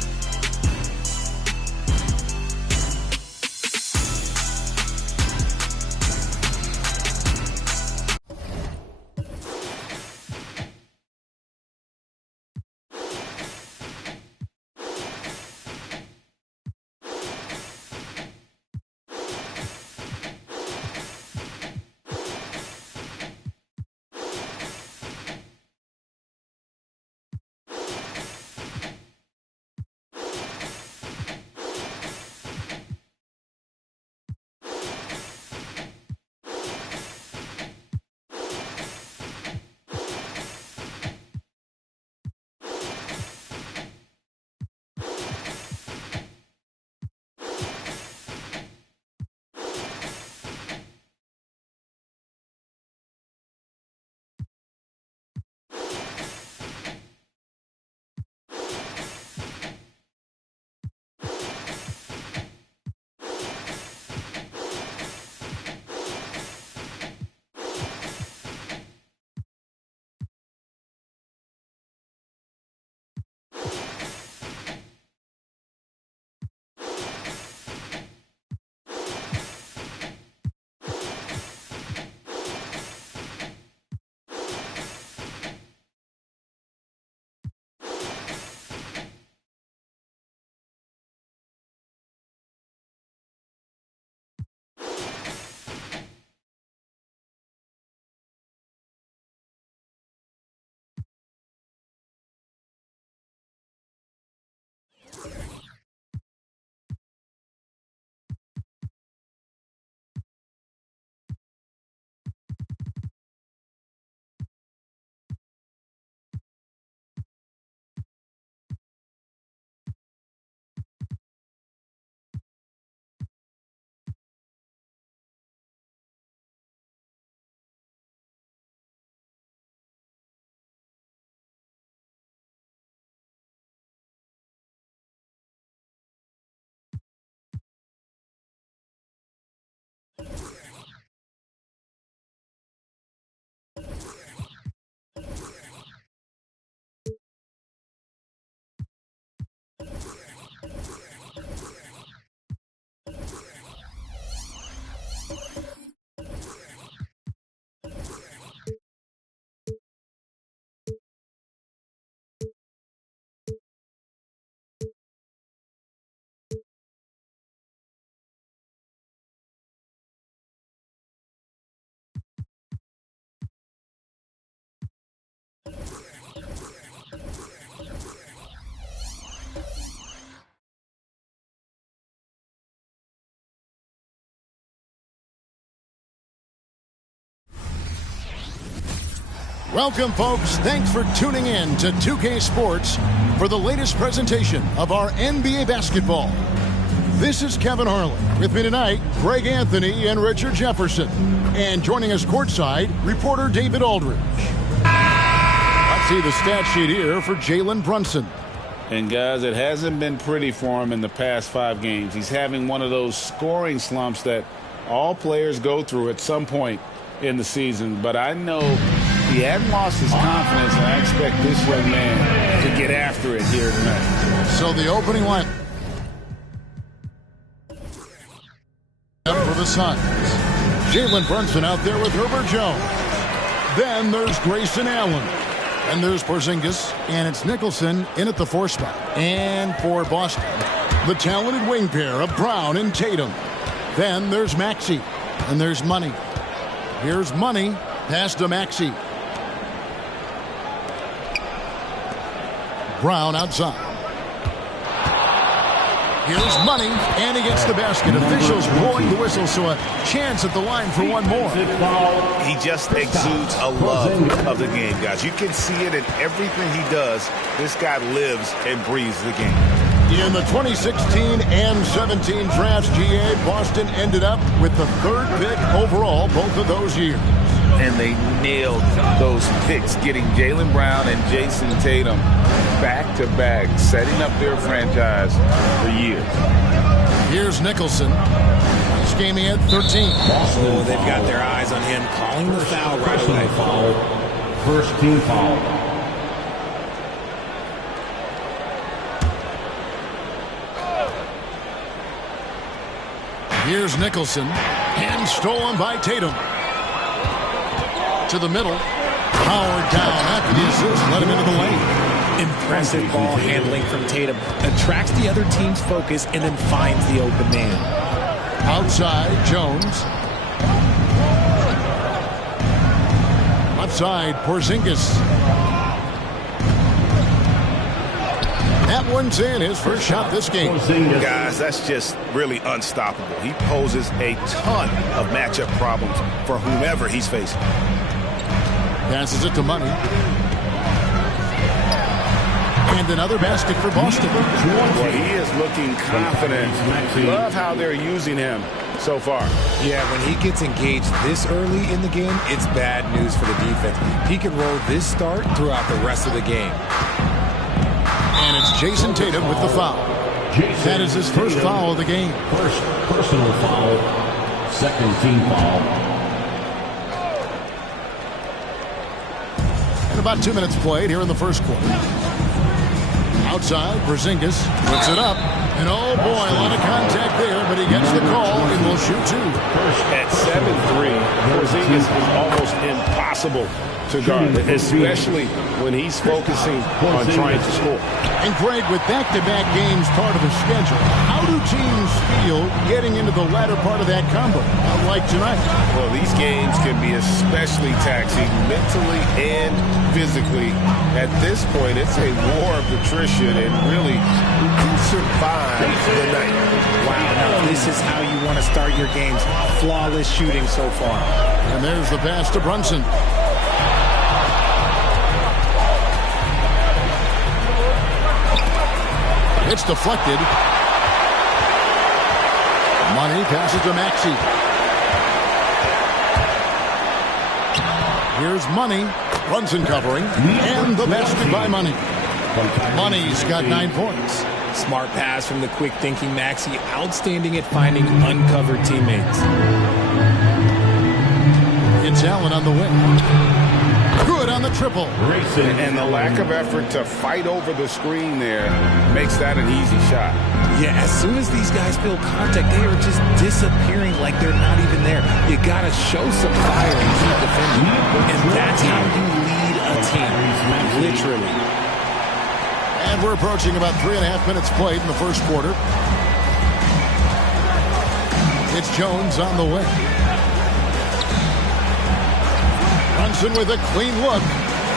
Welcome, folks. Thanks for tuning in to 2K Sports for the latest presentation of our NBA basketball. This is Kevin Harlan. With me tonight, Greg Anthony and Richard Jefferson. And joining us courtside, reporter David Aldridge. Let's see the stat sheet here for Jalen Brunson. And, guys, it hasn't been pretty for him in the past 5 games. He's having one of those scoring slumps that all players go through at some point in the season. But I know he hadn't lost his confidence, and I expect this young man to get after it here tonight. So the opening line for the Suns. Jalen Brunson out there with Herbert Jones. Then there's Grayson Allen. And there's Porzingis, and it's Nicholson in at the 4 spot. And for Boston, the talented wing pair of Brown and Tatum. Then there's Maxey, and there's Money. Here's Money, pass to Maxey. Brown outside. Here's Money, and he gets the basket. Officials blowing the whistle, so a chance at the line for one more. He just exudes a love of the game, guys. You can see it in everything he does. This guy lives and breathes the game. In the 2016 and 17 drafts, GA, Boston ended up with the 3rd pick overall both of those years. And they nailed those picks, getting Jaylen Brown and Jason Tatum back-to-back, setting up their franchise for years. Here's Nicholson. This game he had 13. Oh, they've got their eyes on him, calling the foul right away. First team foul. Here's Nicholson. Hand stolen by Tatum. To the middle. Howard down after the assist. Let him into the lane. Impressive ball handling from Tatum. Attracts the other team's focus and then finds the open man. Outside, Jones. Left side, Porzingis. That one's in. His first shot this game. Guys, that's just really unstoppable. He poses a ton of matchup problems for whomever he's facing. Passes it to Money. And another basket for Boston. Well, he is looking confident. Love how they're using him so far. Yeah, when he gets engaged this early in the game, it's bad news for the defense. He can roll this start throughout the rest of the game. And it's Jason Tatum with the foul. That is his first foul of the game. First personal foul. Second team foul. And about 2 minutes played here in the first quarter. Outside, Porzingis puts it up. And oh boy, a lot of contact there, but he gets the call and will shoot 2. At 7'3", Porzingis is almost impossible to guard, especially when he's focusing on trying to score. And Greg, with back-to-back games part of the schedule, how do teams feel getting into the latter part of that combo, like tonight? Well, these games can be especially taxing mentally and physically. At this point, it's a war of attrition, and really, who can survive the night? Wow, now this is how you want to start your games. Flawless shooting so far. And there's the pass to Brunson. It's deflected. Money passes to Maxey. Here's Money. Brunson covering. And the basket by Money. Money's got 9 points. Smart pass from the quick thinking Maxey. Outstanding at finding uncovered teammates. It's Allen on the wing. Good on the triple. And the lack of effort to fight over the screen there makes that an easy shot. Yeah, as soon as these guys feel contact, they are just disappearing like they're not even there. You got to show some fire and keep defending. And that's how you lead a team, literally. And we're approaching about 3.5 minutes played in the first quarter. It's Jones on the wing. Brunson with a clean look,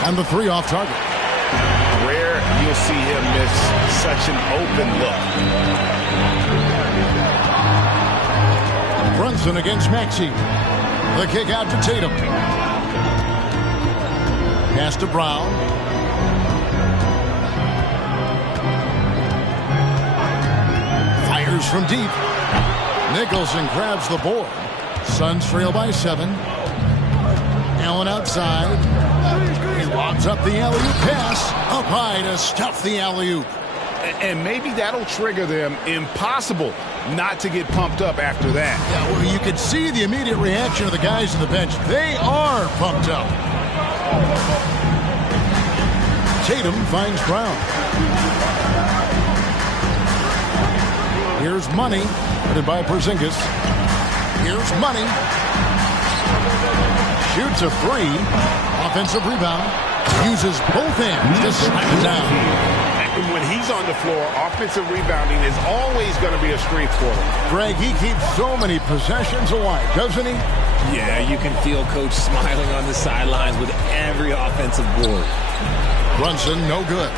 and the 3 off target. Rare you'll see him miss such an open look. Brunson against Maxey. The kick out to Tatum. Pass to Brown. Fires from deep. Nicholson grabs the board. Suns trail by 7. Allen outside. He lobs up the alley-oop pass. Up high to stuff the alley-oop. And maybe that'll trigger them. Impossible not to get pumped up after that. Yeah, well, you could see the immediate reaction of the guys on the bench. They are pumped up. Tatum finds Brown. Here's Money, headed by Porzingis. Here's Money. Shoots a 3. Offensive rebound. Uses both hands to slap it down. When he's on the floor, offensive rebounding is always going to be a strength for him. Greg, he keeps so many possessions alive, doesn't he? Yeah, you can feel Coach smiling on the sidelines with every offensive board. Brunson, no good.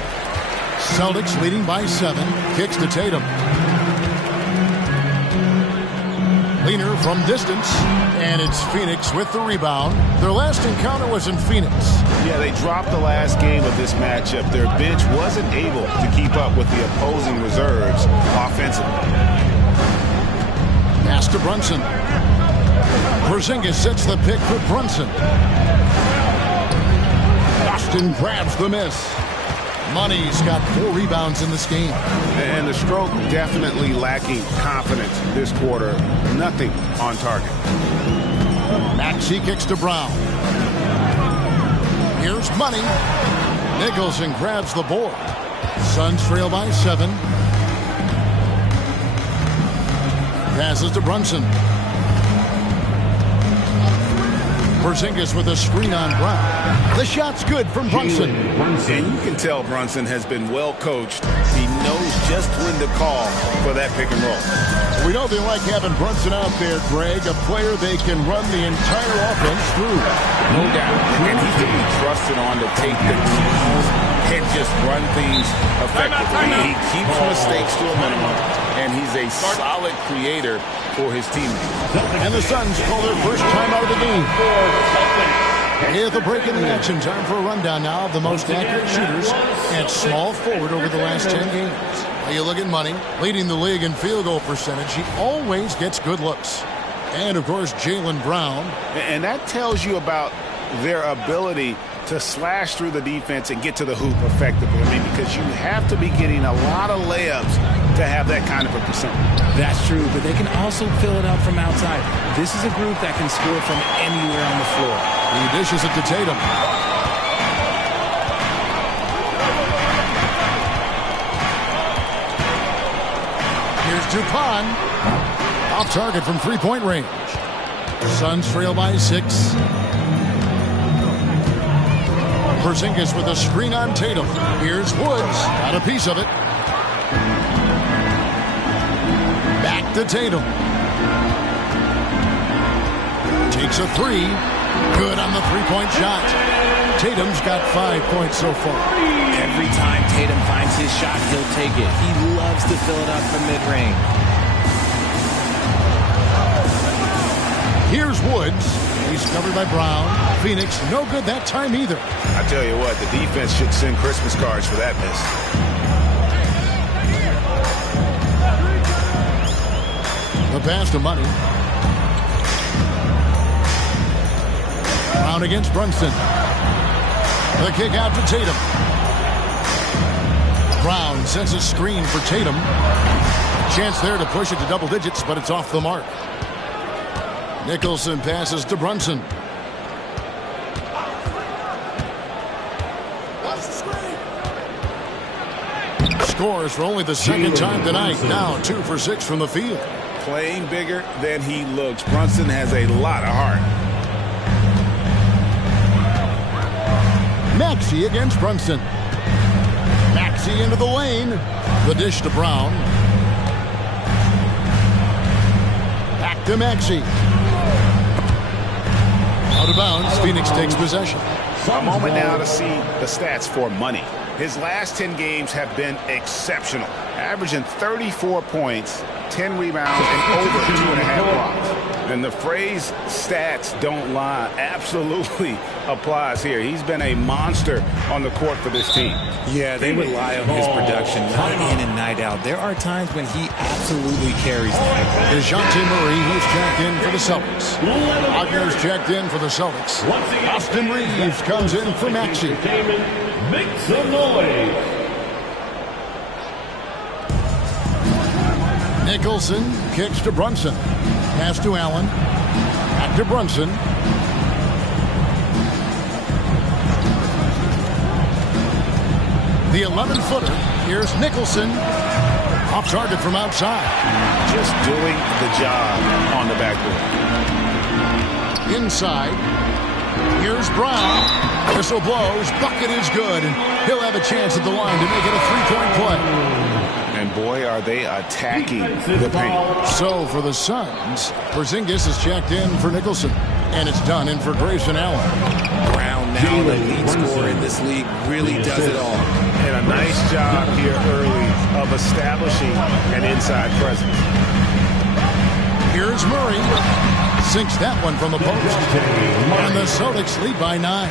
Celtics leading by 7. Kicks to Tatum. Leaner from distance, and it's Phoenix with the rebound. Their last encounter was in Phoenix. Yeah, they dropped the last game of this matchup. Their bench wasn't able to keep up with the opposing reserves offensively. Pass to Brunson. Porzingis sets the pick for Brunson. Boston grabs the miss. Money's got 4 rebounds in this game. And the stroke definitely lacking confidence this quarter. Nothing on target. Maxey kicks to Brown. Here's Money. Nicholson grabs the board. Suns trail by 7. Passes to Brunson. Porzingis with a screen on Brown. The shot's good from Brunson. And you can tell Brunson has been well coached. He knows just when to call for that pick and roll. We know they like having Brunson out there, Greg, a player they can run the entire offense through. No doubt. And he's to be trusted on to take the keys and just run things effectively. He keeps mistakes to a minimum, and he's a solid creator for his teammates. And the Suns call their first time out of the game. With a break in the action, time for a rundown now of the most accurate shooters at small forward over the last 10 games. You look at Money, leading the league in field goal percentage. He always gets good looks. And, of course, Jaylen Brown. And that tells you about their ability to slash through the defense and get to the hoop effectively. I mean, because you have to be getting a lot of layups to have that kind of a percentage. That's true, but they can also fill it up from outside. This is a group that can score from anywhere on the floor. He dishes it to Tatum. Here's Dupont. Off target from three-point range. Suns trail by 6. Porzingis with a screen on Tatum. Here's Woods. Got a piece of it. Back to Tatum. Takes a 3. Good on the three-point shot. Tatum's got 5 points so far. Every time Tatum finds his shot, he'll take it. He loves to fill it up from mid-range. Here's Woods. He's covered by Brown. Phoenix, no good that time either. I tell you what, the defense should send Christmas cards for that miss. The pass to Money. Brown against Brunson. The kick out to Tatum. Brown sends a screen for Tatum. Chance there to push it to double digits, but it's off the mark. Nicholson passes to Brunson. Scores for only the second time tonight. Now 2 for 6 from the field. Playing bigger than he looks. Brunson has a lot of heart. Maxey against Brunson. Maxey into the lane. The dish to Brown. Back to Maxey. Out of bounds. Phoenix takes possession. A moment now to see the stats for Money. His last 10 games have been exceptional, averaging 34 points, 10 rebounds, and over 2.5 blocks. And the phrase stats don't lie absolutely applies here. He's been a monster on the court for this team. Yeah, they rely on his production night in and night out. There are times when he absolutely carries them. DeJounte Murray, who's checked in for the Celtics. Wagner's checked in for the Celtics. Austin Reeves comes in for Maxey. Make some noise. Nicholson kicks to Brunson. Pass to Allen. Back to Brunson. The 11-footer. Here's Nicholson. Off target from outside. Just doing the job on the backboard. Inside. Here's Brown. Whistle blows. Bucket is good. And he'll have a chance at the line to make it a three-point play. And boy, are they attacking the paint. So for the Suns, Porzingis is checked in for Nicholson. And it's done in for Grayson Allen. Brown, now the lead scorer in this league, really does it all. And a nice job here early of establishing an inside presence. Here's Murray. Sinks that one from the post. And the Celtics lead by 9.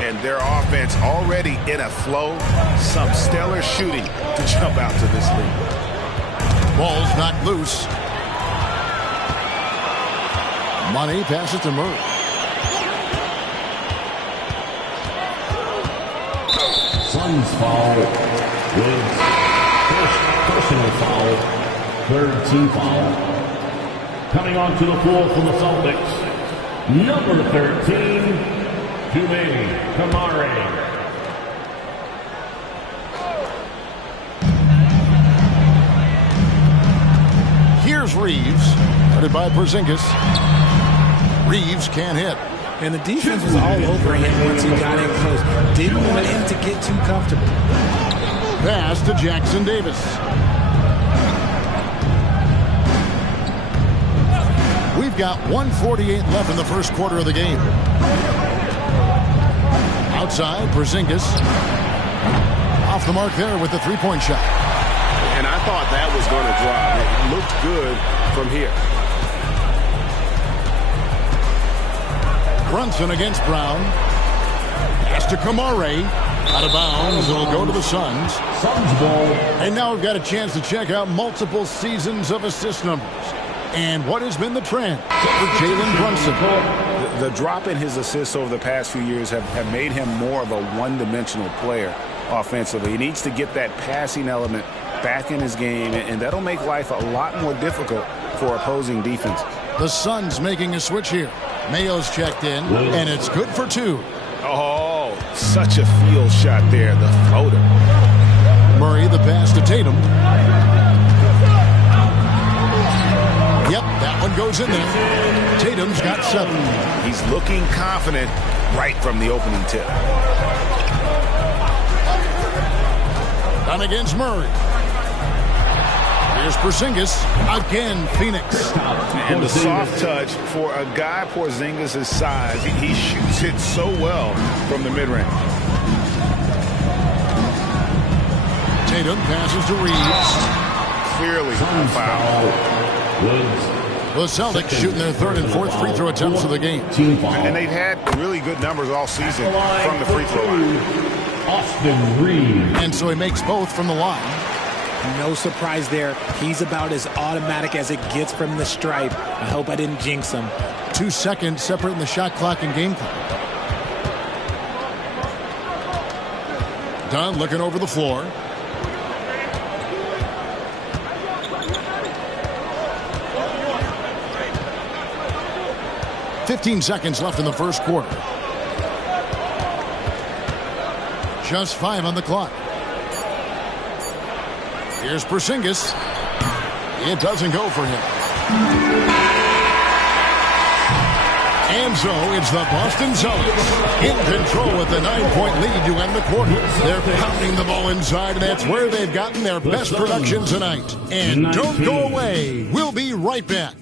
And their offense already in a flow. Some stellar shooting to jump out to this lead. Ball's not loose. Money passes to Murray. Suns foul. Woods. First personal foul. Third team foul. Coming onto the floor for the Celtics. Number 13. Kamare. Here's Reeves, headed by Porzingis. Reeves can't hit. And the defense was all over him once he got in close. Didn't want him to get too comfortable. Pass to Jackson Davis. We've got 1:48 left in the first quarter of the game. Outside, Porzingis. Off the mark there with the three-point shot. And I thought that was going to drop. It looked good from here. Brunson against Brown. Pass to Kamare. Out of bounds. It'll go to the Suns. Suns ball. And now we've got a chance to check out multiple seasons of assist numbers. And what has been the trend for Jalen Brunson? The drop in his assists over the past few years have made him more of a one-dimensional player offensively. He needs to get that passing element back in his game, and that'll make life a lot more difficult for opposing defenses. The Suns making a switch here. Mayo's checked in, and it's good for 2. Oh, such a field shot there, the floater. Murray, the pass to Tatum. Yep, that one goes in there. Tatum's got 7. He's looking confident right from the opening tip. Done against Murray. Here's Porzingis. Again, Phoenix. And the soft touch for a guy Porzingis' size. He shoots it so well from the mid-range. Tatum passes to Reeves. Clearly a foul. The Celtics shooting their 3rd and 4th free throw attempts of the game. And they've had really good numbers all season from the free throw line. Austin Reeves. And so he makes both from the line. No surprise there. He's about as automatic as it gets from the stripe. I hope I didn't jinx him. 2 seconds separating the shot clock and game clock. Dunn looking over the floor. $15 seconds left in the first quarter. Just 5 on the clock. Here's Porzingis. It doesn't go for him. And so it's the Boston Celtics in control with the 9-point lead to end the quarter. They're pounding the ball inside, and that's where they've gotten their best production tonight. And don't go away. We'll be right back.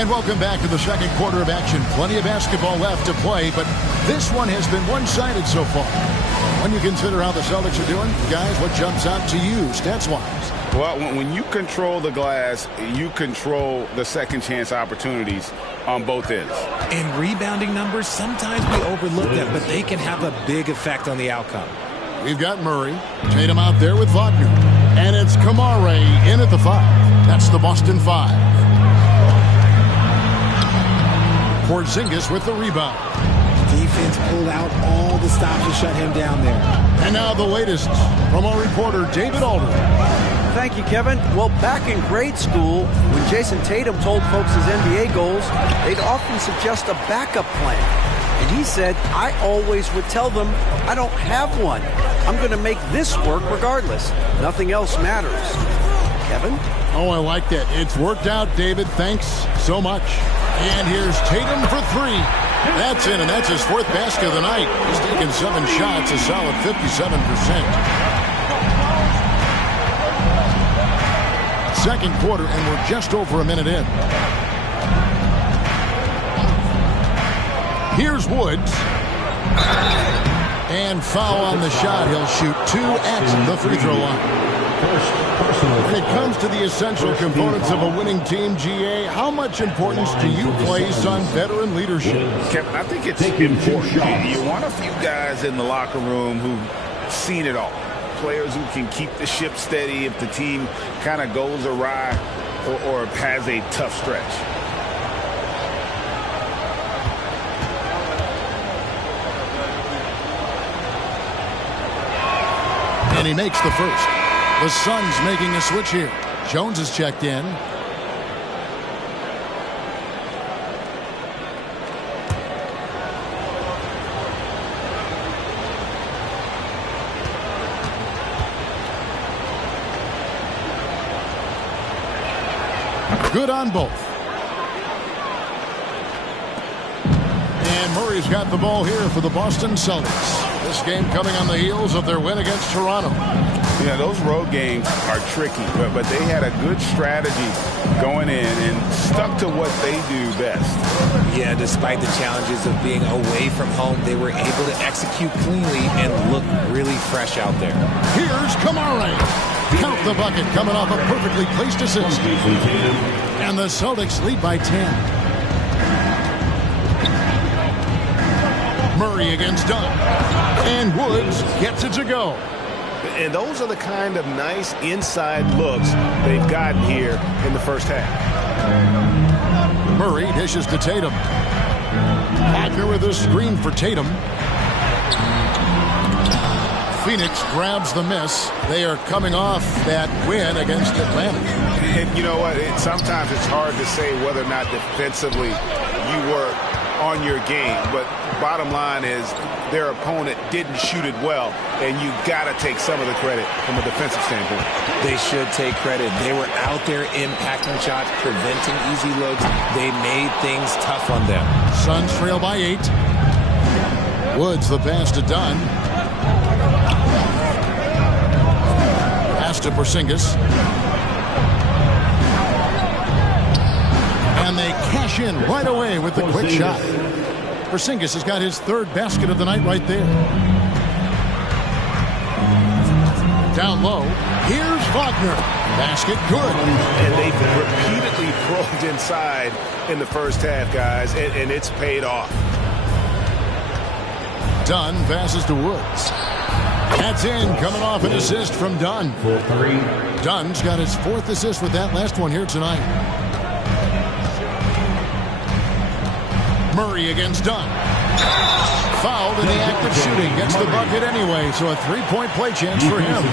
And welcome back to the second quarter of action. Plenty of basketball left to play, but this one has been one-sided so far. When you consider how the Celtics are doing, guys, what jumps out to you stats-wise? Well, when you control the glass, you control the second chance opportunities on both ends. And rebounding numbers, sometimes we overlook them, but they can have a big effect on the outcome. We've got Murray, Tatum out there with Wagner, and it's Kamare in at the 5. That's the Boston 5. Porzingis with the rebound. Defense pulled out all the stops to shut him down there. And now the latest from our reporter, David Aldridge. Thank you, Kevin. Well, back in grade school, when Jason Tatum told folks his NBA goals, they'd often suggest a backup plan. And he said, I always would tell them, I don't have one. I'm going to make this work regardless. Nothing else matters. Kevin? Oh, I like that. It's worked out, David. Thanks so much. And here's Tatum for 3. That's in, and that's his 4th basket of the night. He's taken 7 shots, a solid 57%. Second quarter, and we're just over a minute in. Here's Woods. And foul on the shot. He'll shoot 2 at the free throw line. When it comes to the essential components of a winning team, GA, how much importance do you place on veteran leadership? Kevin, I think it's important. You want a few guys in the locker room who've seen it all. Players who can keep the ship steady if the team kind of goes awry or has a tough stretch. And he makes the first. The Suns making a switch here. Jones is checked in. Good on both. And Murray's got the ball here for the Boston Celtics. This game coming on the heels of their win against Toronto. Yeah, those road games are tricky, but they had a good strategy going in and stuck to what they do best. Yeah, despite the challenges of being away from home, they were able to execute cleanly and look really fresh out there. Here's Kamare. Count the bucket coming off a perfectly placed assist. And the Celtics lead by 10. Murray against Dunn. And Woods gets it to go. And those are the kind of nice inside looks they've gotten here in the first half. Murray dishes to Tatum. Wagner with a screen for Tatum. Phoenix grabs the miss. They are coming off that win against Atlanta. And you know what? Sometimes it's hard to say whether or not defensively you were on your game. But bottom line is their opponent didn't shoot it well, and you got to take some of the credit from a defensive standpoint. They should take credit. They were out there impacting shots, preventing easy looks. They made things tough on them. Suns trail by 8. Woods the pass to Dunn. Pass to Porzingis. And they cash in right away with the quick shot. Porzingis has got his 3rd basket of the night right there. Down low. Here's Wagner. Basket good. And they've repeatedly probed inside in the first half, guys, and it's paid off. Dunn passes to Woods. That's in, coming off an assist from Dunn. Dunn's got his 4th assist with that last one here tonight. Murray against Dunn. Fouled in the act of shooting. Gets the bucket anyway, so a 3-point play chance for him.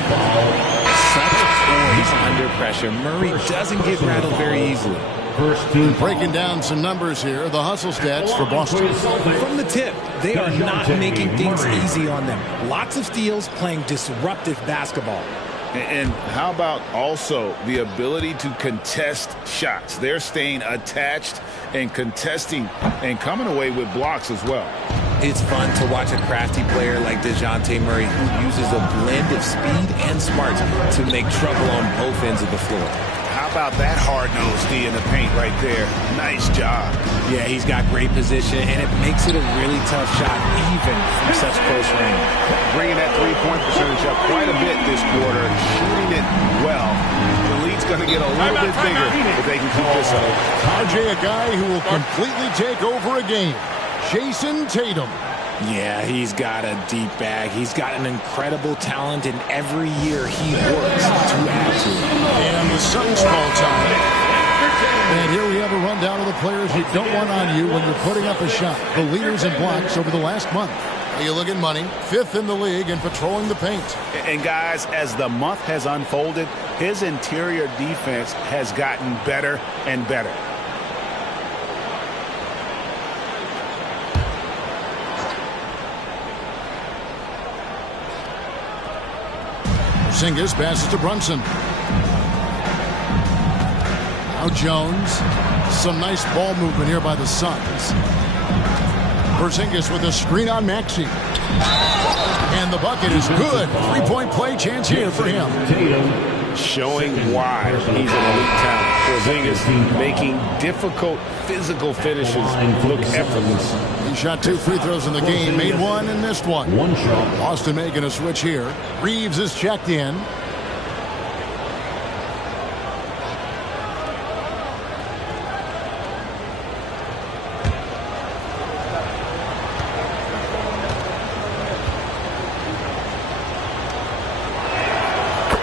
Such poise under pressure. Murray doesn't get rattled very easily. Breaking down some numbers here, the hustle stats for Boston. From the tip, they are not making things easy on them. Lots of steals, playing disruptive basketball. And how about also the ability to contest shots? They're staying attached and contesting and coming away with blocks as well. It's fun to watch a crafty player like DeJounte Murray who uses a blend of speed and smarts to make trouble on both ends of the floor. How How about that hard-nosed D in the paint right there? Nice job. Yeah, he's got great position, and it makes it a really tough shot, even from such close range. Bringing that three-point percentage up quite a bit this quarter, shooting it well. The lead's going to get a little bit bigger if they can keep this up. RJ, a guy who will completely take over a game. Jason Tatum. Yeah, he's got a deep bag. He's got an incredible talent, and every year he works to add to it. And the Suns call time. And here we have a rundown of the players you don't want on you when you're putting up a shot. The leaders in blocks over the last month. You look at Money, 5th in the league in patrolling the paint. And guys, as the month has unfolded, his interior defense has gotten better and better. Porzingis passes to Brunson. Now Jones. Some nice ball movement here by the Suns. Porzingis with a screen on Maxey. And the bucket is good. Three-point play chance here for him. Showing why he's an elite talent. Porzingis making difficult physical finishes look effortless. He shot 2 free throws in the game, made one and missed one. Boston making a switch here. Reeves is checked in.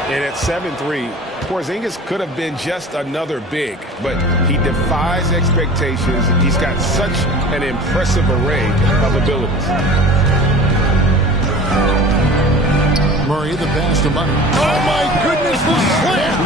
And at 7'3", Porzingis could have been just another big, but he defies expectations. He's got such an impressive array of abilities. Murray, the pass to Money. Oh, my goodness, the slam!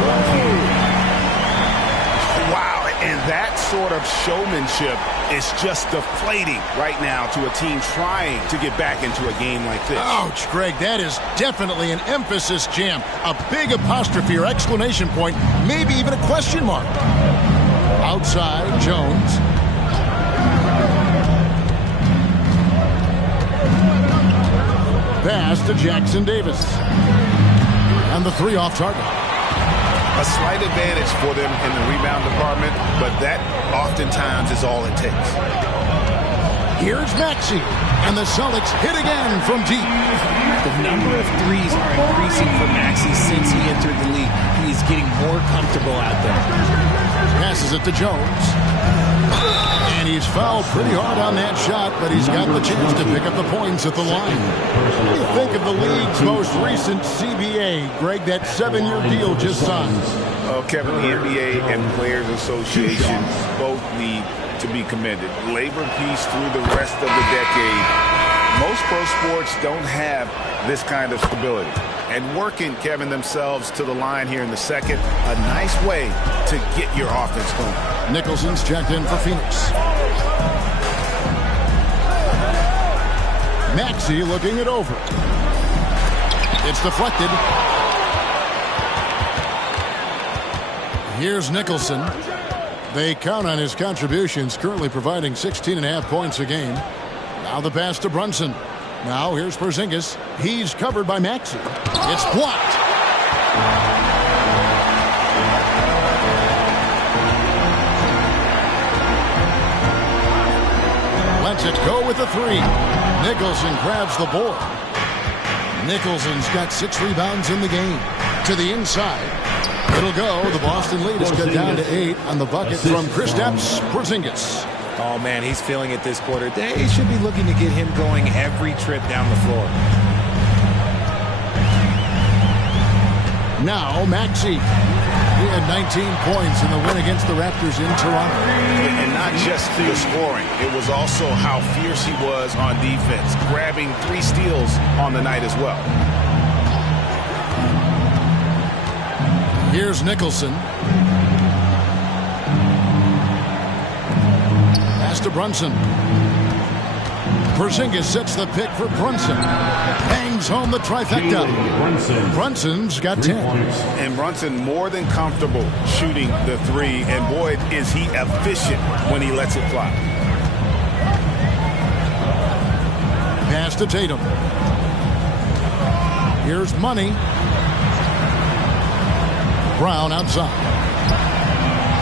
Wow, and that sort of showmanship is just deflating right now to a team trying to get back into a game like this. Ouch, Greg, that is definitely an emphasis jam. A big apostrophe or exclamation point, maybe even a question mark. Outside, Jones. Pass to Jackson Davis. And the 3 off target. A slight advantage for them in the rebound department, but that oftentimes is all it takes. Here's Maxey, and the Celtics hit again from deep. The number of threes are increasing for Maxey since he entered the league. He's getting more comfortable out there. Passes it to Jones. And he's fouled pretty hard on that shot, but he's got the chance to pick up the points at the line. What do you think of the league's most recent CBA, Greg, that 7-year deal just signed? Oh, Kevin, the NBA and Players Association both need to be commended. Labor peace through the rest of the decade. Most pro sports don't have this kind of stability. And working, Kevin, themselves to the line here in the second, a nice way to get your offense going. Nicholson's checked in for Phoenix. Maxey looking it over. It's deflected. Here's Nicholson. They count on his contributions, currently providing 16.5 points a game. Now the pass to Brunson. Now here's Porzingis. He's covered by Maxey. It's blocked. Lets it go with the 3. Nicholson grabs the board. Nicholson's got 6 rebounds in the game. To the inside. It'll go. The Boston lead is cut down to 8 on the bucket from Kristaps Porzingis. Oh, man, he's feeling it this quarter. They should be looking to get him going every trip down the floor. Now, Maxey. He had 19 points in the win against the Raptors in Toronto. And not just the scoring. It was also how fierce he was on defense, grabbing 3 steals on the night as well. Here's Nicholson. Pass to Brunson. Porzingis sets the pick for Brunson. Bangs home the trifecta. Brunson's got 10. And Brunson more than comfortable shooting the 3. And boy, is he efficient when he lets it fly. Pass to Tatum. Here's Money. Brown outside.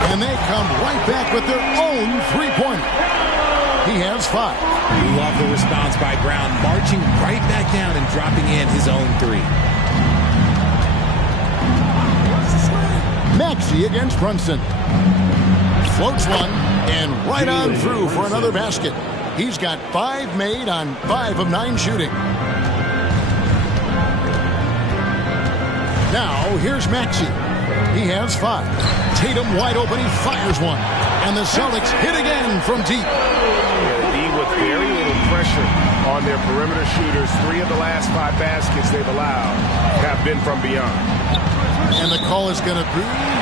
And they come right back with their own three-pointer. He has 5. Love the response by Brown, marching right back down and dropping in his own 3. Maxey against Brunson. Floats one and right on through for another basket. He's got 5 made on 5 of 9 shooting. Now here's Maxey. He has 5. Tatum wide open. He fires one. And the Celtics hit again from deep. D with very little pressure on their perimeter shooters. 3 of the last 5 baskets they've allowed have been from beyond. And the call is going to be,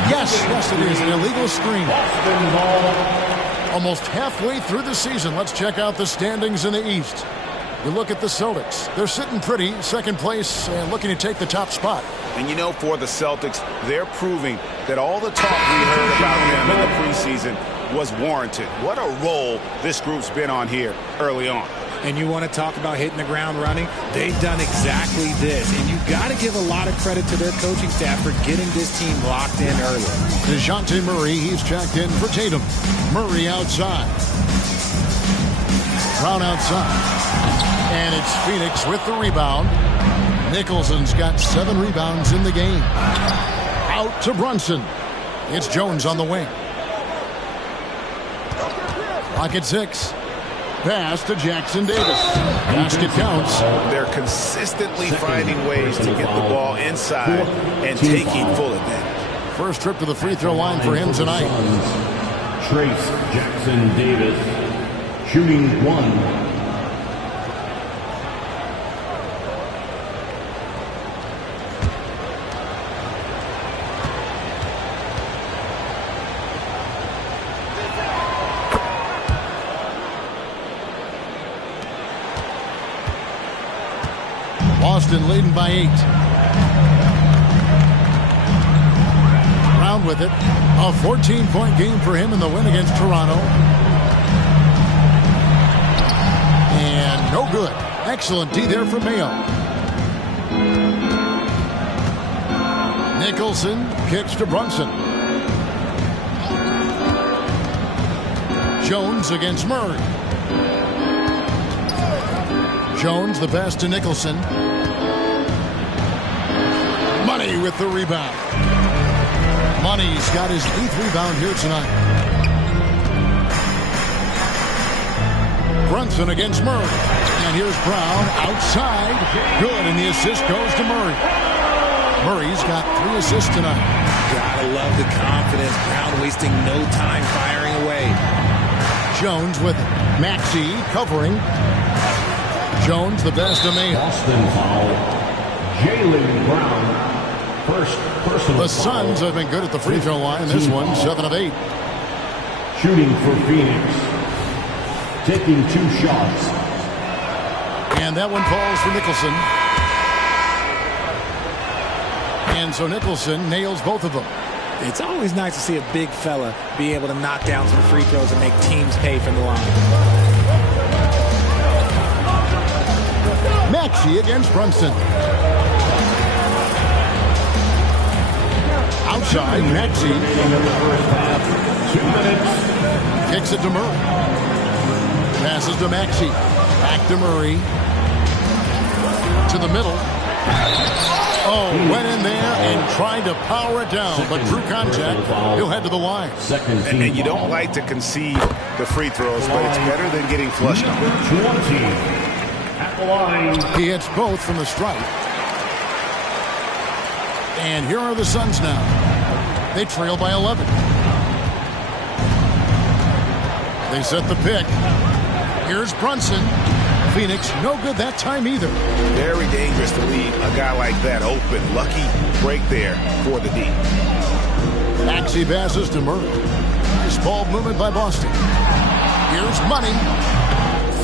yes, it is, an illegal screen. Almost halfway through the season. Let's check out the standings in the East. You look at the Celtics. They're sitting pretty, second place, and looking to take the top spot. And you know, for the Celtics, they're proving that all the talk we heard about them in the preseason was warranted. What a role this group's been on here early on. And you want to talk about hitting the ground running? They've done exactly this. And you got to give a lot of credit to their coaching staff for getting this team locked in early. DeJounte Murray, he's checked in for Tatum. Murray outside. Brown outside. And it's Phoenix with the rebound. Nicholson's got 7 rebounds in the game. Out to Brunson. It's Jones on the wing. Clock at 6. Pass to Jackson Davis. Basket counts. They're consistently finding ways to get the ball inside and taking full advantage. First trip to the free throw line for him tonight. Trace Jackson Davis, shooting 1. Boston leading by 8. Brown with it. A 14-point game for him in the win against Toronto. And no good. Excellent D there for Mayo. Nicholson kicks to Brunson. Jones against Murray. Jones the pass to Nicholson. Money with the rebound. Money's got his 8th rebound here tonight. Brunson against Murray. And here's Brown outside. Good, and the assist goes to Murray. Murray's got 3 assists tonight. Gotta love the confidence. Brown wasting no time firing away. Jones with it. Maxey covering. Jones the best of Mayo. Boston foul. Jaylen Brown. First personal The Suns have been good at the free throw line. This one, 7 of 8. Shooting for Phoenix. Taking 2 shots. And that one falls for Nicholson. And so Nicholson nails both of them. It's always nice to see a big fella be able to knock down some free throws and make teams pay from the line. Maxey against Brunson. Outside, Maxey. 2 minutes. Kicks it to Murray. Passes to Maxey. Back to Murray. To the middle. Oh, went in there and tried to power it down, but through contact, he'll head to the line. And you don't like to concede the free throws, but it's better than getting flushed on. 20 at the line. He hits both from the stripe. And here are the Suns now. They trail by 11. They set the pick. Here's Brunson. Phoenix, no good that time either. Very dangerous to leave a guy like that open. Lucky break there for the D. Maxey passes to Murray. Nice ball movement by Boston. Here's Money.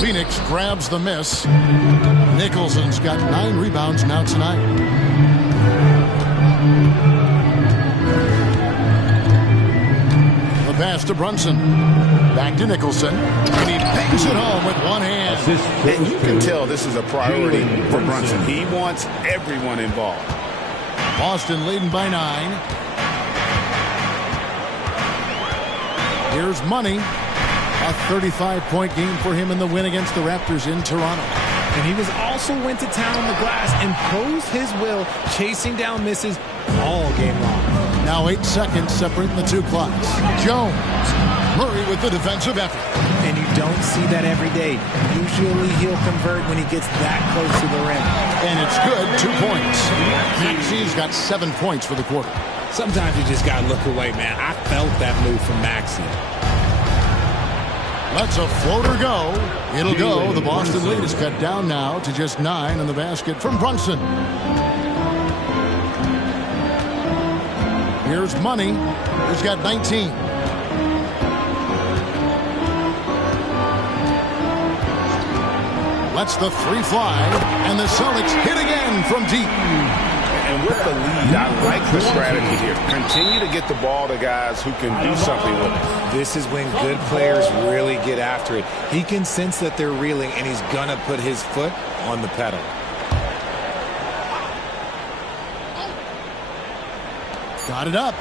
Phoenix grabs the miss. Nicholson's got 9 rebounds now tonight. The pass to Brunson. Back to Nicholson. And he bangs it home with one hand. And you can tell this is a priority for Brunson. He wants everyone involved. Boston leading by 9. Here's Money. A 35-point game for him in the win against the Raptors in Toronto. And he went to town on the glass, imposed his will, chasing down misses all game long. Now 8 seconds separating the two clocks. Jones. Murray with the defensive effort. And you don't see that every day. Usually he'll convert when he gets that close to the rim. And it's good, 2 points. Maxi's got 7 points for the quarter. Sometimes you just got to look away, man. I felt that move from Maxi. Lets a floater go. It'll go. The Boston lead is cut down now to just 9 in the basket from Brunson. Here's Money. He's got 19. Lets the three fly, and the Celtics hit again from deep. And with the lead, I like the strategy here. Continue to get the ball to guys who can do something with it. This is when good players really get after it. He can sense that they're reeling, and he's going to put his foot on the pedal. Got it up.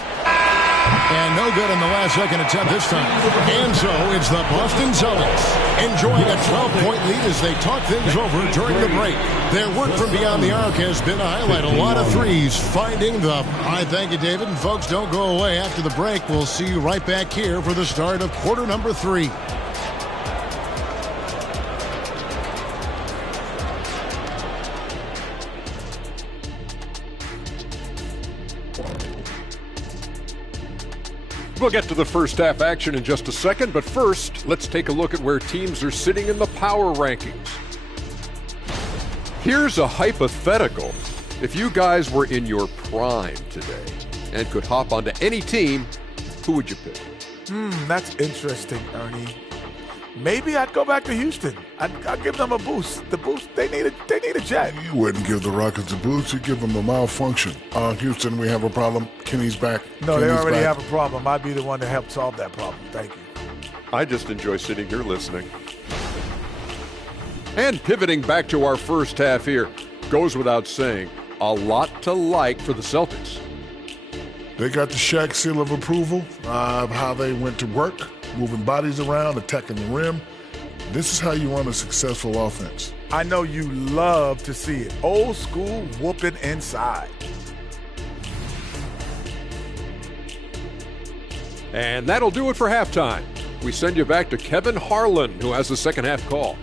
And no good on the last second attempt this time. And so it's the Boston Celtics enjoying a 12-point lead as they talk things over during the break. Their work from beyond the arc has been a highlight. A lot of threes finding them. All right, thank you, David. And folks, don't go away. After the break, we'll see you right back here for the start of quarter number 3. We'll get to the first half action in just a second, but first, let's take a look at where teams are sitting in the power rankings. Here's a hypothetical. If you guys were in your prime today and could hop onto any team, who would you pick? That's interesting, Ernie. Maybe I'd go back to Houston. I'd give them a boost. The boost, they need a jet. You wouldn't give the Rockets a boost. You'd give them a malfunction. Houston, we have a problem. Kenny's back. No, they already have a problem. I'd be the one to help solve that problem. Thank you. I just enjoy sitting here listening. And pivoting back to our first half here, goes without saying, a lot to like for the Celtics. They got the Shaq seal of approval of how they went to work, moving bodies around, attacking the rim. This is how you run a successful offense. I know you love to see it. Old school whooping inside. And that'll do it for halftime. We send you back to Kevin Harlan, who has the second half call.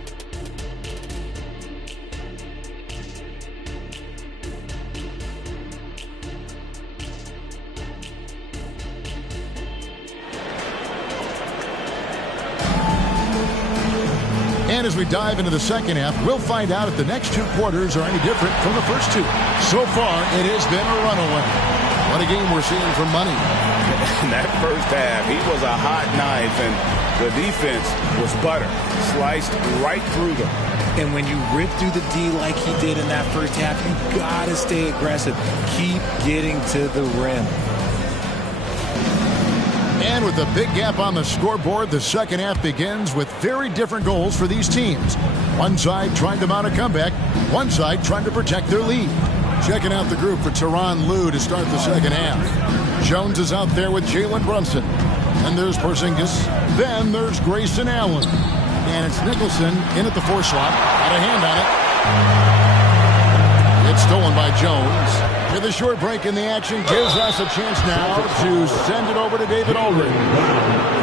And as we dive into the second half, we'll find out if the next 2 quarters are any different from the first 2. So far, it has been a runaway. What a game we're seeing for Money. In that first half, he was a hot knife, and the defense was butter, sliced right through them. And when you rip through the D like he did in that first half, you got to stay aggressive. Keep getting to the rim. And with a big gap on the scoreboard, the second half begins with very different goals for these teams. One side trying to mount a comeback, one side trying to protect their lead. Checking out the group for Tyronn Lue to start the second half. Jones is out there with Jalen Brunson. And there's Porzingis. Then there's Grayson Allen. And it's Nicholson in at the 4 slot. Got a hand on it. It's stolen by Jones. With a short break in the action, gives us a chance now to send it over to David Aldridge.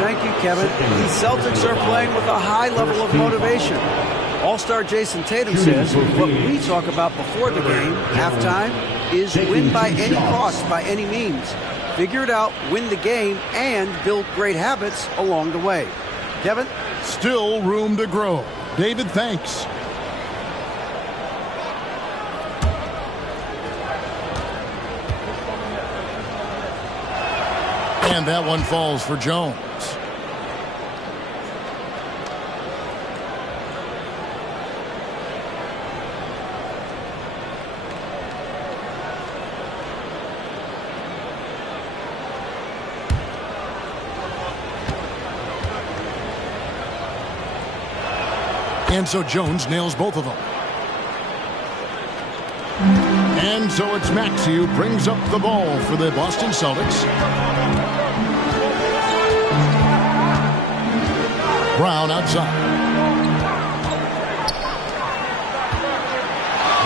Thank you, Kevin. The Celtics are playing with a high level of motivation. All-star Jason Tatum says what we talk about before the game, halftime, is win by any cost, by any means. Figure it out, win the game, and build great habits along the way. Kevin? Still room to grow. David, thanks. And that one falls for Jones. And so Jones nails both of them. And so it's Maxey who brings up the ball for the Boston Celtics. Brown outside.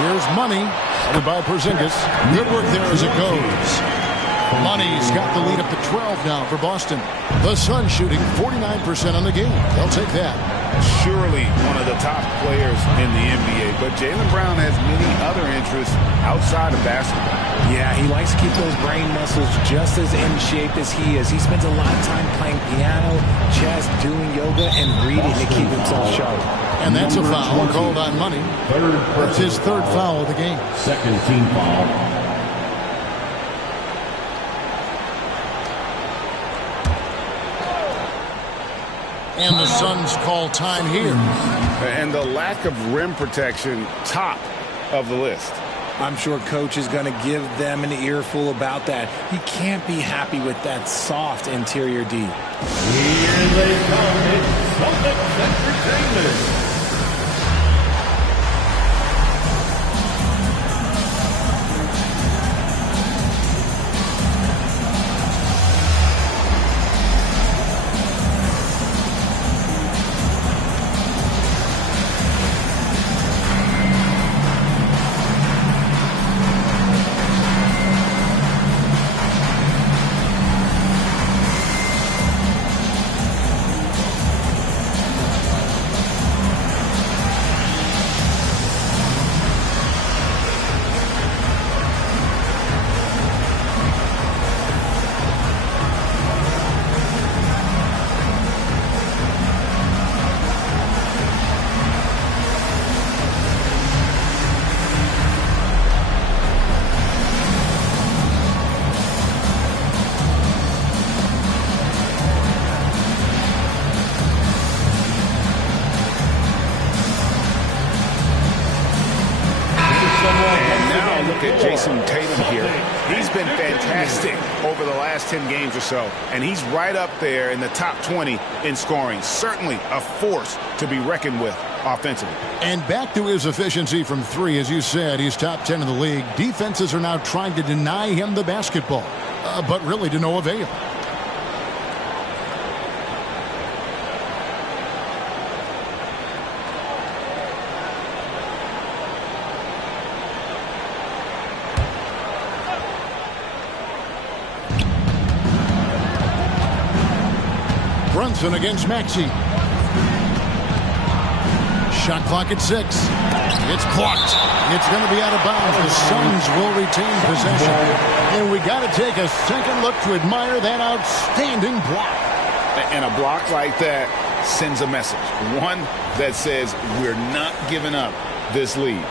Here's Money. Headed by Porzingis. Good work there as it goes. Money's got the lead up to 12 now for Boston. The Suns shooting 49% on the game. They'll take that. Surely one of the top players in the NBA, but Jaylen Brown has many other interests outside of basketball. Yeah, he likes to keep those brain muscles just as in shape as he is. He spends a lot of time playing piano, chess, doing yoga, and reading to keep himself sharp. And that's a foul called on Money. It's his third foul of the game. Second team foul. And the Suns call time here. And the lack of rim protection, top of the list. I'm sure Coach is going to give them an earful about that. He can't be happy with that soft interior D. Here they come. It's Celtics Entertainment. Over the last 10 games or so, and he's right up there in the top 20 in scoring. Certainly a force to be reckoned with offensively. And back to his efficiency from three. As you said, he's top 10 in the league. Defenses are now trying to deny him the basketball, but really to no avail. Brunson against Maxey. Shot clock at 6. It's blocked. It's going to be out of bounds. The Suns will retain possession. And we got to take a second look to admire that outstanding block. And a block like that sends a message. One that says we're not giving up this lead.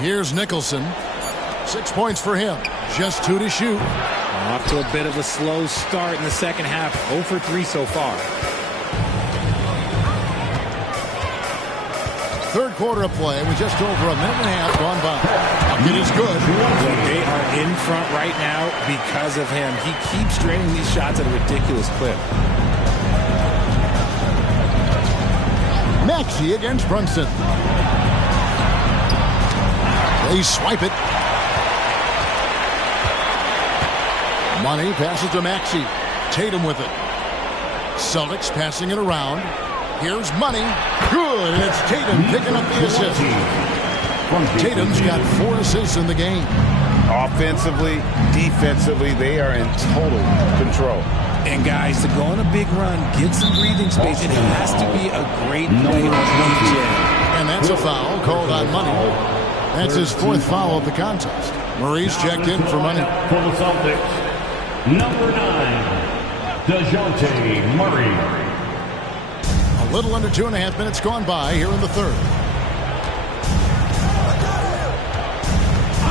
Here's Nicholson. 6 points for him. Just 2 to shoot. Off to a bit of a slow start in the second half. 0 for 3 so far. Third quarter of play with just over a minute and a half gone by. It is good. They are in front right now because of him. He keeps draining these shots at a ridiculous clip. Maxey against Brunson. They swipe it. Money passes to Maxey. Tatum with it. Celtics passing it around. Here's Money. Good. And it's Tatum picking up the assist. Tatum's got 4 assists in the game. Offensively, defensively, they are in total control. And guys, to go on a big run, get some breathing space, it has to be a great play on each end. And that's a foul called on Money. That's his 4th foul of the contest. Murray's checked in for Money. For the Celtics, number 9, DeJounte Murray. A little under 2.5 minutes gone by here in the third.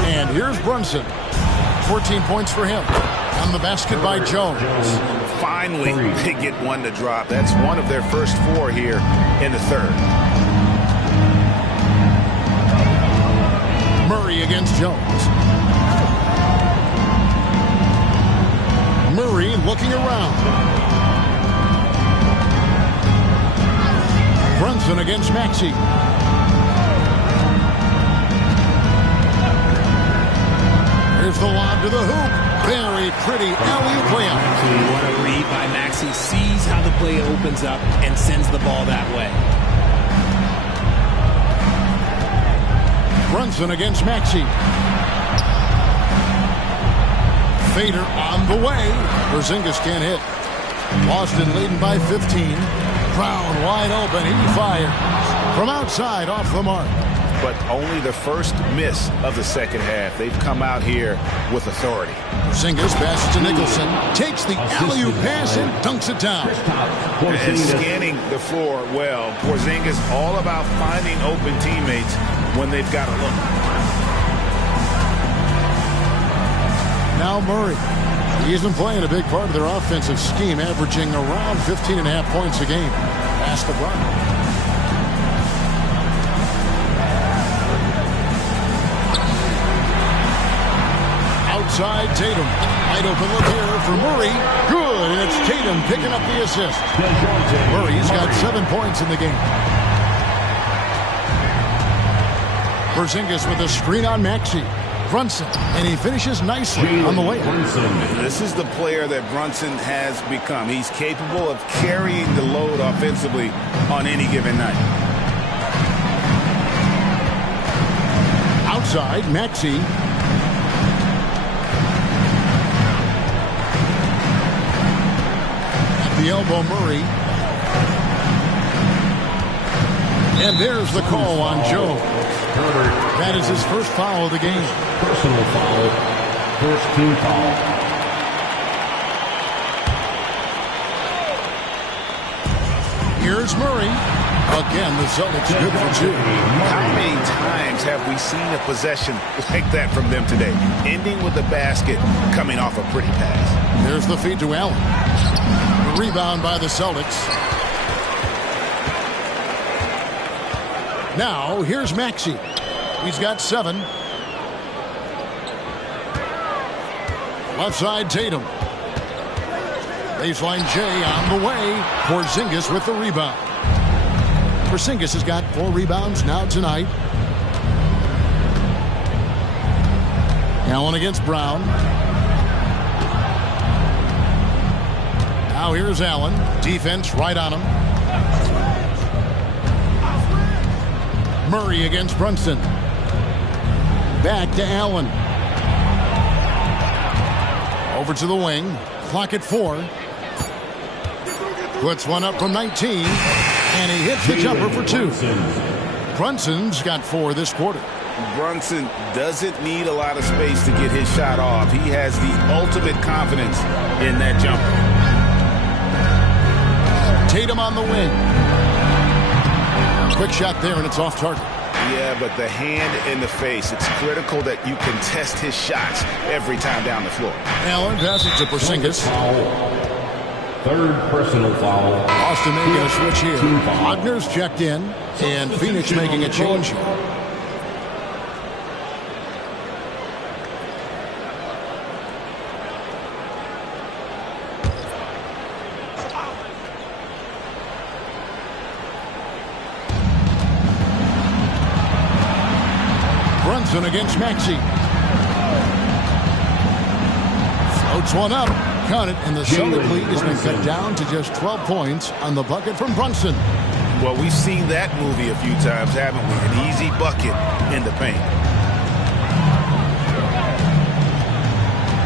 And here's Brunson. 14 points for him. On the basket by Jones. Finally, they get one to drop. That's one of their first 4 here in the third. Murray against Jones. Murray looking around. Brunson against Maxey. Here's the lob to the hoop. Very pretty alley-oop layup. What a read by Maxey. Sees how the play opens up and sends the ball that way. Brunson against Maxey. Fader on the way. Porzingis can't hit. Boston leading by 15. Brown wide open. He fires from outside off the mark. But only the first miss of the second half. They've come out here with authority. Porzingis passes to Nicholson. Takes the alley-oop pass and dunks it down. And scanning the floor well. Porzingis all about finding open teammates when they've got a look. Now Murray. He isn't playing a big part of their offensive scheme, averaging around 15.5 points a game. Pass to Brown. Outside Tatum. Wide open look here for Murray. Good, and it's Tatum picking up the assist. Murray's got 7 points in the game. Porzingis with a screen on Maxey. Brunson, and he finishes nicely on the way. This is the player that Brunson has become. He's capable of carrying the load offensively on any given night. Outside, Maxey. At the elbow, Murray. And there's the call on Joe. That is his first foul of the game. Personal foul. First team foul. Here's Murray. Again, the Celtics good for two. How many times have we seen a possession like that from them today? Ending with the basket, coming off a pretty pass. There's the feed to Allen. The rebound by the Celtics. Now, here's Maxey. He's got 7. Left side, Tatum. Baseline J on the way. Porzingis with the rebound. Porzingis has got 4 rebounds now tonight. Allen against Brown. Now here's Allen. Defense right on him. Murray against Brunson. Back to Allen. Over to the wing. Clock at 4. Puts one up from 19. And he hits the jumper for 2. Brunson's got 4 this quarter. Brunson doesn't need a lot of space to get his shot off. He has the ultimate confidence in that jumper. Tatum on the wing. Quick shot there, and it's off target. Yeah, but the hand in the face. It's critical that you contest his shots every time down the floor. Allen passes to Porzingis. Third personal foul. Austin making a switch here. Wagner's checked in, and Phoenix making a change here. Brunson against Maxey. Floats one up. Count it, and the Celtic lead has been cut down to just 12 points on the bucket from Brunson. Well, we've seen that movie a few times, haven't we? An easy bucket in the paint.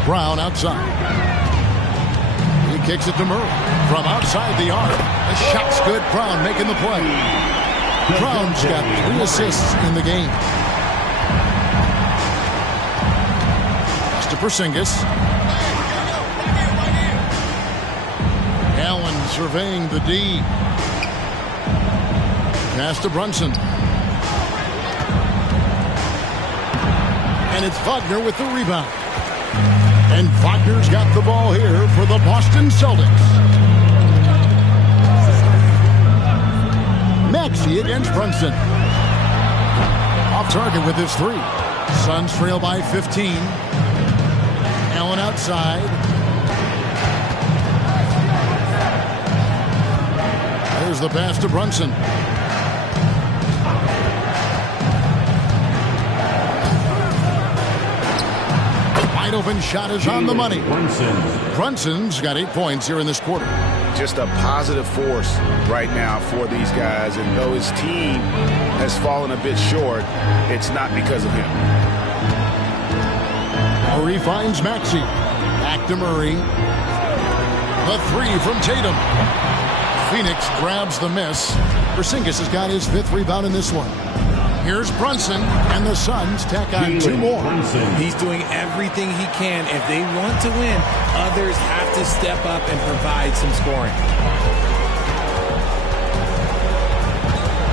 Brown outside. He kicks it to Murray. From outside the arc. The shot's good. Brown making the play. Brown's got 3 assists in the game. Pass to Porzingis. Allen surveying the D. Pass to Brunson. And it's Wagner with the rebound. And Wagner's got the ball here for the Boston Celtics. Maxey against Brunson. Off target with his 3. Suns trail by 15. Allen outside. There's the pass to Brunson. Wide Wide open shot is on the money. Brunson's got 8 points here in this quarter. Just a positive force right now for these guys. And though his team has fallen a bit short, it's not because of him. Murray finds Maxey. Back to Murray. The three from Tatum. Phoenix grabs the miss. Porzingis has got his 5th rebound in this one. Here's Brunson, and the Suns tack on 2 more. He's doing everything he can. If they want to win, others have to step up and provide some scoring.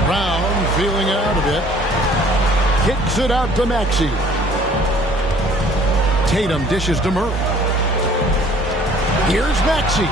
Brown feeling out a bit. Kicks it out to Maxey. Tatum dishes to Murray. Here's Maxey.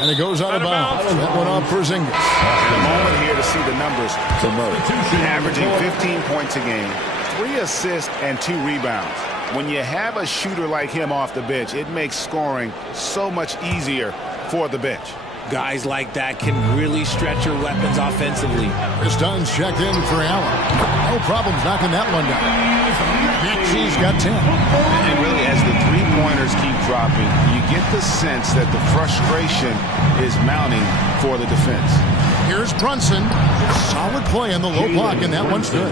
And it goes out of bounds. That one off Porzingis. The moment here to see the numbers for Murray. Averaging 15 points a game, 3 assists, and 2 rebounds. When you have a shooter like him off the bench, it makes scoring so much easier for the bench. Guys like that can really stretch your weapons offensively. Chris Dunn's checked in for Allen. No problems knocking that one down. Maxey's got 10. And really, as the three-pointers keep dropping, you get the sense that the frustration is mounting for the defense. Here's Brunson. Solid play in the low block, and that one's good.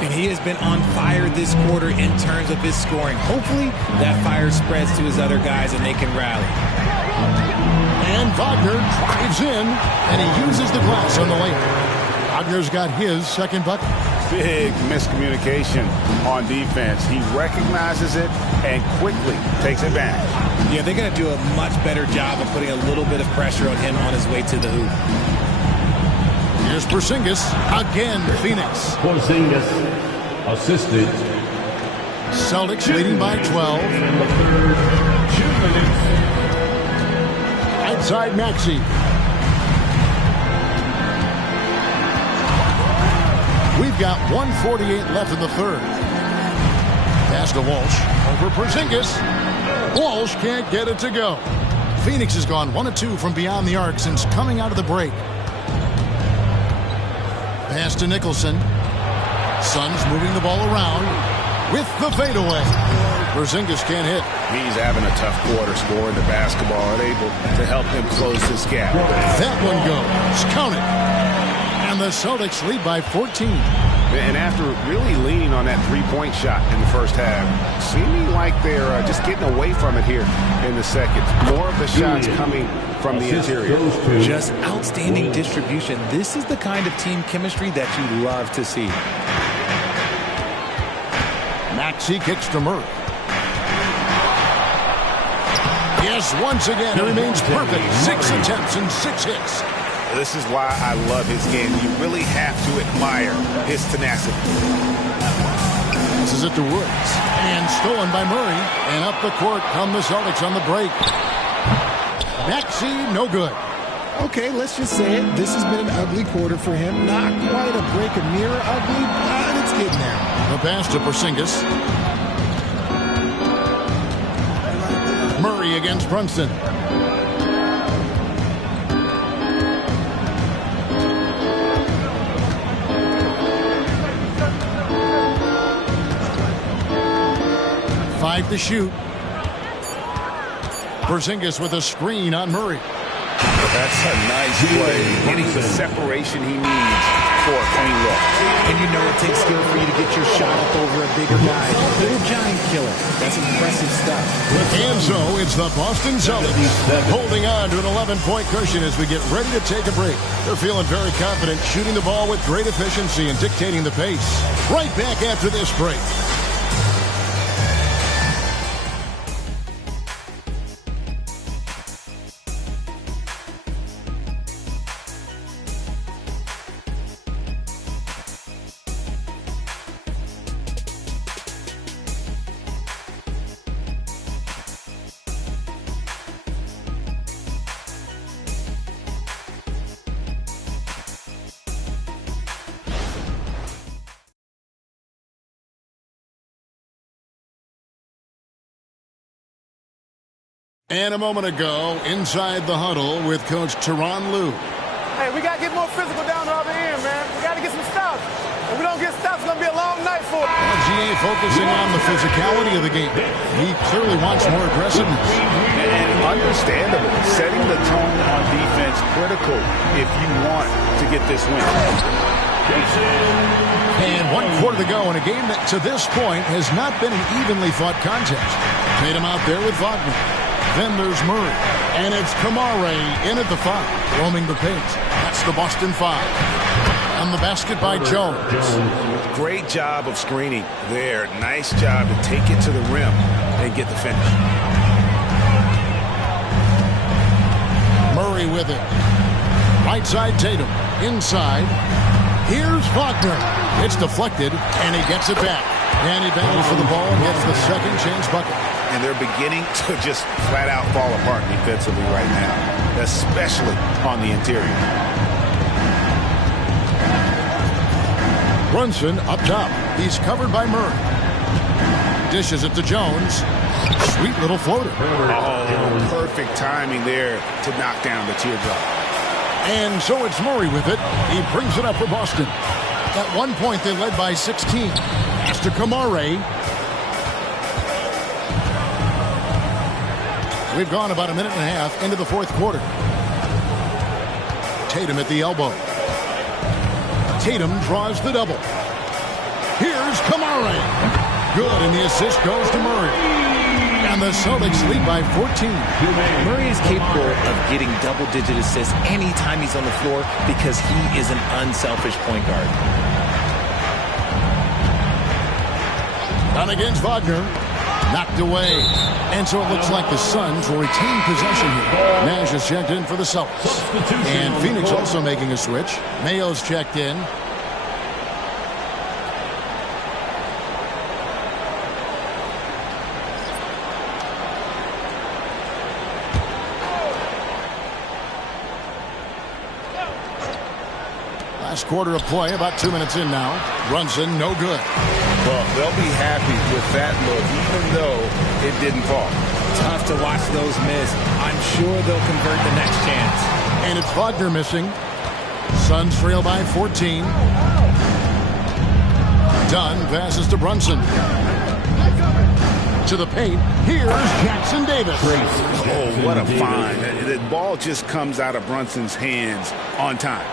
And he has been on fire this quarter in terms of his scoring. Hopefully, that fire spreads to his other guys and they can rally. And Wagner drives in, and he uses the glass on the layup. Wagner's got his 2nd bucket. Big miscommunication on defense. He recognizes it and quickly takes advantage. Yeah, they're going to do a much better job of putting a little bit of pressure on him on his way to the hoop. Here's Porzingis. Again, Phoenix. Porzingis assisted. Celtics leading by 12. In the third, 2 minutes. Outside Maxey. We've got 1:48 left in the third. Pass to Walsh. Over Porzingis. Walsh can't get it to go. Phoenix has gone 1 of 2 from beyond the arc since coming out of the break. Pass to Nicholson. Suns moving the ball around with the fadeaway. Porzingis can't hit. He's having a tough quarter scoring the basketball and able to help him close this gap. That one goes. Count it. And the Celtics lead by 14. And after really leaning on that three-point shot in the first half, seeming like they're just getting away from it here in the second. More of the shots coming from the interior. Just outstanding distribution. This is the kind of team chemistry that you love to see. Maxey kicks to Murray. Yes, once again, he remains perfect. 6 attempts and 6 hits. This is why I love his game. You really have to admire his tenacity. This is it to Woods. And stolen by Murray. And up the court come the Celtics on the break. Maxey, no good. Okay, let's just say it. This has been an ugly quarter for him. Not quite a break a mirror ugly, but it's getting there. The pass to Porzingis. Murray against Brunson. Five to shoot. Porzingis with a screen on Murray. That's a nice play. Getting the separation he needs for a clean look. And you know it takes skill for you to get your shot up over a bigger guy. Little giant killer. That's impressive stuff. And so it's the Boston Celtics holding on to an 11-point cushion as we get ready to take a break. They're feeling very confident, shooting the ball with great efficiency and dictating the pace. Right back after this break. And a moment ago, inside the huddle with Coach Tyronn Lue. Hey, we got to get more physical down the other end, man. We got to get some stuff. If we don't get stuff, it's going going to be a long night for him. GA focusing on the physicality of the game. He clearly wants more aggressiveness. And understandable. Setting the tone on defense critical if you want to get this win. And 1 quarter to go in a game that to this point has not been an evenly fought contest. Tatum out there with Wagner. Then there's Murray. And it's Kamare in at the 5, roaming the paint. That's the Boston 5. On the basket by Jones. Great job of screening there. Nice job to take it to the rim and get the finish. Murray with it. Right side Tatum. Inside. Here's Wagner. It's deflected, and he gets it back. And he battles for the ball and gets the second chance bucket. And they're beginning to just flat out fall apart defensively right now, especially on the interior. Brunson up top. He's covered by Murray. Dishes it to Jones. Sweet little floater. Oh, perfect timing there to knock down the teardrop. And so it's Murray with it. He brings it up for Boston. At one point, they led by 16. Pass to Kamare. We've gone about a minute and a half into the fourth quarter. Tatum at the elbow. Tatum draws the double. Here's Kamare. Good, and the assist goes to Murray. And the Celtics lead by 14. Murray is capable of getting double-digit assists anytime he's on the floor because he is an unselfish point guard. Down against Wagner. Knocked away. And so it looks like the Suns will retain possession here. Nash is checked in for the Celtics. And Phoenix also making a switch. Mayo's checked in. Last quarter of play, about 2 minutes in now. Brunson, no good. Well, they'll be happy with that look, even though it didn't fall. Tough to watch those miss. I'm sure they'll convert the next chance. And it's Wagner missing. Suns trail by 14. Dunn passes to Brunson. To the paint. Here's Jackson Davis. Oh, what a find. The ball just comes out of Brunson's hands on time.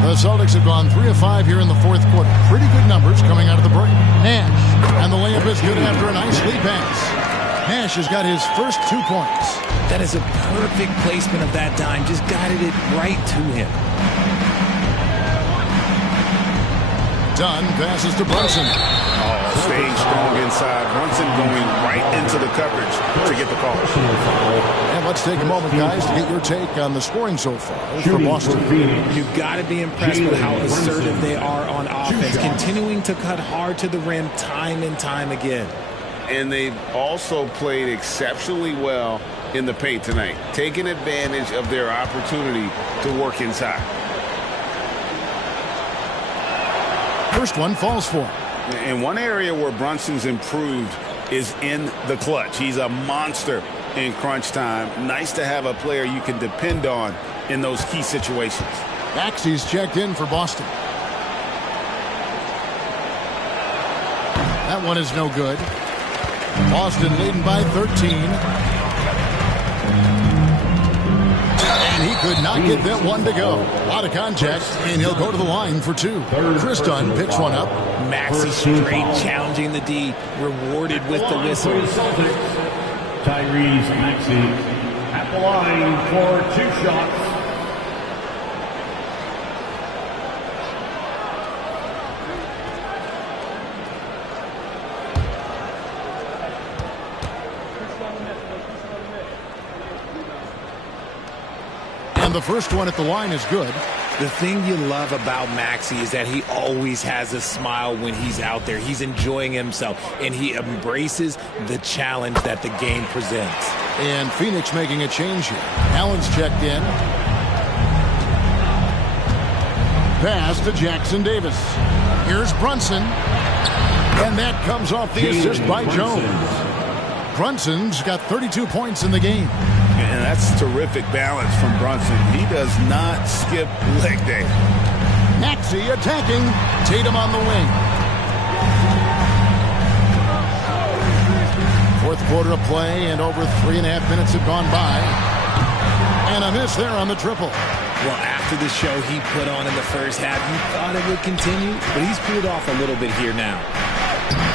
The Celtics have gone 3 of 5 here in the fourth quarter. Pretty good numbers coming out of the break. Nash, and the layup is good after a nice lead pass. Nash has got his first 2 points. That is a perfect placement of that dime. Just guided it right to him. Dunn passes to Brunson. Oh, staying strong inside. Brunson going right into the coverage to get the call. And let's take a moment, guys, to get your take on the scoring so far for Boston. You've got to be impressed with how assertive they are on offense, continuing to cut hard to the rim time and time again. And they've also played exceptionally well in the paint tonight, taking advantage of their opportunity to work inside. First one falls for him. And one area where Brunson's improved is in the clutch. He's a monster in crunch time. Nice to have a player you can depend on in those key situations. Maxey's checked in for Boston. That one is no good. Boston leading by 13. And he could not get that one to go. A lot of contact, and he'll go to the line for 2. Chris Dunn picks one up. Maxey straight challenging the D, rewarded with the whistle. Tyrese Maxey at the line for 2 shots. And the first one at the line is good. The thing you love about Maxey is that he always has a smile when he's out there. He's enjoying himself, and he embraces the challenge that the game presents. And Phoenix making a change here. Allen's checked in. Pass to Jackson Davis. Here's Brunson. And that comes off the assist by Jones. Brunson's got 32 points in the game. And that's terrific balance from Brunson. He does not skip leg day. Maxey attacking. Tatum on the wing. Fourth quarter of play, and over 3.5 minutes have gone by. And a miss there on the triple. Well, after the show he put on in the first half, you thought it would continue, but he's cooled off a little bit here now.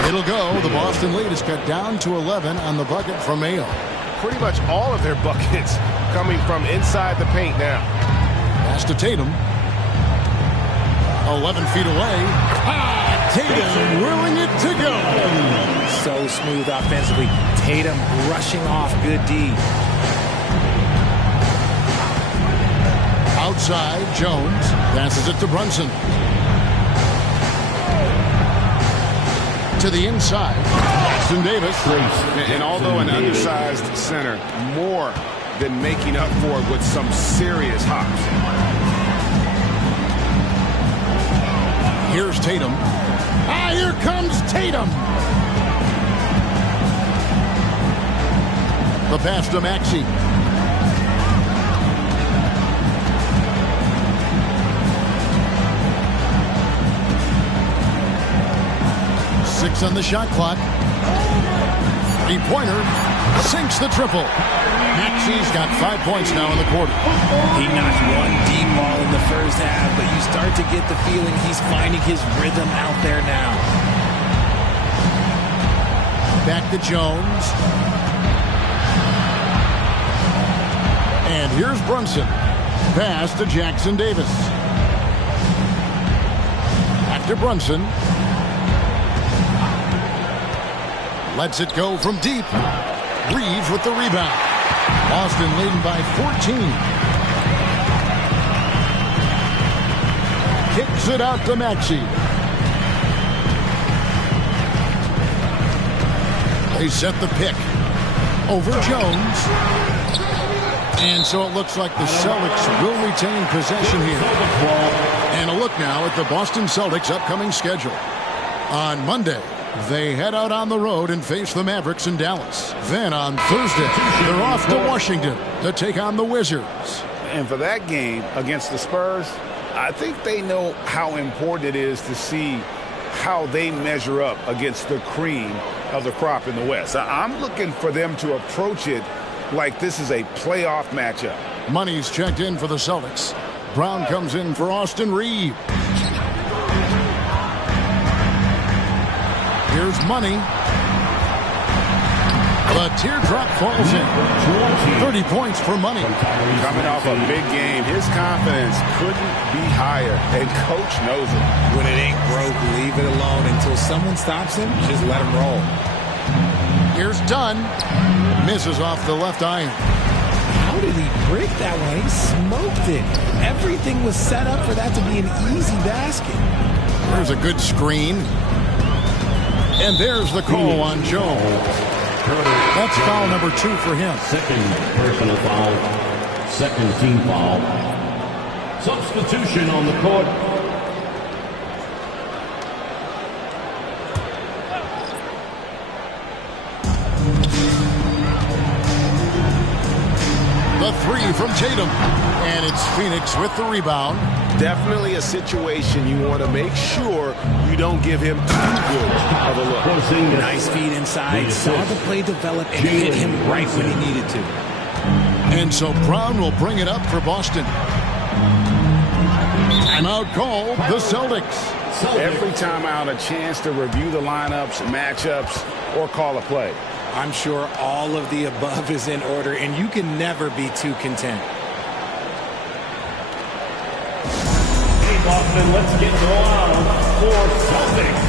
It'll go. The Boston lead is cut down to 11 on the bucket from Mayo. Pretty much all of their buckets coming from inside the paint now. Pass to Tatum. 11 feet away. Tatum willing it to go. So smooth offensively. Tatum brushing off good D. Outside, Jones passes it to Brunson. To the inside, Jackson Davis. And although an undersized center, more than making up for it with some serious hops. Here's Tatum. Here comes Tatum. The pass to Maxey. Six on the shot clock. Three-pointer sinks the triple. Maxey's got 5 points now in the quarter. He knocked one deep ball in the first half, but you start to get the feeling he's finding his rhythm out there now. Back to Jones. And here's Brunson. Pass to Jackson Davis. Back to Brunson. Lets it go from deep. Reeves with the rebound. Boston leading by 14. Kicks it out to Maxey. They set the pick. Over Jones. And so it looks like the Celtics will retain possession here. And a look now at the Boston Celtics' upcoming schedule. On Monday, they head out on the road and face the Mavericks in Dallas. Then on Thursday, they're off to Washington to take on the Wizards. And for that game against the Spurs, I think they know how important it is to see how they measure up against the cream of the crop in the West. I'm looking for them to approach it like this is a playoff matchup. Money's checked in for the Celtics. Brown comes in for Austin Reeves. Here's Money. The teardrop falls in. 30 points for Money. Coming off a big game, his confidence couldn't be higher, and Coach knows it. When it ain't broke, leave it alone until someone stops him. Just let him roll. Here's Dunn. Misses off the left iron. How did he break that one? He smoked it. Everything was set up for that to be an easy basket. There's a good screen. And there's the call on Jones. That's foul number 2 for him. Second personal foul. Second team foul. Substitution on the court. The three from Tatum. And it's Phoenix with the rebound. Definitely a situation you want to make sure you don't give him too good of a look. Nice feed inside. Saw the play develop and hit him right when he needed to. And so Brown will bring it up for Boston. Timeout call, the Celtics. Every timeout, a chance to review the lineups, matchups, or call a play. I'm sure all of the above is in order, and you can never be too content. Hey, Boston, let's get loud for Celtics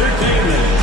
Entertainment.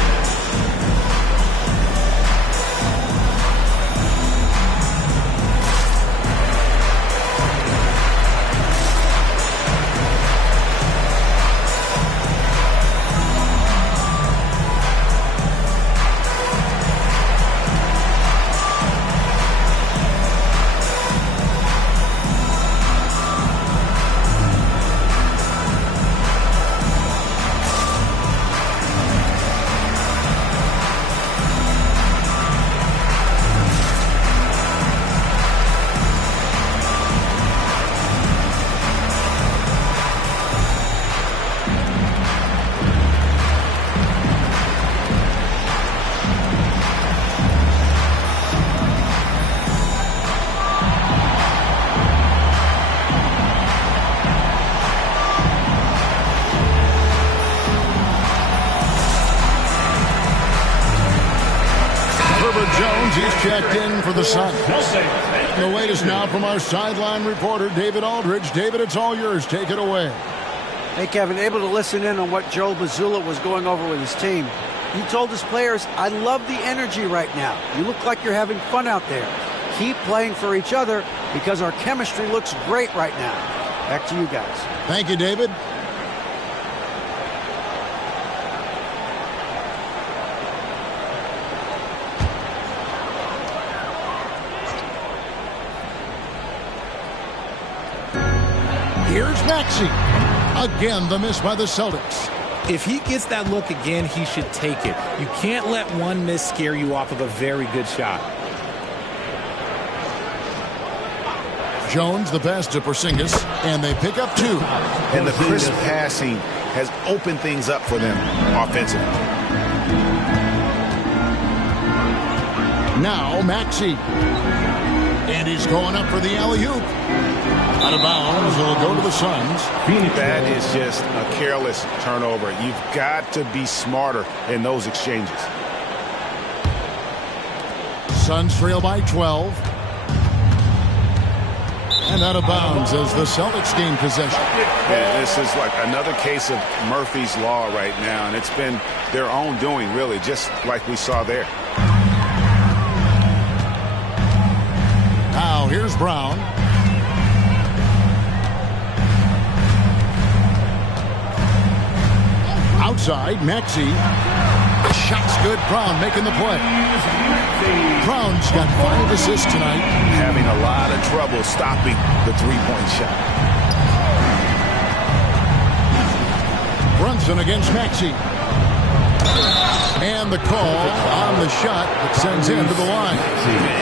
He's checked in for the Suns. The latest now from our sideline reporter, David Aldridge. David, it's all yours. Take it away. Hey, Kevin, able to listen in on what Joe Mazzulla was going over with his team. He told his players, I love the energy right now. You look like you're having fun out there. Keep playing for each other because our chemistry looks great right now. Back to you guys. Thank you, David. Here's Maxey. Again, the miss by the Celtics. If he gets that look again, he should take it. You can't let one miss scare you off of a very good shot. Jones, the pass to Porzingis, and they pick up 2. And the crisp passing has opened things up for them offensively. Now Maxey. And he's going up for the alley-oop. Out of bounds, it'll go to the Suns. That is just a careless turnover. You've got to be smarter in those exchanges. Suns trail by 12. And out of bounds as the Celtics gain possession. Yeah, this is like another case of Murphy's Law right now, and it's been their own doing, really, just like we saw there. Now here's Brown. Outside, Maxey. Shot's good. Brown making the play. Brown's got 5 assists tonight. Having a lot of trouble stopping the three-point shot. Brunson against Maxey. And the call on the shot that sends him to the line.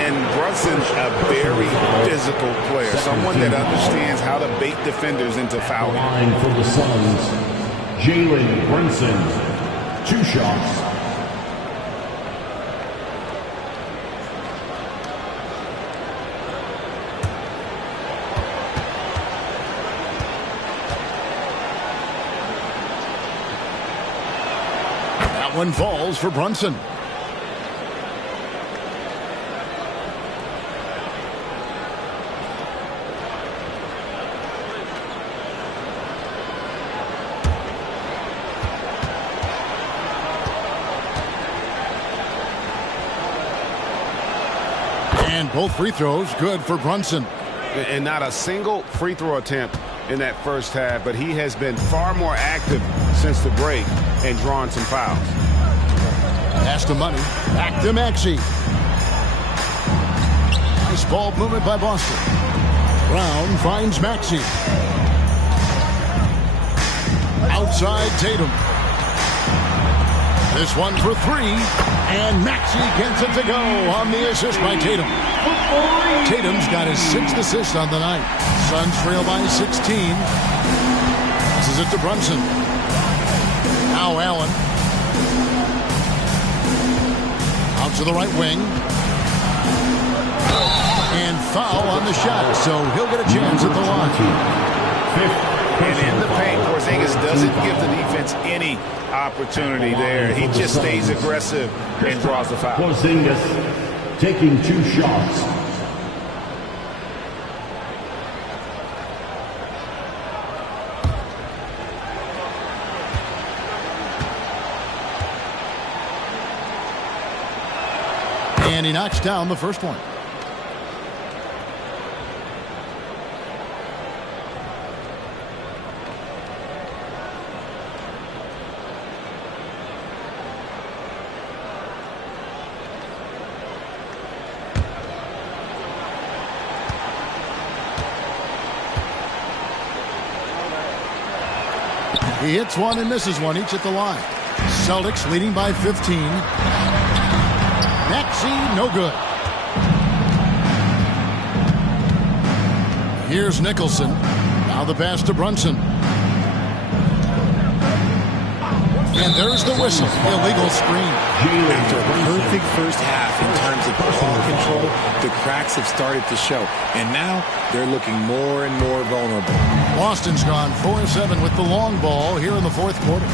And Brunson's a very physical player. Someone that understands how to bait defenders into fouling. Line for the Suns, Jalen Brunson. 2 shots. That one falls for Brunson. And both free throws good for Brunson. And not a single free throw attempt in that first half, but he has been far more active since the break and drawn some fouls. Pass to Money. Back to Maxey. Nice ball movement by Boston. Brown finds Maxey. Outside Tatum. This one for 3. And Maxey gets it to go on the assist by Tatum. Tatum's got his 6th assist on the night. Suns trail by 16. This is it to Brunson. Now Allen. Out to the right wing. And foul on the shot, so he'll get a chance at the line. And in the paint, Porzingis doesn't give the defense any opportunity there. He just stays aggressive and draws the foul. Porzingis taking 2 shots. And he knocks down the first one. He hits one and misses one, each at the line. Celtics leading by 15. Maxey, no good. Here's Nicholson. Now the pass to Brunson. And there's the whistle. Illegal screen. After a perfect first half in terms of ball control, the cracks have started to show. And now they're looking more and more vulnerable. Boston's gone 4-7 with the long ball here in the fourth quarter.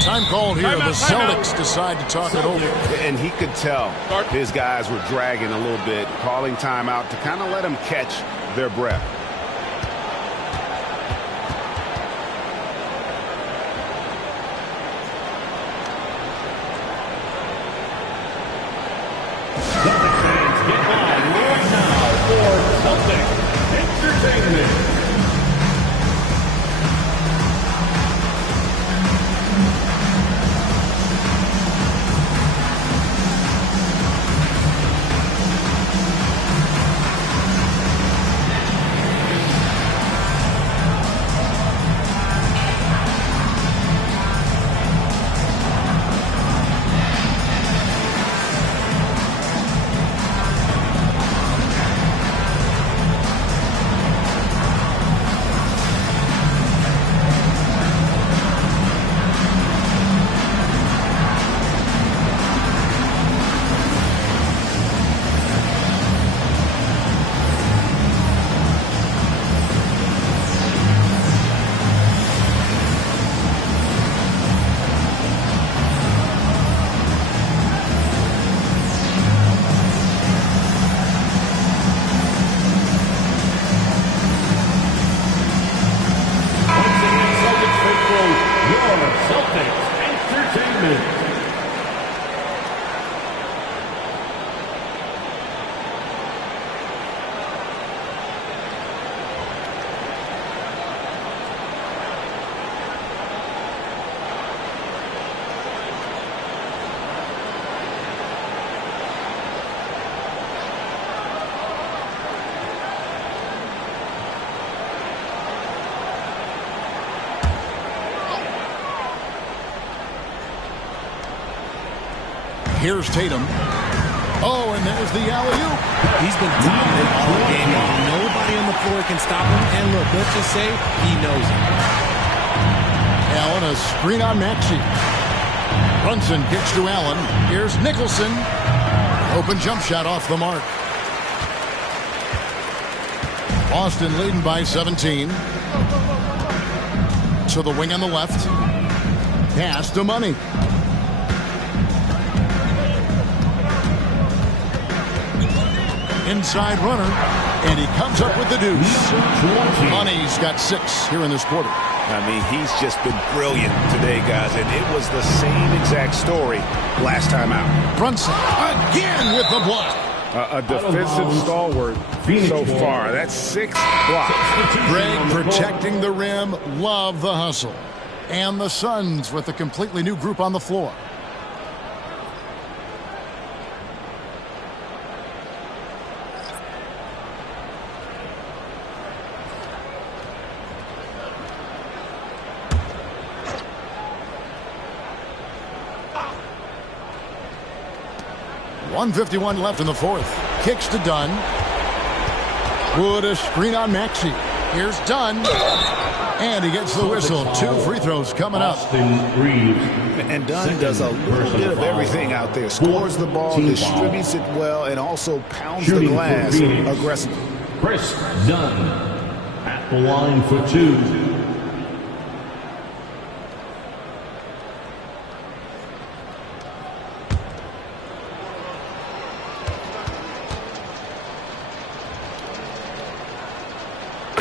Time called here. The Celtics decide to talk it over. And he could tell his guys were dragging a little bit, calling timeout to kind of let them catch their breath. Celtics fans, get live right now for Celtics Entertainment. Here's Tatum. Oh, and there's the alley-oop. He's been dominant all game long. Nobody on the floor can stop him. And look, let's just say he knows it. Allen, a screen on Maxey. Brunson kicks to Allen. Here's Nicholson. Open jump shot off the mark. Boston leading by 17. To the wing on the left. Pass to Money. Inside runner, and he comes up with the deuce. Money's got 6 here in this quarter. I mean, he's just been brilliant today, guys, and it was the same exact story last time out. Brunson again with the block. A defensive stalwart so far. That's 6 blocks. Greg protecting the rim. Love the hustle. And the Suns with a completely new group on the floor. .151 left in the fourth. Kicks to Dunn. Wood a screen on Maxey. Here's Dunn. And he gets the whistle. 2 free throws coming up. And Dunn does a little bit of everything out there. Scores the ball, distributes it well, and also pounds the glass aggressively. Chris Dunn at the line for 2.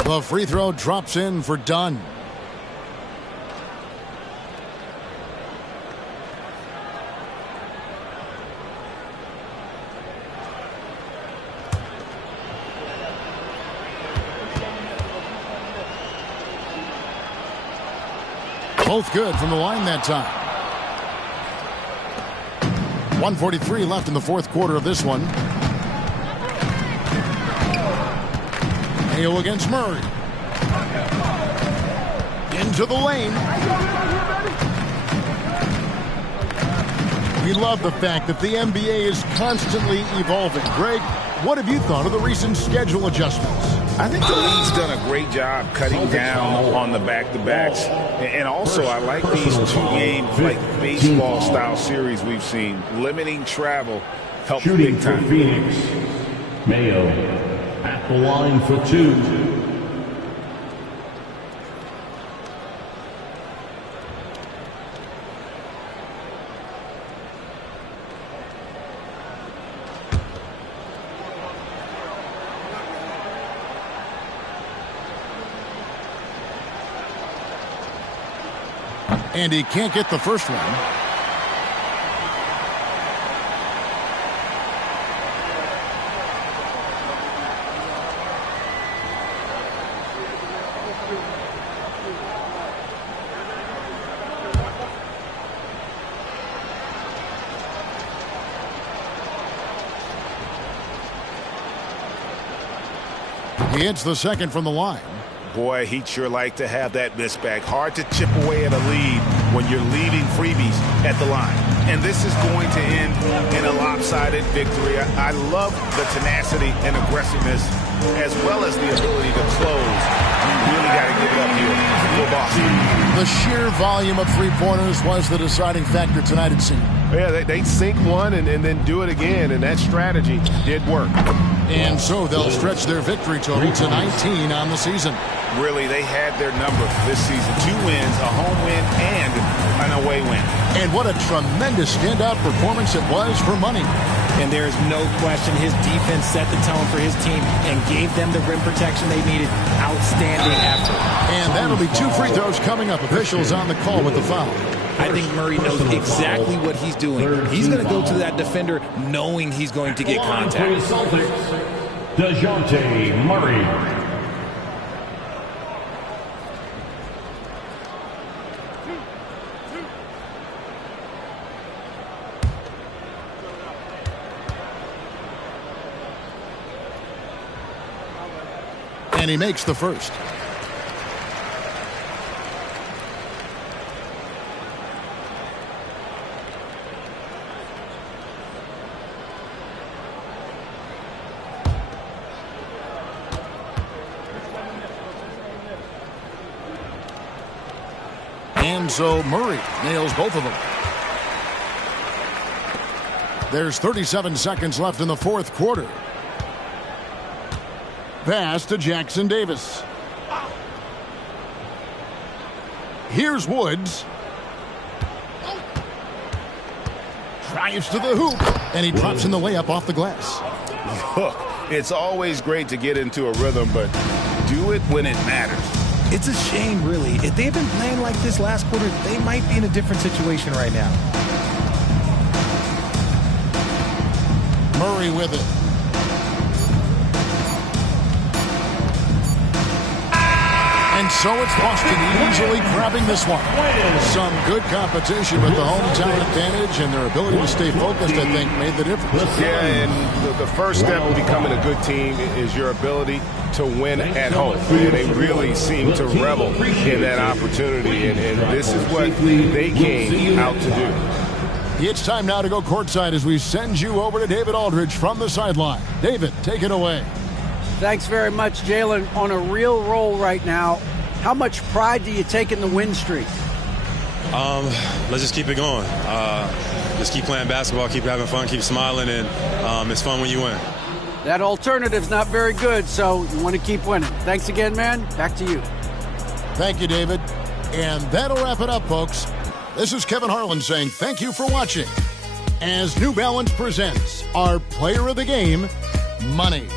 The free throw drops in for Dunn. Both good from the line that time. 1:43 left in the fourth quarter of this one. Hale against Murray. Into the lane. We love the fact that the NBA is constantly evolving. Greg, what have you thought of the recent schedule adjustments? I think the league's done a great job cutting down on the back-to-backs. And also, I like these 2-game like baseball-style series we've seen. Limiting travel helps big time. For Phoenix, Mayo at the line for 2. And he can't get the first one. He hits the second from the line. Boy, he'd sure like to have that miss back. Hard to chip away at a lead when you're leaving freebies at the line. And this is going to end in a lopsided victory. I love the tenacity and aggressiveness as well as the ability to close. You really got to give it up here for Boston. The sheer volume of three-pointers was the deciding factor tonight, it seemed. Yeah, they sink one and then do it again, and that strategy did work. And so they'll stretch their victory total to 19 on the season. Really, they had their number this season. 2 wins, a home win, and an away win. And what a tremendous standout performance it was for Money. And there's no question his defense set the tone for his team and gave them the rim protection they needed. Outstanding effort. And that'll be 2 free throws coming up. Officials on the call with the foul. I think Murray knows exactly what he's doing. He's going to go to that defender knowing he's going to get contact. DeJounte Murray. And he makes the first. And so Murray nails both of them. There's 37 seconds left in the fourth quarter. Pass to Jackson Davis. Here's Woods. Drives to the hoop. And he drops in the layup off the glass. Look, it's always great to get into a rhythm, but do it when it matters. It's a shame, really. If they had been playing like this last quarter, they might be in a different situation right now. Murray with it. And so it's Boston easily grabbing this one. Some good competition, but the hometown advantage and their ability to stay focused, I think, made the difference. Yeah, and the first step of becoming a good team is your ability to win at home. And they really seem to revel in that opportunity, and this is what they came out to do. It's time now to go courtside as we send you over to David Aldridge from the sideline. David, take it away. Thanks very much, Jalen. On a real roll right now. How much pride do you take in the win streak? Let's just keep it going. Just keep playing basketball, keep having fun, keep smiling, and it's fun when you win. That alternative's not very good, so you want to keep winning. Thanks again, man. Back to you. Thank you, David. And that'll wrap it up, folks. This is Kevin Harlan saying thank you for watching as New Balance presents our player of the game, Money.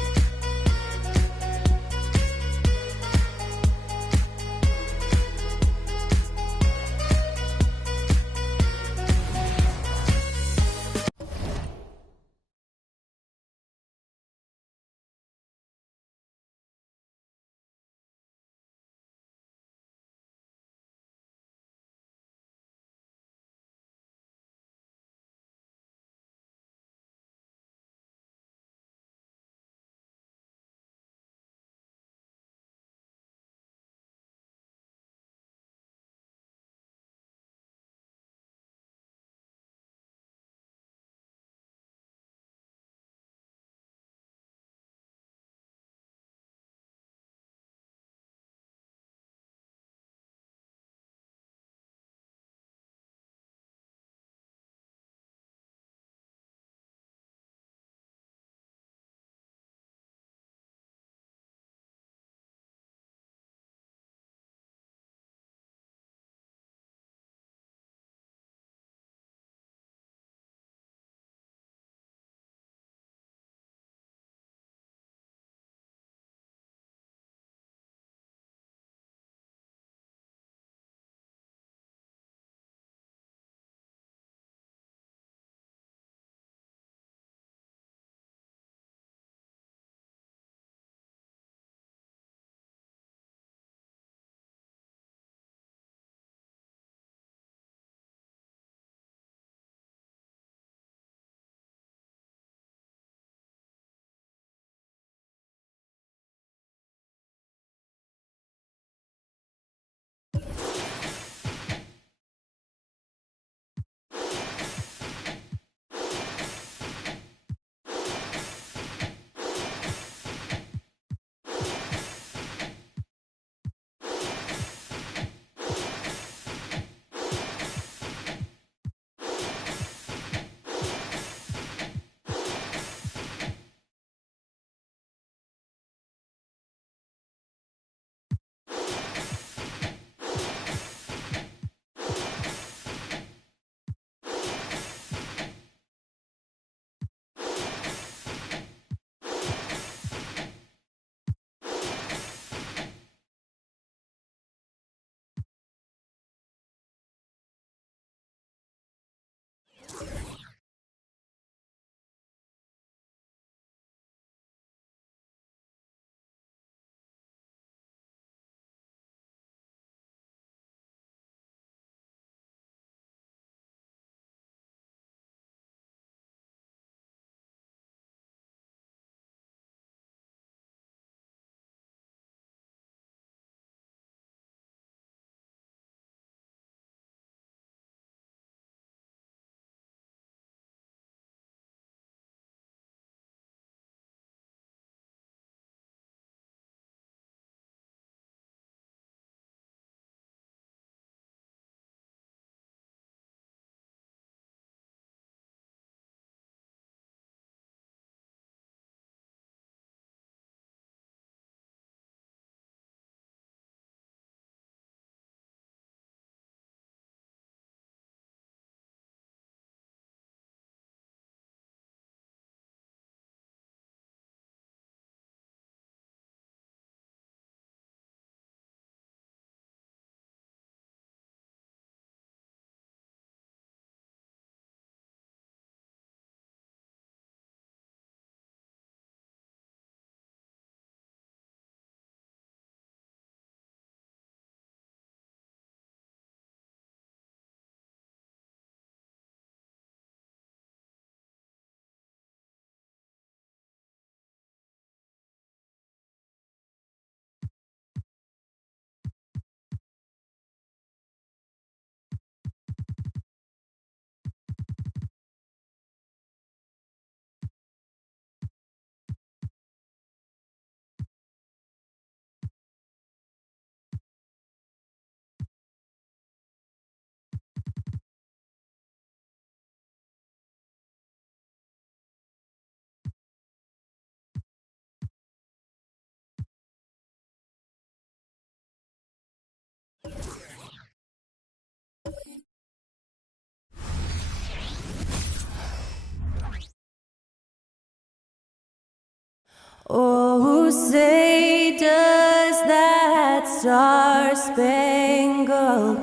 Oh, say does that star-spangled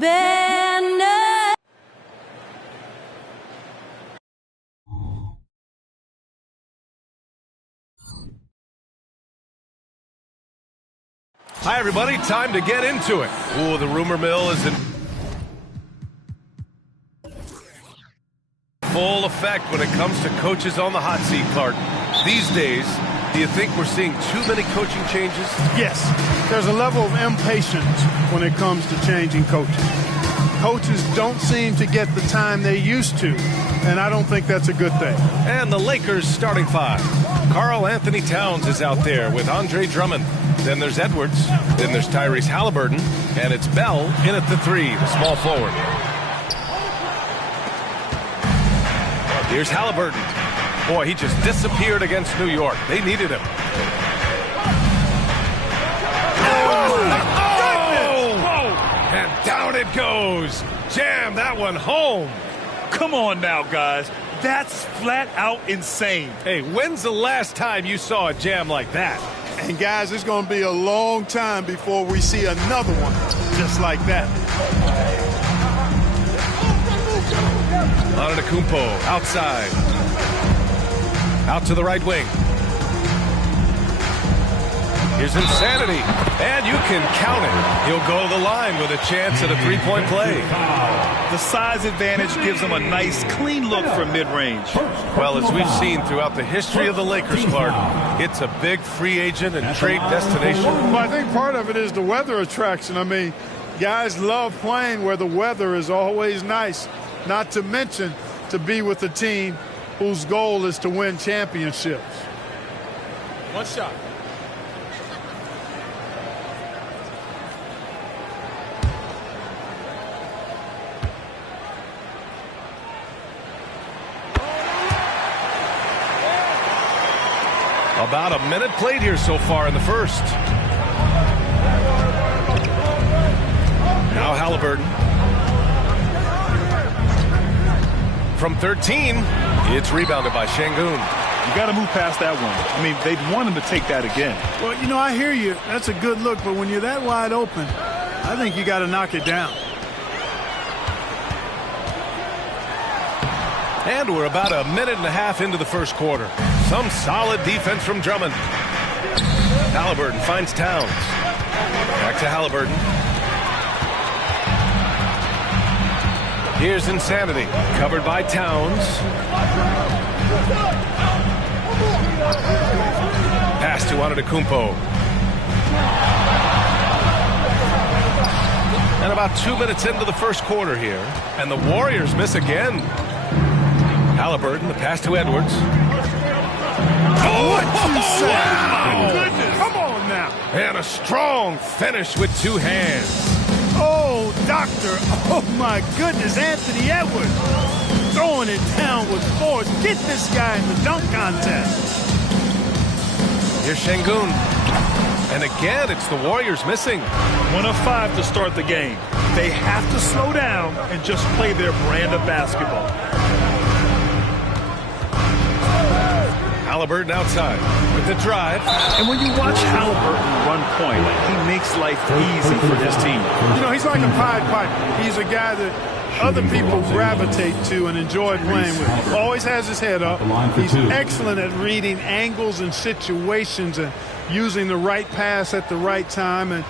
banner. Hi, everybody. Time to get into it. Ooh, the rumor mill is in full effect when it comes to coaches on the hot seat, Clark. These days, do you think we're seeing too many coaching changes? Yes. There's a level of impatience when it comes to changing coaches. Coaches don't seem to get the time they used to, and I don't think that's a good thing. And the Lakers starting five. Karl Anthony Towns is out there with Andre Drummond. Then there's Edwards. Then there's Tyrese Halliburton. And it's Bell in at the three, the small forward. Here's Halliburton. Boy, he just disappeared against New York. They needed him. And down it goes. Jam that one home. Come on now, guys. That's flat out insane. Hey, when's the last time you saw a jam like that? And, guys, it's going to be a long time before we see another one just like that. Antetokounmpo outside. Out to the right wing. Here's Insanity. And you can count it. He'll go to the line with a chance at a three-point play. The size advantage gives him a nice, clean look from mid-range. Well, as we've seen throughout the history of the Lakers, Clark, it's a big free agent and trade destination. Well, I think part of it is the weather attraction. I mean, guys love playing where the weather is always nice, not to mention to be with a team whose goal is to win championships. One shot. About a minute played here so far in the first. Now Halliburton. From 13, it's rebounded by Şengün. You got to move past that one. I mean, they'd want him to take that again. Well, you know, I hear you. That's a good look, but when you're that wide open, I think you got to knock it down. And we're about a minute and a half into the first quarter. Some solid defense from Drummond. Halliburton finds Towns. Back to Halliburton. Here's Insanity. Covered by Towns. Pass to Antetokounmpo. And about 2 minutes into the first quarter here. And the Warriors miss again. Halliburton, the pass to Edwards. What you say? Wow. My goodness. Come on now. And a strong finish with two hands. Oh, doctor. Oh, my goodness. Anthony Edwards throwing it down with force. Get this guy in the dunk contest. Here's Şengün. And again, it's the Warriors missing. 1 of 5 to start the game. They have to slow down and just play their brand of basketball. Halliburton outside with the drive. And when you watch Halliburton run point, he makes life easy for his team. You know, he's like a Pied Piper. He's a guy that other people gravitate to and enjoy playing with. Always has his head up. He's excellent at reading angles and situations and using the right pass at the right time, and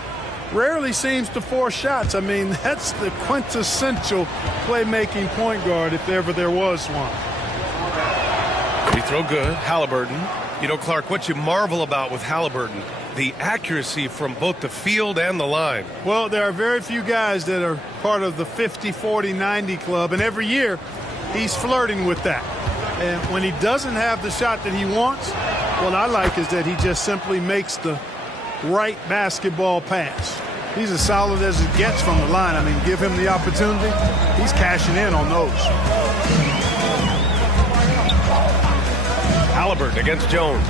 rarely seems to force shots. I mean, that's the quintessential playmaking point guard if ever there was one. Free throw good. Halliburton. You know, Clark, what you marvel about with Halliburton, the accuracy from both the field and the line. Well, there are very few guys that are part of the 50, 40, 90 club, and every year he's flirting with that. And when he doesn't have the shot that he wants, what I like is that he just simply makes the right basketball pass. He's as solid as it gets from the line. I mean, give him the opportunity, he's cashing in on those. Halliburton against Jones.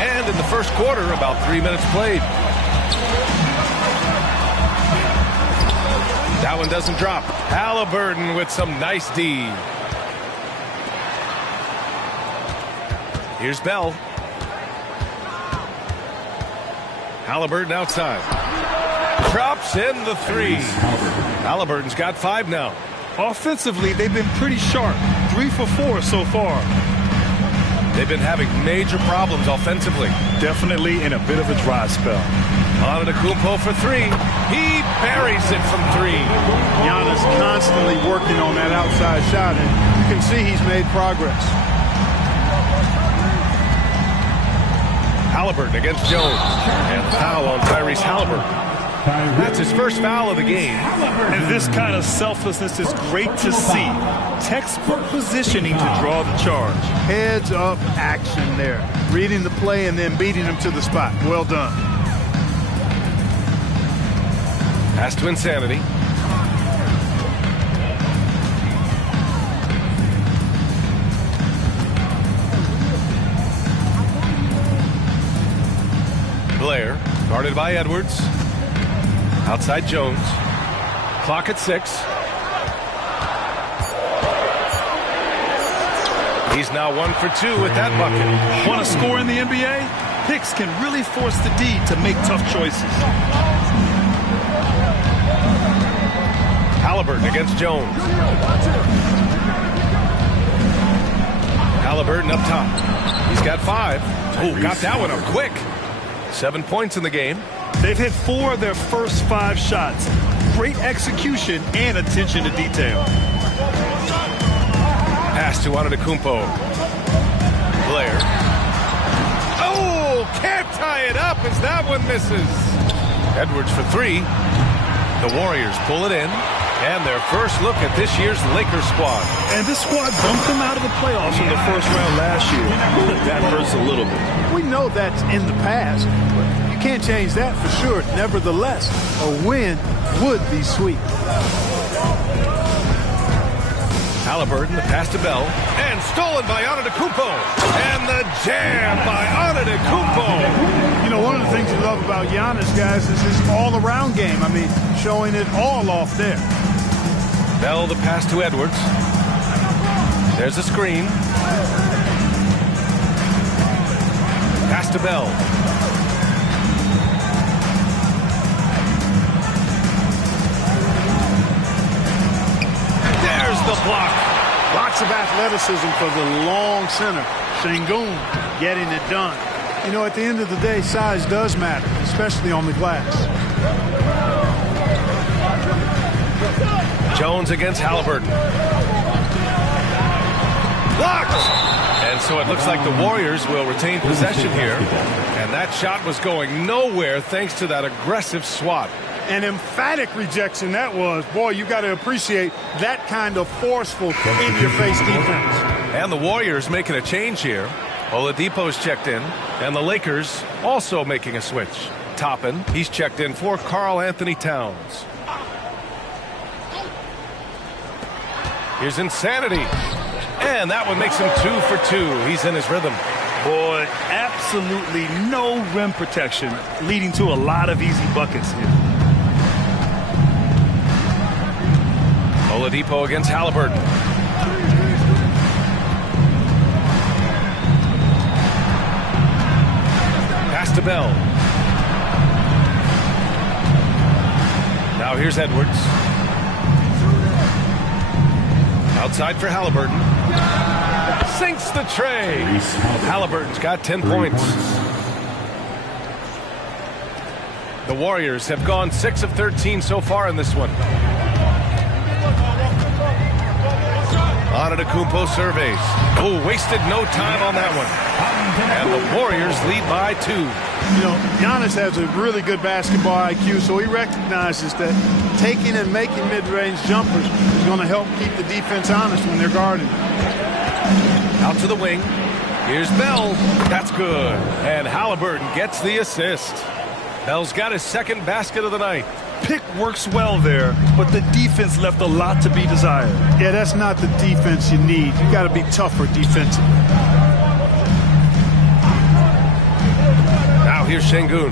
And in the first quarter, about 3 minutes played. That one doesn't drop. Halliburton with some nice D. Here's Bell. Halliburton outside. Drops in the three. Halliburton's got 5 now. Offensively, they've been pretty sharp. 3 for 4 so far. They've been having major problems offensively. Definitely in a bit of a dry spell. Antetokounmpo for 3. He buries it from 3. Giannis constantly working on that outside shot, and you can see he's made progress. Halliburton against Jones. And foul on Tyrese Halliburton. That's his first foul of the game. And this kind of selflessness is great to see. Textbook positioning to draw the charge. Heads up action there. Reading the play and then beating him to the spot. Well done. Pass to Insanity. Blair, guarded by Edwards. Outside Jones. Clock at 6. He's now 1 for 2 with that bucket. Want to score in the NBA? Picks can really force the D to make tough choices. Halliburton against Jones. Halliburton up top. He's got 5. Oh, got that one up quick. 7 points in the game. They've hit 4 of their first 5 shots. Great execution and attention to detail. Pass to Antetokounmpo. Blair. Oh, can't tie it up as that one misses. Edwards for 3. The Warriors pull it in. And their first look at this year's Lakers squad. And this squad bumped them out of the playoffs in the first round last year. That hurts a little bit. We know that's in the past, but you can't change that for sure. Nevertheless, a win would be sweet. Halliburton, the pass to Bell, and stolen by Antetokounmpo. And the jam by Antetokounmpo. You know, one of the things you love about Giannis, guys, is his all-around game. I mean, showing it all off there. Bell, the pass to Edwards. There's a screen. Pass to Bell. There's the block. Lots of athleticism for the long center. Sengun getting it done. You know, at the end of the day, size does matter, especially on the glass. Jones against Halliburton. Blocked! And so it looks like the Warriors will retain possession here. And that shot was going nowhere thanks to that aggressive swat. An emphatic rejection that was. Boy, you got to appreciate that kind of forceful in-your-face defense. And the Warriors making a change here. Oladipo's checked in. And the Lakers also making a switch. Toppin, he's checked in for Karl Anthony Towns. Here's Insanity. And that one makes him 2 for 2. He's in his rhythm. Boy, absolutely no rim protection, leading to a lot of easy buckets here. Oladipo against Halliburton. Pass to Bell. Now here's Edwards. Outside for Halliburton. Sinks the tray. Halliburton's got 10 points. The Warriors have gone 6 of 13 so far in this one. Antetokounmpo surveys. Oh, wasted no time on that one. And the Warriors lead by 2. You know, Giannis has a really good basketball IQ, so he recognizes that taking and making mid-range jumpers is going to help keep the defense honest when they're guarding. Out to the wing. Here's Bell. That's good. And Halliburton gets the assist. Bell's got his second basket of the night. Pick works well there, but the defense left a lot to be desired. Yeah, that's not the defense you need. You got to be tougher defensively. Now here's Sengun.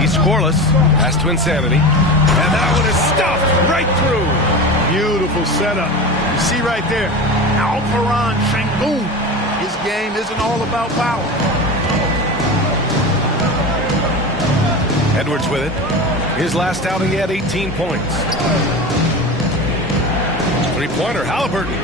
He's scoreless. Pass to Insanity. And that one is stuffed right through. Beautiful setup. You see right there, Alperen Sengun is game isn't all about power. Edwards with it. His last outing, he had 18 points. Three-pointer, Halliburton.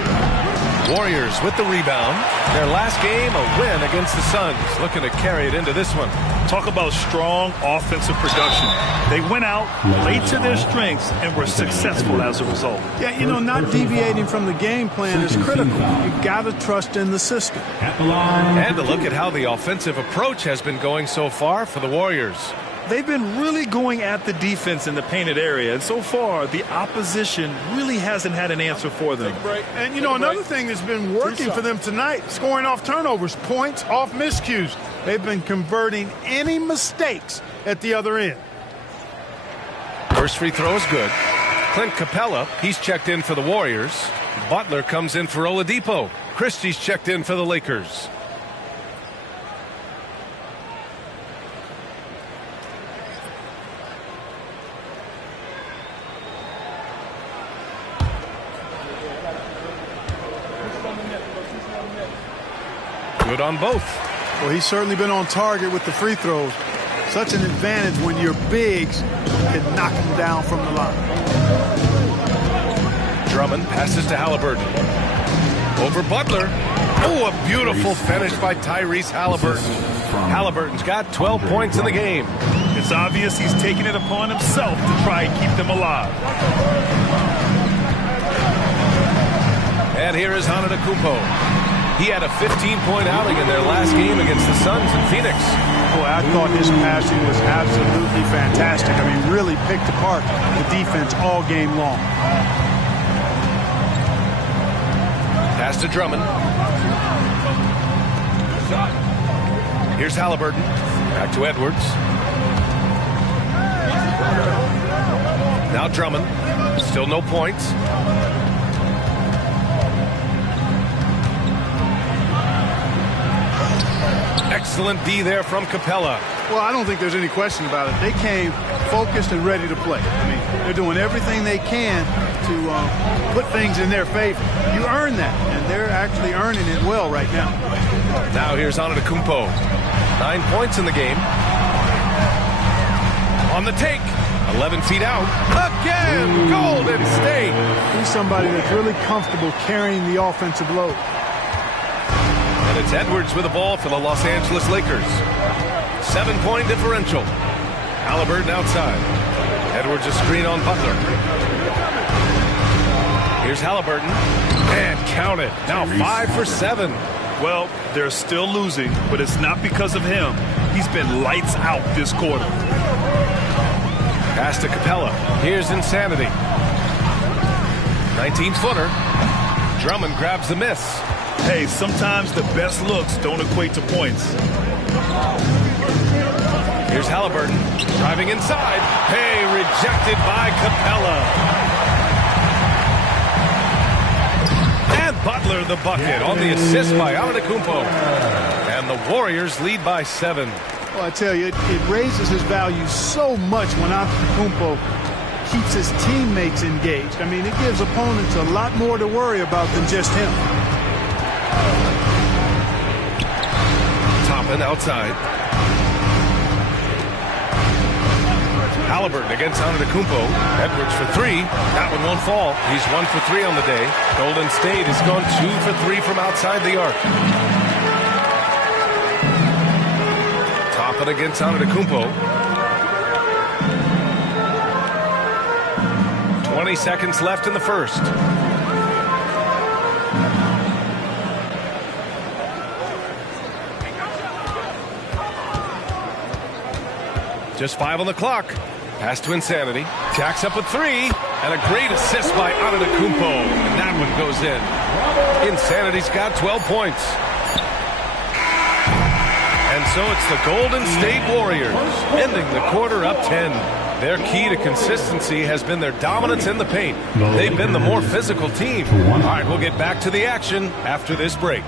Warriors with the rebound. Their last game, a win against the Suns. Looking to carry it into this one. Talk about strong offensive production. They went out, played to their strengths, and were successful as a result. Yeah, you know, not deviating from the game plan is critical. You got to trust in the system. And to look at how the offensive approach has been going so far for the Warriors. They've been really going at the defense in the painted area, and so far the opposition really hasn't had an answer for them. And, you know, another thing that's been working for them tonight, scoring off turnovers, points off miscues. They've been converting any mistakes at the other end. First free throw is good. Clint Capella, he's checked in for the Warriors. Butler comes in for Oladipo. Christie's checked in for the Lakers. Good on both. Well, he's certainly been on target with the free throws. Such an advantage when your bigs can knock him down from the line. Drummond passes to Halliburton. Over Butler. Oh, a beautiful finish by Tyrese Halliburton. Halliburton's got 12 points in the game. It's obvious he's taking it upon himself to try and keep them alive. And here is Antetokounmpo. He had a 15-point outing in their last game against the Suns in Phoenix. Boy, I thought his passing was absolutely fantastic. I mean, really picked apart the defense all game long. Pass to Drummond. Here's Halliburton. Back to Edwards. Now Drummond. Still no points. Excellent D there from Capella. Well, I don't think there's any question about it. They came focused and ready to play. I mean, they're doing everything they can to put things in their favor. You earn that, and they're actually earning it well right now. Now here's Antetokounmpo. 9 points in the game. On the take. 11 feet out. Again, Golden State. He's somebody that's really comfortable carrying the offensive load. And it's Edwards with the ball for the Los Angeles Lakers. 7-point differential. Halliburton outside. Edwards a screen on Butler. Here's Halliburton. And count it. Now 5 for 7. Well, they're still losing, but it's not because of him. He's been lights out this quarter. Pass to Capella. Here's Insanity. 19-footer. Drummond grabs the miss. Hey, sometimes the best looks don't equate to points. Here's Halliburton driving inside. Hey, rejected by Capella. And Butler the bucket on the assist by Antetokounmpo. And the Warriors lead by 7. Well, I tell you, it raises his value so much when Antetokounmpo keeps his teammates engaged. I mean, it gives opponents a lot more to worry about than just him. Toppin outside. Halliburton against Antetokounmpo. Edwards for 3. That one won't fall. He's 1 for 3 on the day. Golden State has gone 2 for 3 from outside the arc. Toppin against Antetokounmpo. 20 seconds left in the first. Just 5 on the clock. Pass to Insanity. Jacks up with 3. And a great assist by Antetokounmpo. And that one goes in. Insanity's got 12 points. And so it's the Golden State Warriors ending the quarter up 10. Their key to consistency has been their dominance in the paint. They've been the more physical team. All right, we'll get back to the action after this break.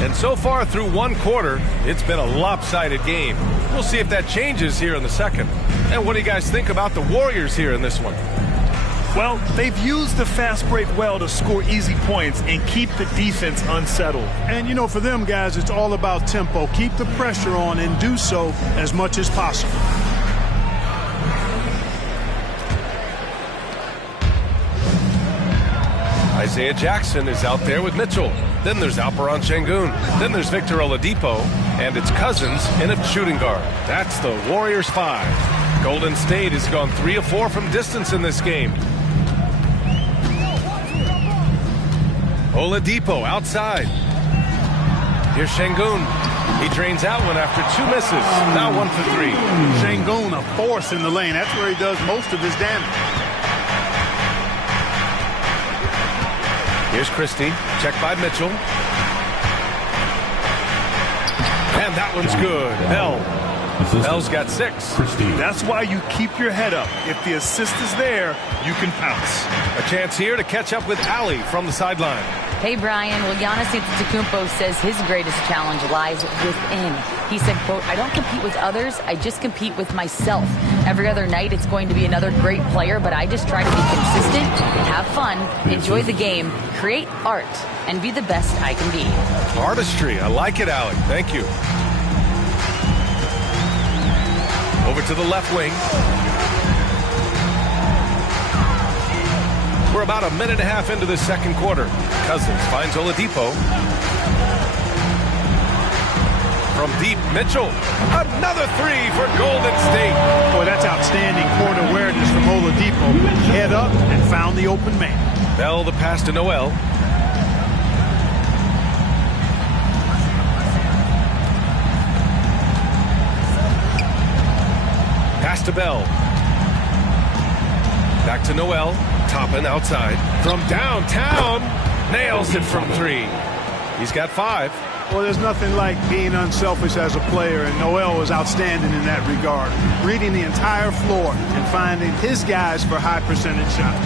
And so far through one quarter, it's been a lopsided game. We'll see if that changes here in the second. And what do you guys think about the Warriors here in this one? Well, they've used the fast break well to score easy points and keep the defense unsettled. And, you know, for them guys, it's all about tempo. Keep the pressure on and do so as much as possible. Isaiah Jackson is out there with Mitchell. Then there's Alperon Şengün. Then there's Victor Oladipo. And it's Cousins in a shooting guard. That's the Warriors 5. Golden State has gone 3 of 4 from distance in this game. Oladipo outside. Here's Şengün. He drains out one after 2 misses. Now 1 for 3. Şengün, a force in the lane. That's where he does most of his damage. Here's Christie. Check by Mitchell. And that one's good. Bell's got 6. That's why you keep your head up. If the assist is there, you can pounce. A chance here to catch up with Ali from the sideline. Hey, Brian. Well, Giannis Antetokounmpo says his greatest challenge lies within. He said, quote, "I don't compete with others. I just compete with myself. Every other night it's going to be another great player, but I just try to be consistent, have fun, enjoy the game, create art, and be the best I can be." Artistry. I like it, Ali. Thank you. Over to the left wing. We're about a minute and a half into the second quarter. Cousins finds Oladipo. From deep, Mitchell. Another 3 for Golden State. Boy, that's outstanding court awareness from Oladipo. Head up and found the open man. Bell the pass to Noel. Pass to Bell. Back to Noel. Toppin outside. From downtown. Nails it from 3. He's got 5. Well, there's nothing like being unselfish as a player, and Noel was outstanding in that regard. Reading the entire floor and finding his guys for high percentage shots.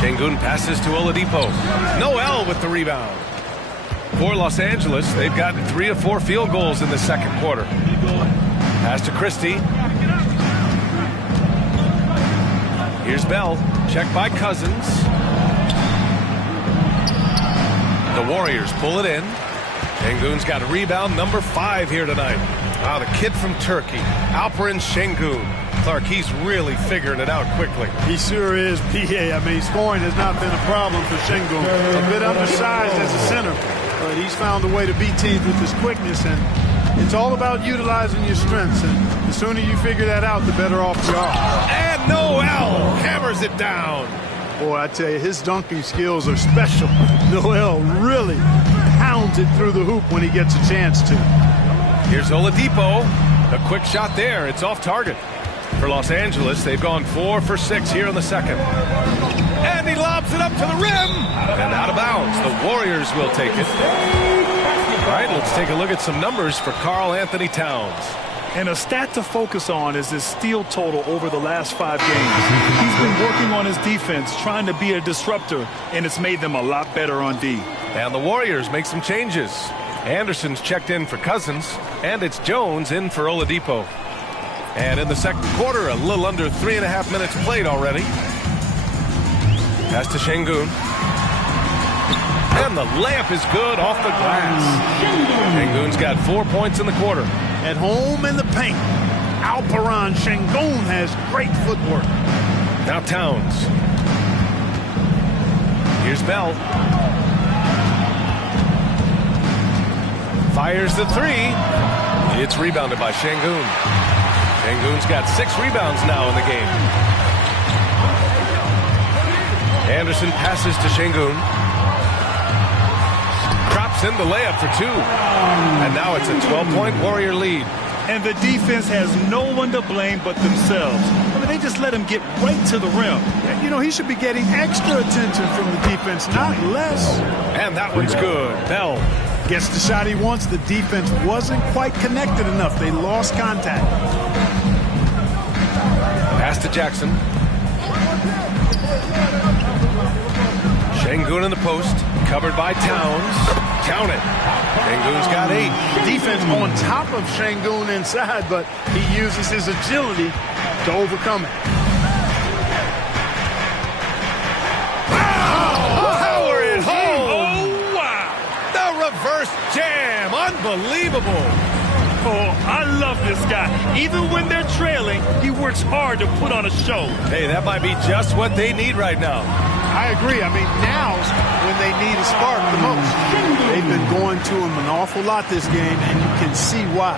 Şengün passes to Oladipo. Noel with the rebound. For Los Angeles, they've gotten 3 of 4 field goals in the second quarter. Pass to Christie. Here's Bell. Check by Cousins. The Warriors pull it in. Şengün's got a rebound, number 5 here tonight. Wow, the kid from Turkey, Alperon Şengün. Clark, he's really figuring it out quickly. He sure is, PA. I mean, scoring has not been a problem for Şengün. A bit undersized as a center, but he's found a way to beat teams with his quickness, and it's all about utilizing your strengths, and the sooner you figure that out, the better off you are. And Noel hammers it down. Boy, I tell you, his dunking skills are special. Noel really pounds it through the hoop when he gets a chance to. Here's Oladipo. A quick shot there. It's off target. For Los Angeles, they've gone 4 for 6 here in the second. And he lobs it up to the rim. And out of bounds. The Warriors will take it. All right, let's take a look at some numbers for Karl Anthony Towns. And a stat to focus on is his steal total over the last 5 games. He's been working on his defense, trying to be a disruptor, and it's made them a lot better on D. And the Warriors make some changes. Anderson's checked in for Cousins, and it's Jones in for Oladipo. And in the second quarter, a little under 3.5 minutes played already. Pass to Şengün. And the layup is good off the glass. Şengün's got 4 points in the quarter. At home in the paint, Alperon Şengün has great footwork. Now Towns. Here's Bell. Fires the 3. It's rebounded by Şengün. Şengün's got 6 rebounds now in the game. Anderson passes to Şengün. Drops in the layup for 2. And now it's a 12-point Warrior lead. And the defense has no one to blame but themselves. I mean, they just let him get right to the rim. And, you know, he should be getting extra attention from the defense, not less. And that one's good. Bell gets the shot he wants. The defense wasn't quite connected enough. They lost contact. Pass to Jackson. Sengun in the post, covered by Towns. Count it. Sengun's got 8. Defense on top of Sengun inside, but he uses his agility to overcome it. Power it home! Oh, wow! The reverse jam! Unbelievable! Oh, I love this guy. Even when they're trailing, he works hard to put on a show. Hey, that might be just what they need right now. I agree. I mean, now's when they need a spark the most. They've been going to him an awful lot this game, and you can see why.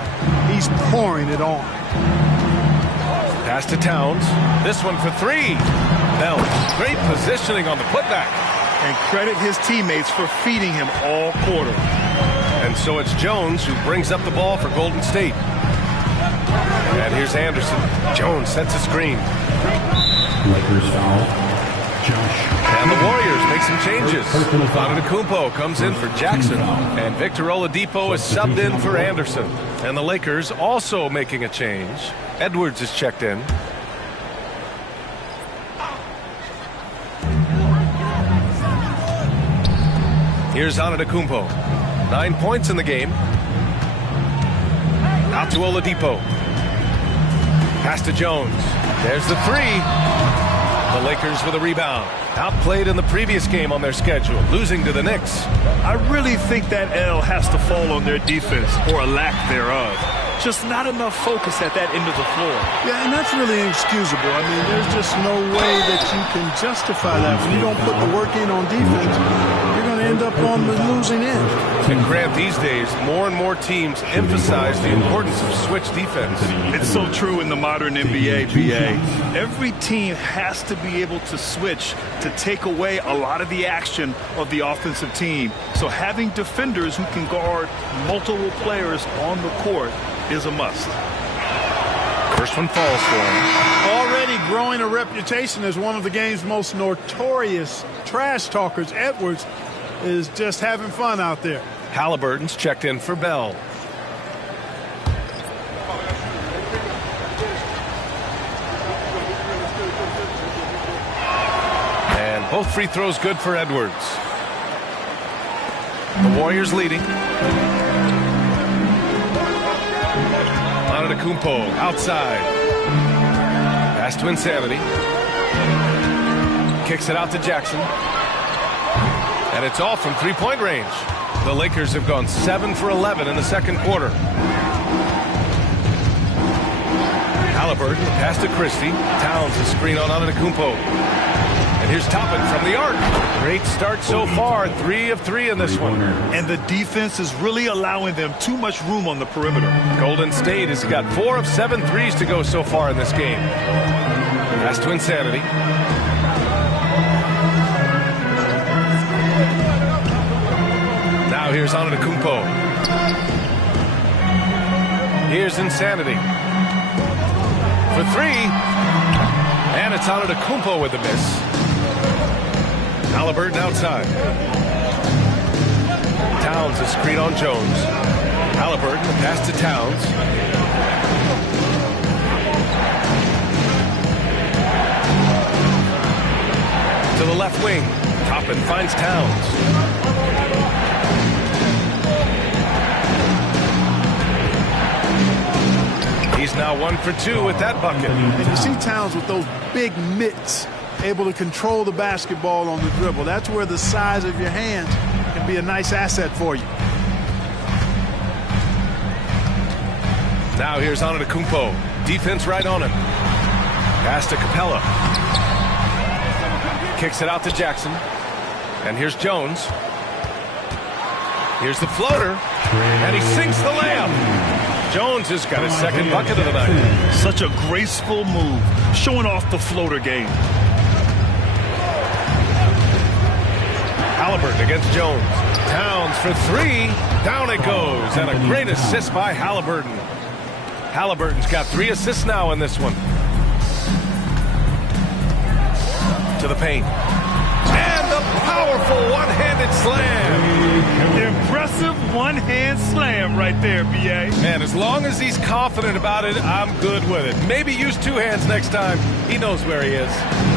He's pouring it on. Pass to Towns. This one for 3. Bell, great positioning on the putback. And credit his teammates for feeding him all quarter. And so it's Jones who brings up the ball for Golden State. And here's Anderson. Jones sets a screen. Lakers foul. And the Warriors make some changes. Antetokounmpo comes in for Jackson. And Victor Oladipo is subbed in for Anderson. And the Lakers also making a change. Edwards is checked in. Here's Antetokounmpo. 9 points in the game. Out to Oladipo. Pass to Jones. There's the 3. The Lakers with a rebound. Outplayed in the previous game on their schedule, losing to the Knicks. I really think that L has to fall on their defense, or a lack thereof. Just not enough focus at that end of the floor. Yeah, and that's really inexcusable. I mean, there's just no way that you can justify that. When you don't put the work in on defense, you're going to end up on the losing end. And Grant, these days, more and more teams emphasize the importance of switch defense. It's so true in the modern NBA, BA. Every team has to be able to switch to take away a lot of the action of the offensive team. So having defenders who can guard multiple players on the court is a must. First one falls for him. Already growing a reputation as one of the game's most notorious trash talkers, Edwards is just having fun out there. Halliburton's checked in for Bell. And both free throws good for Edwards. The Warriors leading. Antetokounmpo outside. Pass to Insanity. Kicks it out to Jackson. And it's all from three-point range. The Lakers have gone 7 for 11 in the second quarter. Halliburton, pass to Christie. Towns a screen on Antetokounmpo. And here's Toppin from the arc. Great start so far. 3 of 3 in this one. And the defense is really allowing them too much room on the perimeter. Golden State has got 4 of 7 threes to go so far in this game. Pass to Insanity. Now here's Antetokounmpo. Here's Insanity. For 3. And it's Antetokounmpo with the miss. Halliburton outside. Towns a screen on Jones. Halliburton, the pass to Towns. To the left wing. Toppin finds Towns. He's now 1 for 2 with that bucket. And you see Towns with those big mitts, able to control the basketball on the dribble. That's where the size of your hands can be a nice asset for you. Now here's Antetokounmpo. Defense right on him. Pass to Capella. Kicks it out to Jackson. And here's Jones. Here's the floater. And he sinks the layup. Jones has got his second bucket of the night. Such a graceful move, showing off the floater game. Halliburton against Jones. Towns for 3. Down it goes. And a great assist by Halliburton. Halliburton's got 3 assists now in this one. To the paint. And the powerful one-handed slam. impressive one-hand slam right there, B.A. Man, as long as he's confident about it, I'm good with it. Maybe use two hands next time. He knows where he is.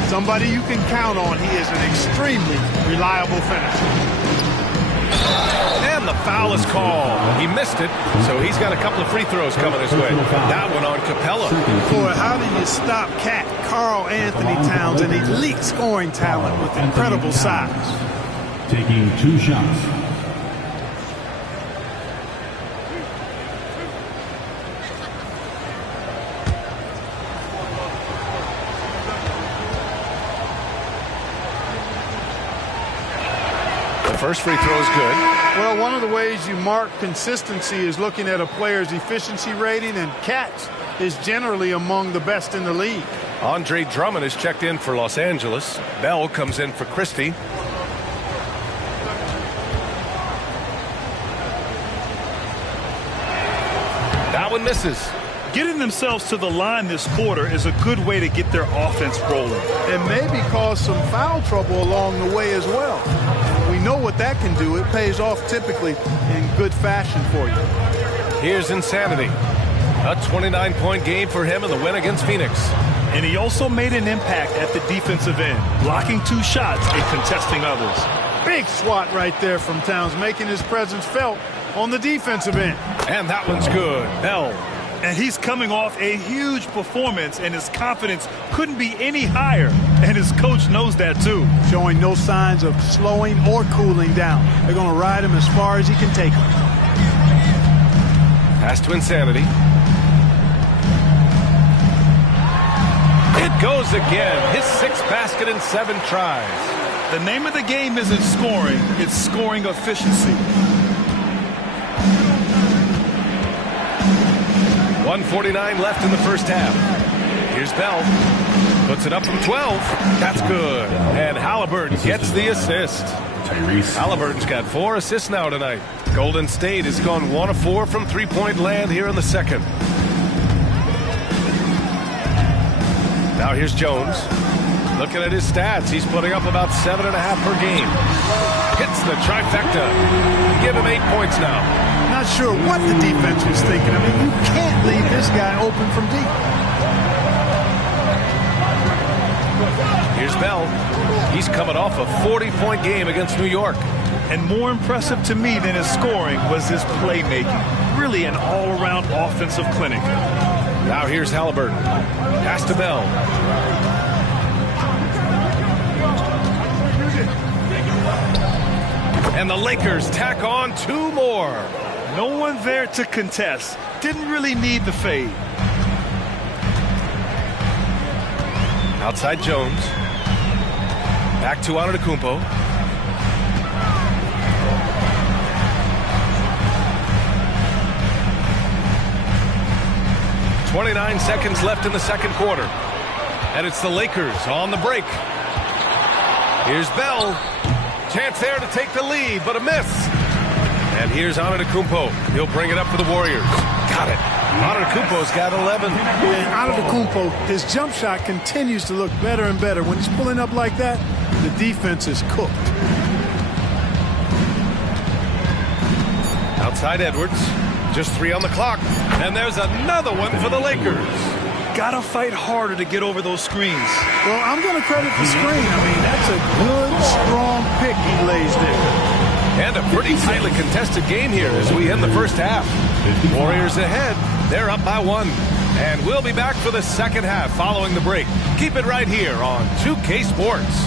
Somebody you can count on. He is an extremely reliable finisher. And the foul is called. He missed it, so he's got a couple of free throws coming his way. That one on Capella. Boy, how do you stop Cat Karl Anthony Towns, an elite scoring talent with incredible size? Taking 2 shots. First free throw is good. Well, one of the ways you mark consistency is looking at a player's efficiency rating, and Katz is generally among the best in the league. Andre Drummond is checked in for Los Angeles. Bell comes in for Christie. That one misses. Getting themselves to the line this quarter is a good way to get their offense rolling. And maybe cause some foul trouble along the way as well. We know what that can do. It pays off typically in good fashion for you. Here's Insanity. A 29-point game for him in the win against Phoenix. And he also made an impact at the defensive end, blocking 2 shots and contesting others. Big swat right there from Towns, making his presence felt on the defensive end. And that one's good. Bell. And he's coming off a huge performance, and his confidence couldn't be any higher. And his coach knows that, too. Showing no signs of slowing or cooling down. They're going to ride him as far as he can take him. Pass to Insanity. It goes again. His 6th basket in 7 tries. The name of the game isn't scoring. It's scoring efficiency. 1:49 left in the first half. Here's Bell. Puts it up from 12. That's good. And Halliburton gets the assist. Halliburton's got 4 assists now tonight. Golden State has gone 1 of 4 from three-point land here in the second. Now here's Jones. Looking at his stats, he's putting up about 7.5 per game. Hits the trifecta. Give him 8 points now. Not sure what the defense was thinking. I mean, you can't leave this guy open from deep. Here's Bell. He's coming off a 40-point game against New York. And more impressive to me than his scoring was his playmaking. Really an all-around offensive clinic. Now here's Halliburton. Pass to Bell. And the Lakers tack on 2 more. No one there to contest. Didn't really need the fade. Outside Jones. Back to Antetokounmpo. .29 seconds left in the second quarter. And it's the Lakers on the break. Here's Bell. Chance there to take the lead, but a miss. And here's Antetokounmpo. He'll bring it up for the Warriors. Got it. Antetokounmpo's got 11. And Antetokounmpo, his jump shot continues to look better and better. When he's pulling up like that, the defense is cooked. Outside Edwards. Just 3 on the clock. And there's another one for the Lakers. Gotta fight harder to get over those screens. Well, I'm going to credit the screen. I mean, that's a good, strong pick he lays there. And a pretty tightly contested game here as we end the first half. Warriors ahead. They're up by 1. And we'll be back for the second half following the break. Keep it right here on 2K Sports.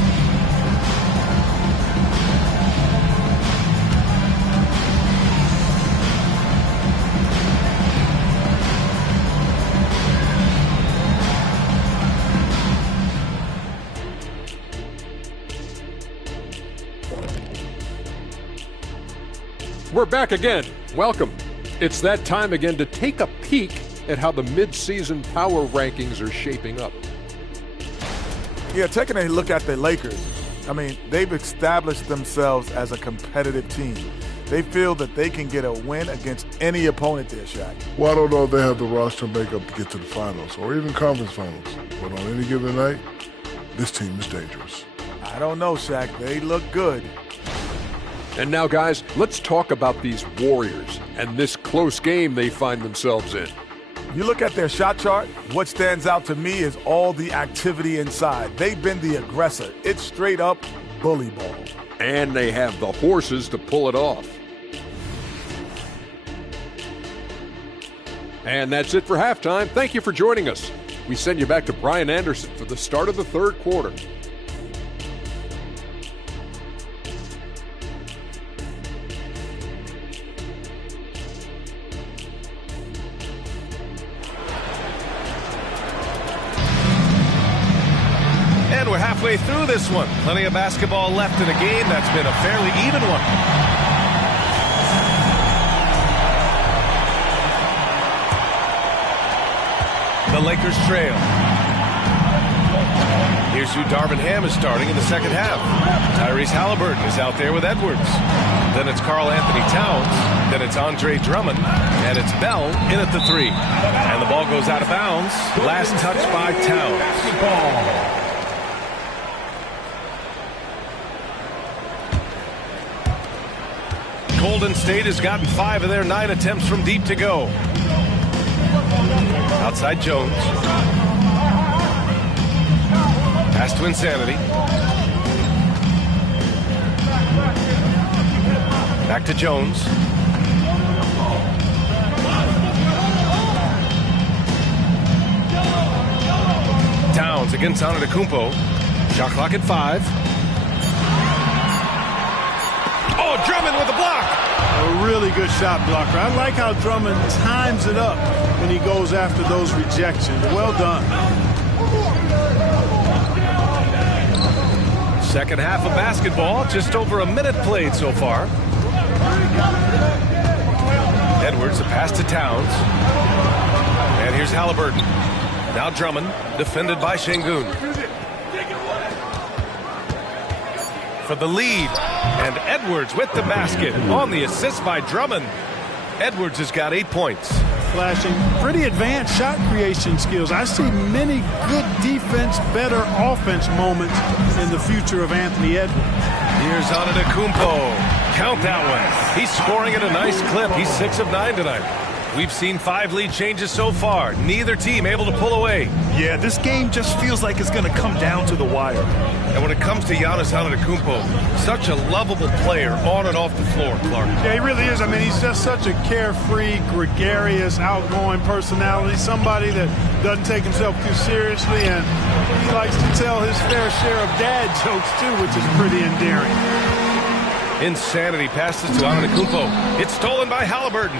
We're back again. Welcome. It's that time again to take a peek at how the mid-season power rankings are shaping up. Yeah, taking a look at the Lakers, I mean, they've established themselves as a competitive team. They feel that they can get a win against any opponent there, Shaq. Well, I don't know if they have the roster makeup to get to the finals or even conference finals. But on any given night, this team is dangerous. I don't know, Shaq. They look good. And now, guys, let's talk about these Warriors and this close game they find themselves in. You look at their shot chart, what stands out to me is all the activity inside. They've been the aggressor. It's straight up bully ball. And they have the horses to pull it off. And that's it for halftime. Thank you for joining us. We send you back to Brian Anderson for the start of the third quarter. And we're halfway through this one. Plenty of basketball left in a game that's been a fairly even one. The Lakers trail. Here's who Darvin Ham is starting in the second half. Tyrese Halliburton is out there with Edwards. Then it's Karl Anthony Towns. Then it's Andre Drummond. And it's Bell in at the 3. And the ball goes out of bounds. Last touch by Towns. Golden State has gotten 5 of their 9 attempts from deep to go. Outside Jones. Pass to Insanity. Back to Jones. Towns against Antetokounmpo. Shot clock at 5. Oh, Drummond with the block. A really good shot blocker. I like how Drummond times it up when he goes after those rejections. Well done. Second half of basketball, just over a minute played so far. Edwards, a pass to Towns. And here's Halliburton. Now Drummond, defended by Şengün. For the lead. And Edwards with the basket on the assist by Drummond. Edwards has got 8 points. Flashing pretty advanced shot creation skills. I see many good defense, better offense moments in the future of Anthony Edwards. Here's Antetokounmpo. Count that one. He's scoring at a nice clip. He's 6 of 9 tonight. We've seen 5 lead changes so far. Neither team able to pull away. Yeah, this game just feels like it's going to come down to the wire. And when it comes to Giannis Antetokounmpo, such a lovable player on and off the floor, Clark. Yeah, he really is. I mean, he's just such a carefree, gregarious, outgoing personality. Somebody that doesn't take himself too seriously, and he likes to tell his fair share of dad jokes, too, which is pretty endearing. Insanity passes to Antetokounmpo. It's stolen by Halliburton.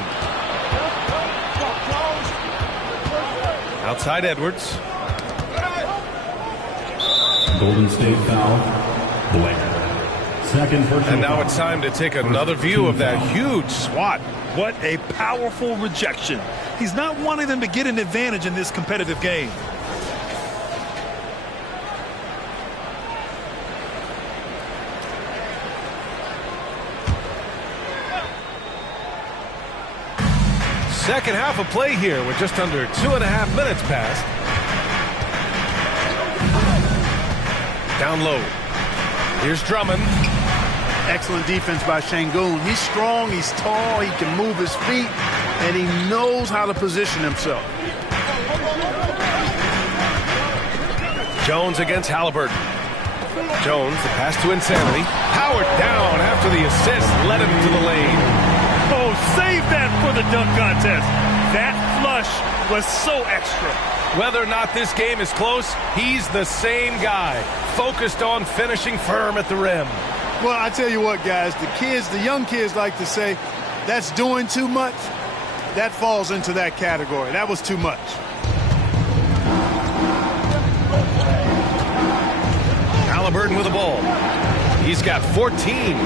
Outside Edwards. Golden State foul. Blair. Second personal. And now it's time to take another view of that huge swat. What a powerful rejection. He's not wanting them to get an advantage in this competitive game. Second half of play here with just under 2.5 minutes passed. Down low. Here's Drummond. Excellent defense by Şengün. He's strong, he's tall, he can move his feet, and he knows how to position himself. Jones against Halliburton. Jones, the pass to Insanity. Howard down after the assist, led him to the lane. Oh, save that for the dunk contest. That flush was so extra. Whether or not this game is close, he's the same guy, focused on finishing firm at the rim. Well, I tell you what, guys, the young kids like to say, that's doing too much. That falls into that category. That was too much. Halliburton with the ball. He's got 14.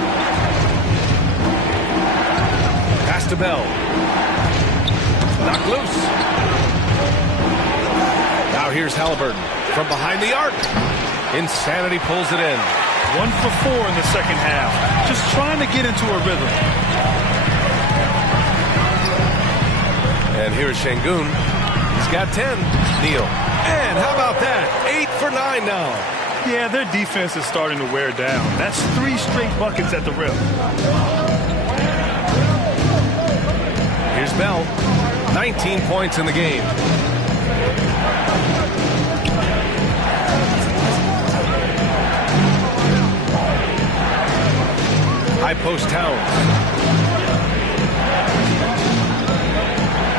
Pass to Bell. Knocked loose. Now here's Halliburton from behind the arc. Insanity pulls it in. 1 for 4 in the second half. Just trying to get into a rhythm. And here's Şengün. He's got 10. Neal. And how about that? 8 for 9 now. Yeah, their defense is starting to wear down. That's 3 straight buckets at the rim. Here's Bell. 19 points in the game. High post Towns.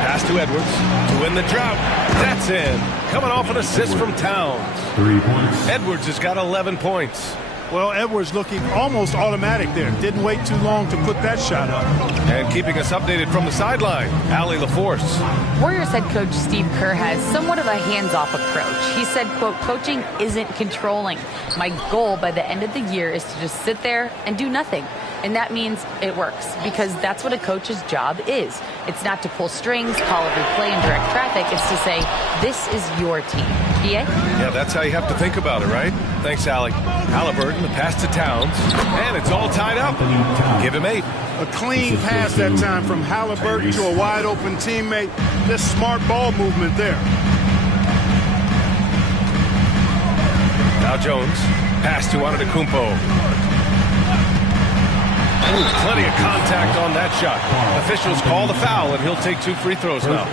Pass to Edwards to win the drought. That's in. Coming off an assist from Towns. 3 points. Edwards has got 11 points. Well, Edwards looking almost automatic there. Didn't wait too long to put that shot up. And keeping us updated from the sideline, Allie LaForce. Warriors head coach Steve Kerr has somewhat of a hands-off approach. He said, quote, coaching isn't controlling. My goal by the end of the year is to just sit there and do nothing. And that means it works, because that's what a coach's job is. It's not to pull strings, call every play, and direct traffic. It's to say, this is your team. PA? Yeah, that's how you have to think about it, right? Thanks, Allie. Halliburton, the pass to Towns, and it's all tied up. Give him 8. A clean pass that time from Halliburton to a wide-open teammate. Just smart ball movement there. Now Jones, pass to Antetokounmpo. Ooh, plenty of contact on that shot. Officials call the foul, and he'll take 2 free throws now.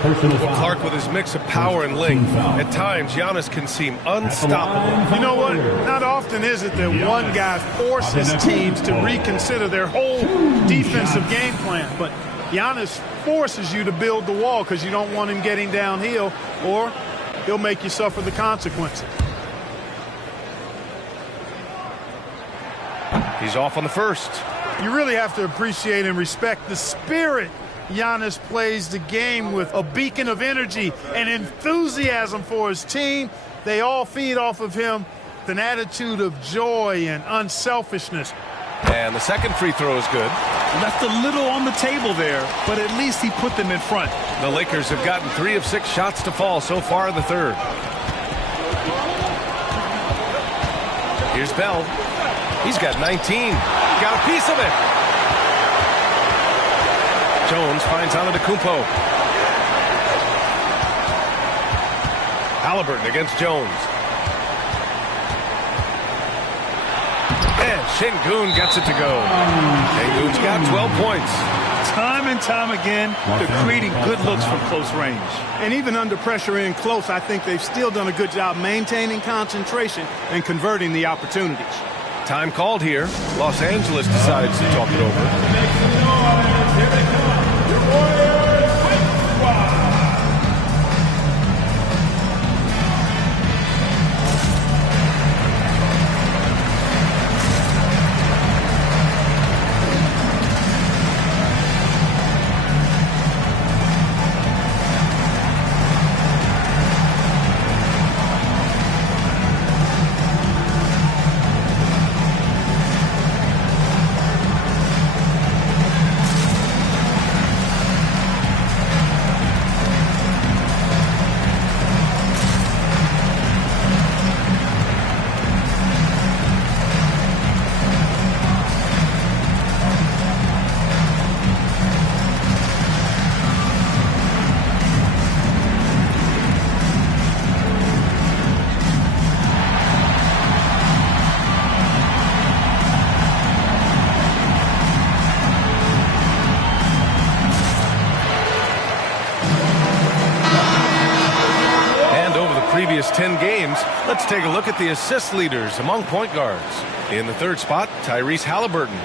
Clark with his mix of power and length. At times, Giannis can seem unstoppable. You know what? Not often is it that one guy forces teams to reconsider their whole defensive game plan. But Giannis forces you to build the wall because you don't want him getting downhill, or he'll make you suffer the consequences. He's off on the first. You really have to appreciate and respect the spirit Giannis plays the game with. A beacon of energy and enthusiasm for his team. They all feed off of him with an attitude of joy and unselfishness. And the second free throw is good. Left a little on the table there, but at least he put them in front. The Lakers have gotten 3 of 6 shots to fall so far in the third. Here's Bell. He's got 19. Got a piece of it. Jones finds Antetokounmpo. Halliburton against Jones. And Şengün gets it to go. Şengün's got 12 points. Time and time again, they're creating good looks from close range. And even under pressure in close, I think they've still done a good job maintaining concentration and converting the opportunities. Time called here. Los Angeles decides to talk it over. Previous 10 games, let's take a look at the assist leaders among point guards. In the third spot, Tyrese Halliburton.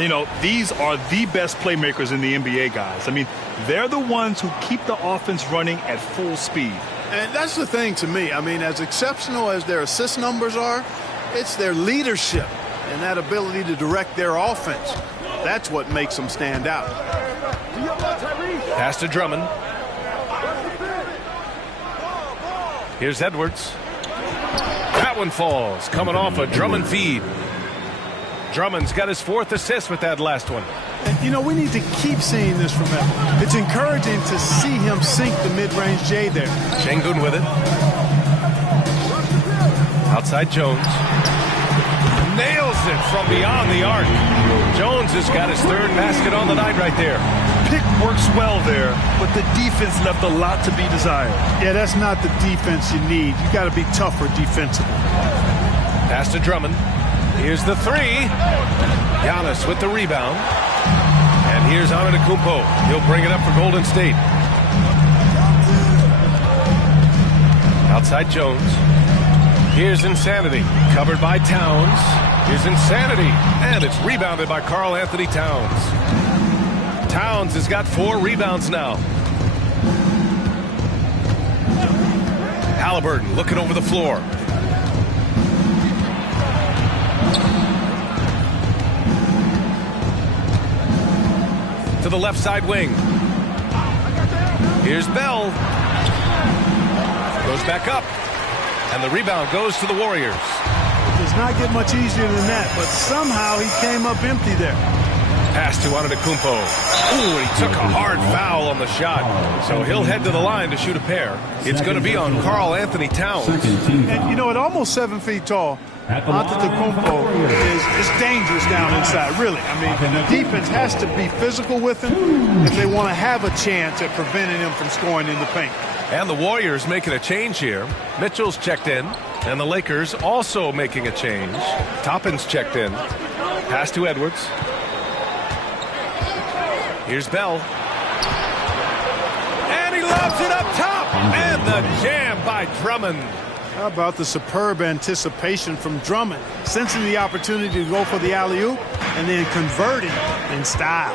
You know, these are the best playmakers in the NBA, guys. I mean, they're the ones who keep the offense running at full speed. And that's the thing to me. I mean, as exceptional as their assist numbers are, it's their leadership and that ability to direct their offense. That's what makes them stand out. Pass to Drummond. Here's Edwards. That one falls, coming off a Drummond feed. Drummond's got his 4th assist with that last one. And, you know, we need to keep seeing this from him. It's encouraging to see him sink the mid-range J there. Şengün with it. Outside Jones. Nails it from beyond the arc. Jones has got his 3rd basket on the night right there. Pick works well there, but the defense left a lot to be desired. Yeah, that's not the defense you need. You got to be tougher defensively. Pass to Drummond. Here's the three. Giannis with the rebound. And here's Antetokounmpo. He'll bring it up for Golden State. Outside Jones. Here's Insanity. Covered by Towns. Here's Insanity. And it's rebounded by Karl Anthony Towns. Towns has got 4 rebounds now. Halliburton looking over the floor. To the left side wing. Here's Bell. Goes back up. And the rebound goes to the Warriors. It does not get much easier than that, but somehow he came up empty there. Pass to Antetokounmpo. Ooh, he took a hard foul on the shot. So he'll head to the line to shoot a pair. It's going to be on Karl Anthony Towns. And, you know, at almost 7 feet tall, Antetokounmpo is dangerous down inside, really. I mean, the defense has to be physical with him if they want to have a chance at preventing him from scoring in the paint. And the Warriors making a change here. Mitchell's checked in. And the Lakers also making a change. Toppin's checked in. Pass to Edwards. Here's Bell. And he lobs it up top. And the jam by Drummond. How about the superb anticipation from Drummond, sensing the opportunity to go for the alley-oop and then converting in style.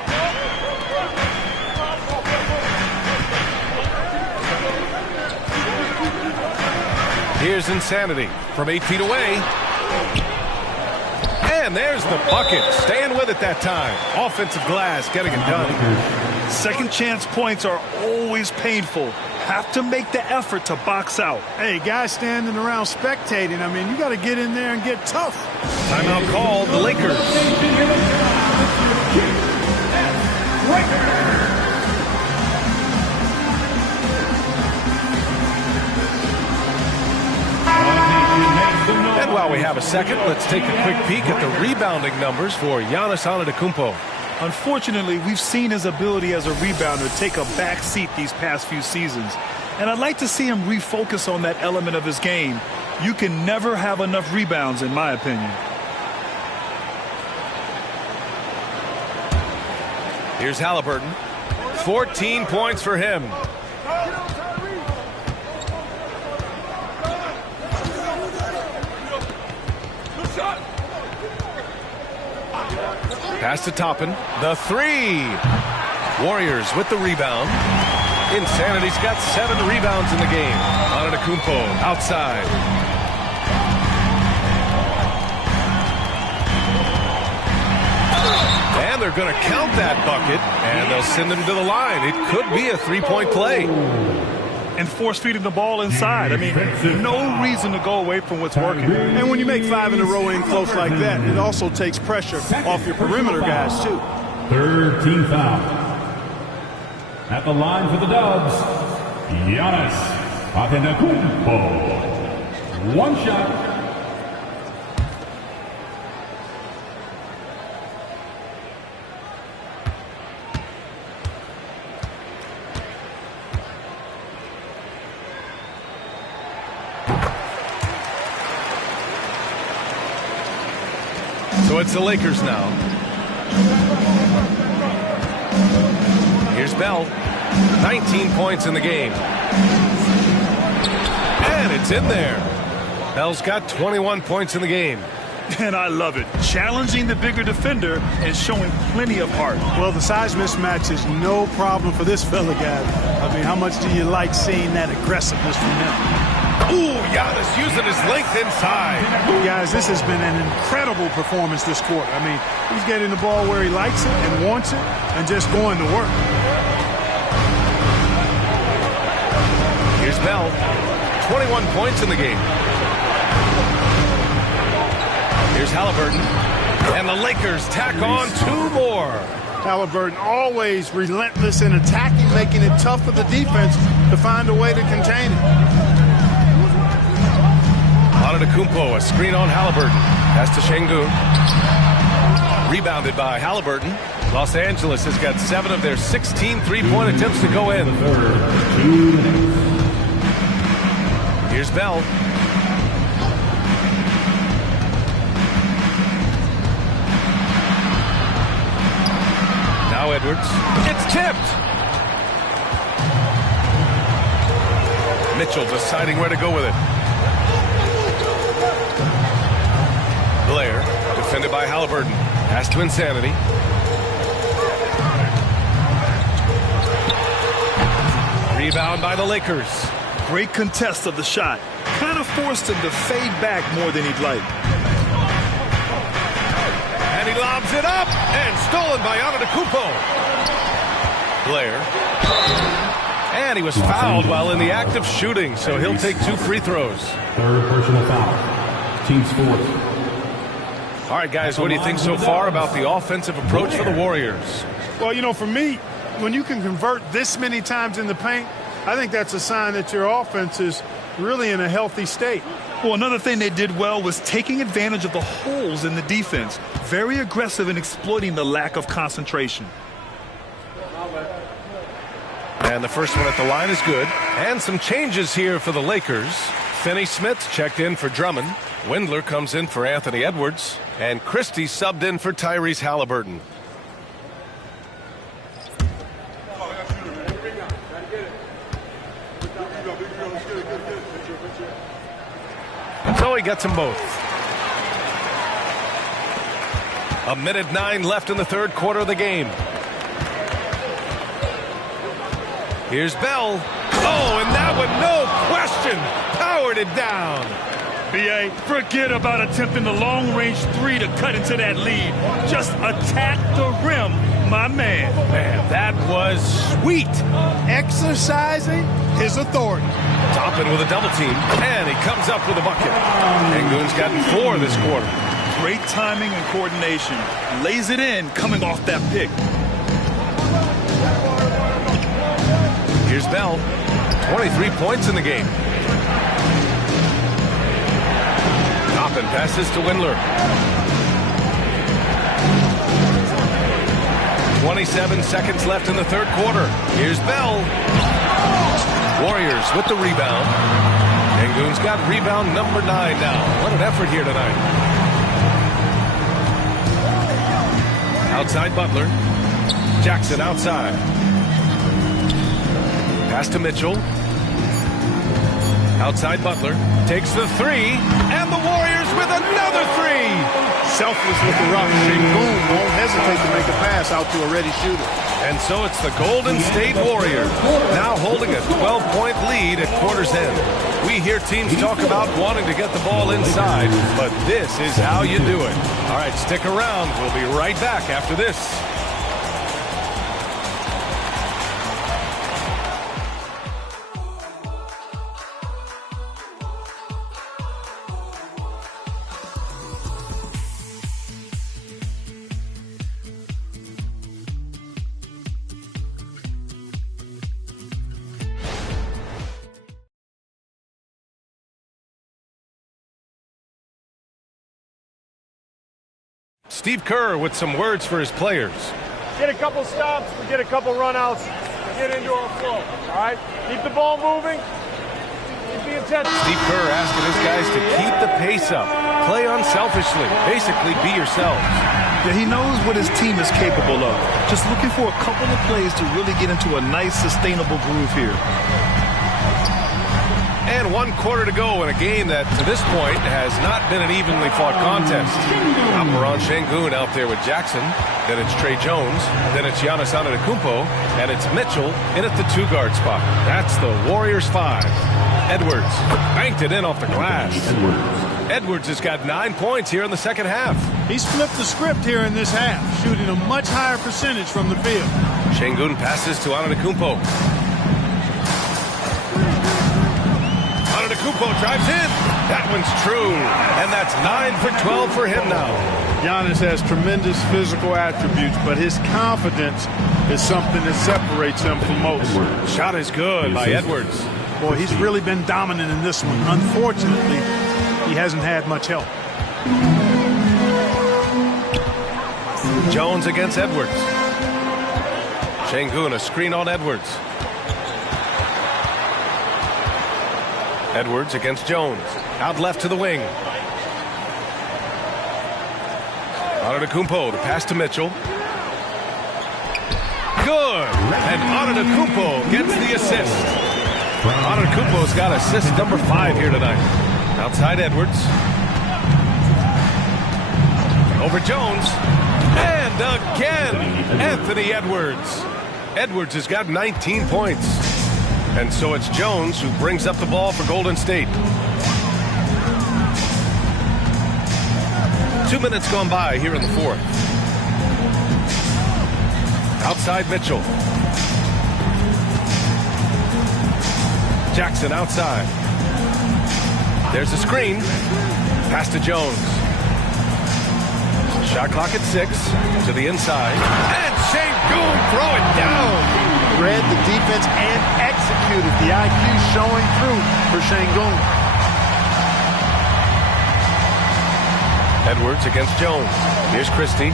Here's Insanity from 8 feet away. And there's the bucket. Staying with it that time. Offensive glass getting it done. Second chance points are always painful. Have to make the effort to box out. Hey, guys standing around spectating, I mean, you got to get in there and get tough. Timeout called, the Lakers. And while we have a second, let's take a quick peek at the rebounding numbers for Giannis Antetokounmpo. Unfortunately, we've seen his ability as a rebounder take a back seat these past few seasons. And I'd like to see him refocus on that element of his game. You can never have enough rebounds, in my opinion. Here's Halliburton. 14 points for him. Pass to Toppin. The three. Warriors with the rebound. Insanity's got 7 rebounds in the game. Antetokounmpo outside. And they're going to count that bucket, and they'll send him to the line. It could be a 3-point play. And force-feeding the ball inside. I mean, no reason to go away from what's working. And when you make 5 in a row in close like that, it also takes pressure off your perimeter guys, too. Third team foul. At the line for the Dubs, Giannis Antetokounmpo. One shot. So it's the Lakers now. Here's Bell. 19 points in the game. And it's in there. Bell's got 21 points in the game. And I love it. Challenging the bigger defender and showing plenty of heart. Well, the size mismatch is no problem for this fella, guy. I mean, how much do you like seeing that aggressiveness from him? Ooh, Giannis using his length inside. Guys, this has been an incredible performance this quarter. I mean, he's getting the ball where he likes it and wants it and just going to work. Here's Bell. 21 points in the game. Here's Halliburton. And the Lakers tack on 2 more. Halliburton always relentless in attacking, making it tough for the defense to find a way to contain it. Antetokounmpo, a screen on Halliburton. Pass to Şengün. Rebounded by Halliburton. Los Angeles has got 7 of their 16 three-point attempts to go in. Here's Bell. Now Edwards. It's tipped. Mitchell deciding where to go with it. Blair, defended by Halliburton. Pass to Insanity. Rebound by the Lakers. Great contest of the shot. Kind of forced him to fade back more than he'd like. And he lobs it up, and stolen by Antetokounmpo. Blair. And he was fouled while in the act of shooting, so he'll take 2 free throws. Third personal foul. Team's fourth. All right, guys, what do you think so far about the offensive approach for the Warriors? Well, you know, for me, when you can convert this many times in the paint, I think that's a sign that your offense is really in a healthy state. Well, another thing they did well was taking advantage of the holes in the defense. Very aggressive in exploiting the lack of concentration. And the first one at the line is good. And some changes here for the Lakers. Finney-Smith checked in for Drummond. Windler comes in for Anthony Edwards. And Christie subbed in for Tyrese Halliburton. So he gets them both. 1:09 left in the third quarter of the game. Here's Bell. Oh, and that one, no question, powered it down. B.A., forget about attempting the long-range 3 to cut into that lead. Just attack the rim, my man. Man, that was sweet. Exercising his authority. Toppin with a double team, and he comes up with a bucket. Sengun's gotten 4 this quarter. Great timing and coordination. Lays it in coming off that pick. Here's Bell. 23 points in the game. Toppin passes to Windler. 27 seconds left in the third quarter. Here's Bell. Warriors with the rebound. Sengun's got rebound number 9 now. What an effort here tonight. Outside Butler. Jackson outside. Pass to Mitchell. Outside Butler. Takes the 3. And the Warriors with another 3. Selfless with the rock. Sengun won't hesitate to make a pass out to a ready shooter. And so it's the Golden State Warriors now holding a 12-point lead at quarter's end. We hear teams talk about wanting to get the ball inside, but this is how you do it. All right, stick around. We'll be right back after this. Steve Kerr with some words for his players. Get a couple stops, we get a couple runouts, get into our flow, all right? Keep the ball moving, keep the intensity. Steve Kerr asking his guys to keep the pace up, play unselfishly, basically be yourselves. Yeah, he knows what his team is capable of. Just looking for a couple of plays to really get into a nice, sustainable groove here. And 1 quarter to go in a game that, to this point, has not been an evenly fought contest. Alperen Sengun out there with Jackson. Then it's Trey Jones. Then it's Giannis Antetokounmpo. And it's Mitchell in at the 2-guard spot. That's the Warriors 5. Edwards banked it in off the glass. Edwards has got 9 points here in the second half. He's flipped the script here in this half, shooting a much higher percentage from the field. Sengun passes to Antetokounmpo. Antetokounmpo drives in. That one's true. And that's 9 for 12 for him now. Giannis has tremendous physical attributes, but his confidence is something that separates him from most. Shot is good by Edwards. Boy, he's really been dominant in this one. Unfortunately, he hasn't had much help. Jones against Edwards. Sengun, a screen on Edwards. Edwards against Jones. Out left to the wing. Antetokounmpo, the pass to Mitchell. good. And Antetokounmpo gets the assist. Antetokounmpo's got assist number 5 here tonight. Outside Edwards. Over Jones. And again, Anthony Edwards. Edwards has got 19 points. And so it's Jones who brings up the ball for Golden State. 2 minutes gone by here in the fourth. Outside Mitchell. Jackson outside. There's a screen. Pass to Jones. Shot clock at 6. To the inside. And Şengün throw it down. Read the defense and executed. The IQ showing through for Şengün. Edwards against Jones. Here's Christie.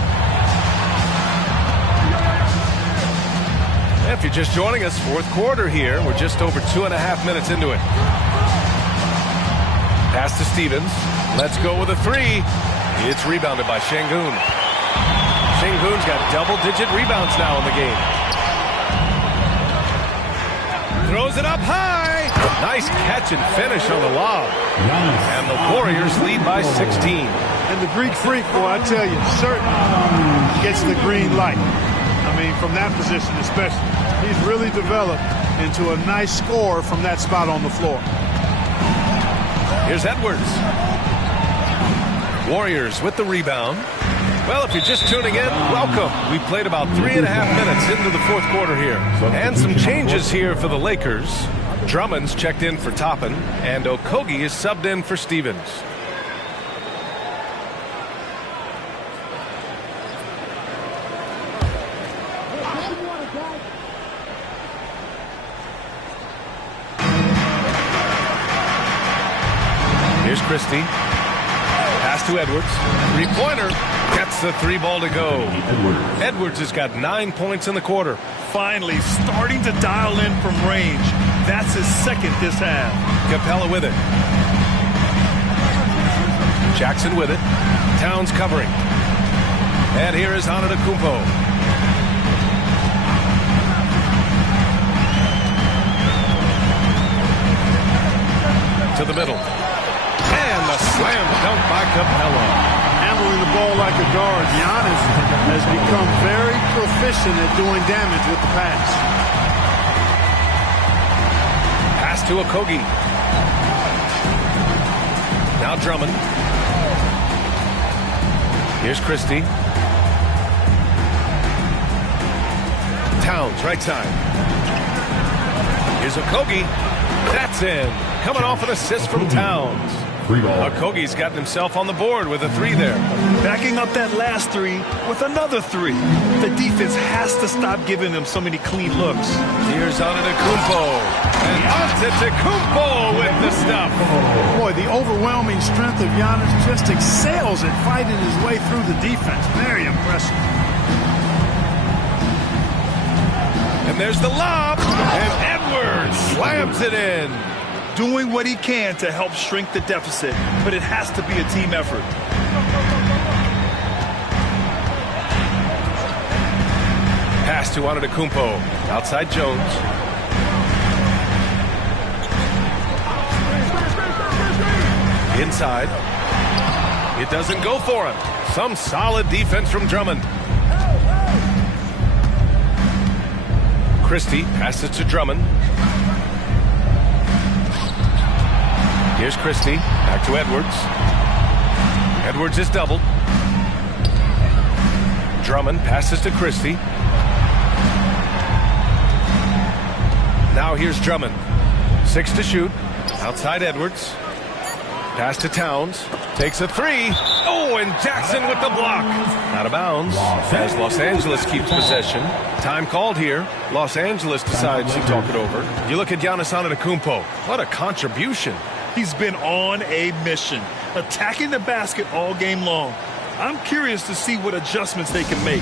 If you're just joining us, fourth quarter here. We're just over 2.5 minutes into it. Pass to Stevens. Let's go with a 3. It's rebounded by Şengün. Şengün's got double-digit rebounds now in the game. Throws it up high. Nice catch and finish on the lob. And the Warriors lead by 16. And the Greek Freak, boy, I tell you, certainly gets the green light. I mean, from that position especially. He's really developed into a nice scorer from that spot on the floor. Here's Edwards. Warriors with the rebound. Well, if you're just tuning in, welcome. We played about 3.5 minutes into the fourth quarter here. And some changes here for the Lakers. Drummond's checked in for Toppin, and Okogie is subbed in for Stevens. Here's Christie. Pass to Edwards. 3-pointer. Gets the 3-ball to go. Edwards has got 9 points in the quarter. Finally starting to dial in from range. That's his second this half. Capella with it. Jackson with it. Towns covering. And here is Antetokounmpo. To the middle. And the slam dunk by Capella. Handling the ball like a guard. Giannis has become very proficient at doing damage with the pass. Pass to Okogie. Now Drummond. Here's Christie. Towns, right side. Here's Okogie. That's in. Coming off an assist from Towns. Okogie's gotten himself on the board with a 3 there. Backing up that last 3 with another 3. The defense has to stop giving them so many clean looks. Here's Antetokounmpo. And Antetokounmpo with the stuff. Boy, the overwhelming strength of Giannis just excels at fighting his way through the defense. Very impressive. And there's the lob. And Edwards slams it in. Doing what he can to help shrink the deficit, but it has to be a team effort. Pass to Antetokounmpo. Outside Jones. Inside. It doesn't go for him. Some solid defense from Drummond. Christie passes to Drummond. Here's Christie. Back to Edwards. Edwards is doubled. Drummond passes to Christie. Now here's Drummond. 6 to shoot. Outside Edwards. Pass to Towns. Takes a 3. Oh, and Jackson with the block. Out of bounds as Los Angeles keeps possession. Time called here. Los Angeles decides to talk it over. You look at Giannis Antetokounmpo. What a contribution. He's been on a mission, attacking the basket all game long. I'm curious to see what adjustments they can make.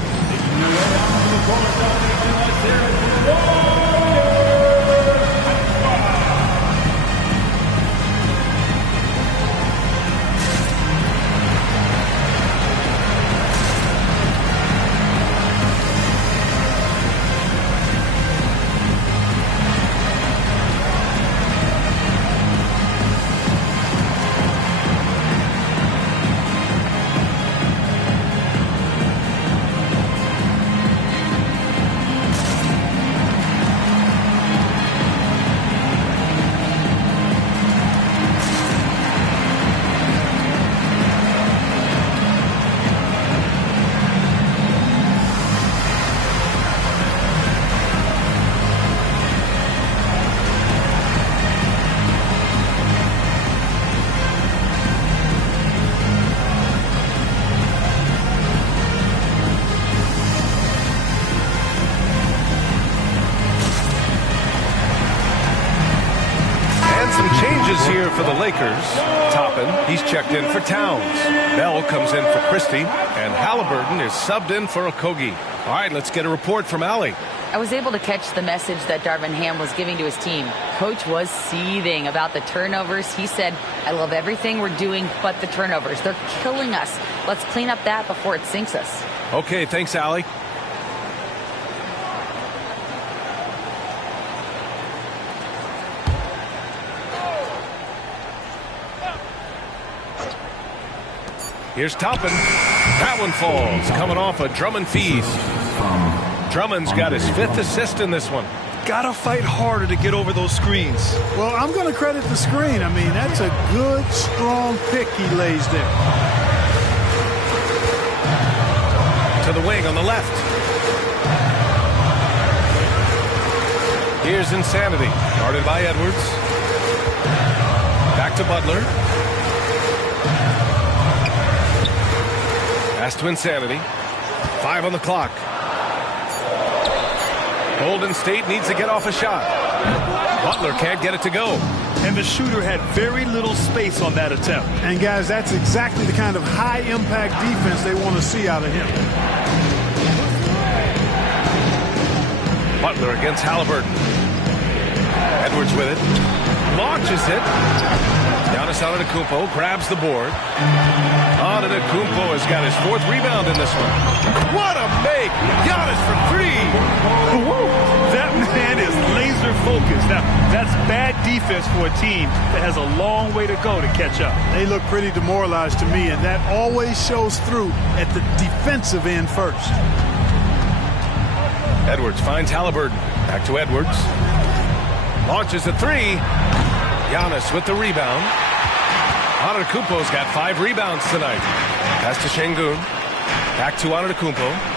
here for the Lakers. Toppin, he's checked in for Towns. Bell comes in for Christie, and Halliburton is subbed in for Okogie. All right, let's get a report from Allie. I was able to catch the message that Darvin Ham was giving to his team. Coach was seething about the turnovers. He said, I love everything we're doing but the turnovers. They're killing us. Let's clean up that before it sinks us. Okay, thanks, Allie. Here's Toppin. That one falls, coming off a Drummond feed. Drummond's got his 5th assist in this one. Gotta fight harder to get over those screens. Well, I'm going to credit the screen. I mean, that's a good, strong pick he lays there. To the wing on the left. Here's Insanity, guarded by Edwards. Back to Butler. Pass to Insanity. 5 on the clock. Golden State needs to get off a shot. Butler can't get it to go. And the shooter had very little space on that attempt. And, guys, that's exactly the kind of high-impact defense they want to see out of him. Butler against Halliburton. Edwards with it. Launches it. Giannis Antetokounmpo grabs the board. Antetokounmpo has got his 4th rebound in this one. What a make! Giannis for 3! That man is laser focused. Now, that's bad defense for a team that has a long way to go to catch up. They look pretty demoralized to me, and that always shows through at the defensive end first. Edwards finds Halliburton. Back to Edwards. Launches a 3. Giannis with the rebound. Antetokounmpo's got 5 rebounds tonight. Pass to Şengün. Back to Antetokounmpo.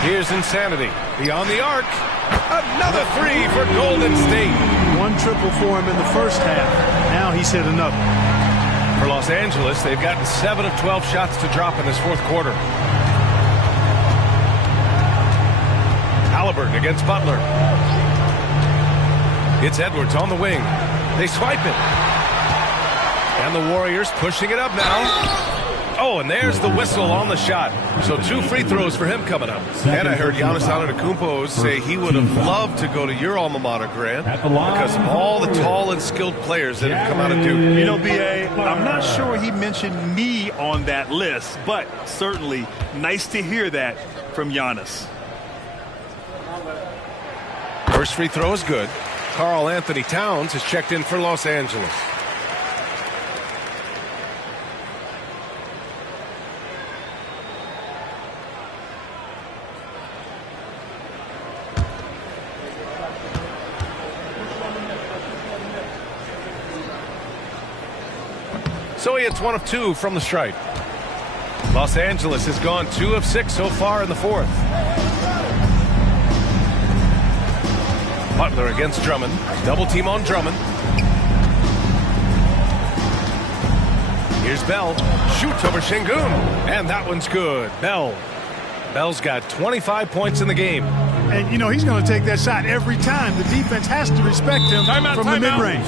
Here's Insanity. Beyond the arc. Another 3 for Golden State. 1 triple for him in the first half. Now he's hit another. For Los Angeles, they've gotten 7 of 12 shots to drop in this 4th quarter. Halliburton against Butler. It's Edwards on the wing. They swipe it. And the Warriors pushing it up now. Oh, and there's the whistle on the shot. So 2 free throws for him coming up. And I heard Giannis Antetokounmpo say he would have loved to go to your alma mater, Grant, because of all the tall and skilled players that have come out of Duke. You know, B.A., I'm not sure he mentioned me on that list, but certainly nice to hear that from Giannis. First free throw is good. Karl Anthony Towns has checked in for Los Angeles. So he hits 1 of 2 from the stripe. Los Angeles has gone 2 of 6 so far in the 4th. Butler against Drummond. Double team on Drummond. Here's Bell. Shoots over Şengün. And that one's good. Bell's got 25 points in the game. And, you know, he's going to take that shot every time. The defense has to respect him from the mid-range.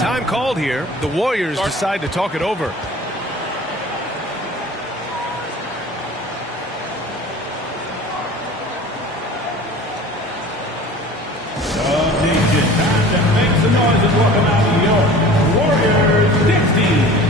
Time called here. The Warriors decide to talk it over. Make some noise and welcome out your Warriors 16.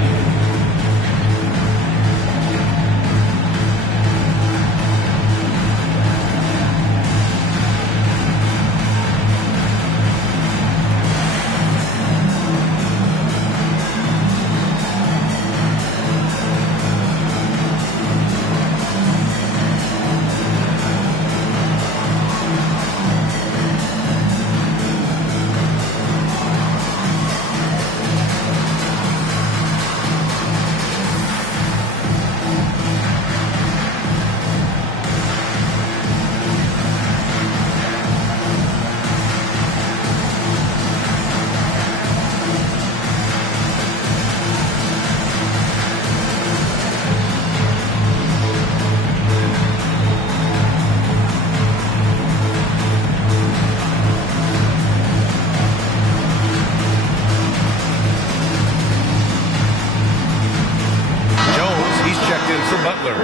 for Butler.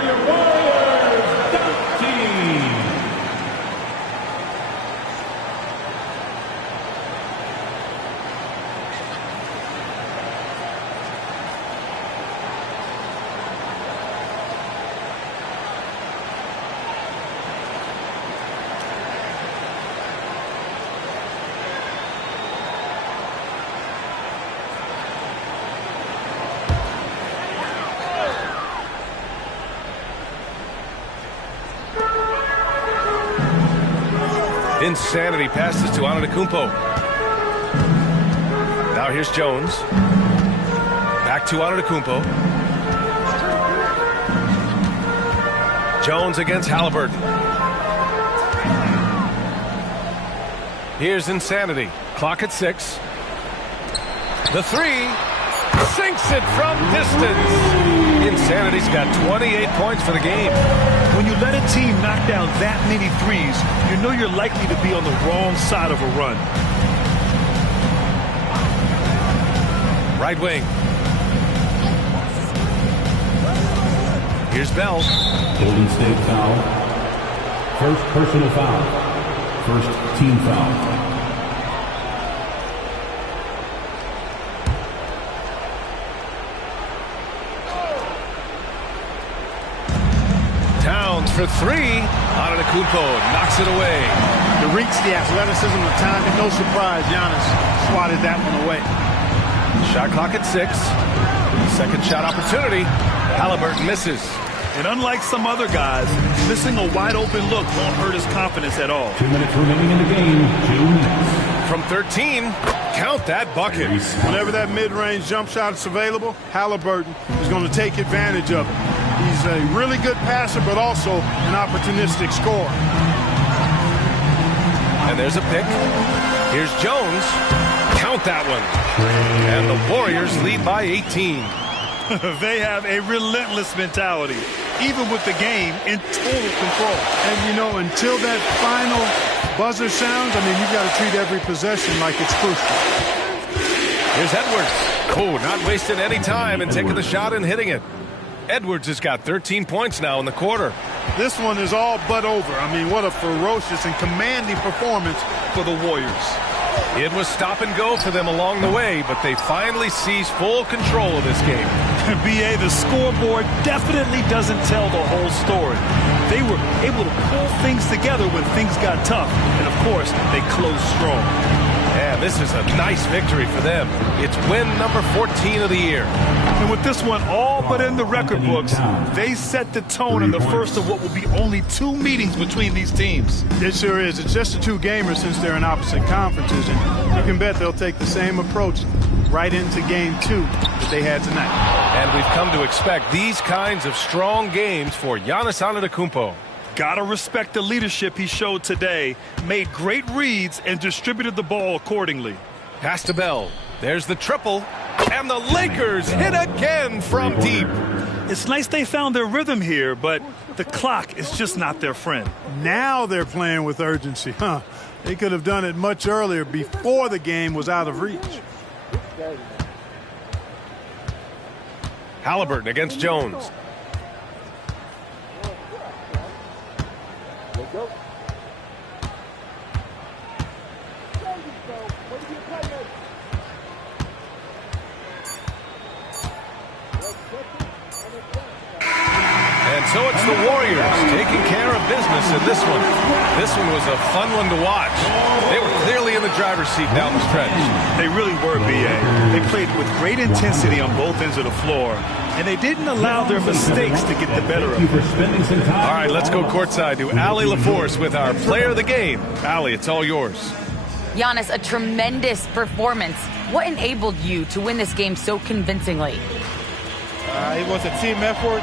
Insanity passes to Antetokounmpo. Now here's Jones. Back to Antetokounmpo. Jones against Halliburton. Here's Insanity. Clock at 6. The three. Sinks it from distance. Insanity's got 28 points for the game. When you let a team knock down that many threes, you know you're likely to be on the wrong side of a run. Right wing. Here's Bell. Golden State foul. First personal foul. First team foul. For three. Antetokounmpo knocks it away. The reach, the athleticism, the timing, no surprise. Giannis swatted that one away. Shot clock at 6. Second shot opportunity. Halliburton misses. And unlike some other guys, missing a wide open look won't hurt his confidence at all. 2 minutes remaining in the game. 2 minutes. From 13, count that bucket. Whenever that mid-range jump shot is available, Halliburton is going to take advantage of it. He's a really good passer, but also an opportunistic scorer. And there's a pick. Here's Jones. Count that one. And the Warriors lead by 18. They have a relentless mentality, even with the game in total control. And, you know, until that final buzzer sounds, I mean, you've got to treat every possession like it's crucial. Here's Edwards. Oh, not wasting any time and taking the shot and hitting it. Edwards has got 13 points now in the quarter. This one is all but over. I mean, what a ferocious and commanding performance for the Warriors. It was stop and go for them along the way, but they finally seized full control of this game. BA, the scoreboard definitely doesn't tell the whole story. They were able to pull things together when things got tough, and of course, they closed strong. Yeah, this is a nice victory for them. It's win number 14 of the year. And with this one all but in the record books, they set the tone in the first of what will be only 2 meetings between these teams. It sure is. It's just a 2-gamer since they're in opposite conferences, and you can bet they'll take the same approach right into game 2 that they had tonight. And we've come to expect these kinds of strong games for Giannis Antetokounmpo. Gotta respect the leadership he showed today, made great reads, and distributed the ball accordingly. Pass to Bell. There's the triple. And the Lakers hit again from deep. It's nice they found their rhythm here, but the clock is just not their friend. Now they're playing with urgency, huh? They could have done it much earlier before the game was out of reach. Halliburton against Jones. So it's the Warriors taking care of business in this one. This one was a fun one to watch. They were clearly in the driver's seat down the stretch. They really were, B.A. They played with great intensity on both ends of the floor, and they didn't allow their mistakes to get the better of them. All right, let's go courtside to Allie LaForce with our player of the game. Allie, it's all yours. Giannis, a tremendous performance. What enabled you to win this game so convincingly? It was a team effort.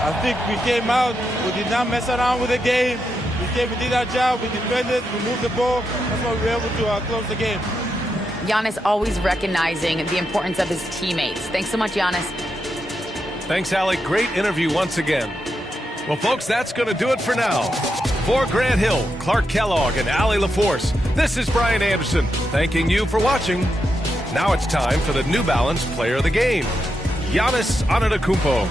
I think we came out, we did not mess around with the game. We did our job, we defended, we moved the ball. That's why we were able to close the game. Giannis always recognizing the importance of his teammates. Thanks so much, Giannis. Thanks, Allie. Great interview once again. Well, folks, that's going to do it for now. For Grant Hill, Clark Kellogg, and Allie LaForce, this is Brian Anderson, thanking you for watching. Now it's time for the New Balance Player of the Game, Giannis Antetokounmpo.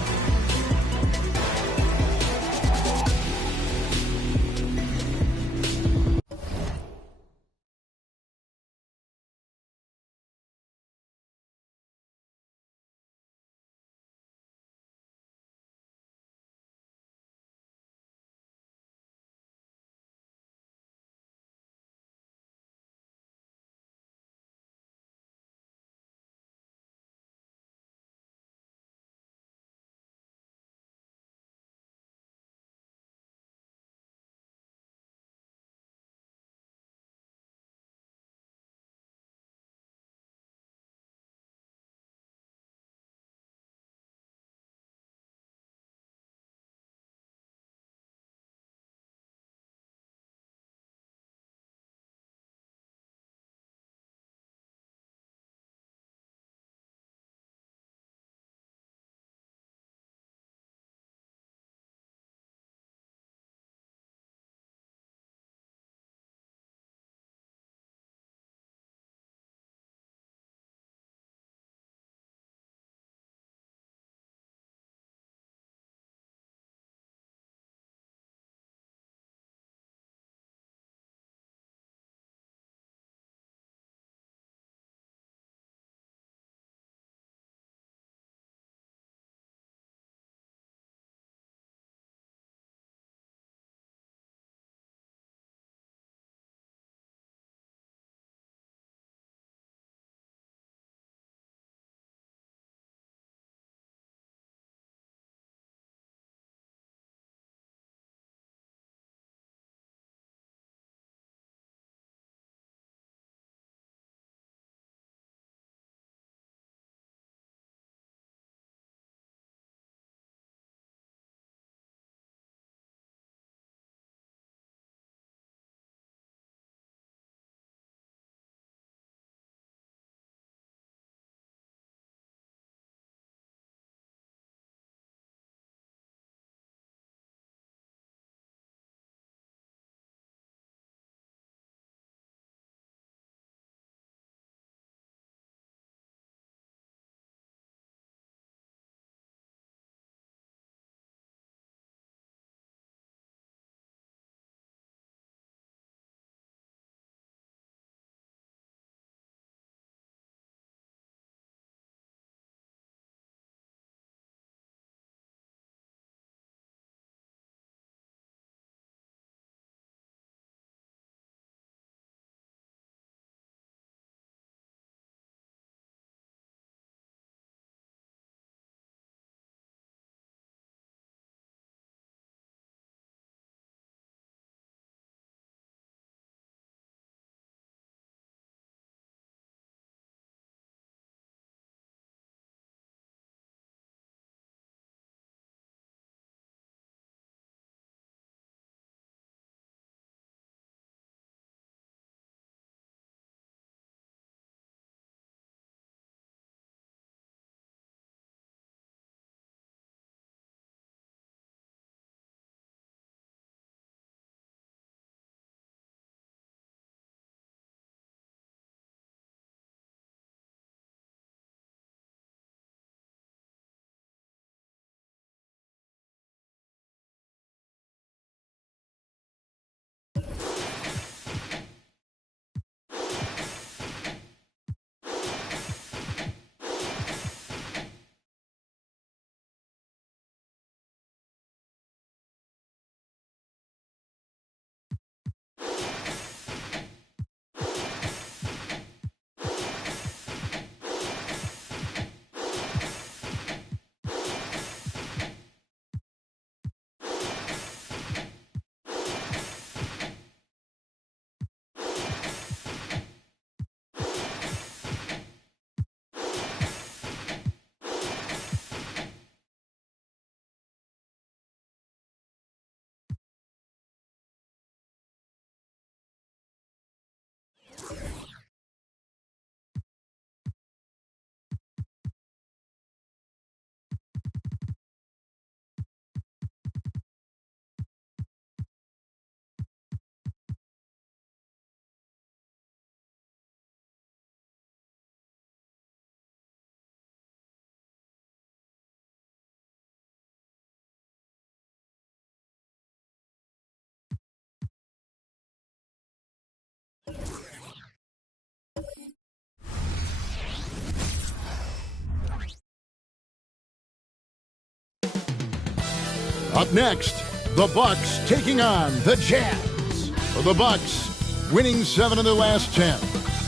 Up next, the Bucks taking on the Jazz. The Bucks winning 7 of their last 10.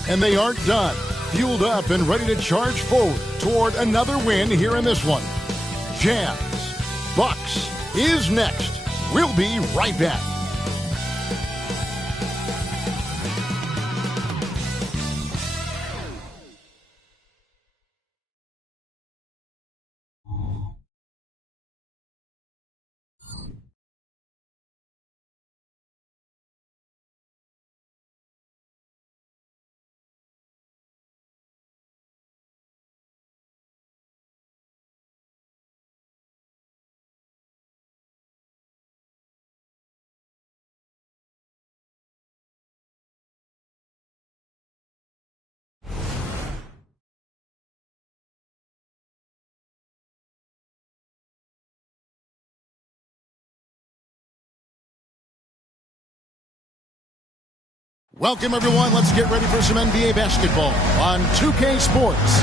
And they aren't done. Fueled up and ready to charge forward toward another win here in this one. Jazz Bucks is next. We'll be right back. Welcome, everyone. Let's get ready for some NBA basketball on 2K Sports.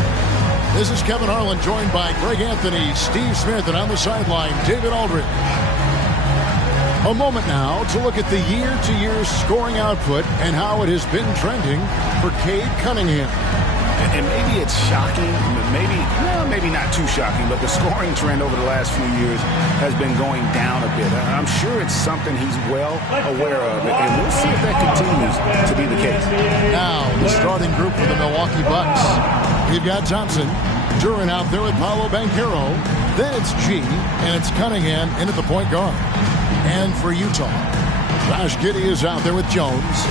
This is Kevin Harlan, joined by Greg Anthony, Steve Smith, and on the sideline, David Aldridge. A moment now to look at the year-to-year scoring output and how it has been trending for Cade Cunningham. And maybe it's shocking, maybe not too shocking, but the scoring trend over the last few years has been going down a bit. I'm sure it's something he's well aware of, and we'll see if that continues to be the case. Now, the starting group for the Milwaukee Bucks. We've got Thompson, Duran out there with Paolo Banchero. Then it's G, and it's Cunningham in at the point guard. And for Utah, Josh Giddey is out there with Jones.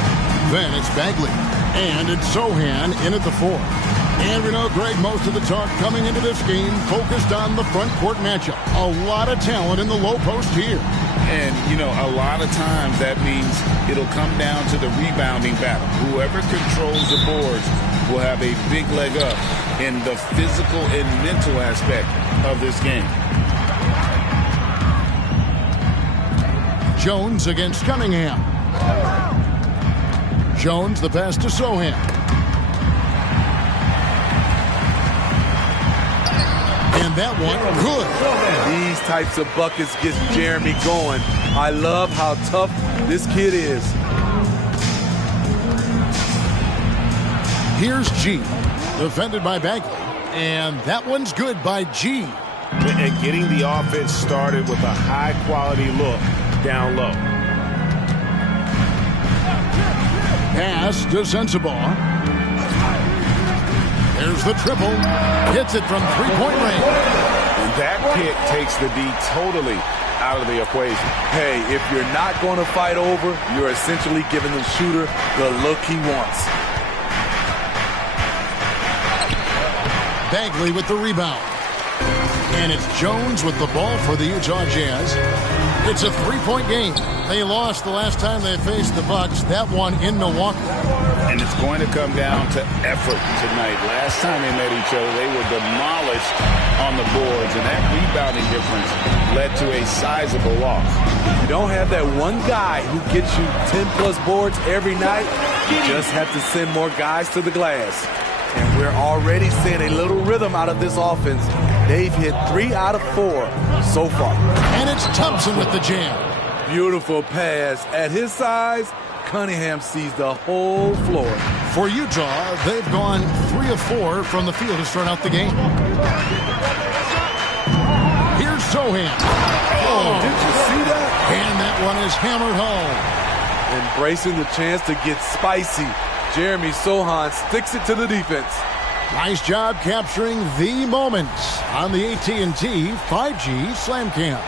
Then it's Bagley. And it's Sohan in at the 4. And we know, Greg, most of the talk coming into this game focused on the front court matchup. A lot of talent in the low post here. And, a lot of times that means it'll come down to the rebounding battle. Whoever controls the boards will have a big leg up in the physical and mental aspect of this game. Jones against Cunningham. Jones, the pass to Sohan. And that one, good. These types of buckets gets Jeremy going. I love how tough this kid is. Here's G, defended by Bagley. And that one's good by G. And getting the offense started with a high-quality look down low. Pass to Sensabaugh. There's the triple. Hits it from three-point range. And that pick takes the D totally out of the equation. Hey, if you're not going to fight over, you're essentially giving the shooter the look he wants. Bagley with the rebound. And it's Jones with the ball for the Utah Jazz. It's a three-point game. They lost the last time they faced the Bucks, that one in Milwaukee. And it's going to come down to effort tonight. Last time they met each other, they were demolished on the boards, and that rebounding difference led to a sizable loss. You don't have that one guy who gets you 10-plus boards every night. You just have to send more guys to the glass. And we're already seeing a little rhythm out of this offense. They've hit 3 out of 4 so far. And it's Thompson with the jam. Beautiful pass. At his size, Cunningham sees the whole floor. For Utah, they've gone 3 of 4 from the field to start out the game. Here's Sohan. Oh, did you see that? And that one is hammered home. Embracing the chance to get spicy. Jeremy Sohan sticks it to the defense. Nice job capturing the moments on the AT&T 5G Slam Cam.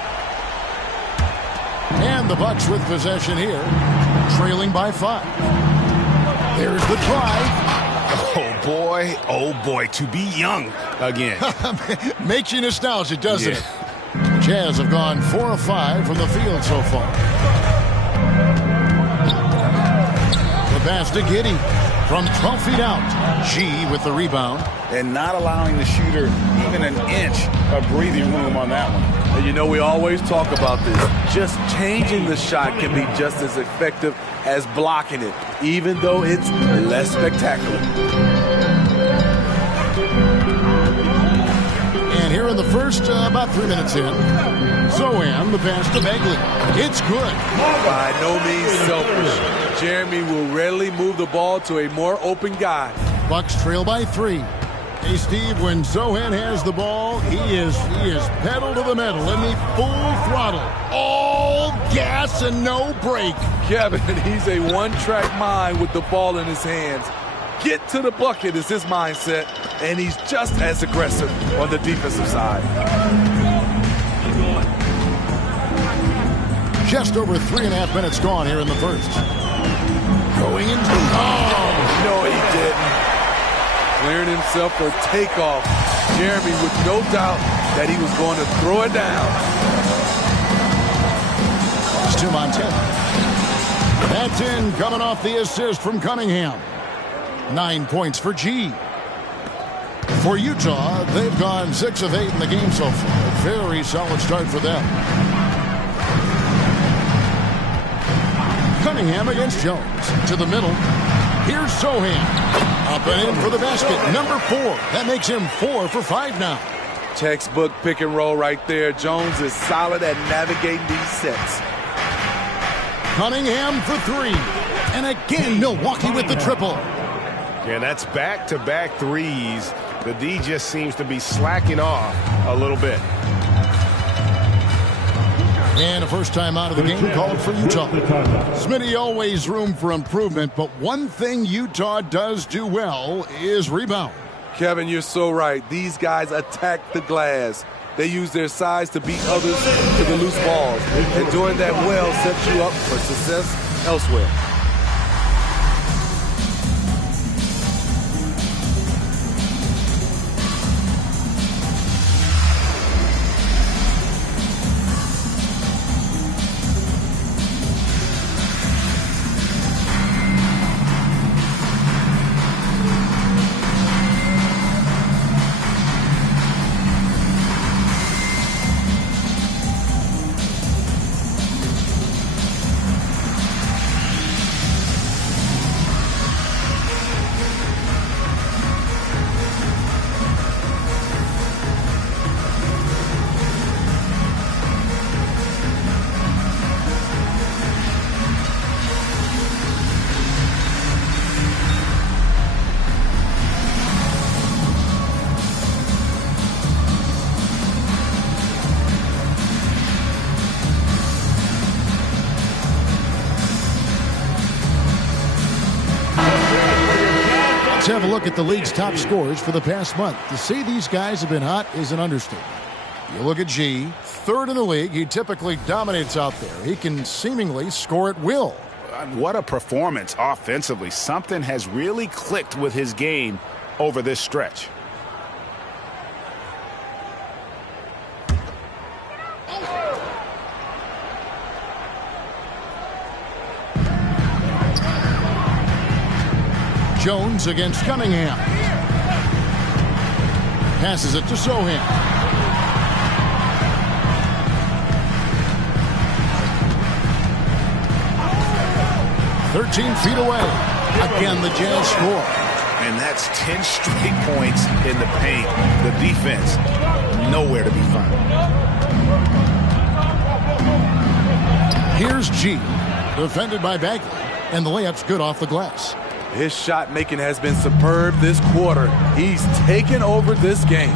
And the Bucks with possession here, trailing by 5. There's the drive. Oh boy, to be young again. Makes you nostalgic, doesn't it? Jazz have gone 4 of 5 from the field so far. The pass to Giddey from 12 feet out. G with the rebound. And not allowing the shooter even an inch of breathing room on that one. And you know, we always talk about this. Just changing the shot can be just as effective as blocking it, even though it's less spectacular. And here in the first, about 3 minutes in, Zohan, the pass to Bagley. It's good. By no means selfish. Jeremy will rarely move the ball to a more open guy. Bucks trail by 3. Hey, Steve, when Zohan has the ball, he is pedal to the metal. Let me full throttle. All gas and no brake. Kevin, he's a one-track mind with the ball in his hands. Get to the bucket is his mindset, and he's just as aggressive on the defensive side. Just over 3.5 minutes gone here in the first. Going into... Oh! No, he didn't. Clearing himself for takeoff. Jeremy with no doubt that he was going to throw it down. It's 2 on 10. That's in, coming off the assist from Cunningham. 9 points for G. For Utah, they've gone 6 of 8 in the game so far. Very solid start for them. Cunningham against Jones. To the middle. Here's Zohan. Up and in for the basket. Number 4. That makes him 4 for 5 now. Textbook pick and roll right there. Jones is solid at navigating these sets. Cunningham for 3. And again, Milwaukee with the triple. Yeah, that's back-to-back threes. The D just seems to be slacking off a little bit. And a first time out of the game called for Utah. Smitty, always room for improvement, but one thing Utah does do well is rebound. Kevin, you're so right. These guys attack the glass. They use their size to beat others to the loose balls. And doing that well sets you up for success elsewhere. Have a look at the league's top scorers for the past month. To say these guys have been hot is an understatement. You look at G, 3rd in the league. He typically dominates out there. He can seemingly score at will. What a performance offensively. Something has really clicked with his game over this stretch. Jones against Cunningham. Passes it to Zohan. "13 feet away." Again, the Jazz score. And that's 10 straight points in the paint. The defense, nowhere to be found. Here's G, defended by Bagley. And the layup's good off the glass. His shot making has been superb this quarter. He's taken over this game.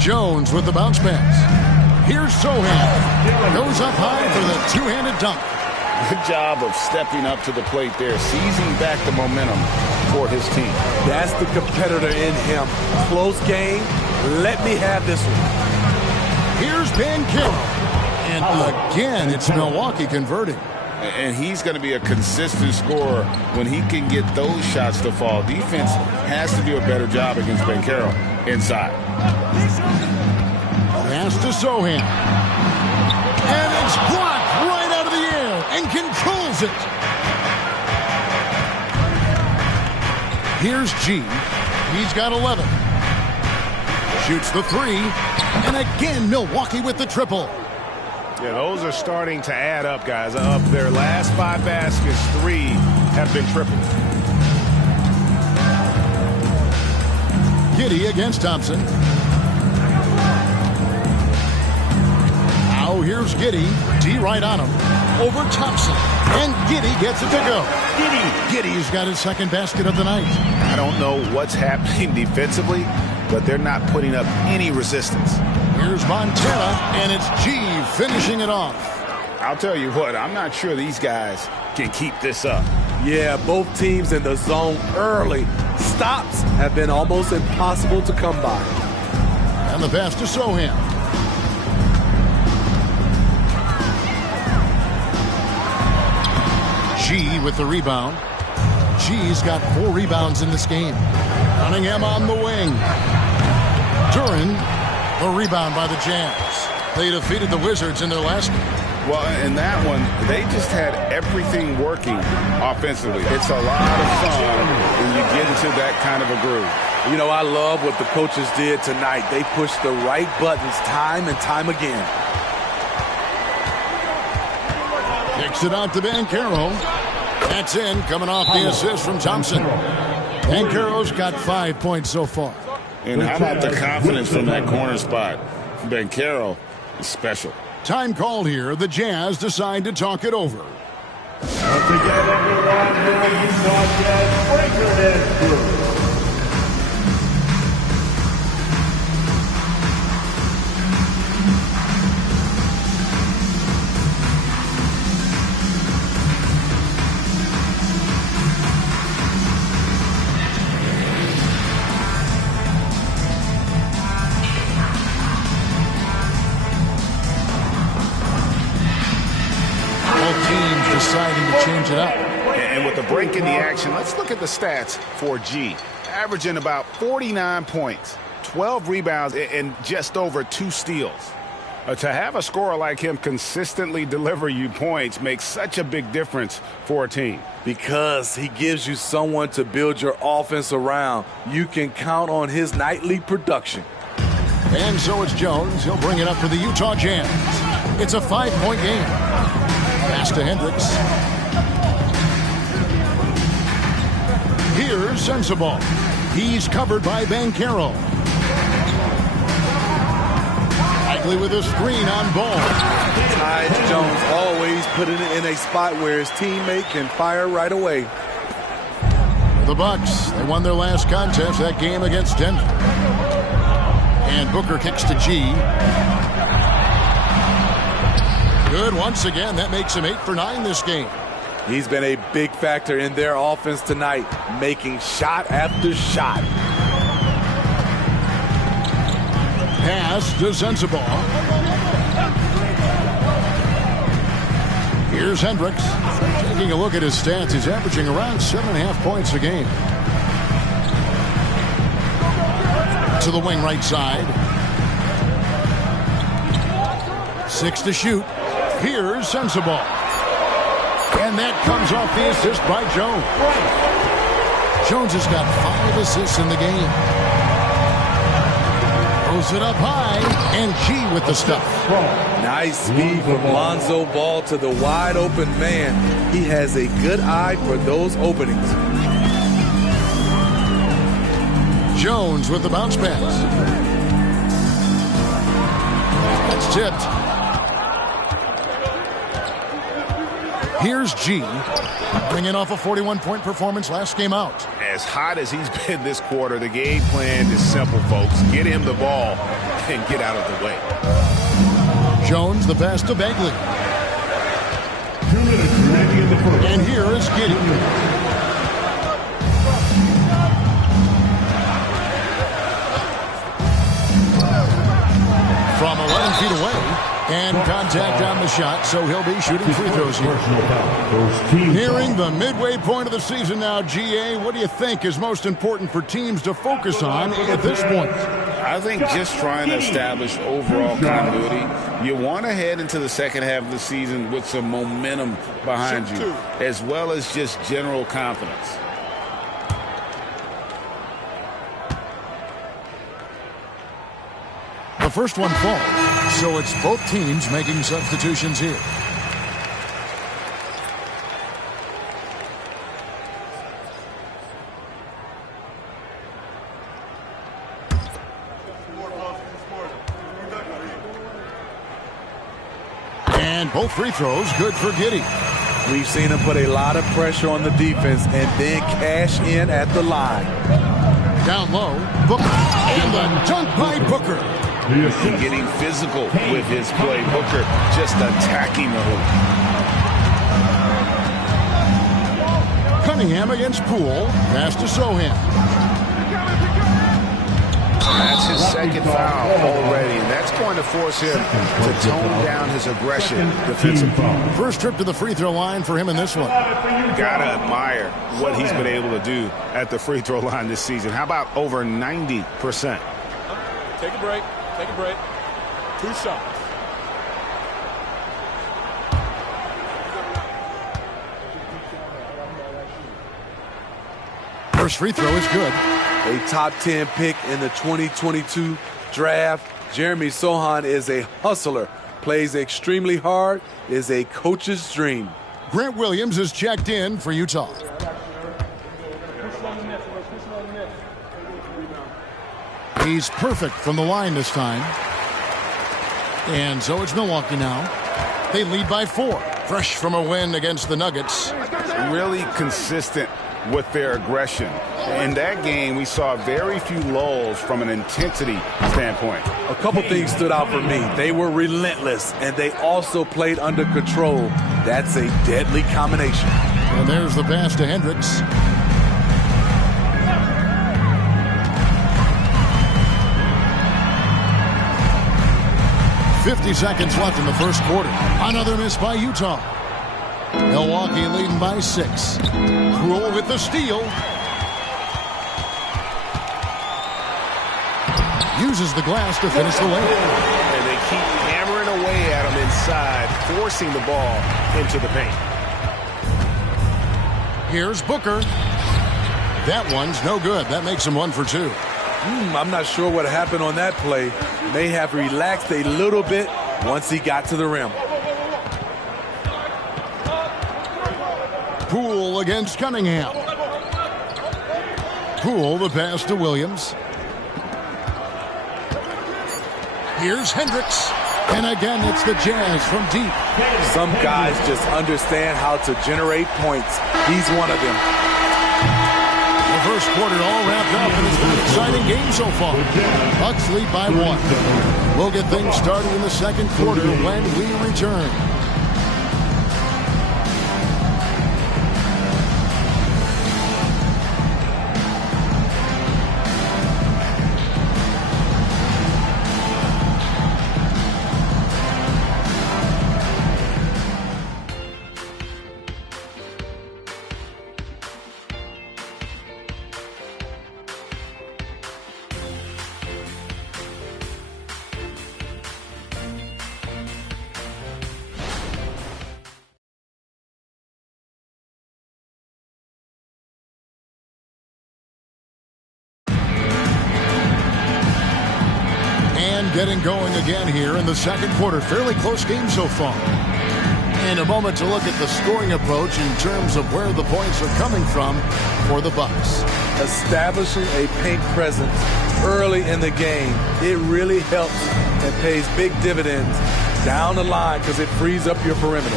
Jones with the bounce pass. Here's Zohan. Goes up high for the two-handed dunk. Good job of stepping up to the plate there, seizing back the momentum for his team. That's the competitor in him. Close game. Let me have this one. Here's Bankero. And again, it's Milwaukee converting. And he's going to be a consistent scorer when he can get those shots to fall. Defense has to do a better job against Bankero inside. Pass to Zohan. And it's blocked right out of the air and controls it. Here's G. He's got 11. Shoots the 3. And again, Milwaukee with the triple. Yeah, those are starting to add up, guys. Of their last 5 baskets, 3 have been tripled. Giddy against Thompson. Now here's Giddy. D right on him. Over Thompson. And Giddy gets it to go. Giddy's got his second basket of the night. I don't know what's happening defensively, but they're not putting up any resistance. Here's Montana, and it's G finishing it off. I'll tell you what, I'm not sure these guys can keep this up. Yeah, both teams in the zone early. Stops have been almost impossible to come by. And the pass to Sohan. G with the rebound. G's got 4 rebounds in this game. Cunningham on the wing. Duran, the rebound by the Jazz. They defeated the Wizards in their last game. Well, in that one, they just had everything working offensively. It's a lot of fun when you get into that kind of a groove. You know, I love what the coaches did tonight. They pushed the right buttons time and time again. Kicks it out to Banchero. That's in, coming off the assist from Thompson. Banchero's got 5 points so far. And how about the confidence from that corner spot? Banchero is special. Time called here. The Jazz decide to talk it over. Once again, everyone, your Utah Jazz Breaker crew. Deciding to change it up. And with the break in the action, let's look at the stats for G. Averaging about 49 points, 12 rebounds, and just over 2 steals. To have a scorer like him consistently deliver you points makes such a big difference for a team. Because he gives you someone to build your offense around. You can count on his nightly production. And so it's Jones. He'll bring it up for the Utah Jazz. It's a 5-point game. Pass to Hendricks. Here's Sensabaugh. He's covered by Banchero. Bagley with a screen on ball. Tyus Jones always putting it in a spot where his teammate can fire right away. The Bucks, they won their last contest, that game against Denver. And Booker kicks to G. Good once again. That makes him 8 for 9 this game. He's been a big factor in their offense tonight, making shot after shot. Pass to Sensabaugh. Here's Hendricks. Taking a look at his stats, he's averaging around 7.5 points a game. To the wing right side. 6 to shoot. Here's Sensabaugh. And that comes off the assist by Jones. Jones has got 5 assists in the game. Throws it up high, and G with the stuff. Nice speed from Lonzo Ball to the wide open man. He has a good eye for those openings. Jones with the bounce pass. That's tipped. Here's G, bringing off a 41-point performance last game out. As hot as he's been this quarter, the game plan is simple, folks. Get him the ball and get out of the way. Jones, the pass to Bagley. 2 minutes remaining in the first. And here is Giddy. From 11 feet away. And contact on the shot, so he'll be shooting free throws here. Nearing the midway point of the season now, GA, what do you think is most important for teams to focus on at this point? I think just trying to establish overall continuity. You want to head into the second half of the season with some momentum behind you, as well as just general confidence. The first one falls, so it's both teams making substitutions here. And both free throws good for Giddey. We've seen him put a lot of pressure on the defense and then cash in at the line. Down low, Booker. And the dunk by Booker. And getting physical with his play. Booker just attacking the hoop. Cunningham against Poole. Pass to Sohan. That's his second foul already, and that's going to force him to tone down his aggression defensively. First trip to the free throw line for him in this one. Gotta admire what he's been able to do at the free throw line this season. How about over 90%? Take a break. Take a break. 2 shots. First free throw is good. A top 10 pick in the 2022 draft. Jeremy Sohan is a hustler, plays extremely hard, is a coach's dream. Grant Williams is checked in for Utah. He's perfect from the line this time. And so it's Milwaukee now. They lead by 4. Fresh from a win against the Nuggets. Really consistent with their aggression. In that game, we saw very few lulls from an intensity standpoint. A couple things stood out for me. They were relentless, and they also played under control. That's a deadly combination. And there's the pass to Hendricks. .50 seconds left in the first quarter. Another miss by Utah. Milwaukee leading by 6. Poole with the steal. Uses the glass to finish the layup. And they keep hammering away at him inside, forcing the ball into the paint. Here's Booker. That one's no good. That makes him 1 for 2. I'm not sure what happened on that play. May have relaxed a little bit once he got to the rim. Poole against Cunningham. Poole, the pass to Williams. Here's Hendricks. And again, it's the Jazz from deep. Some guys just understand how to generate points. He's one of them. The first quarter all wrapped up, and it's been an exciting game so far. Bucks lead by 1. We'll get things started in the second quarter when we return. Getting going again here in the second quarter. Fairly close game so far. And a moment to look at the scoring approach in terms of where the points are coming from for the Bucks. Establishing a paint presence early in the game, it really helps and pays big dividends down the line because it frees up your perimeter.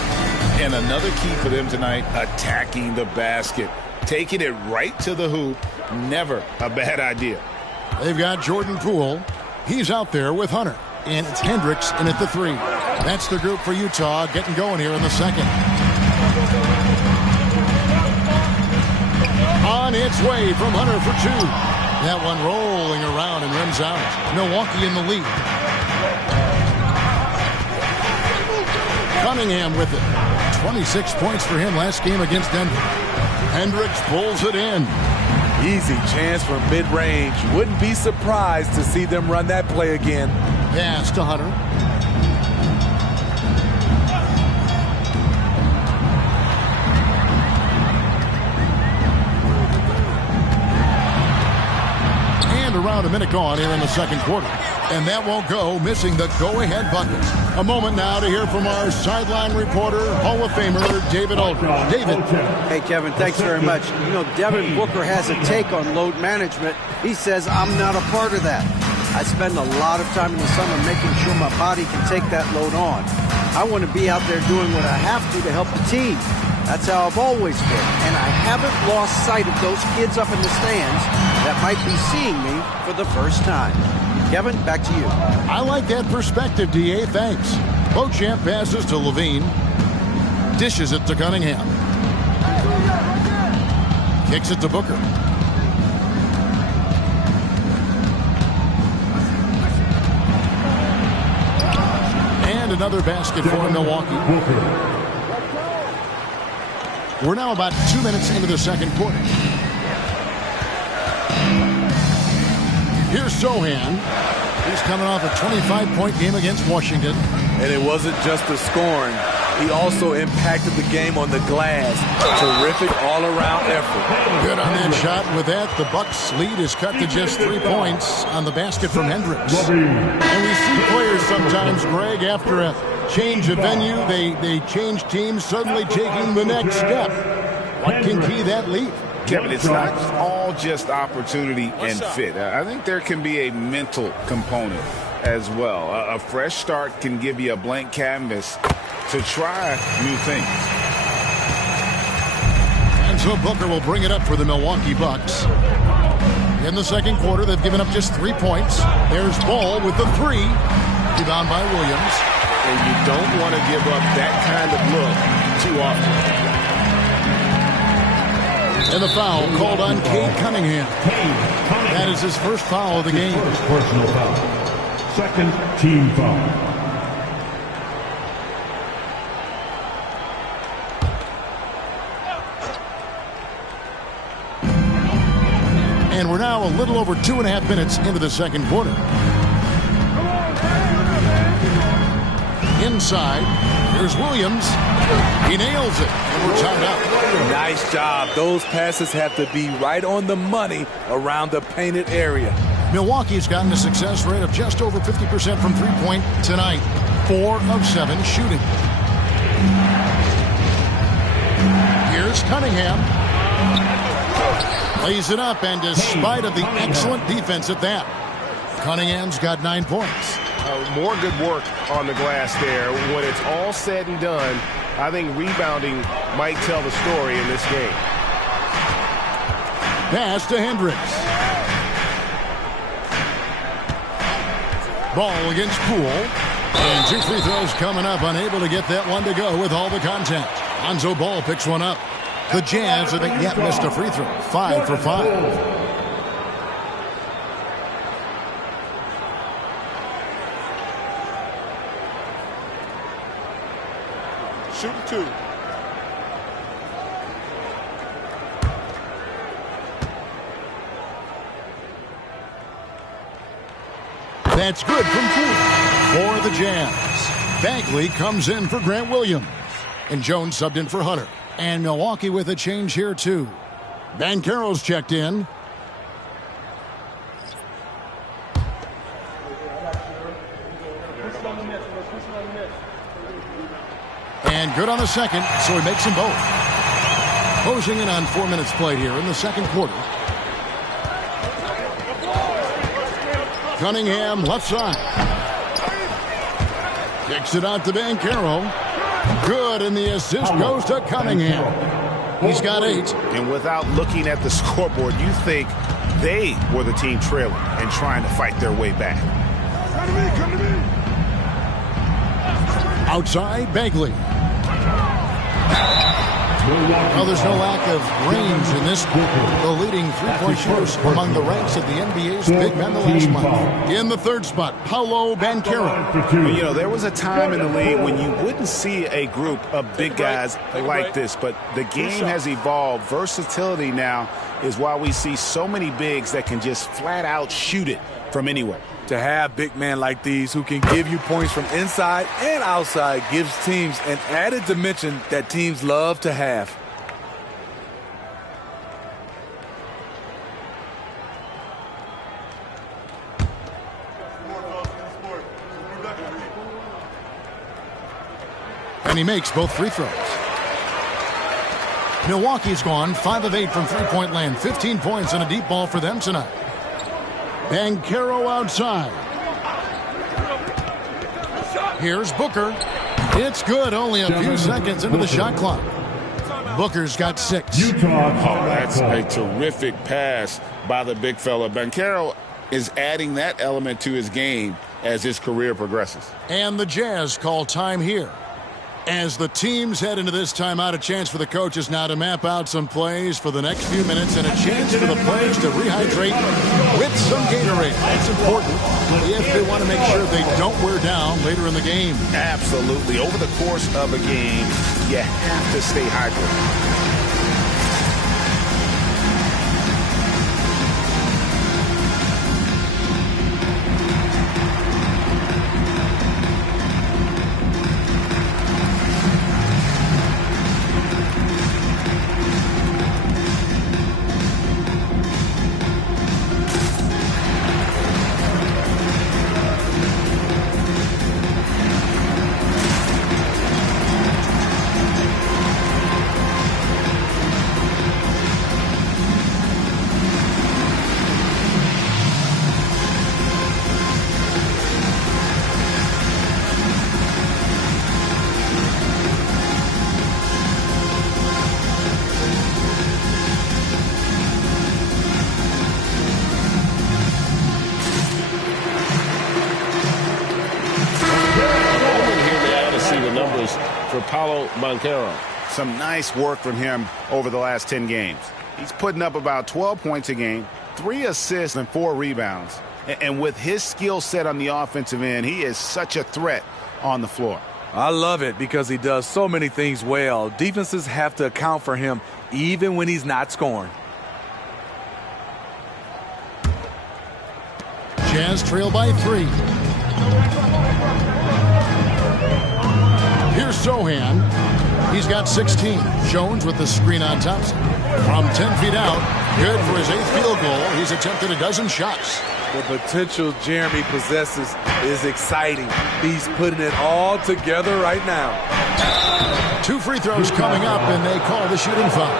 And another key for them tonight, attacking the basket. Taking it right to the hoop, never a bad idea. They've got Jordan Poole. He's out there with Hunter. And it's Hendricks in at the 3. That's the group for Utah getting going here in the second. On its way from Hunter for 2. That one rolling around and rims out. Milwaukee in the lead. Cunningham with it. 26 points for him last game against Denver. Hendricks pulls it in. Easy chance for mid-range. Wouldn't be surprised to see them run that play again. Pass to Hunter. And around a minute gone here in the second quarter. And that won't go, missing the go-ahead bucket. A moment now to hear from our sideline reporter, Hall of Famer David Aldridge. David. Hey, Kevin, thanks very much. You know, Devin Booker has a take on load management. He says, I'm not a part of that. I spend a lot of time in the summer making sure my body can take that load on. I want to be out there doing what I have to help the team. That's how I've always been. And I haven't lost sight of those kids up in the stands that might be seeing me for the first time. Kevin, back to you. I like that perspective, D.A. Thanks. Beauchamp passes to Levine. Dishes it to Cunningham. Kicks it to Booker. And another basket for Milwaukee. We're now about 2 minutes into the second quarter. Here's Sohan. He's coming off a 25-point game against Washington. And it wasn't just the scoring. He also impacted the game on the glass. Terrific all-around effort. Good on that shot. With that, the Bucks' lead is cut to just 3 points on the basket from Hendricks. And we see players sometimes, Greg, after a change of venue, they change teams, suddenly taking the next step. What can key that lead? Kevin, it's not all just opportunity and fit. I think there can be a mental component as well. A fresh start can give you a blank canvas to try new things. And so Booker will bring it up for the Milwaukee Bucks. In the second quarter, they've given up just 3 points. There's Ball with the 3. Rebound by Williams. And you don't want to give up that kind of look too often. And the foul called on Cade Cunningham. That is his first foul of the game. First personal foul. Second team foul. And we're now a little over 2.5 minutes into the second quarter. Inside, here's Williams. He nails it, and we're tied up. Nice job. Those passes have to be right on the money around the painted area. Milwaukee's gotten a success rate of just over 50% from three-point tonight. 4 of 7 shooting. Here's Cunningham. Lays it up, and despite of the excellent defense at that, Cunningham's got 9 points. More good work on the glass there. When it's all said and done, I think rebounding might tell the story in this game. Pass to Hendricks. Ball against Poole. And 2 free throws coming up. Unable to get that one to go with all the contact. Lonzo Ball picks one up. The Jazz haven't yet missed a free throw. 5 for 5. Shoot 2. That's good from Poole for the Jazz. Bagley comes in for Grant Williams. And Jones subbed in for Hunter. And Milwaukee with a change here, too. Banchero's checked in. And good on the second, so he makes them both. Closing in on 4 minutes played here in the second quarter. Cunningham, left side. Kicks it out to Banchero. Good, and the assist goes to Cunningham. He's got 8. And without looking at the scoreboard, you think they were the team trailing and trying to fight their way back. Come to me. Outside, Bagley. Well, there's no lack of range in this group. The leading three-point shooters among the ranks of the NBA's big men the last month. In the third spot, Paolo Banchero. You know, there was a time in the league when you wouldn't see a group of big guys like this, but the game has evolved. Versatility now is why we see so many bigs that can just flat out shoot it from anywhere. To have big men like these who can give you points from inside and outside gives teams an added dimension that teams love to have. And he makes both free throws. Milwaukee's gone 5 of 8 from three-point land. 15 points and a deep ball for them tonight. Banchero outside. Here's Booker. It's good, only a few seconds into the shot clock. Booker's got 6. That's a terrific pass by the big fella. Banchero is adding that element to his game as his career progresses. And the Jazz call time here. As the teams head into this timeout, a chance for the coaches now to map out some plays for the next few minutes and a chance for the players to rehydrate with some Gatorade. That's important if they want to make sure they don't wear down later in the game. Absolutely. Over the course of a game, you have to stay hydrated. Banchero. Some nice work from him over the last 10 games. He's putting up about 12 points a game, 3 assists and 4 rebounds. And with his skill set on the offensive end, he is such a threat on the floor. I love it because he does so many things well. Defenses have to account for him even when he's not scoring. Jazz trail by 3. Here's Sohan. He's got 16. Jones with the screen on top. From 10 feet out, good for his 8th field goal. He's attempted a dozen shots. The potential Jeremy possesses is exciting. He's putting it all together right now. 2 free throws coming up, and they call the shooting foul.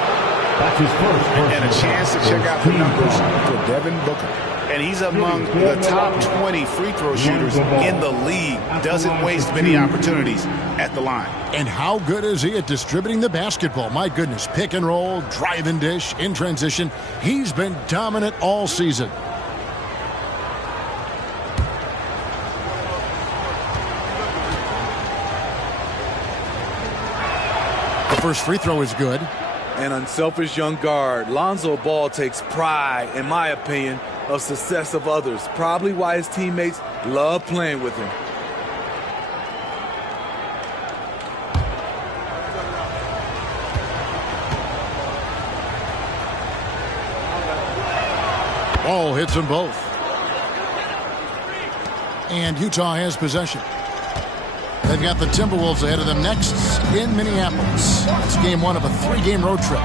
That's his first. And a chance to check out the numbers for Devin Booker. And he's among the top 20 free throw shooters in the league. Doesn't waste many opportunities at the line. And how good is he at distributing the basketball? My goodness, pick and roll, drive and dish, in transition. He's been dominant all season. The first free throw is good. An unselfish young guard. Lonzo Ball takes pride, in my opinion, of success of others. Probably why his teammates love playing with him. Ball hits them both. And Utah has possession. They've got the Timberwolves ahead of them next in Minneapolis. It's game 1 of a 3-game road trip.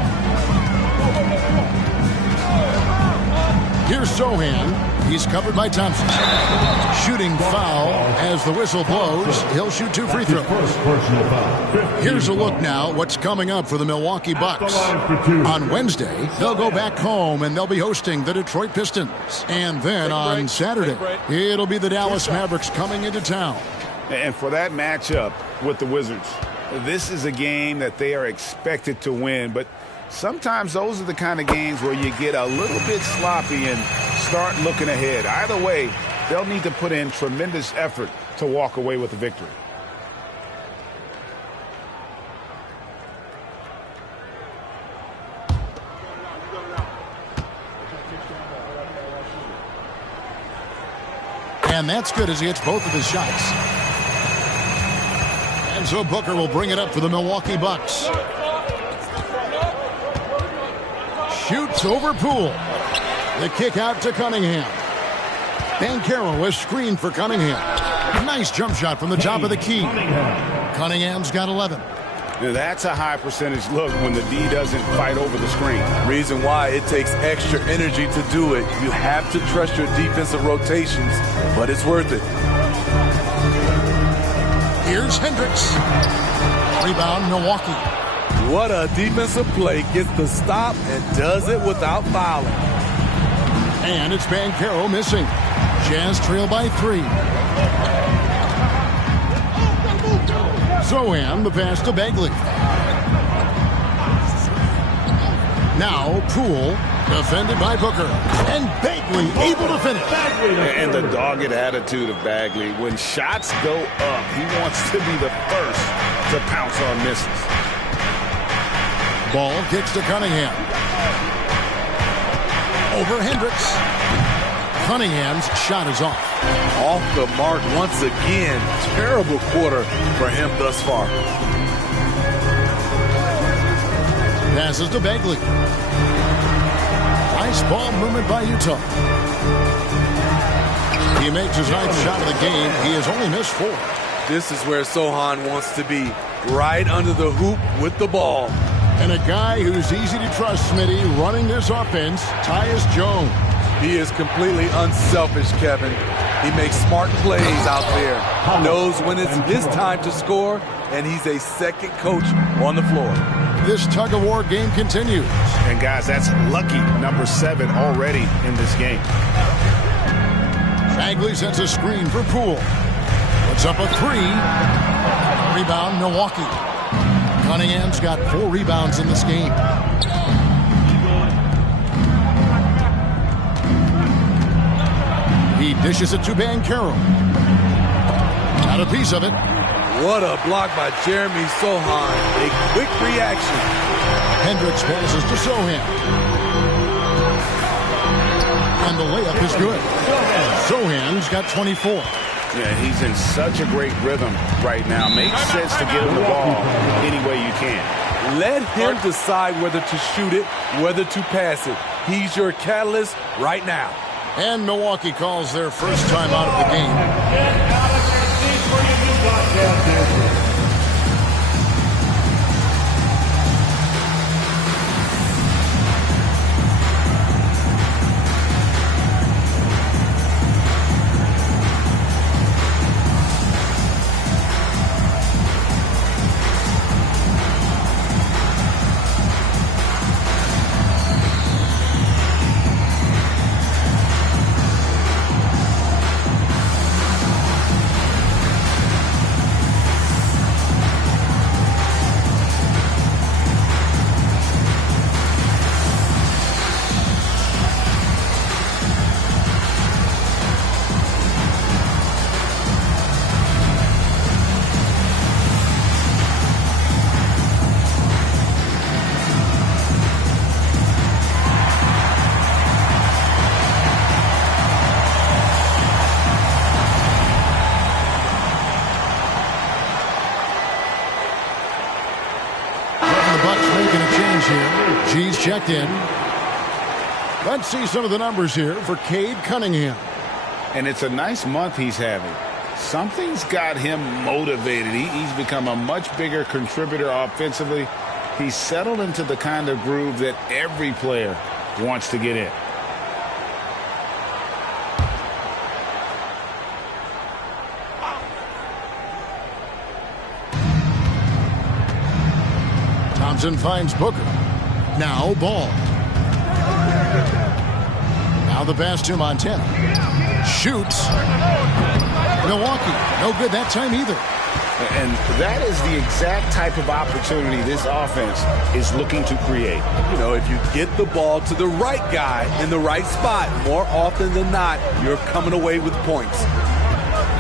Here's Sohan. He's covered by Thompson. Shooting foul as the whistle blows. He'll shoot 2 free throws. Here's a look now what's coming up for the Milwaukee Bucks. On Wednesday, they'll go back home and they'll be hosting the Detroit Pistons. And then on Saturday, it'll be the Dallas Mavericks coming into town. And for that matchup with the Wizards, this is a game that they are expected to win. But sometimes those are the kind of games where you get a little bit sloppy and start looking ahead. Either way, they'll need to put in tremendous effort to walk away with the victory. And that's good as he hits both of his shots. And so Booker will bring it up for the Milwaukee Bucks. Shoots over Poole. The kick out to Cunningham. Banchero was screened for Cunningham. Nice jump shot from the top of the key. Cunningham's got 11. Now that's a high percentage look when the D doesn't fight over the screen. Reason why it takes extra energy to do it. You have to trust your defensive rotations, but it's worth it. Here's Hendricks. Rebound, Milwaukee. What a defensive play. Gets the stop and does it without fouling. And it's Banchero missing. Jazz trail by 3. Zohan, the pass to Bagley. Now Poole, defended by Booker. And Bagley able to finish. And the dogged attitude of Bagley. When shots go up, he wants to be the first to pounce on misses. Ball kicks to Cunningham. Over Hendricks. Cunningham's shot is off. Off the mark once again. Terrible quarter for him thus far. Passes to Bagley. Nice ball movement by Utah. He makes his ninth shot of the game. He has only missed 4. This is where Zohan wants to be. Right under the hoop with the ball. And a guy who's easy to trust, Smitty, running this offense, Tyus Jones. He is completely unselfish, Kevin. He makes smart plays out there. Knows when it's his time to score, and he's a second coach on the floor. This tug-of-war game continues. And, guys, that's lucky number 7 already in this game. Bagley sets a screen for Poole. Puts up a 3. Rebound, Milwaukee. Cunningham's got 4 rebounds in this game. He dishes it to Banchero. Got a piece of it. What a block by Jeremy Sohan. A quick reaction. Hendricks passes to Sohan. And the layup is good. Sohan's got 24. Yeah, he's in such a great rhythm right now. Makes sense to get him the ball any way you can. Let him decide whether to shoot it, whether to pass it. He's your catalyst right now. And Milwaukee calls their first time out of the game. Get out of your seats for your new broadcasters. G's checked in. Let's see some of the numbers here for Cade Cunningham. And it's a nice month he's having. Something's got him motivated. He's become a much bigger contributor offensively. He's settled into the kind of groove that every player wants to get in. Thompson finds Booker. Now Ball. Now the pass to Montana. Shoots. Milwaukee. No good that time either. And that is the exact type of opportunity this offense is looking to create. You know, if you get the ball to the right guy in the right spot, more often than not, you're coming away with points.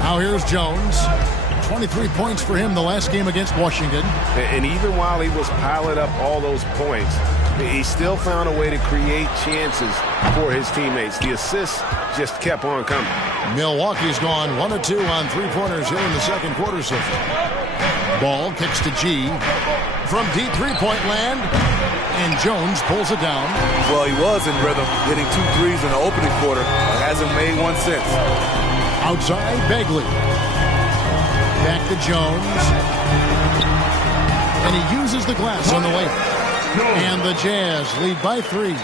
Now here's Jones. 23 points for him the last game against Washington. And even while he was piling up all those points, he still found a way to create chances for his teammates. The assists just kept on coming. Milwaukee's gone 1 of 2 on three-pointers here in the second quarter so far. Ball kicks to G from deep three-point land, and Jones pulls it down. Well, he was in rhythm, hitting 2 threes in the opening quarter. Hasn't made one since. Outside, Bagley. Back to Jones. And he uses the glass on the layup. And the Jazz lead by 3.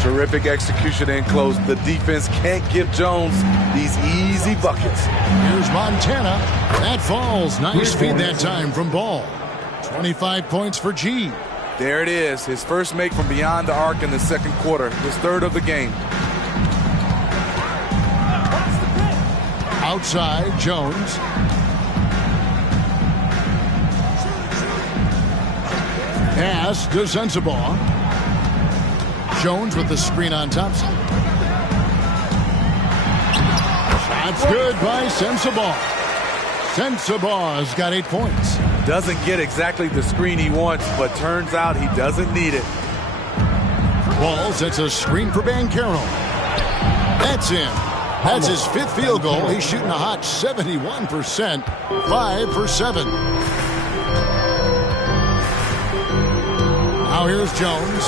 Terrific execution in close. The defense can't give Jones these easy buckets. Here's Montana. That falls. Nice feed that time from Ball. 25 points for G. There it is. His first make from beyond the arc in the second quarter. His third of the game. Outside, Jones. Pass to Sensabaugh. Jones with the screen on Thompson. That's good by Sensabaugh. Sensabaugh's got 8 points. Doesn't get exactly the screen he wants, but turns out he doesn't need it. Ball sets a screen for Banchero. That's in. That's his 5th field goal. He's shooting a hot 71%. 5 for 7. Now here's Jones.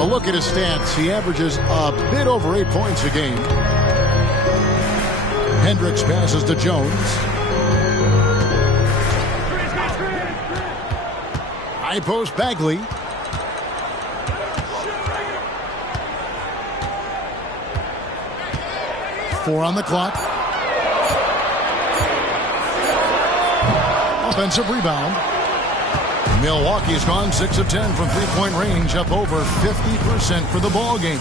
A look at his stats. He averages a bit over 8 points a game. Hendricks passes to Jones. High post Bagley. Four on the clock. Offensive rebound. Milwaukee's gone 6 of 10 from three-point range, up over 50% for the ball game.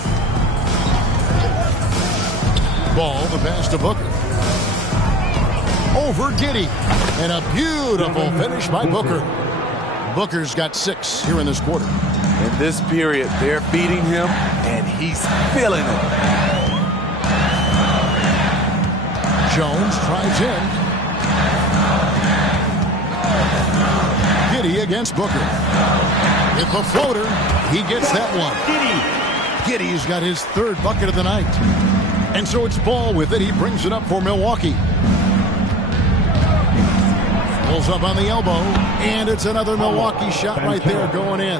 Ball, the pass to Booker. Over Giddey. And a beautiful finish by Booker. Booker's got 6 here in this quarter. In this period, they're beating him, and he's feeling it. Jones tries in. Giddey against Booker. With the floater, he gets that one. Giddey's got his 3rd bucket of the night. And so it's Ball with it. He brings it up for Milwaukee. Pulls up on the elbow, and it's another Milwaukee shot right there going in.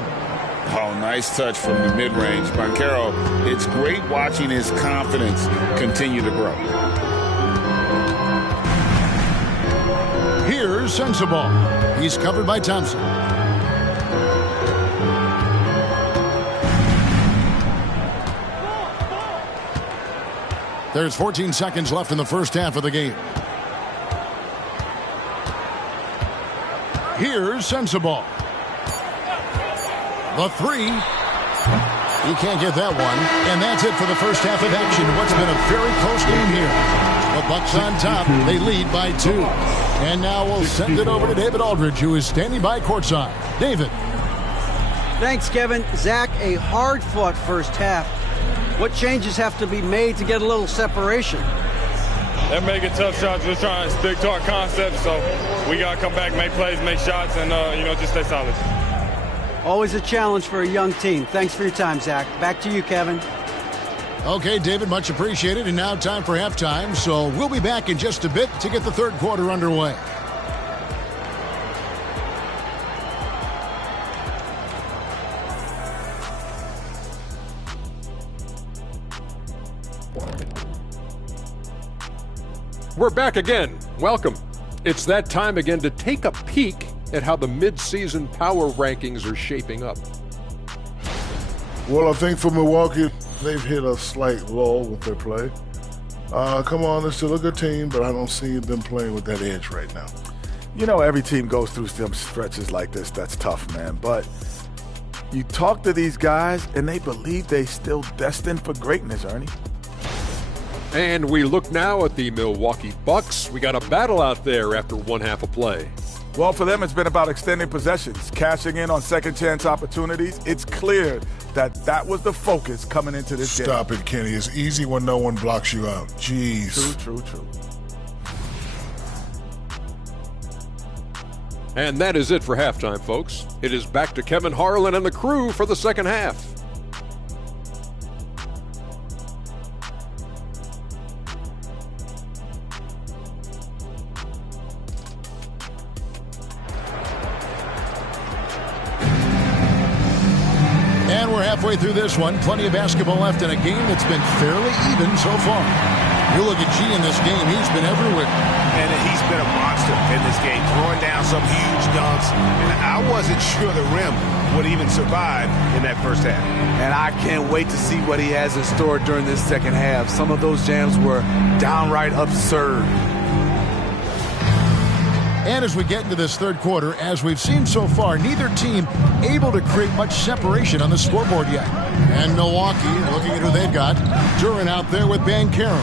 Oh, nice touch from the mid-range. Banchero, it's great watching his confidence continue to grow. Here's Sensabaugh. He's covered by Thompson. There's 14 seconds left in the first half of the game. Here's Sensabaugh. The 3. He can't get that one. And that's it for the first half of action. What's been a very close game here. The Bucks on top. They lead by 2. And now we'll send it over to David Aldridge, who is standing by courtside. David. Thanks, Kevin. Zach, a hard-fought first half. What changes have to be made to get a little separation? They're making tough shots. We're trying to stick to our concept, so we got to come back, make plays, make shots, and, just stay solid. Always a challenge for a young team. Thanks for your time, Zach. Back to you, Kevin. Okay, David, much appreciated. And now time for halftime, so we'll be back in just a bit to get the third quarter underway. We're back again. Welcome. It's that time again to take a peek at how the mid-season power rankings are shaping up. Well, I think for Milwaukee, they've hit a slight lull with their play. Come on, they're still a good team, but I don't see them playing with that edge right now. You know, every team goes through some stretches like this. That's tough, man. But you talk to these guys, and they believe they're still destined for greatness, Ernie. And we look now at the Milwaukee Bucks. We got a battle out there after one half of play. Well, for them, it's been about extending possessions, cashing in on second-chance opportunities. It's clear that was the focus coming into this game. Stop it, Kenny. It's easy when no one blocks you out. Jeez. True. And that is it for halftime, folks. It is back to Kevin Harlan and the crew for the second half. Halfway through this one, plenty of basketball left in a game that's been fairly even so far. You look at G in this game, he's been everywhere. And he's been a monster in this game, throwing down some huge dunks. And I wasn't sure the rim would even survive in that first half. And I can't wait to see what he has in store during this second half. Some of those jams were downright absurd. And as we get into this third quarter, as we've seen so far, neither team able to create much separation on the scoreboard yet. And Milwaukee, looking at who they've got, Duran out there with Banchero.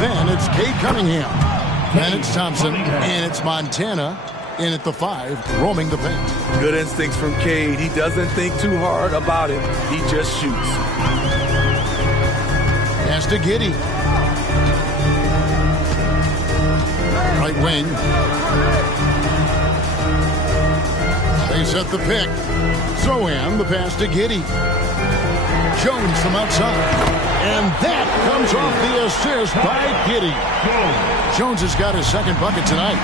Then it's Cade Cunningham. And it's Thompson, and it's Montana in at the 5, roaming the paint. Good instincts from Cade. He doesn't think too hard about it. He just shoots. Pass to Giddey. Right wing. They set the pick. Zohan, the pass to Giddey. Jones from outside. And that comes off the assist by Giddey. Jones has got his second bucket tonight.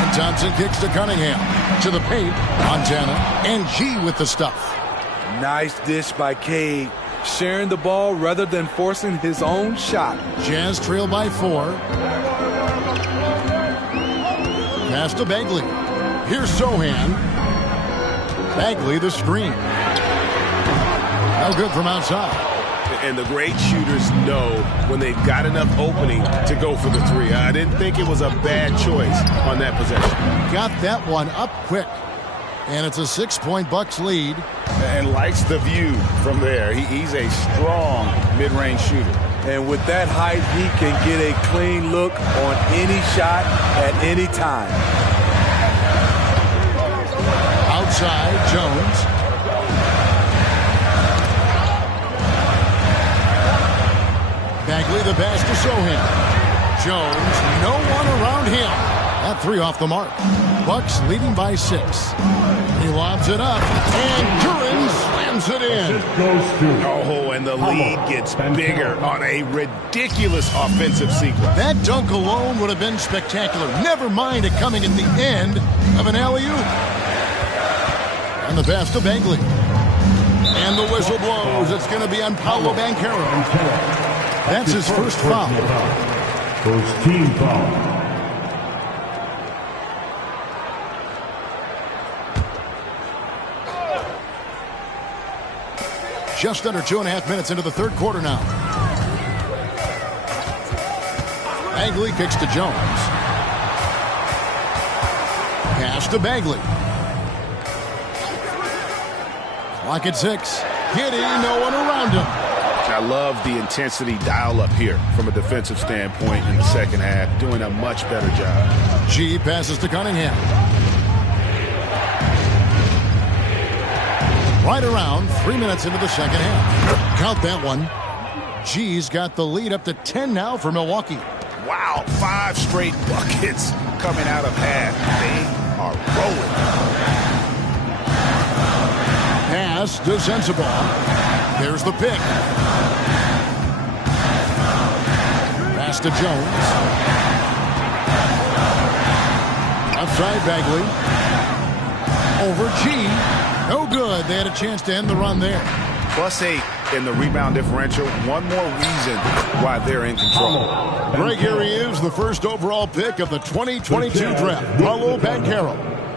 And Thompson kicks to Cunningham. To the paint. Montana. And G with the stuff. Nice dish by Cade. Sharing the ball rather than forcing his own shot. Jazz trail by 4. Pass to Bagley. Here's Zohan. Bagley the screen. No good from outside. And the great shooters know when they've got enough opening to go for the 3. I didn't think it was a bad choice on that possession. Got that one up quick. And it's a 6-point Bucks lead. And likes the view from there. He's a strong mid-range shooter. And with that height, he can get a clean look on any shot at any time. Outside, Jones. Bagley the pass to Zohan. Jones, no one around him. That 3 off the mark. Bucks leading by 6. He lobs it up, and Curran slams it in. Oh, and the lead gets bigger on a ridiculous offensive sequence. That dunk alone would have been spectacular. Never mind it coming at the end of an alley-oop. And the pass to Bagley. And the whistle blows. It's going to be on Paolo Banchero. That's his first foul. First team foul. Just under 2.5 minutes into the third quarter now. Bagley kicks to Jones. Pass to Bagley. Clock at 6. Giddey, no one around him. I love the intensity dial up here from a defensive standpoint in the second half. Doing a much better job. G passes to Cunningham. Right around 3 minutes into the second half. Count that one. G's got the lead up to 10 now for Milwaukee. Wow, 5 straight buckets coming out of half. They are rolling. Pass to Sensabaugh. There's the pick. Pass to Jones. Outside Bagley. Over G. No good. They had a chance to end the run there. +8 in the rebound differential. One more reason why they're in control. Greg, here he is, the first overall pick of the 2022 draft. Paolo Banchero.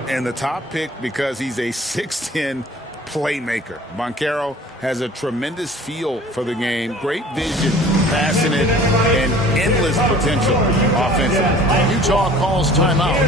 And the top pick because he's a 6'10" playmaker. Banchero has a tremendous feel for the game, great vision, passing it, and endless potential offensively. Utah calls timeout.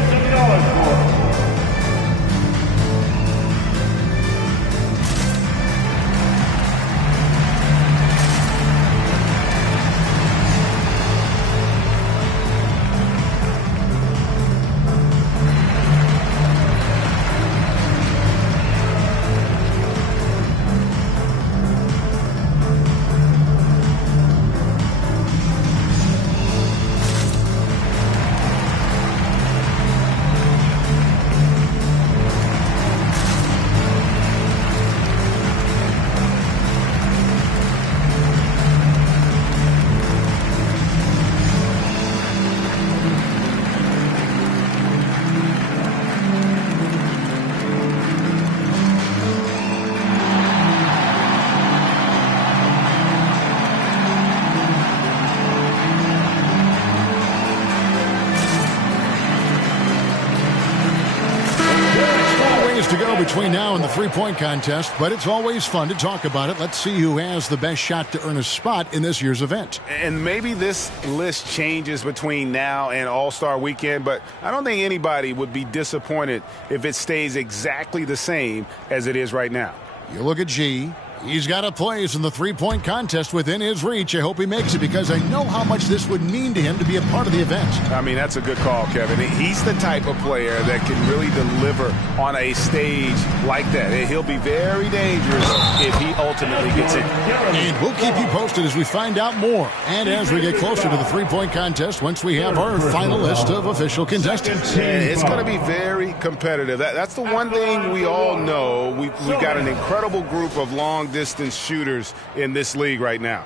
To go between now and the three-point contest, but it's always fun to talk about it. Let's see who has the best shot to earn a spot in this year's event. And maybe this list changes between now and All-Star Weekend, but I don't think anybody would be disappointed if it stays exactly the same as it is right now. You look at G. He's got a place in the three-point contest within his reach. I hope he makes it because I know how much this would mean to him to be a part of the event. I mean, that's a good call, Kevin. He's the type of player that can really deliver on a stage like that. He'll be very dangerous if he ultimately gets it. And we'll keep you posted as we find out more. And as we get closer to the three-point contest, once we have our final list of official contestants. And it's going to be very competitive. That's the one thing we all know. We've got an incredible group of long-distance shooters in this league right now.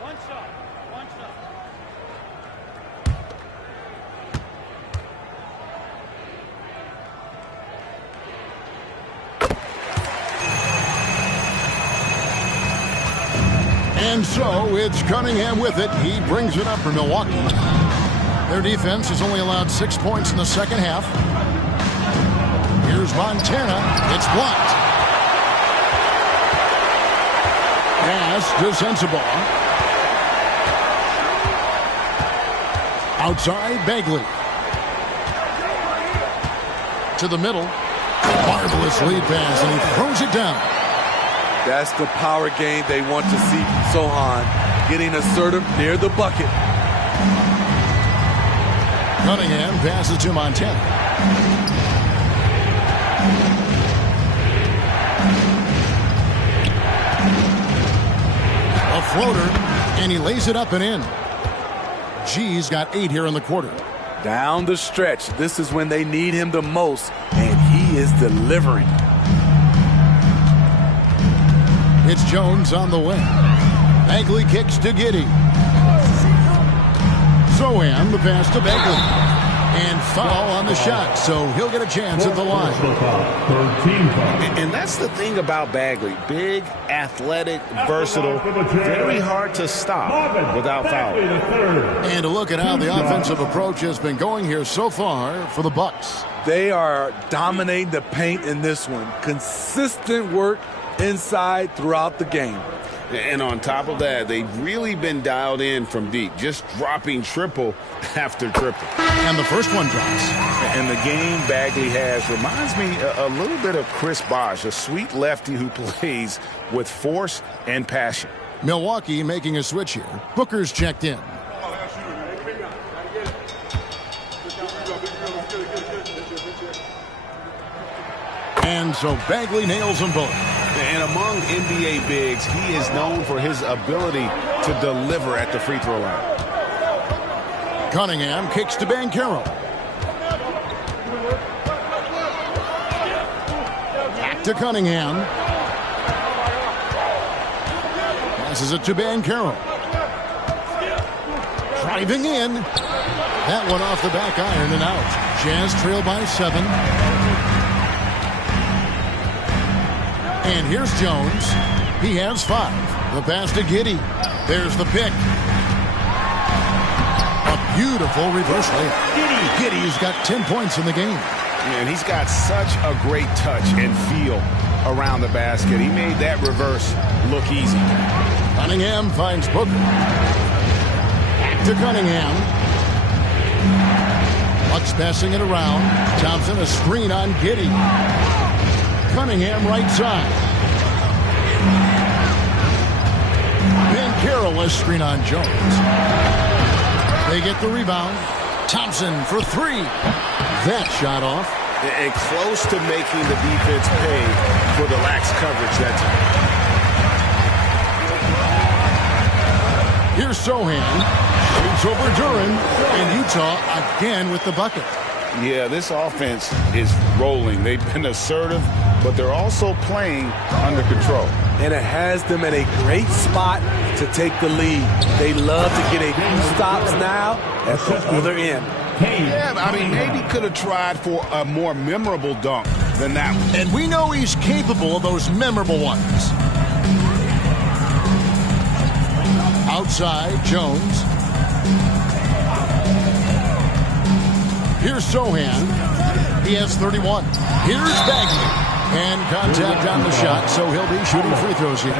One shot. And so it's Cunningham with it. He brings it up for Milwaukee. Their defense has only allowed 6 points in the second half. Here's Montana. It's blocked. Pass to Sensabaugh. Outside, Bagley. To the middle. Marvelous lead pass, and he throws it down. That's the power game they want to see from Sohan, getting assertive near the bucket. Cunningham passes to Montana. A floater, and he lays it up and in. G's got 8 here in the quarter. Down the stretch, this is when they need him the most, and he is delivering. It's Jones on the wing. Bagley kicks to Giddey. Sohan, the pass to Bagley. And foul on the shot, so he'll get a chance at the line. And that's the thing about Bagley. Big, athletic, versatile, very hard to stop without fouling. And a look at how the offensive approach has been going here so far for the Bucks. They are dominating the paint in this one. Consistent work inside throughout the game. And on top of that, they've really been dialed in from deep, just dropping triple after triple. And the first one drops. And the game Bagley has reminds me a little bit of Chris Bosh, a sweet lefty who plays with force and passion. Milwaukee making a switch here. Booker's checked in. And so Bagley nails them both. And among NBA bigs, he is known for his ability to deliver at the free throw line. Cunningham kicks to Banchero. Back to Cunningham. Passes it to Banchero. Driving in. That one off the back iron and out. Jazz trail by 7. And here's Jones. He has 5. The pass to Giddey. There's the pick. A beautiful reverse layup. Giddey's got 10 points in the game. And he's got such a great touch and feel around the basket. He made that reverse look easy. Cunningham finds Booker. Back to Cunningham. Bucks passing it around. Thompson a screen on Giddey. Cunningham right side. Banchero a screen on Jones. They get the rebound. Thompson for 3. That shot off. And close to making the defense pay for the lax coverage that time. Here's Sohan. Shoots over Duran. And Utah again with the bucket. Yeah, this offense is rolling. They've been assertive, but they're also playing under control. And it has them in a great spot to take the lead. They love to get a few stops now at the other end. Yeah, I mean, maybe could have tried for a more memorable dunk than that one. And we know he's capable of those memorable ones. Outside, Jones. Here's Sohan. He has 31. Here's Bagley. And contact on the shot, so he'll be shooting free throws here.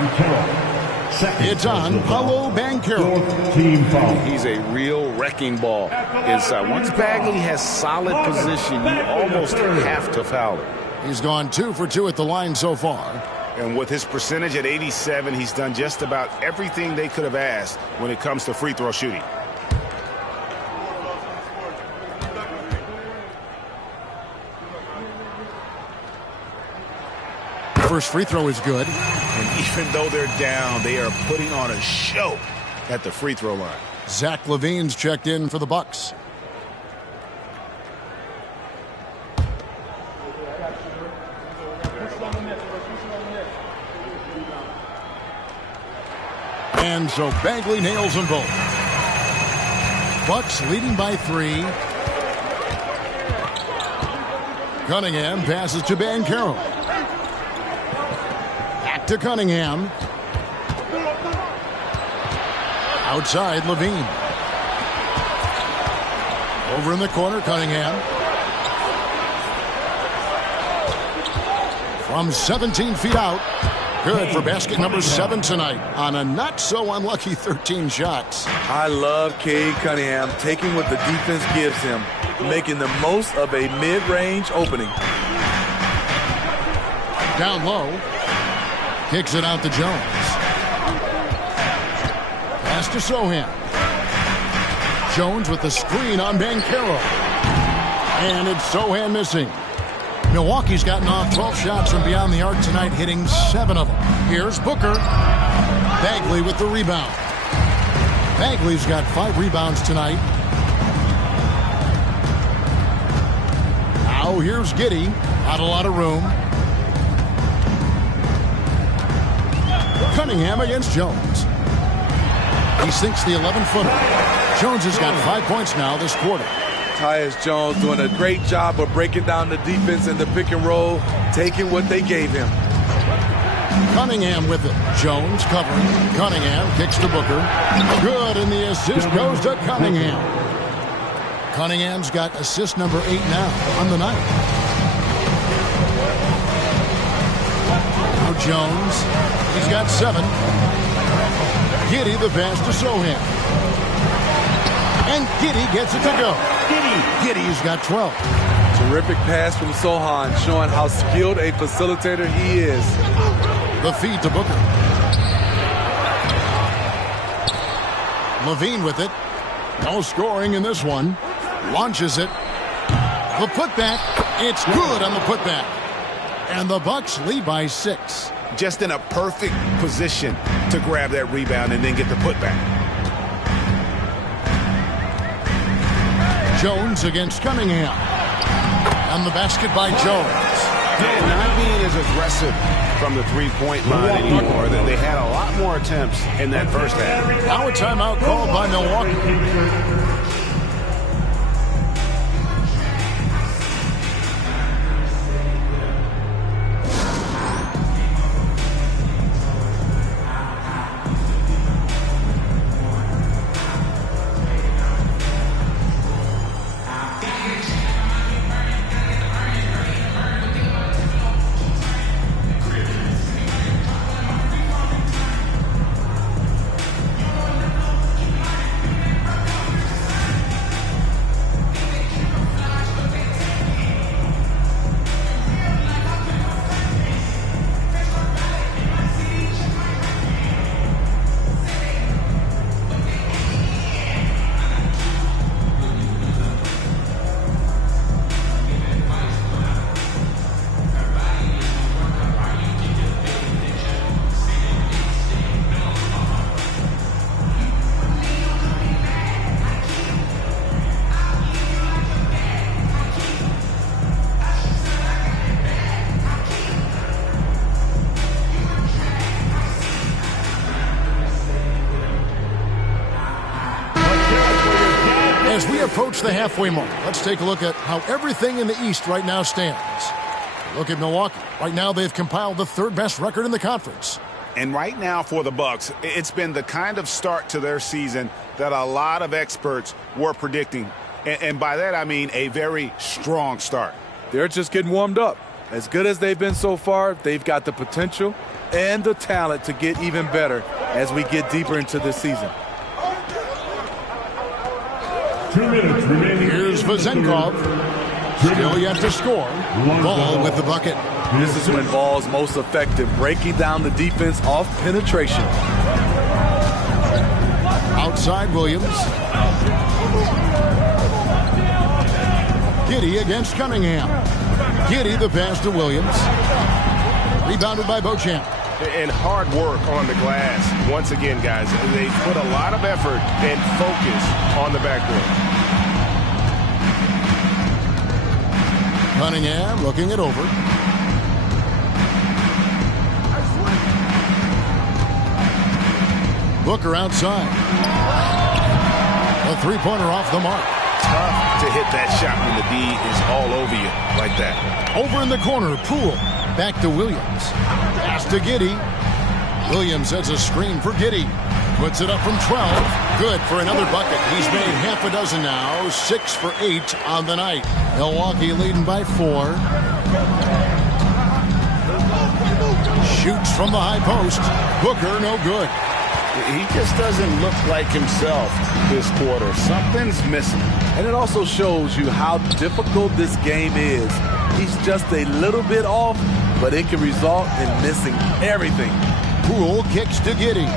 It's on Paolo Banchero. Team foul. He's a real wrecking ball inside. Once Bagley has solid position, you almost have to foul it. He's gone 2 for 2 at the line so far. And with his percentage at 87, he's done just about everything they could have asked when it comes to free throw shooting. First free throw is good. And even though they're down, they are putting on a show at the free throw line. Zach LaVine's checked in for the Bucks. And so Bagley nails them both. Bucks leading by 3. Cunningham passes to Banchero. Back to Cunningham. Outside, LaVine. Over in the corner, Cunningham. From 17 feet out. Good for basket number 7 tonight on a not-so-unlucky 13 shots. I love Cade Cunningham taking what the defense gives him, making the most of a mid-range opening. Down low. Kicks it out to Jones. Pass to Sohan. Jones with the screen on Banchero. And it's Sohan missing. Milwaukee's gotten off 12 shots from beyond the arc tonight, hitting 7 of them. Here's Booker. Bagley with the rebound. Bagley's got 5 rebounds tonight. Now here's Giddey. Not a lot of room. Cunningham against Jones. He sinks the 11-footer. Jones has got 5 points now this quarter. Tyus Jones doing a great job of breaking down the defense in the pick and roll, taking what they gave him. Cunningham with it. Jones covering. Cunningham kicks to Booker. Good, and the assist goes to Cunningham. Cunningham's got assist number 8 now on the night. Now Jones. He's got 7. Giddey the pass to Sohan. And Giddey gets it to go. Giddey's got 12. Terrific pass from Sohan, showing how skilled a facilitator he is. The feed to Booker. LaVine with it. No scoring in this one. Launches it. The putback. It's good on the putback. And the Bucks lead by 6. Just in a perfect position to grab that rebound and then get the putback. Jones against Cunningham. And the basket by Jones. Not being as aggressive from the three-point line anymore. They had a lot more attempts in that first half. Now a timeout called by Milwaukee. As we approach the halfway mark, let's take a look at how everything in the East right now stands. Look at Milwaukee. Right now, they've compiled the 3rd best record in the conference. And right now for the Bucks, it's been the kind of start to their season that a lot of experts were predicting. And by that, I mean a very strong start. They're just getting warmed up. As good as they've been so far, they've got the potential and the talent to get even better as we get deeper into this season. 2 minutes remaining. Here's Vezenkov. Still yet to score. Ball with the bucket. This is when Ball's most effective, breaking down the defense off penetration. Outside Williams. Giddey against Cunningham. Giddey the pass to Williams. Rebounded by Beauchamp. And hard work on the glass. Once again, guys, they put a lot of effort and focus on the backboard. Cunningham looking it over. Booker outside. A three-pointer off the mark. Tough to hit that shot when the D is all over you like that. Over in the corner, Poole. Back to Williams. Pass to Giddey. Williams has a screen for Giddey. Puts it up from 12. Good for another bucket. He's made half a dozen now. 6 for 8 on the night. Milwaukee leading by 4. Shoots from the high post. Booker no good. He just doesn't look like himself this quarter. Something's missing. And it also shows you how difficult this game is. He's just a little bit off, but it can result in missing everything. Poole kicks to Giddey.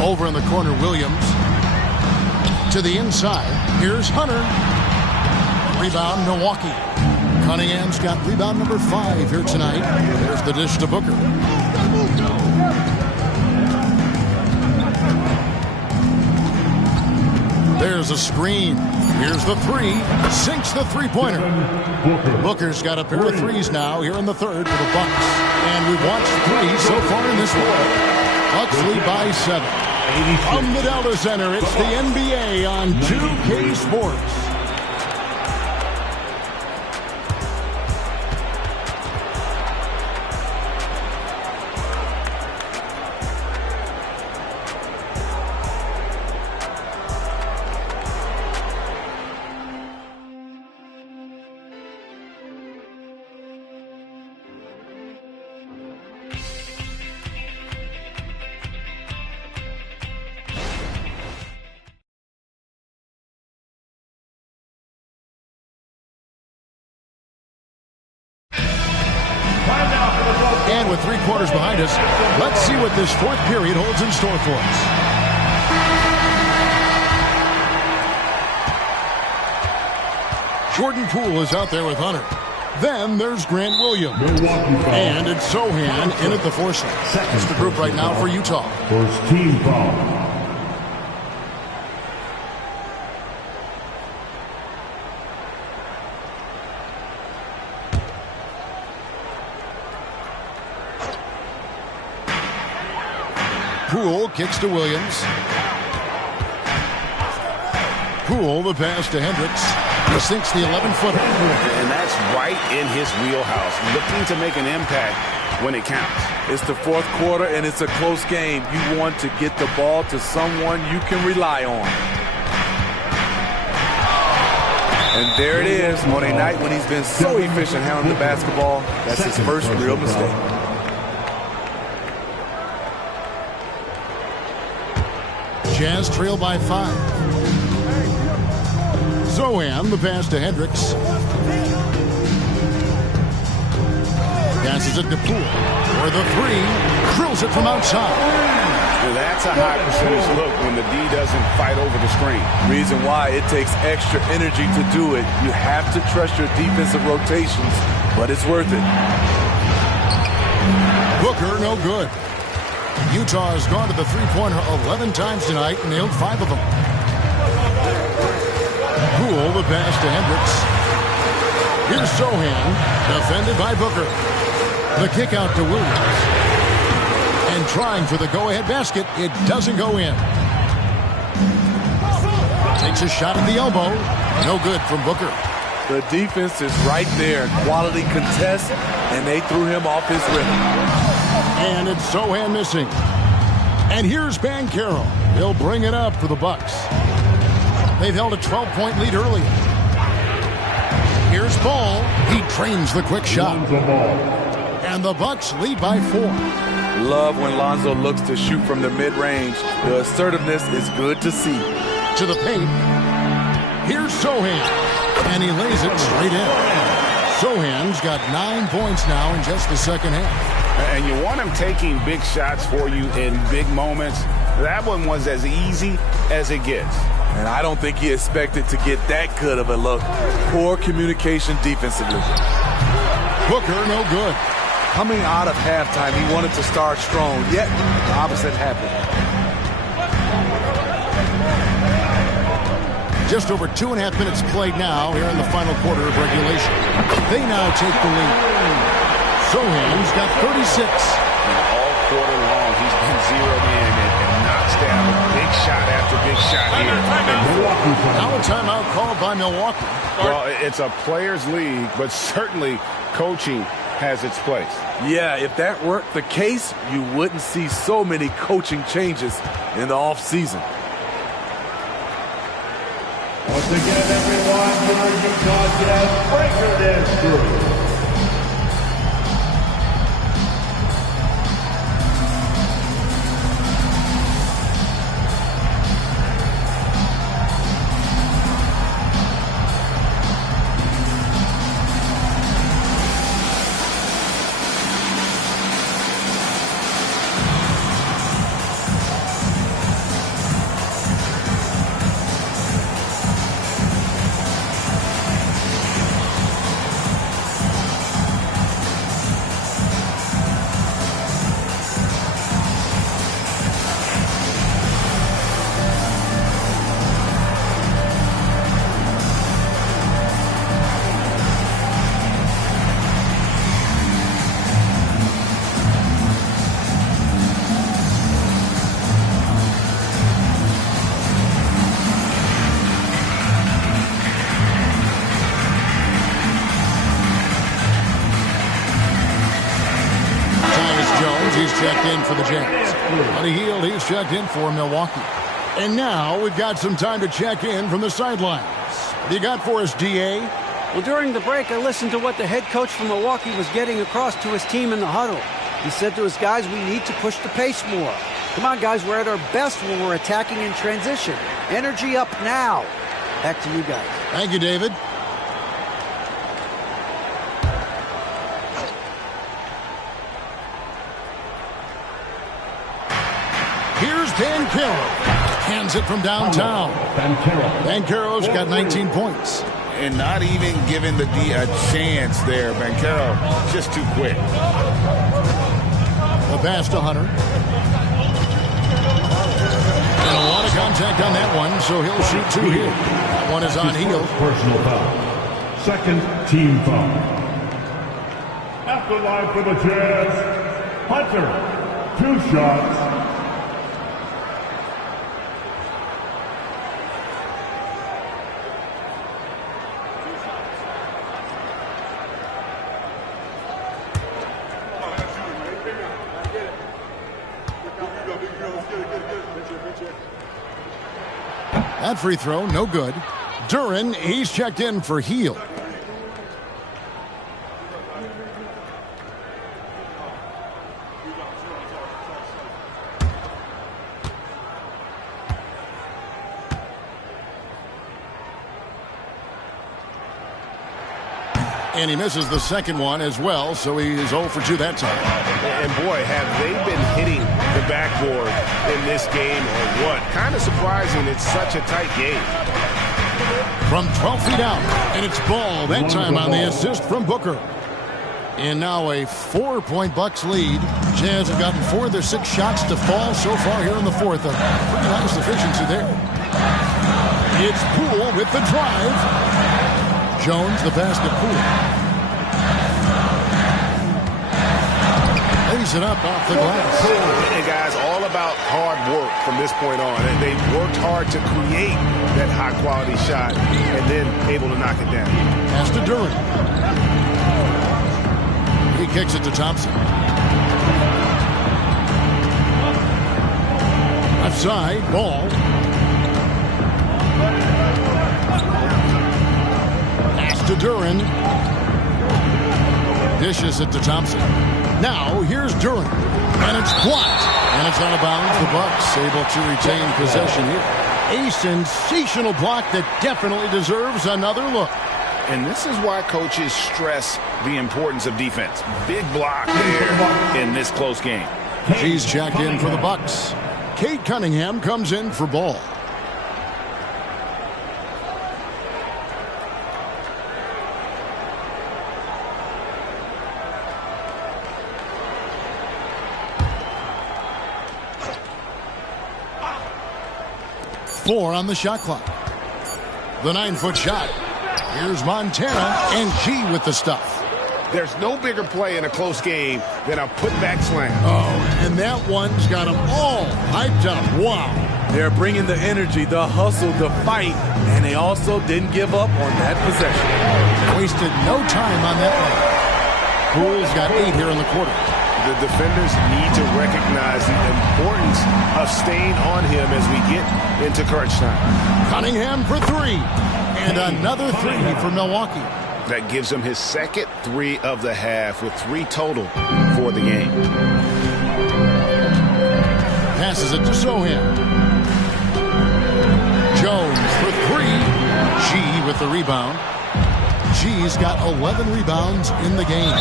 Over in the corner, Williams. To the inside. Here's Hunter. Rebound, Milwaukee. Cunningham's got rebound number 5 here tonight. There's the dish to Booker. There's a screen. Here's the 3. Sinks the three-pointer. Booker's got a pair of threes now here in the third for the Bucks. And we've watched 3 so far in this one. Bucks lead by 7. From the Delta Center, it's the NBA on 2K Sports. And with 3 quarters behind us, let's see what this fourth period holds in store for us. Jordan Poole is out there with Hunter. Then there's Grant Williams. And it's Sohan in at the force. It's the group right now for Utah. First team foul. Poole kicks to Williams. Poole the pass to Hendricks. He sinks the 11-footer. And that's right in his wheelhouse. Looking to make an impact when it counts. It's the fourth quarter and it's a close game. You want to get the ball to someone you can rely on. And there it is on a night when he's been so efficient handling the basketball. That's his first real mistake. Jazz trail by 5. Zohan, the pass to Hendricks. Passes it to Poole. For the 3. Drills it from outside. Well, that's a high percentage look when the D doesn't fight over the screen. Reason why it takes extra energy to do it. You have to trust your defensive rotations, but it's worth it. Booker, no good. Utah has gone to the three-pointer 11 times tonight and nailed 5 of them. Poole, the pass to Hendricks. Here's Sohan, defended by Booker. The kick out to Williams. And trying for the go-ahead basket, it doesn't go in. Takes a shot at the elbow. No good from Booker. The defense is right there. Quality contest, and they threw him off his rhythm. And it's Sohan missing. And here's Banchero. He'll bring it up for the Bucks. They've held a 12-point lead early. Here's Ball. He trains the quick shot. And the Bucks lead by 4. Love when Lonzo looks to shoot from the mid-range. The assertiveness is good to see. To the paint. Here's Sohan. And he lays it straight in. Sohan's got 9 points now in just the second half. And you want him taking big shots for you in big moments. That one was as easy as it gets. And I don't think he expected to get that good of a look. Poor communication defensively. Booker, no good. Coming out of halftime, he wanted to start strong, yet the opposite happened. Just over 2.5 minutes played now here in the final quarter of regulation. They now take the lead. Sohan's got 36. All quarter long, he's been zeroed in and knocks down big shot after big shot here. Now a timeout called by Milwaukee. Well, it's a players' league, but certainly coaching has its place. Yeah, if that weren't the case, you wouldn't see so many coaching changes in the offseason. Once again, everyone, your Utah Jazz Breaker Dance Crew. Checked in for the Jazz. Buddy Hield, he's checked in for Milwaukee. And now we've got some time to check in from the sidelines. What do you got for us, D.A.? Well, during the break, I listened to what the head coach from Milwaukee was getting across to his team in the huddle. He said to his guys, we need to push the pace more. Come on, guys, we're at our best when we're attacking in transition. Energy up now. Back to you guys. Thank you, David. Here's Banchero. Hands it from downtown. Banchero's got 19 points. And not even giving the D a chance there. Banchero just too quick. The pass to Hunter. And a lot of contact on that one, so he'll shoot 2 here. That one is on Hield. Personal foul. Second team foul. At the line for the Jazz, Hunter. 2 shots. That free throw, no good. Duren, he's checked in for Hield. And he misses the second one as well, so he is 0 for 2 that time. And boy, have they been hitting the backboard in this game or what? Kind of surprising it's such a tight game. From 12 feet out, and it's Ball, that time on the assist from Booker. And now a 4-point Bucks lead. Jazz have gotten 4 of their 6 shots to fall so far here in the fourth. A pretty nice efficiency there. It's Poole with the drive. Jones, the basket. Poole. Lays it up off the glass. And guys, all about hard work from this point on. And they've worked hard to create that high-quality shot and then able to knock it down. Pass to Duren. He kicks it to Thompson. Left side, Ball. Pass to to Duran. Dishes it to Thompson. Now here's Duran. And it's blocked. And it's out of bounds. The Bucks able to retain possession here. A sensational block that definitely deserves another look. And this is why coaches stress the importance of defense. Big block there in this close game. She's checked in for the Bucks. Kate Cunningham comes in for ball. Four on the shot clock. The 9-foot shot. Here's Montana and G with the stuff. There's no bigger play in a close game than a putback slam. Oh, and that one's got them all hyped up. Wow. They're bringing the energy, the hustle, the fight, and they also didn't give up on that possession. Wasted no time on that one. Poole's got 8 here in the quarter. The defenders need to recognize the importance of staying on him as we get into crunch time. Cunningham for 3. And another 3 for Milwaukee. That gives him his second 3 of the half with 3 total for the game. Passes it to Sohan. Jones for 3. G with the rebound. G's got 11 rebounds in the game.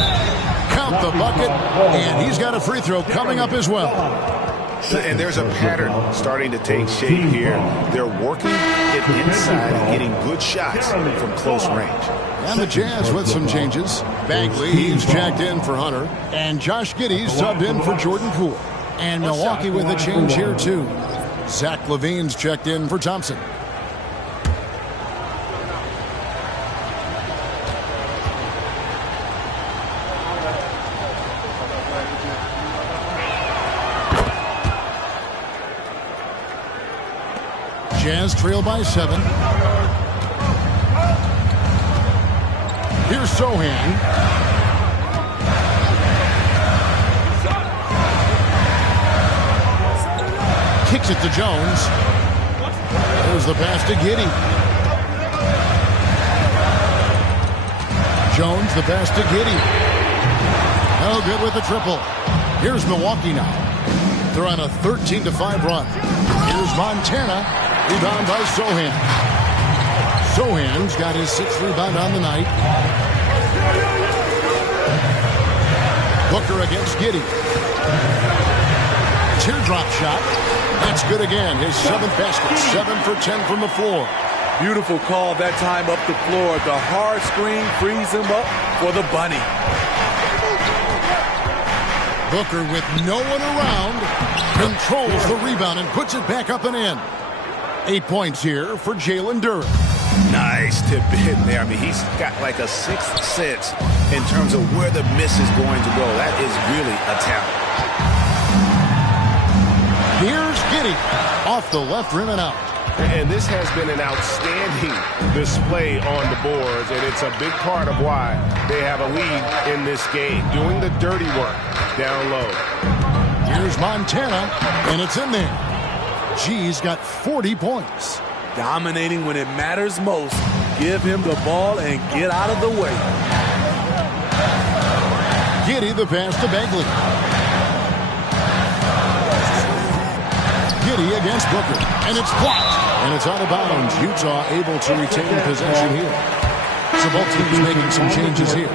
Count the bucket, and he's got a free throw coming up as well. And there's a pattern starting to take shape here. They're working it inside and getting good shots from close range. And the Jazz with some changes. Bagley, he's checked in for Hunter. And Josh Giddey's subbed in for Jordan Poole. And Milwaukee with a change here, too. Zach LaVine's checked in for Thompson. Jazz trail by 7. Here's Sohan. Kicks it to Jones. There's the pass to Giddey. Jones, the pass to Giddey. Oh, good with the triple. Here's Milwaukee now. They're on a 13-5 run. Here's Montana. Rebound by Sohan. Sohan's got his 6th rebound on the night. Booker against Giddey. Teardrop shot. That's good again. His 7th basket. 7 for 10 from the floor. Beautiful call that time up the floor. The hard screen frees him up for the bunny. Booker with no one around controls the rebound and puts it back up and in. 8 points here for Jalen Duran. Nice tip in there. I mean, he's got like a 6th sense in terms of where the miss is going to go. That is really a talent. Here's Giddey off the left rim and out. And this has been an outstanding display on the boards, and it's a big part of why they have a lead in this game, doing the dirty work down low. Here's Montana, and it's in there. G's got 40 points. Dominating when it matters most. Give him the ball and get out of the way. Giddey the pass to Bagley. Giddey against Booker, and it's blocked. And it's out of bounds. Utah able to retain possession here. So both teams making some changes here.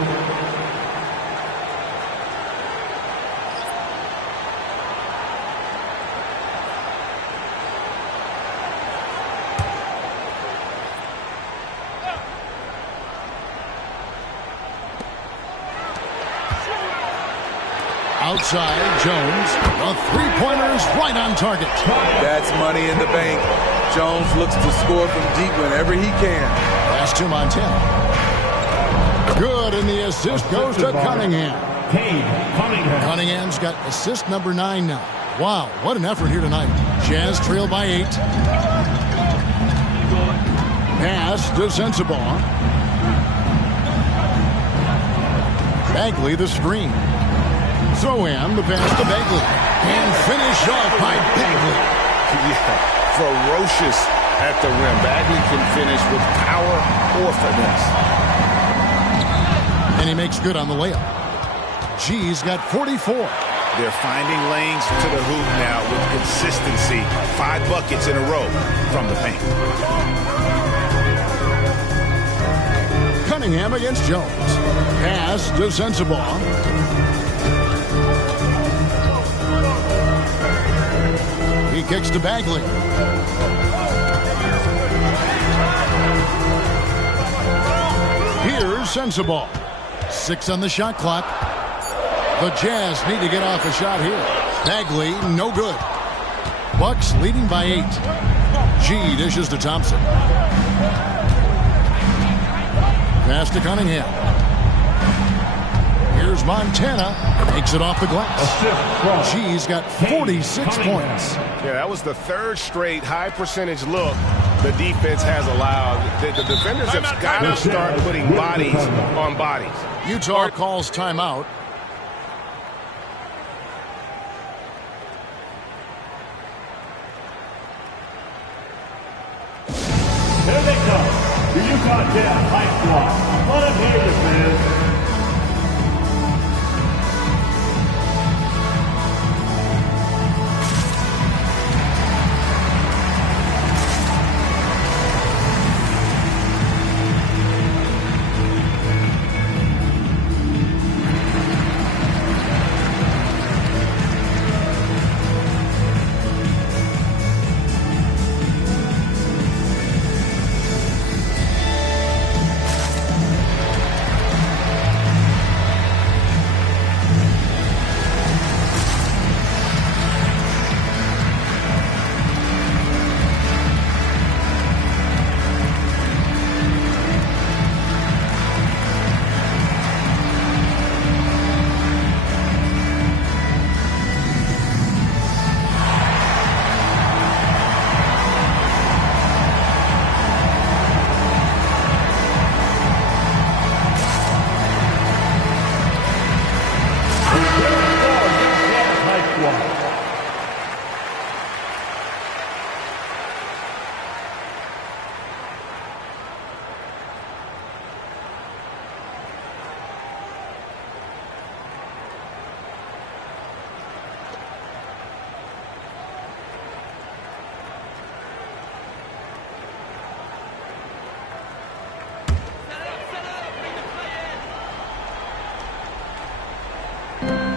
Outside, Jones. A three-pointer's right on target. That's money in the bank. Jones looks to score from deep whenever he can. Pass to Montana. Good, and the assist goes to Cunningham. Cunningham's got assist number 9 now. Wow, what an effort here tonight. Jazz trail by 8. Pass to Sensabaugh. Bagley the screen. Sohan the pass to Bagley. And finish off by Bagley. Yeah, ferocious at the rim. Bagley can finish with power or finesse. And he makes good on the layup. G's got 44. They're finding lanes to the hoop now with consistency. 5 buckets in a row from the paint. Cunningham against Jones. Pass to Sensabaugh. He kicks to Bagley. Here's Sensabaugh. 6 on the shot clock. The Jazz need to get off a shot here. Bagley, no good. Bucks leading by 8. G dishes to Thompson. Pass to Cunningham. Here's Montana. Makes it off the glass. G's got 46 points. Yeah, that was the 3rd straight high percentage look the defense has allowed. The defenders have got to start putting bodies on bodies. Utah calls timeout. Here they come, the Utah Jazz High Squad. Let them hear you, fans.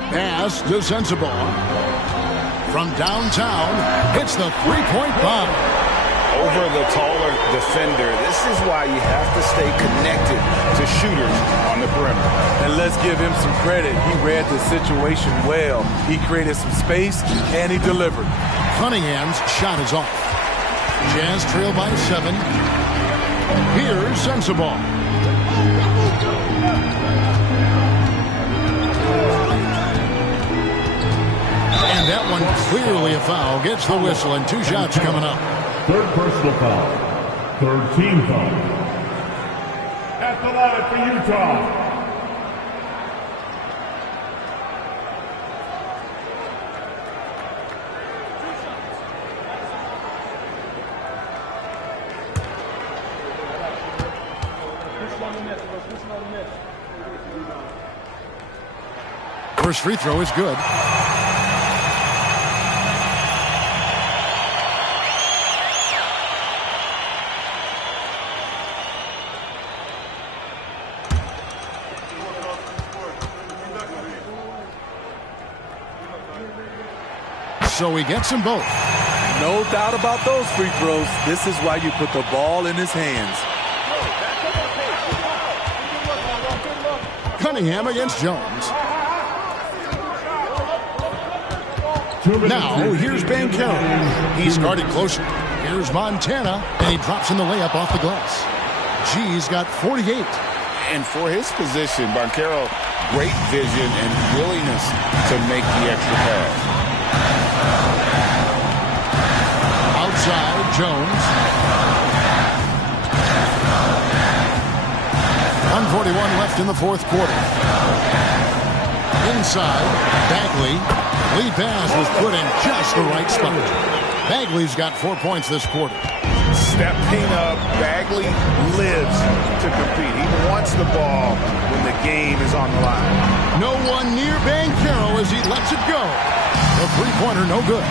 Pass to Sensabaugh. From downtown, hits the three-point bomb. Over the taller defender, this is why you have to stay connected to shooters on the perimeter. And let's give him some credit. He read the situation well. He created some space, and he delivered. Cunningham's shot is off. Jazz trail by 7. Here's Sensabaugh. And that one clearly a foul. Gets the whistle, and 2 shots coming up. 3rd personal foul. 3rd team foul. At the line for Utah. First free throw is good. So he gets them both. No doubt about those free throws. This is why you put the ball in his hands. Cunningham against Jones. Now, here's Bancaro. He's guarded closer. Here's Montana, and he drops in the layup off the glass. G's got 48. And for his position, Bancaro, great vision and willingness to make the extra pass. Outside, Jones. 1:41 left in the 4th quarter. Inside, Bagley. Lead pass was put in just the right spot. Bagley's got 4 points this quarter. Step paint up. Bagley lives to compete. He wants the ball when the game is on the line. No one near Banchero as he lets it go. The three-pointer no good.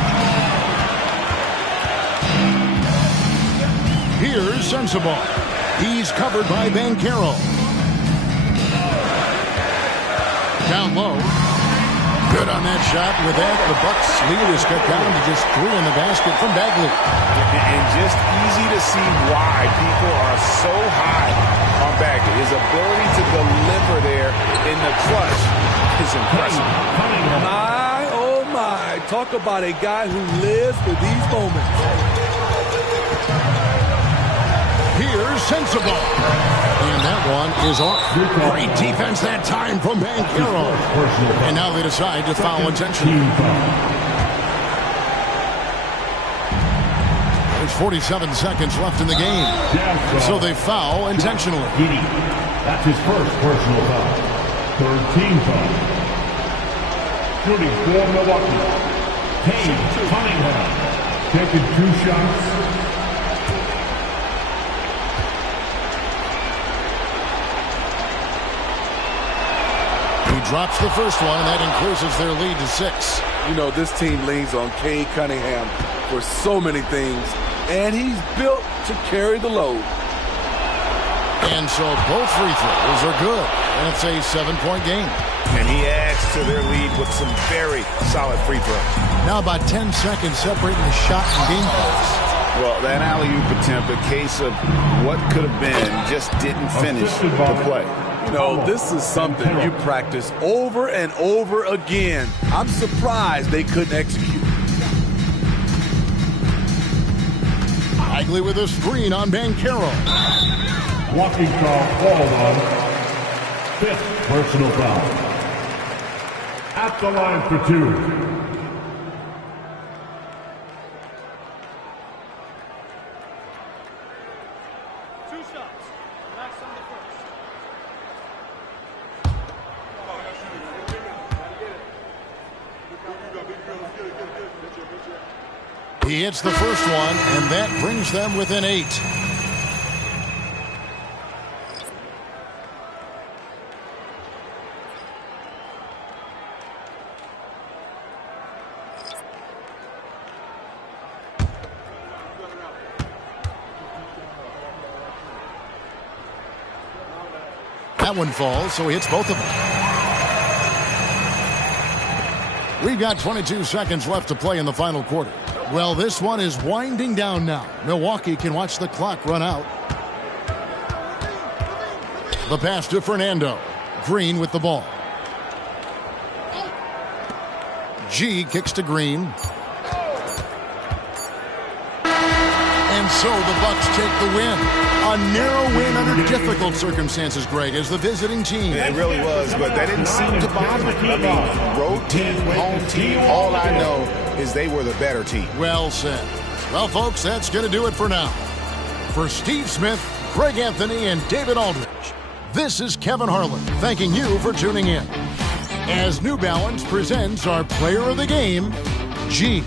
Here's Sensabaugh. He's covered by Banchero. Down low. Good on that shot. With that, the Bucks' lead is cut down to just 3 in the basket from Bagley. And just easy to see why people are so high on Bagley. His ability to deliver there in the clutch is impressive. My, oh my. Talk about a guy who lives for these moments. Here's Sensabaugh. And that one is off. Great defense that time from Banchero. And now they decide to foul intentionally. There's 47 seconds left in the game. So they foul intentionally. That's his first personal foul. Third team foul. Shooting for Milwaukee. Cunningham taking 2 shots. Drops the first one, and that increases their lead to 6. You know, this team leans on Cade Cunningham for so many things, and he's built to carry the load. And so both free throws are good, and it's a 7-point game. And he adds to their lead with some very solid free throws. Now about 10 seconds separating the shot and game clocks. Well, that alley-oop attempt, a case of what could have been, just didn't finish the play. You know, this is something you practice over and over again. I'm surprised they couldn't execute. Bagley with a screen on Banchero. Walking foul called on. 5th personal foul. At the line for 2. He hits the first one, and that brings them within 8. That one falls, so he hits both of them. We've got 22 seconds left to play in the final quarter. Well, this one is winding down now. Milwaukee can watch the clock run out. The pass to Fernando. Green with the ball. G kicks to Green. And so the Bucks take the win. A narrow win under difficult circumstances, Greg, as the visiting team. It really was, but that didn't seem to bother me. I mean, road team, home team, all I know is they were the better team. Well said. Well, folks, that's going to do it for now. For Steve Smith, Craig Anthony, and David Aldridge, this is Kevin Harlan thanking you for tuning in. As New Balance presents our player of the game, G.